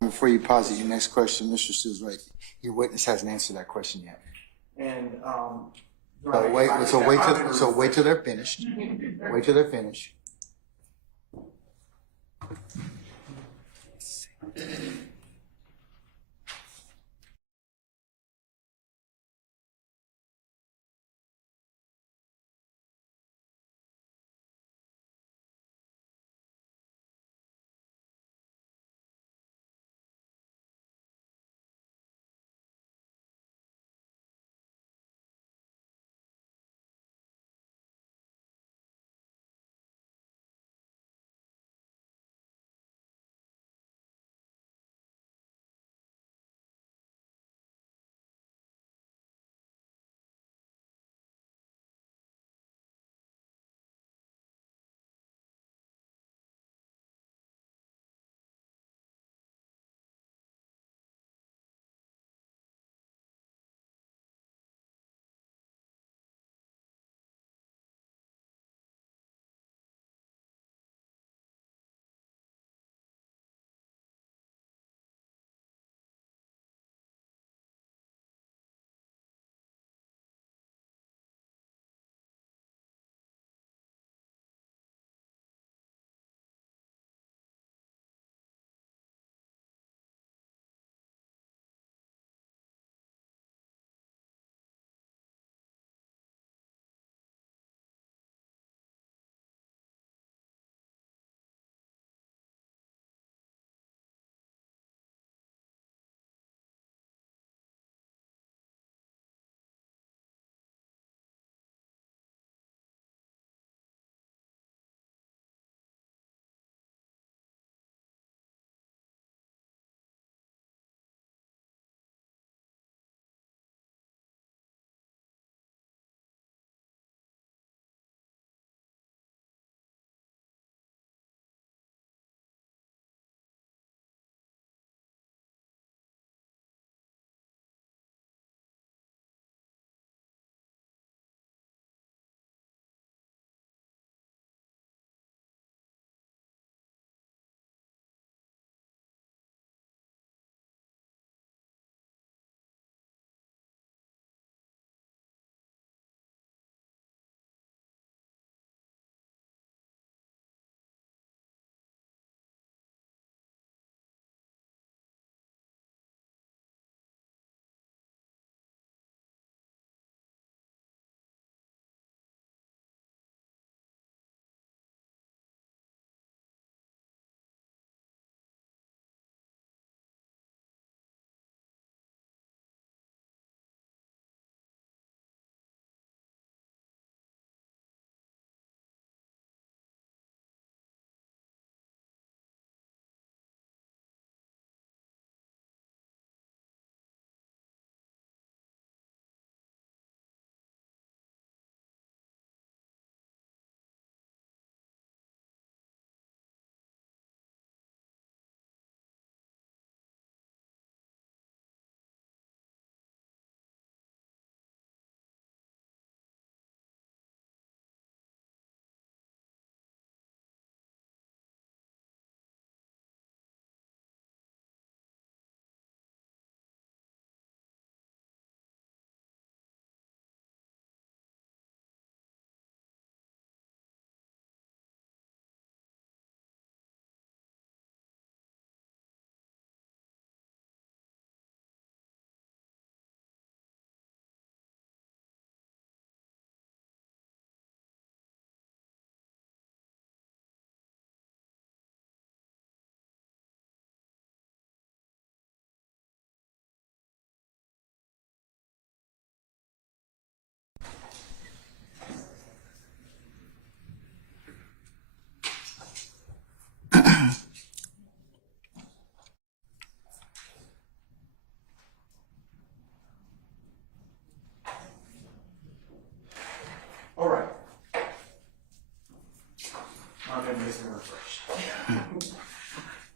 Before you posit your next question, Mr. Steele's right. Your witness hasn't answered that question yet. And So wait till they're finished. Wait till they're finished.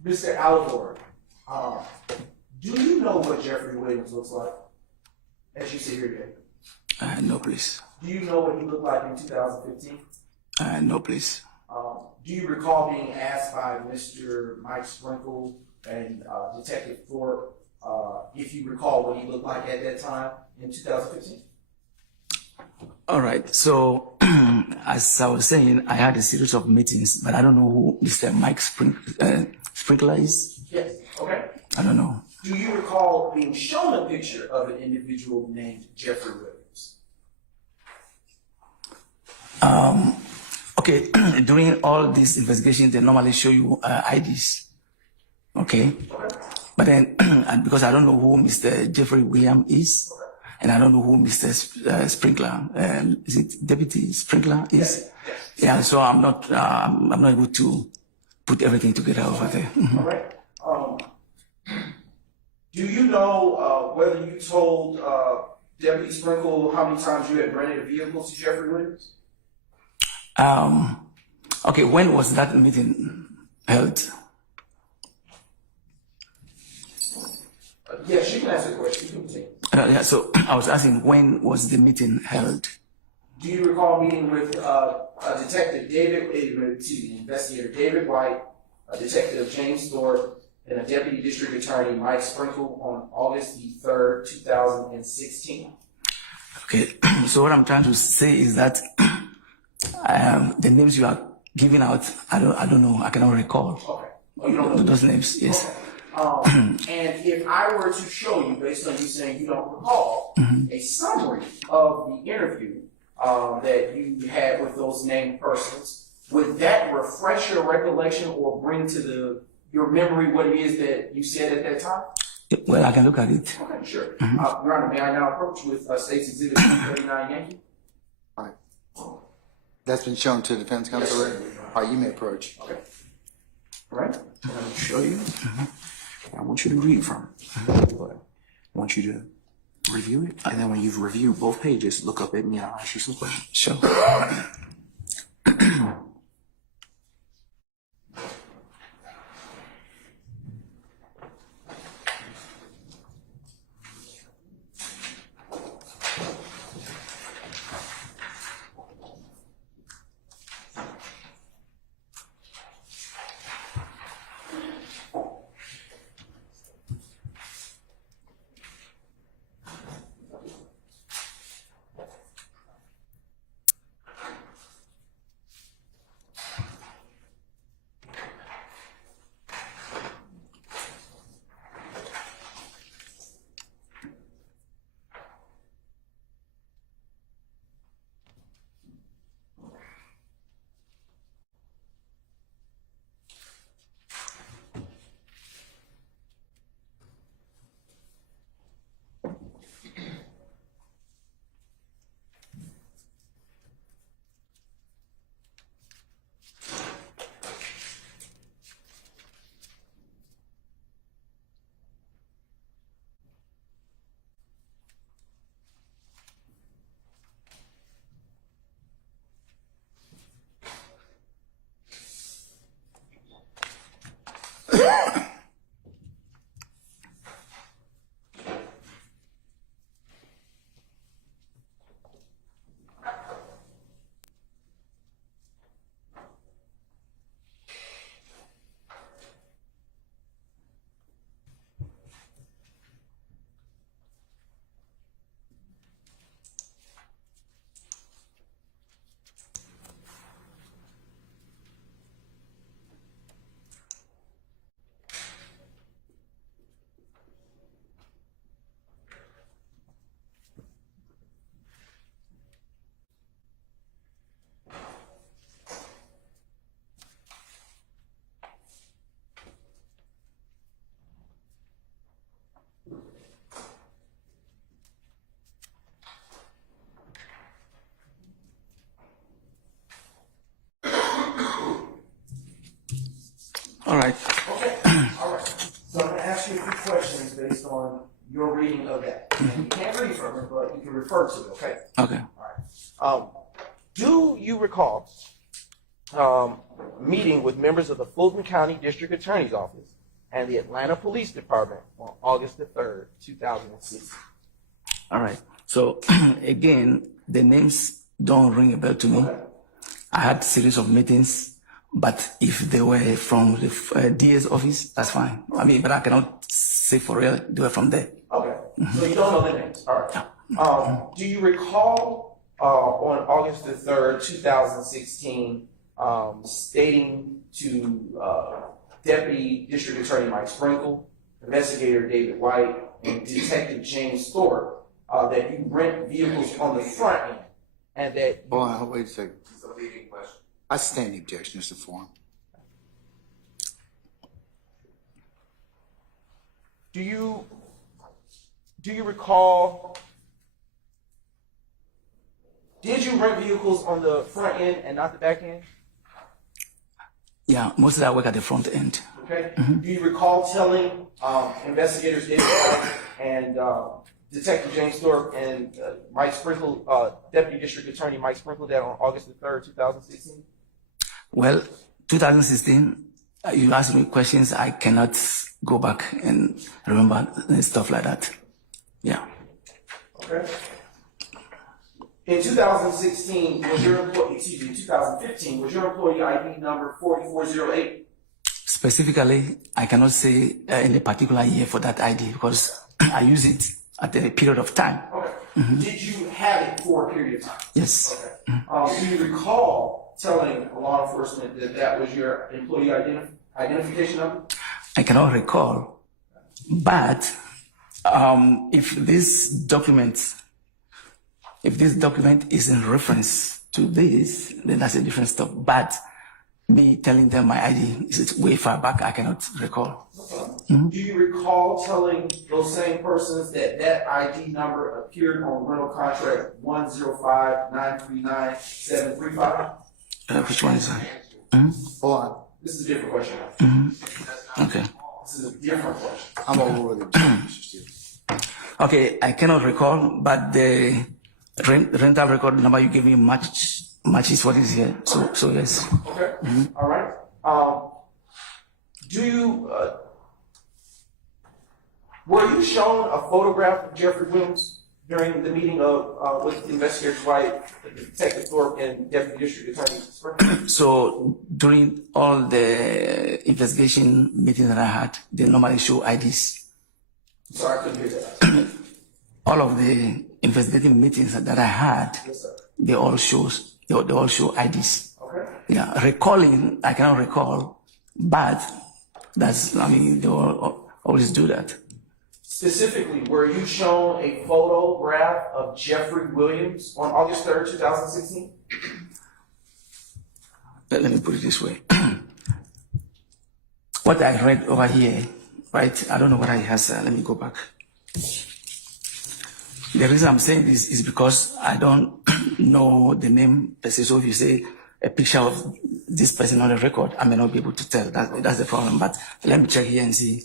Mr. Alvord, do you know what Jeffrey Williams looks like as you sit here today? No, please. Do you know what he looked like in 2015? No, please. Do you recall being asked by Mr. Mike Sprinkle and Detective Thorpe if you recall what he looked like at that time in 2015? All right. So, as I was saying, I had a series of meetings, but I don't know who Mr. Mike Sprinkler is. Yes. Okay. I don't know. Do you recall being shown a picture of an individual named Jeffrey Williams? Okay. During all these investigations, they normally show you IDs. Okay. But then, and because I don't know who Mr. Jeffrey Williams is, and I don't know who Mr. Sprinkler, is it Deputy Sprinkler is? Yeah. So I'm not able to put everything together over there. All right. Do you know whether you told Deputy Sprinkle how many times you had rented a vehicle to Jeffrey Williams? Okay, when was that meeting held? Yes, you can answer the question. You can take. Yeah, so I was asking, when was the meeting held? Do you recall meeting with Detective Investigator David White, Detective James Thorpe, and a Deputy District Attorney Mike Sprinkle on August the 3rd, 2016? Okay, so what I'm trying to say is that the names you are giving out, I don't know, I cannot recall. Okay. Oh, you don't know those names, yes. Okay. And if I were to show you, based on you saying you don't recall, a summary of the interview that you had with those named persons, would that refresh your recollection or bring to your memory what it is that you said at that time? Well, I can look at it. Okay, sure. Your Honor, may I now approach with State's Exhibit 239 Yankee? All right. That's been shown to the defense counsel, right? All right, you may approach. Okay. All right. I'm going to show you. I want you to read from it. But I want you to review it, and then when you've reviewed both pages, look up at me and I'll ask you some questions. Sure. All right. Okay. All right. So I'm going to ask you a few questions based on your reading of that. You can't read from it, but you can refer to it, okay? Okay. All right. Do you recall meeting with members of the Fulton County District Attorney's Office and the Atlanta Police Department on August the 3rd, 2006. All right. So again, the names don't ring a bell to me. I had series of meetings, but if they were from the DA's office, that's fine. I mean, but I cannot say for real they were from there. Okay. So you don't know the names. All right. Do you recall on August the 3rd, 2016, stating to Deputy District Attorney Mike Sprinkle, Investigator David White, and Detective James Thorpe that you rent vehicles on the front end, and that... Hold on, wait a second. I stand the objection, Mr. Foreman. Do you recall, did you rent vehicles on the front end and not the back end? Yeah, mostly I work at the front end. Okay. Do you recall telling investigators David White and Detective James Thorpe and Mike Sprinkle, Deputy District Attorney Mike Sprinkle, that on August the 3rd, 2016? Well, 2016, you asked me questions, I cannot go back and remember stuff like that. Yeah. Okay. In 2016, was your employee, 2015, was your employee ID number 4408? Specifically, I cannot say in a particular year for that ID because I use it at a period of time. Okay. Did you have it for a period of time? Yes. Okay. Do you recall telling law enforcement that that was your employee identification number? I cannot recall, but if this document is in reference to this, then that's a different stuff. But me telling them my ID is way far back, I cannot recall. Do you recall telling those same persons that that ID number appeared on rental contract 105939735? Which one is that? Hold on. This is a different question. Okay. This is a different question. I'm over the objection. Okay, I cannot recall, but the rental record number you gave me matches what is here. So yes. Okay. All right. Do you were you shown a photograph of Jeffrey Williams during the meeting of with Investigator White, Detective Thorpe, and Deputy District Attorney Sprinkle? So during all the investigation meetings that I had, they normally show IDs. Sorry, I couldn't hear that. All of the investigating meetings that I had, Yes, sir. they all show IDs. Okay. Yeah, recalling, I cannot recall, but that's, I mean, they will always do that. Specifically, were you shown a photograph of Jeffrey Williams on August 3rd, 2016? Let me put it this way. What I read over here, right, I don't know what I has, let me go back. The reason I'm saying this is because I don't know the name per se. So if you say a picture of this person on the record, I may not be able to tell. That's the problem. But let me check here and see.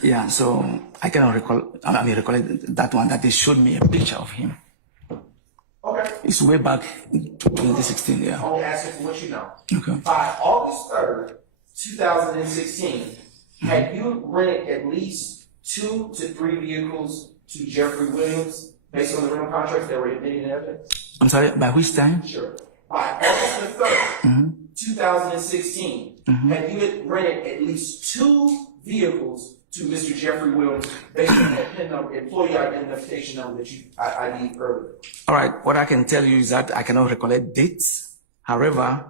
Yeah, so I cannot recall, recollect that one that they showed me a picture of him. Okay. It's way back in 2016, yeah. I'm only asking for what you know. Okay. By August 3rd, 2016, had you rented at least 2 to 3 vehicles to Jeffrey Williams based on the rental contracts that were admitted in evidence? I'm sorry, by which time? Sure. By August the 3rd, 2016, had you rented at least 2 vehicles to Mr. Jeffrey Williams based on that PIN number, employee identification number that you ID'd earlier? All right, what I can tell you is that I cannot recollect dates. However,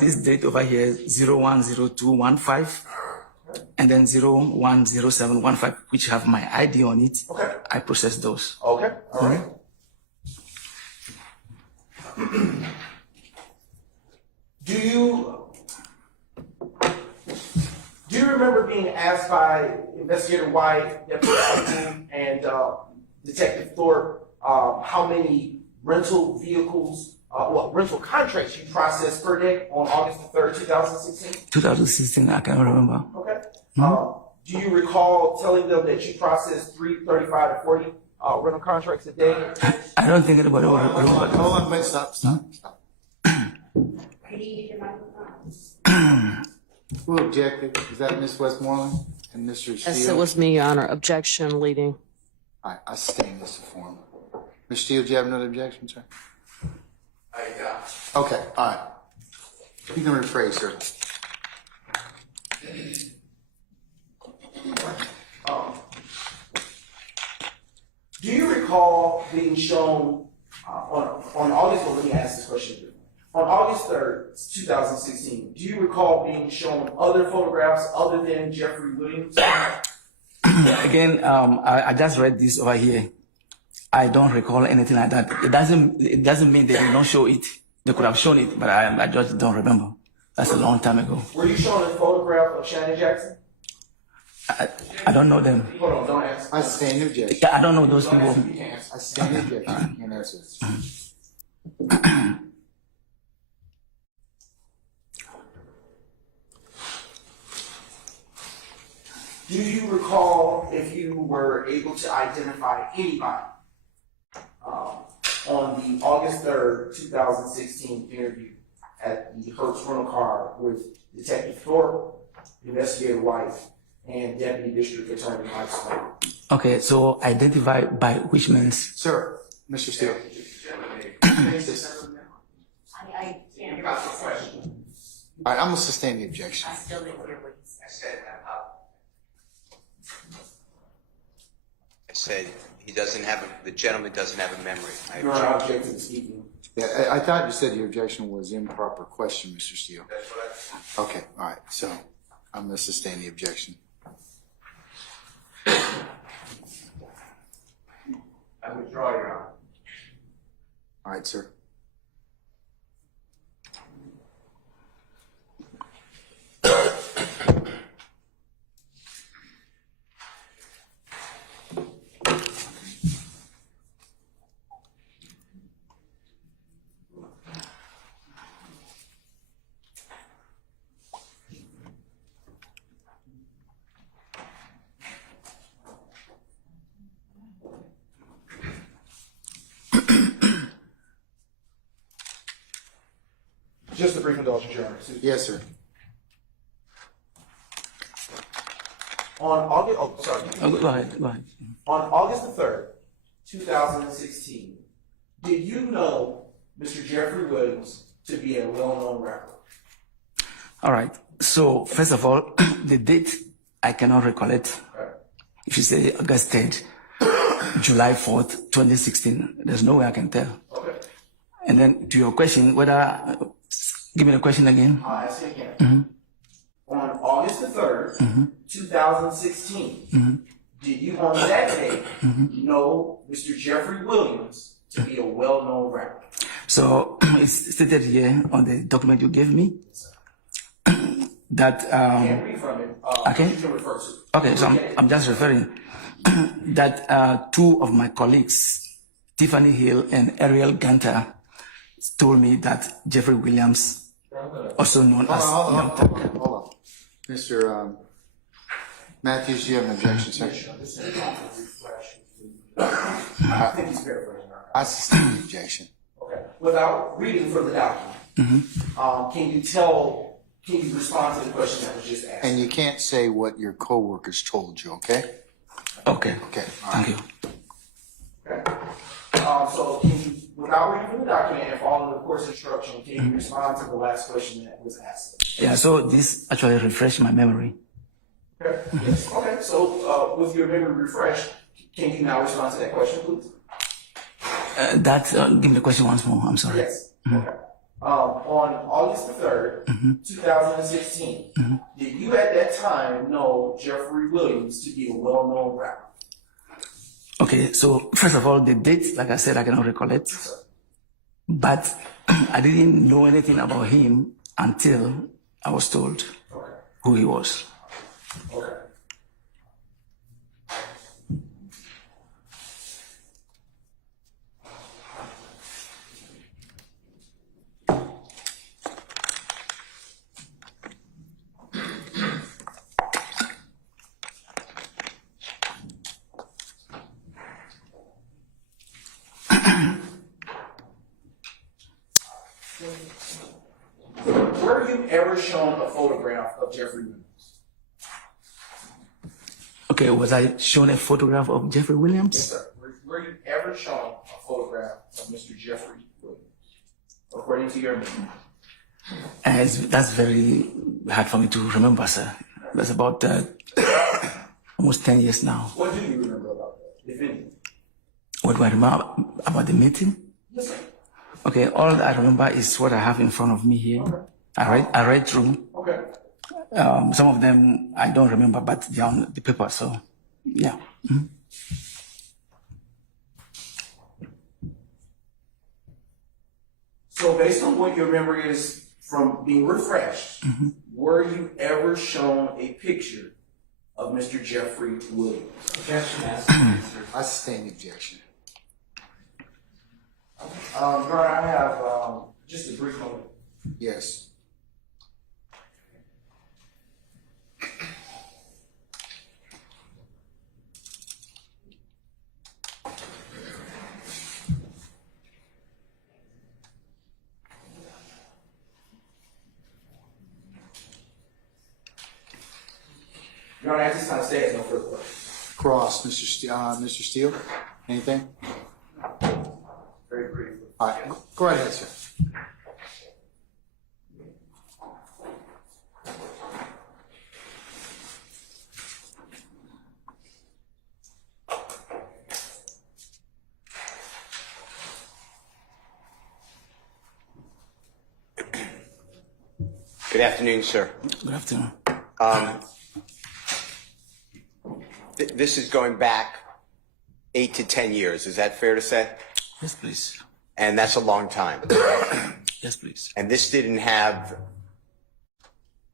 this date over here is 010215 and then 010715, which have my ID on it. Okay. I process those. Okay, all right. Do you remember being asked by Investigator White, Deputy and Detective Thorpe how many rental vehicles rental contracts you processed per day on August the 3rd, 2016? 2016, I cannot remember. Okay. Do you recall telling them that you processed 35 to 40 rental contracts a day? I don't think anybody will remember. Hold on, wait, stop. Who objected? Is that Ms. Westmoreland and Mr. Steele? Yes, it was me, Your Honor. Objection leading. All right, I sustain this form. Mr. Steele, do you have another objection, sir? Okay, all right. You can rephrase, sir. Do you recall being shown on August? Well, let me ask this question. On August 3rd, 2016, do you recall being shown other photographs other than Jeffrey Williams? Again, I just read this over here. I don't recall anything like that. It doesn't mean they did not show it. They could have shown it, but I just don't remember. That's a long time ago. Were you shown a photograph of Shannon Jackson? I don't know them. Hold on, don't answer. I sustain the objection. Yeah, I don't know those people. I sustain the objection. You can't answer this. Do you recall if you were able to identify anybody on the August 3rd, 2016 interview at the Hertz rental car with Detective Thorpe, Investigator White, and Deputy District Attorney Mike Sloan? Okay, so identify by which means? Sir, Mr. Steele. I can't hear the question. All right, I'm going to sustain the objection. I still didn't hear what he said. I said the gentleman doesn't have a memory. You're not objecting to speaking. Yeah, I thought you said your objection was improper question, Mr. Steele. That's what Okay, all right, so I'm going to sustain the objection. I withdraw, Your Honor. All right, sir. Just a brief indulgence, Your Honor. Yes, sir. On August, oh, sorry. Go ahead. On August the 3rd, 2016, did you know Mr. Jeffrey Williams to be a well-known rapper? All right. So first of all, the date I cannot recall it. Okay. If you say August 3rd, July 4th, 2016, there's no way I can tell. Okay. And then to your question, give me the question again. I'll ask you again. On August the 3rd, 2016, did you on that day know Mr. Jeffrey Williams to be a well-known rapper? So it's stated here on the document you gave me that You can't read from it. okay. You can refer to it. Okay, so I'm just referring that two of my colleagues, Tiffany Hill and Ariel Gunter, told me that Jeffrey Williams, also known as Young Thug. Hold on. Mr. Matthews, do you have an objection, sir? I think he's paraphrasing. I sustain the objection. Okay. Without reading from the document, can you respond to the question that was just asked? And you can't say what your coworkers told you, okay? Okay. Okay. All Thank right. you. Okay. So can you, without reading from the document and following the course instruction, can you respond to the last question that was asked? Yeah, so this actually refreshed my memory. Okay. Yes. Okay. So with your memory refreshed, can you now respond to that question, please? Give me the question once more. I'm sorry. Yes. Okay. On August the 3rd, 2016, did you at that time know Jeffrey Williams to be a well-known rapper? Okay, so first of all, the date, like I said, I cannot recall it. But I didn't know anything about him until I was told who he was. Okay. Were you ever shown a photograph of Jeffrey Williams? Okay, was I shown a photograph of Jeffrey Williams? Yes, sir. Were you ever shown a photograph of Mr. Jeffrey Williams, according to your memory? That's very hard for me to remember, sir. That's about almost 10 years now. What do you remember about that, if anything? What do I remember about the meeting? Yes, sir. Okay, all I remember is what I have in front of me here. Okay. I read through. Okay. Some of them I don't remember, but they're on the paper, so yeah. Mhm. So based on what your memory is from being refreshed, were you ever shown a picture of Mr. Jeffrey Williams? Objection. I sustain the objection. Your Honor, I have just a brief moment. Yes. Your Honor, at this time, stay as no further questions. Cross, Mr. Steele, anything? Very briefly. All right, go ahead, sir. Good afternoon, sir. Good afternoon. This is going back 8 to 10 years. Is that fair to say? Yes, please. And that's a long time. Yes, please. And this didn't have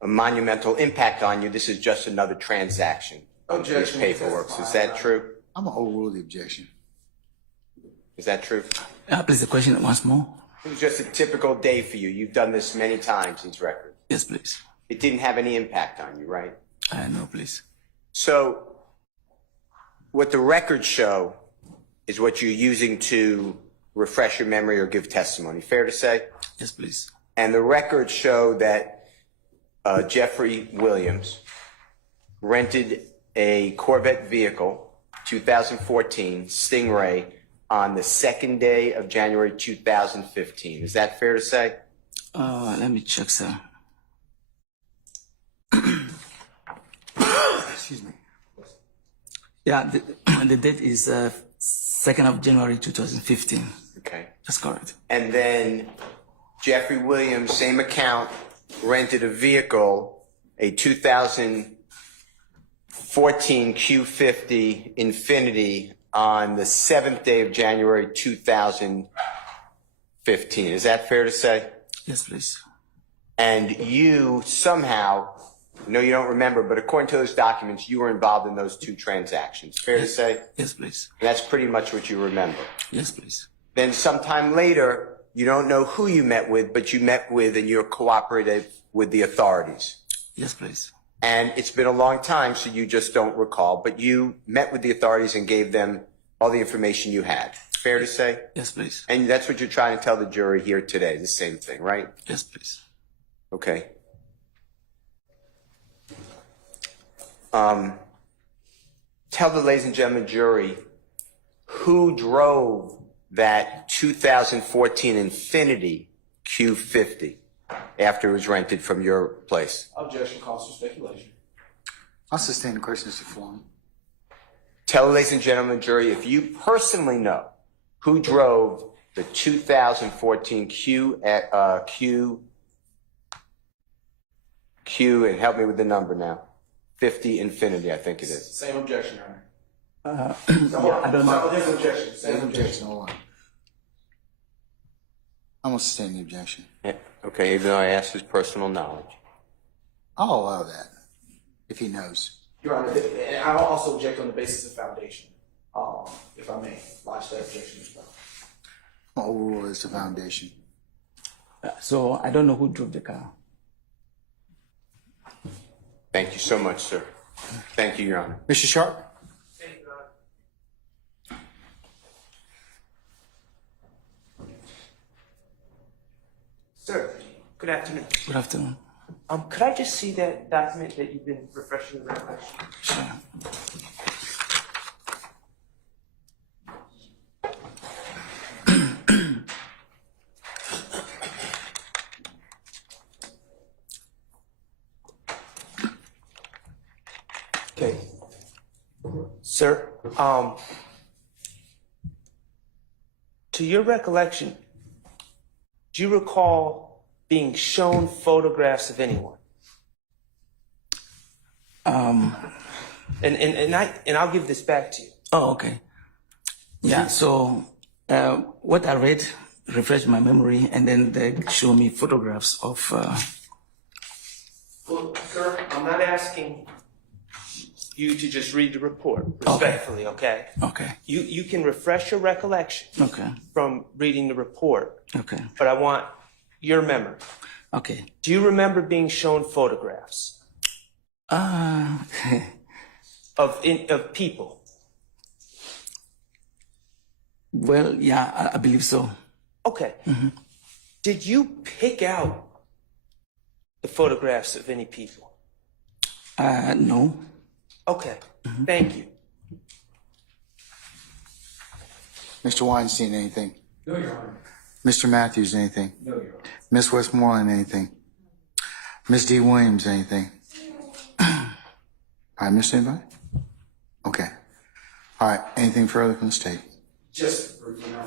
a monumental impact on you. This is just another transaction. Objection. These paperwork. Is that true? I'm gonna overrule the objection. Is that true? Please, the question once more. It was just a typical day for you. You've done this many times, these records. Yes, please. It didn't have any impact on you, right? No, please. So what the records show is what you're using to refresh your memory or give testimony. Fair to say? Yes, please. And the records show that Jeffrey Williams rented a Corvette vehicle, 2014 Stingray, on the second day of January 2015. Is that fair to say? Let me check, sir. Excuse me. Yeah, the date is 2nd of January 2015. Okay. That's correct. And then Jeffrey Williams, same account, rented a vehicle, a 2014 Q50 Infiniti on the 7th day of January 2015. Is that fair to say? Yes, please. And you somehow, I know you don't remember, but according to those documents, you were involved in those two transactions. Fair to say? Yes, please. And that's pretty much what you remember. Yes, please. Then sometime later, you don't know who you met with, but you met with and you're cooperative with the authorities. Yes, please. And it's been a long time, so you just don't recall, but you met with the authorities and gave them all the information you had. Fair to say? Yes, please. And that's what you're trying to tell the jury here today, the same thing, right? Yes, please. Okay. Tell the ladies and gentlemen jury who drove that 2014 Infiniti Q50 after it was rented from your place. Objection calls for speculation. I'll sustain the question, Mr. Foreman. Tell the ladies and gentlemen jury if you personally know who drove the 2014 Q, and help me with the number now, 50 Infiniti, I think it is. Same objection, Your Honor. I don't know. There's objection. Same objection, hold on. I'm gonna sustain the objection. Yeah, okay, even though I asked his personal knowledge. I'll allow that, if he knows. Your Honor, and I'll also object on the basis of foundation, if I may lodge that objection as well. I'll overrule as the foundation. So I don't know who drove the car. Thank you so much, sir. Thank you, Your Honor. Mr. Sharp? Sir, good afternoon. Good afternoon. Could I just see that document that you've been refreshing the recollection? Sure. Okay. Sir, to your recollection, do you recall being shown photographs of anyone? And I'll give this back to you. Oh, okay. Yeah, so what I read refreshed my memory, and then they show me photographs of. Well, sir, I'm not asking you to just read the report respectfully, okay? Okay. You can refresh your recollection Okay. from reading the report, Okay. but I want your memory. Okay. Do you remember being shown photographs of people? Well, yeah, I believe so. Okay. Did you pick out the photographs of any people? No. Okay. Thank you. Mr. Weinstein, anything? No, Your Honor. Mr. Matthews, anything? No, Your Honor. Ms. Westmoreland, anything? Ms. D. Williams, anything? I missed anybody? Okay. All right. Anything further from the state? Just for you know,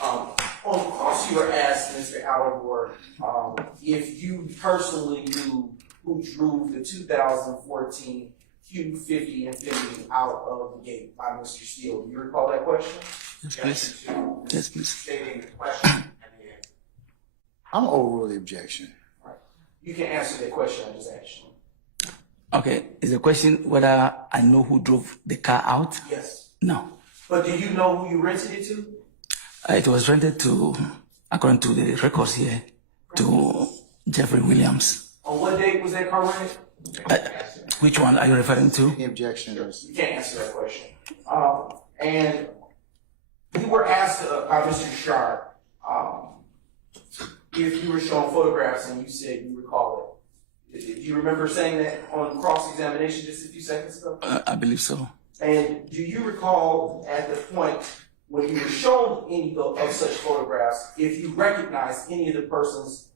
on cross, you were asked, Mr. Allegor, if you personally knew who drove the 2014 Q50 Infinity out of the gate by Mr. Steele. Do you recall that question? Yes, please. Yes, please. Stating the question and the answer. I'm overrule the objection. Right. You can answer that question I just asked you. Okay. Is the question whether I know who drove the car out? Yes. No. But do you know who you rented it to? It was rented to, according to the records here, to Jeffrey Williams. On what date was that car rented? Which one are you referring to? The objection is. You can't answer that question. And you were asked by Mr. Sharp if you were shown photographs and you said you recall it. Do you remember saying that on cross-examination just a few seconds ago? I believe so. And do you recall at the point when you were shown any of such photographs, if you recognized any of the persons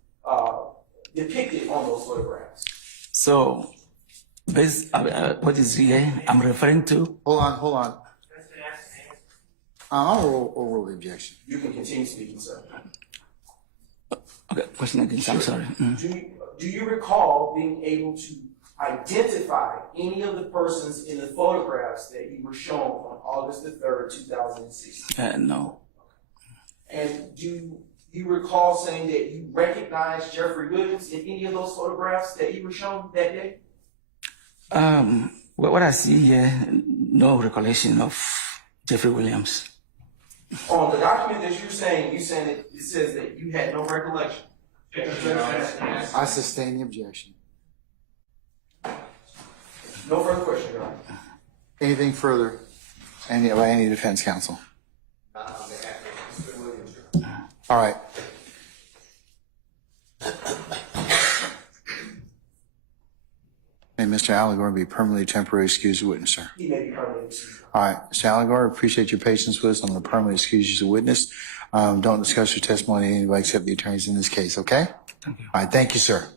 depicted on those photographs? So, based what is here, I'm referring to. Hold on. I'll overrule the objection. You can continue speaking, sir. Okay, question again. I'm sorry. Do you recall being able to identify any of the persons in the photographs that you were shown on August the 3rd, 2016? No. And do you recall saying that you recognized Jeffrey Williams in any of those photographs that you were shown that day? What I see here, no recollection of Jeffrey Williams. On the document that you're saying that it says that you had no recollection. I sustain the objection. No further question, Your Honor. Anything further? Any defense counsel? All right. May Mr. Allegor be permanently temporarily excused as a witness, sir? He may be permanently excused. All right, Mr. Allegor, appreciate your patience with us on the permanently excused as a witness. Don't discuss your testimony to anybody except the attorneys in this case, okay? Thank you. All right, thank you, sir.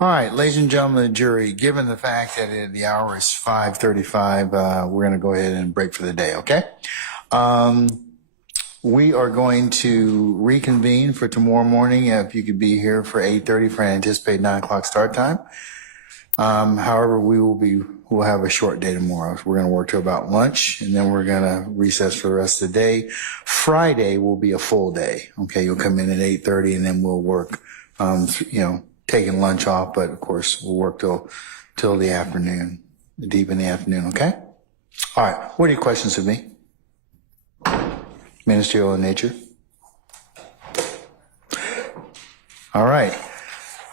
All right, ladies and gentlemen of the jury, given the fact that the hour is 5:35, we're going to go ahead and break for the day, okay? We are going to reconvene for tomorrow morning. If you could be here for 8:30 for an anticipated 9 o'clock start time. However, we'll have a short day tomorrow. We're going to work till about lunch, and then we're going to recess for the rest of the day. Friday will be a full day, okay? You'll come in at 8:30, and then we'll work, taking lunch off, but of course we'll work till the afternoon, deep in the afternoon. Okay. All right. What are your questions of me? Ministerial in nature. All right.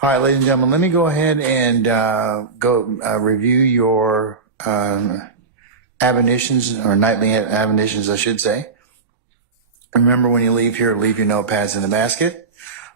All right, ladies and gentlemen, let me go ahead and review your admonitions, or nightly admonitions, I should say. Remember, when you leave here, leave your notepads in the basket.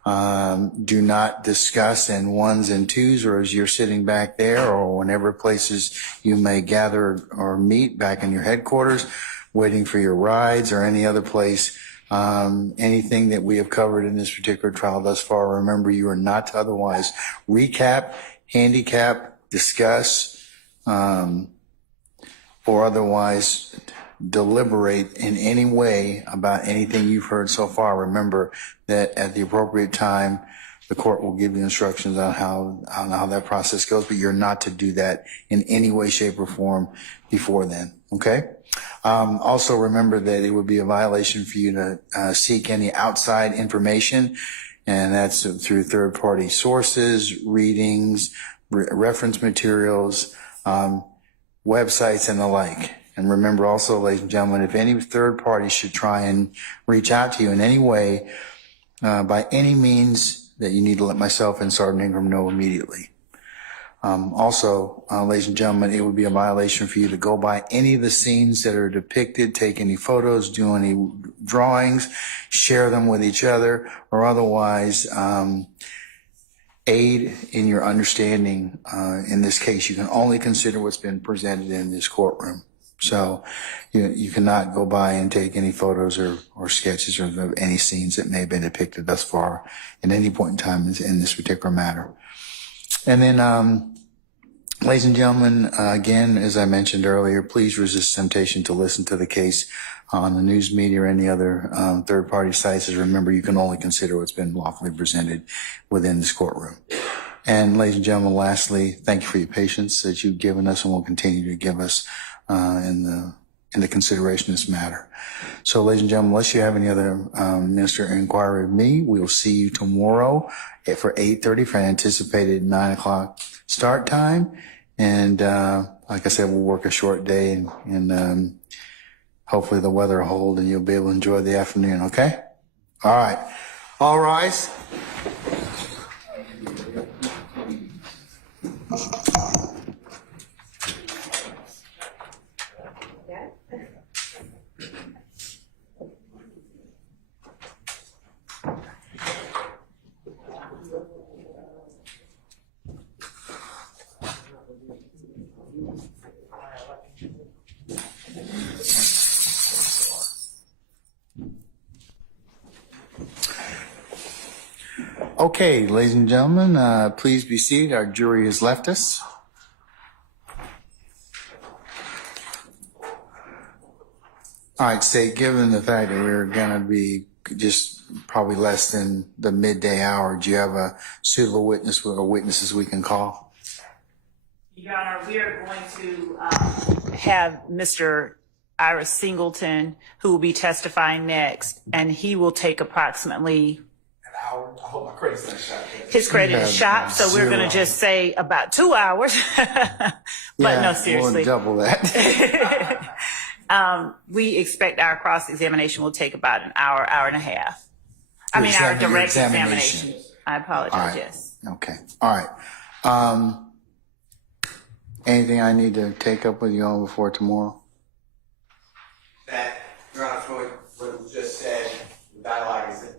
Do not discuss in ones and twos, or as you're sitting back there, or whenever places you may gather or meet back in your headquarters, waiting for your rides or any other place. Anything that we have covered in this particular trial thus far, remember, you are not to otherwise recap, handicap, discuss, or otherwise deliberate in any way about anything you've heard so far. Remember that at the appropriate time, the court will give you instructions on how that process goes, but you're not to do that in any way, shape, or form before then. Okay? Also remember that it would be a violation for you to seek any outside information, and that's through third-party sources, readings, reference materials, websites, and the like. And remember also, ladies and gentlemen, if any third party should try and reach out to you in any way, by any means, that you need to let myself and Sergeant Ingram know immediately. Also, ladies and gentlemen, it would be a violation for you to go by any of the scenes that are depicted, take any photos, do any drawings, share them with each other, or otherwise aid in your understanding. In this case, you can only consider what's been presented in this courtroom. So you cannot go by and take any photos or sketches of any scenes that may have been depicted thus far at any point in time in this particular matter. And then, ladies and gentlemen, again, as I mentioned earlier, please resist temptation to listen to the case on the news media or any other third-party sites. As remember, you can only consider what's been lawfully presented within this courtroom. And ladies and gentlemen, lastly, thank you for your patience that you've given us and will continue to give us in the consideration of this matter. So, ladies and gentlemen, unless you have any other minister inquiry of me, we will see you tomorrow for 8:30 for an anticipated 9 o'clock start time. And like I said, we'll work a short day, and hopefully the weather will hold and you'll be able to enjoy the afternoon. Okay? All right. All rise. Okay, ladies and gentlemen, please be seated. Our jury has left us. All right, say, given the fact that we're going to be just probably less than the midday hour, do you have a suitable witness or witnesses we can call? Your Honor, we are going to have Mr. Iris Singleton, who will be testifying next, and he will take approximately I hope my credit's not shot. his credit is shot, so we're going to just say about 2 hours. But no, seriously. We'll double that. We expect our cross-examination will take about an hour, hour and a half. I mean, our direct examination. I apologize, All right. yes. Okay. All right. Anything I need to take up with you all before tomorrow? That, Your Honor, what was just said, the dialogue is it.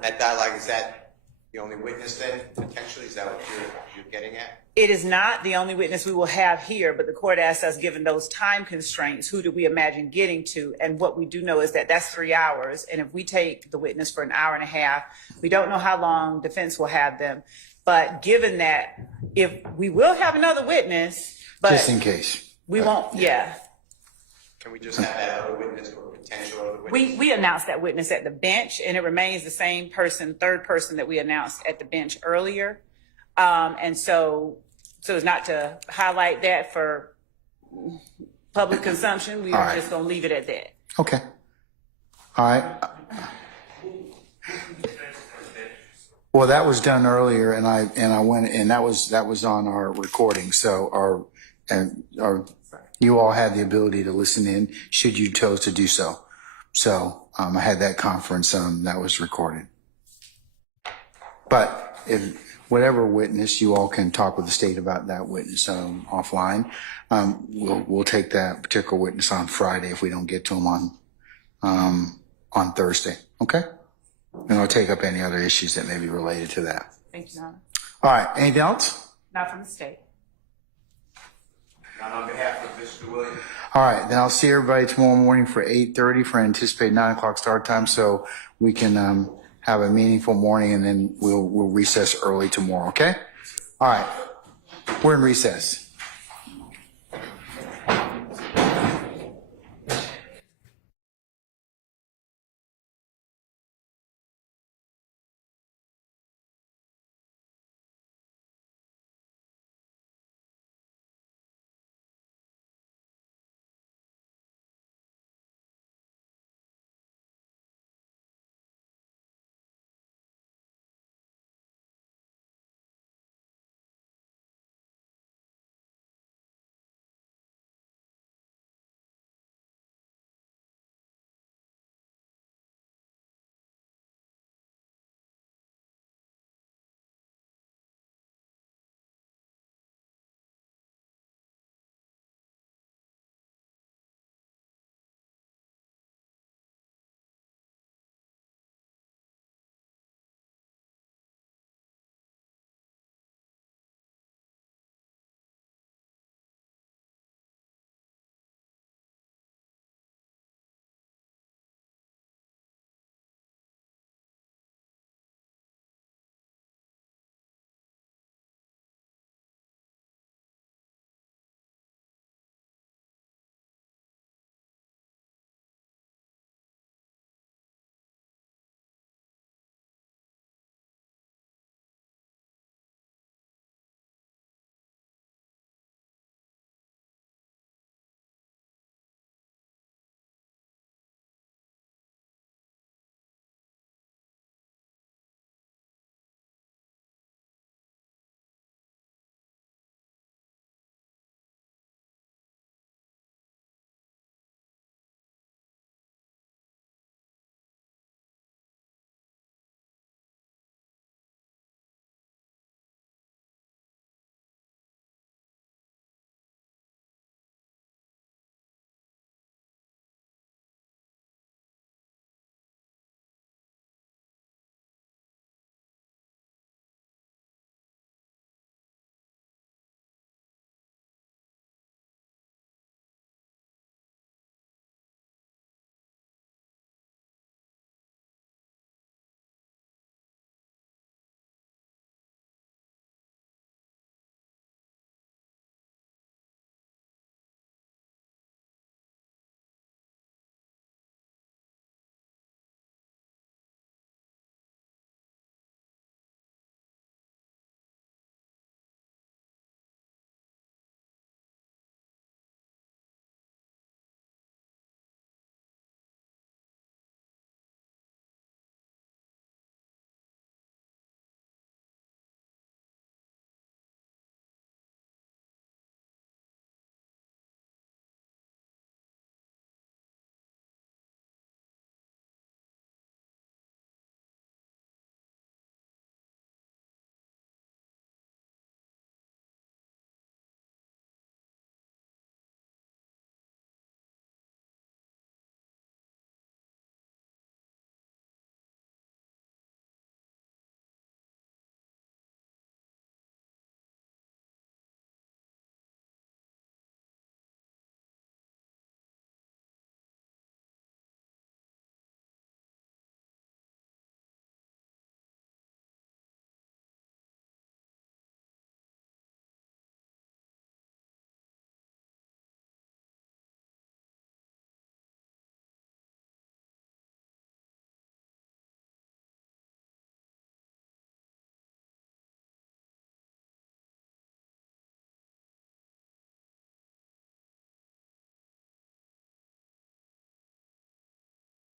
That dialogue, is that the only witness then, potentially? Is that what you're getting at? It is not the only witness we will have here, but the court asked us, given those time constraints, who do we imagine getting to? And what we do know is that that's 3 hours. And if we take the witness for an hour and a half, we don't know how long defense will have them. But given that, if we will have another witness, but just in case. We won't, yeah. Can we just have that other witness or potential other witness? We announced that witness at the bench, and it remains the same person, third person that we announced at the bench earlier. And so as not to highlight that for public consumption, we are just going to leave it at that. Okay. All right. Well, that was done earlier, and I went, and that was on our recording. So you all had the ability to listen in should you chose to do so. So I had that conference that was recorded. But if whatever witness, you all can talk with the state about that witness offline. We'll take that particular witness on Friday if we don't get to him on Thursday. Okay. And I'll take up any other issues that may be related to that. Thank you, Your Honor. All right. Anything else? Not from the state. Not on behalf of Mr. Williams. All right. Then I'll see everybody tomorrow morning for 8:30 for anticipated 9 o'clock start time, so we can have a meaningful morning, and then we'll recess early tomorrow. Okay. All right. We're in recess.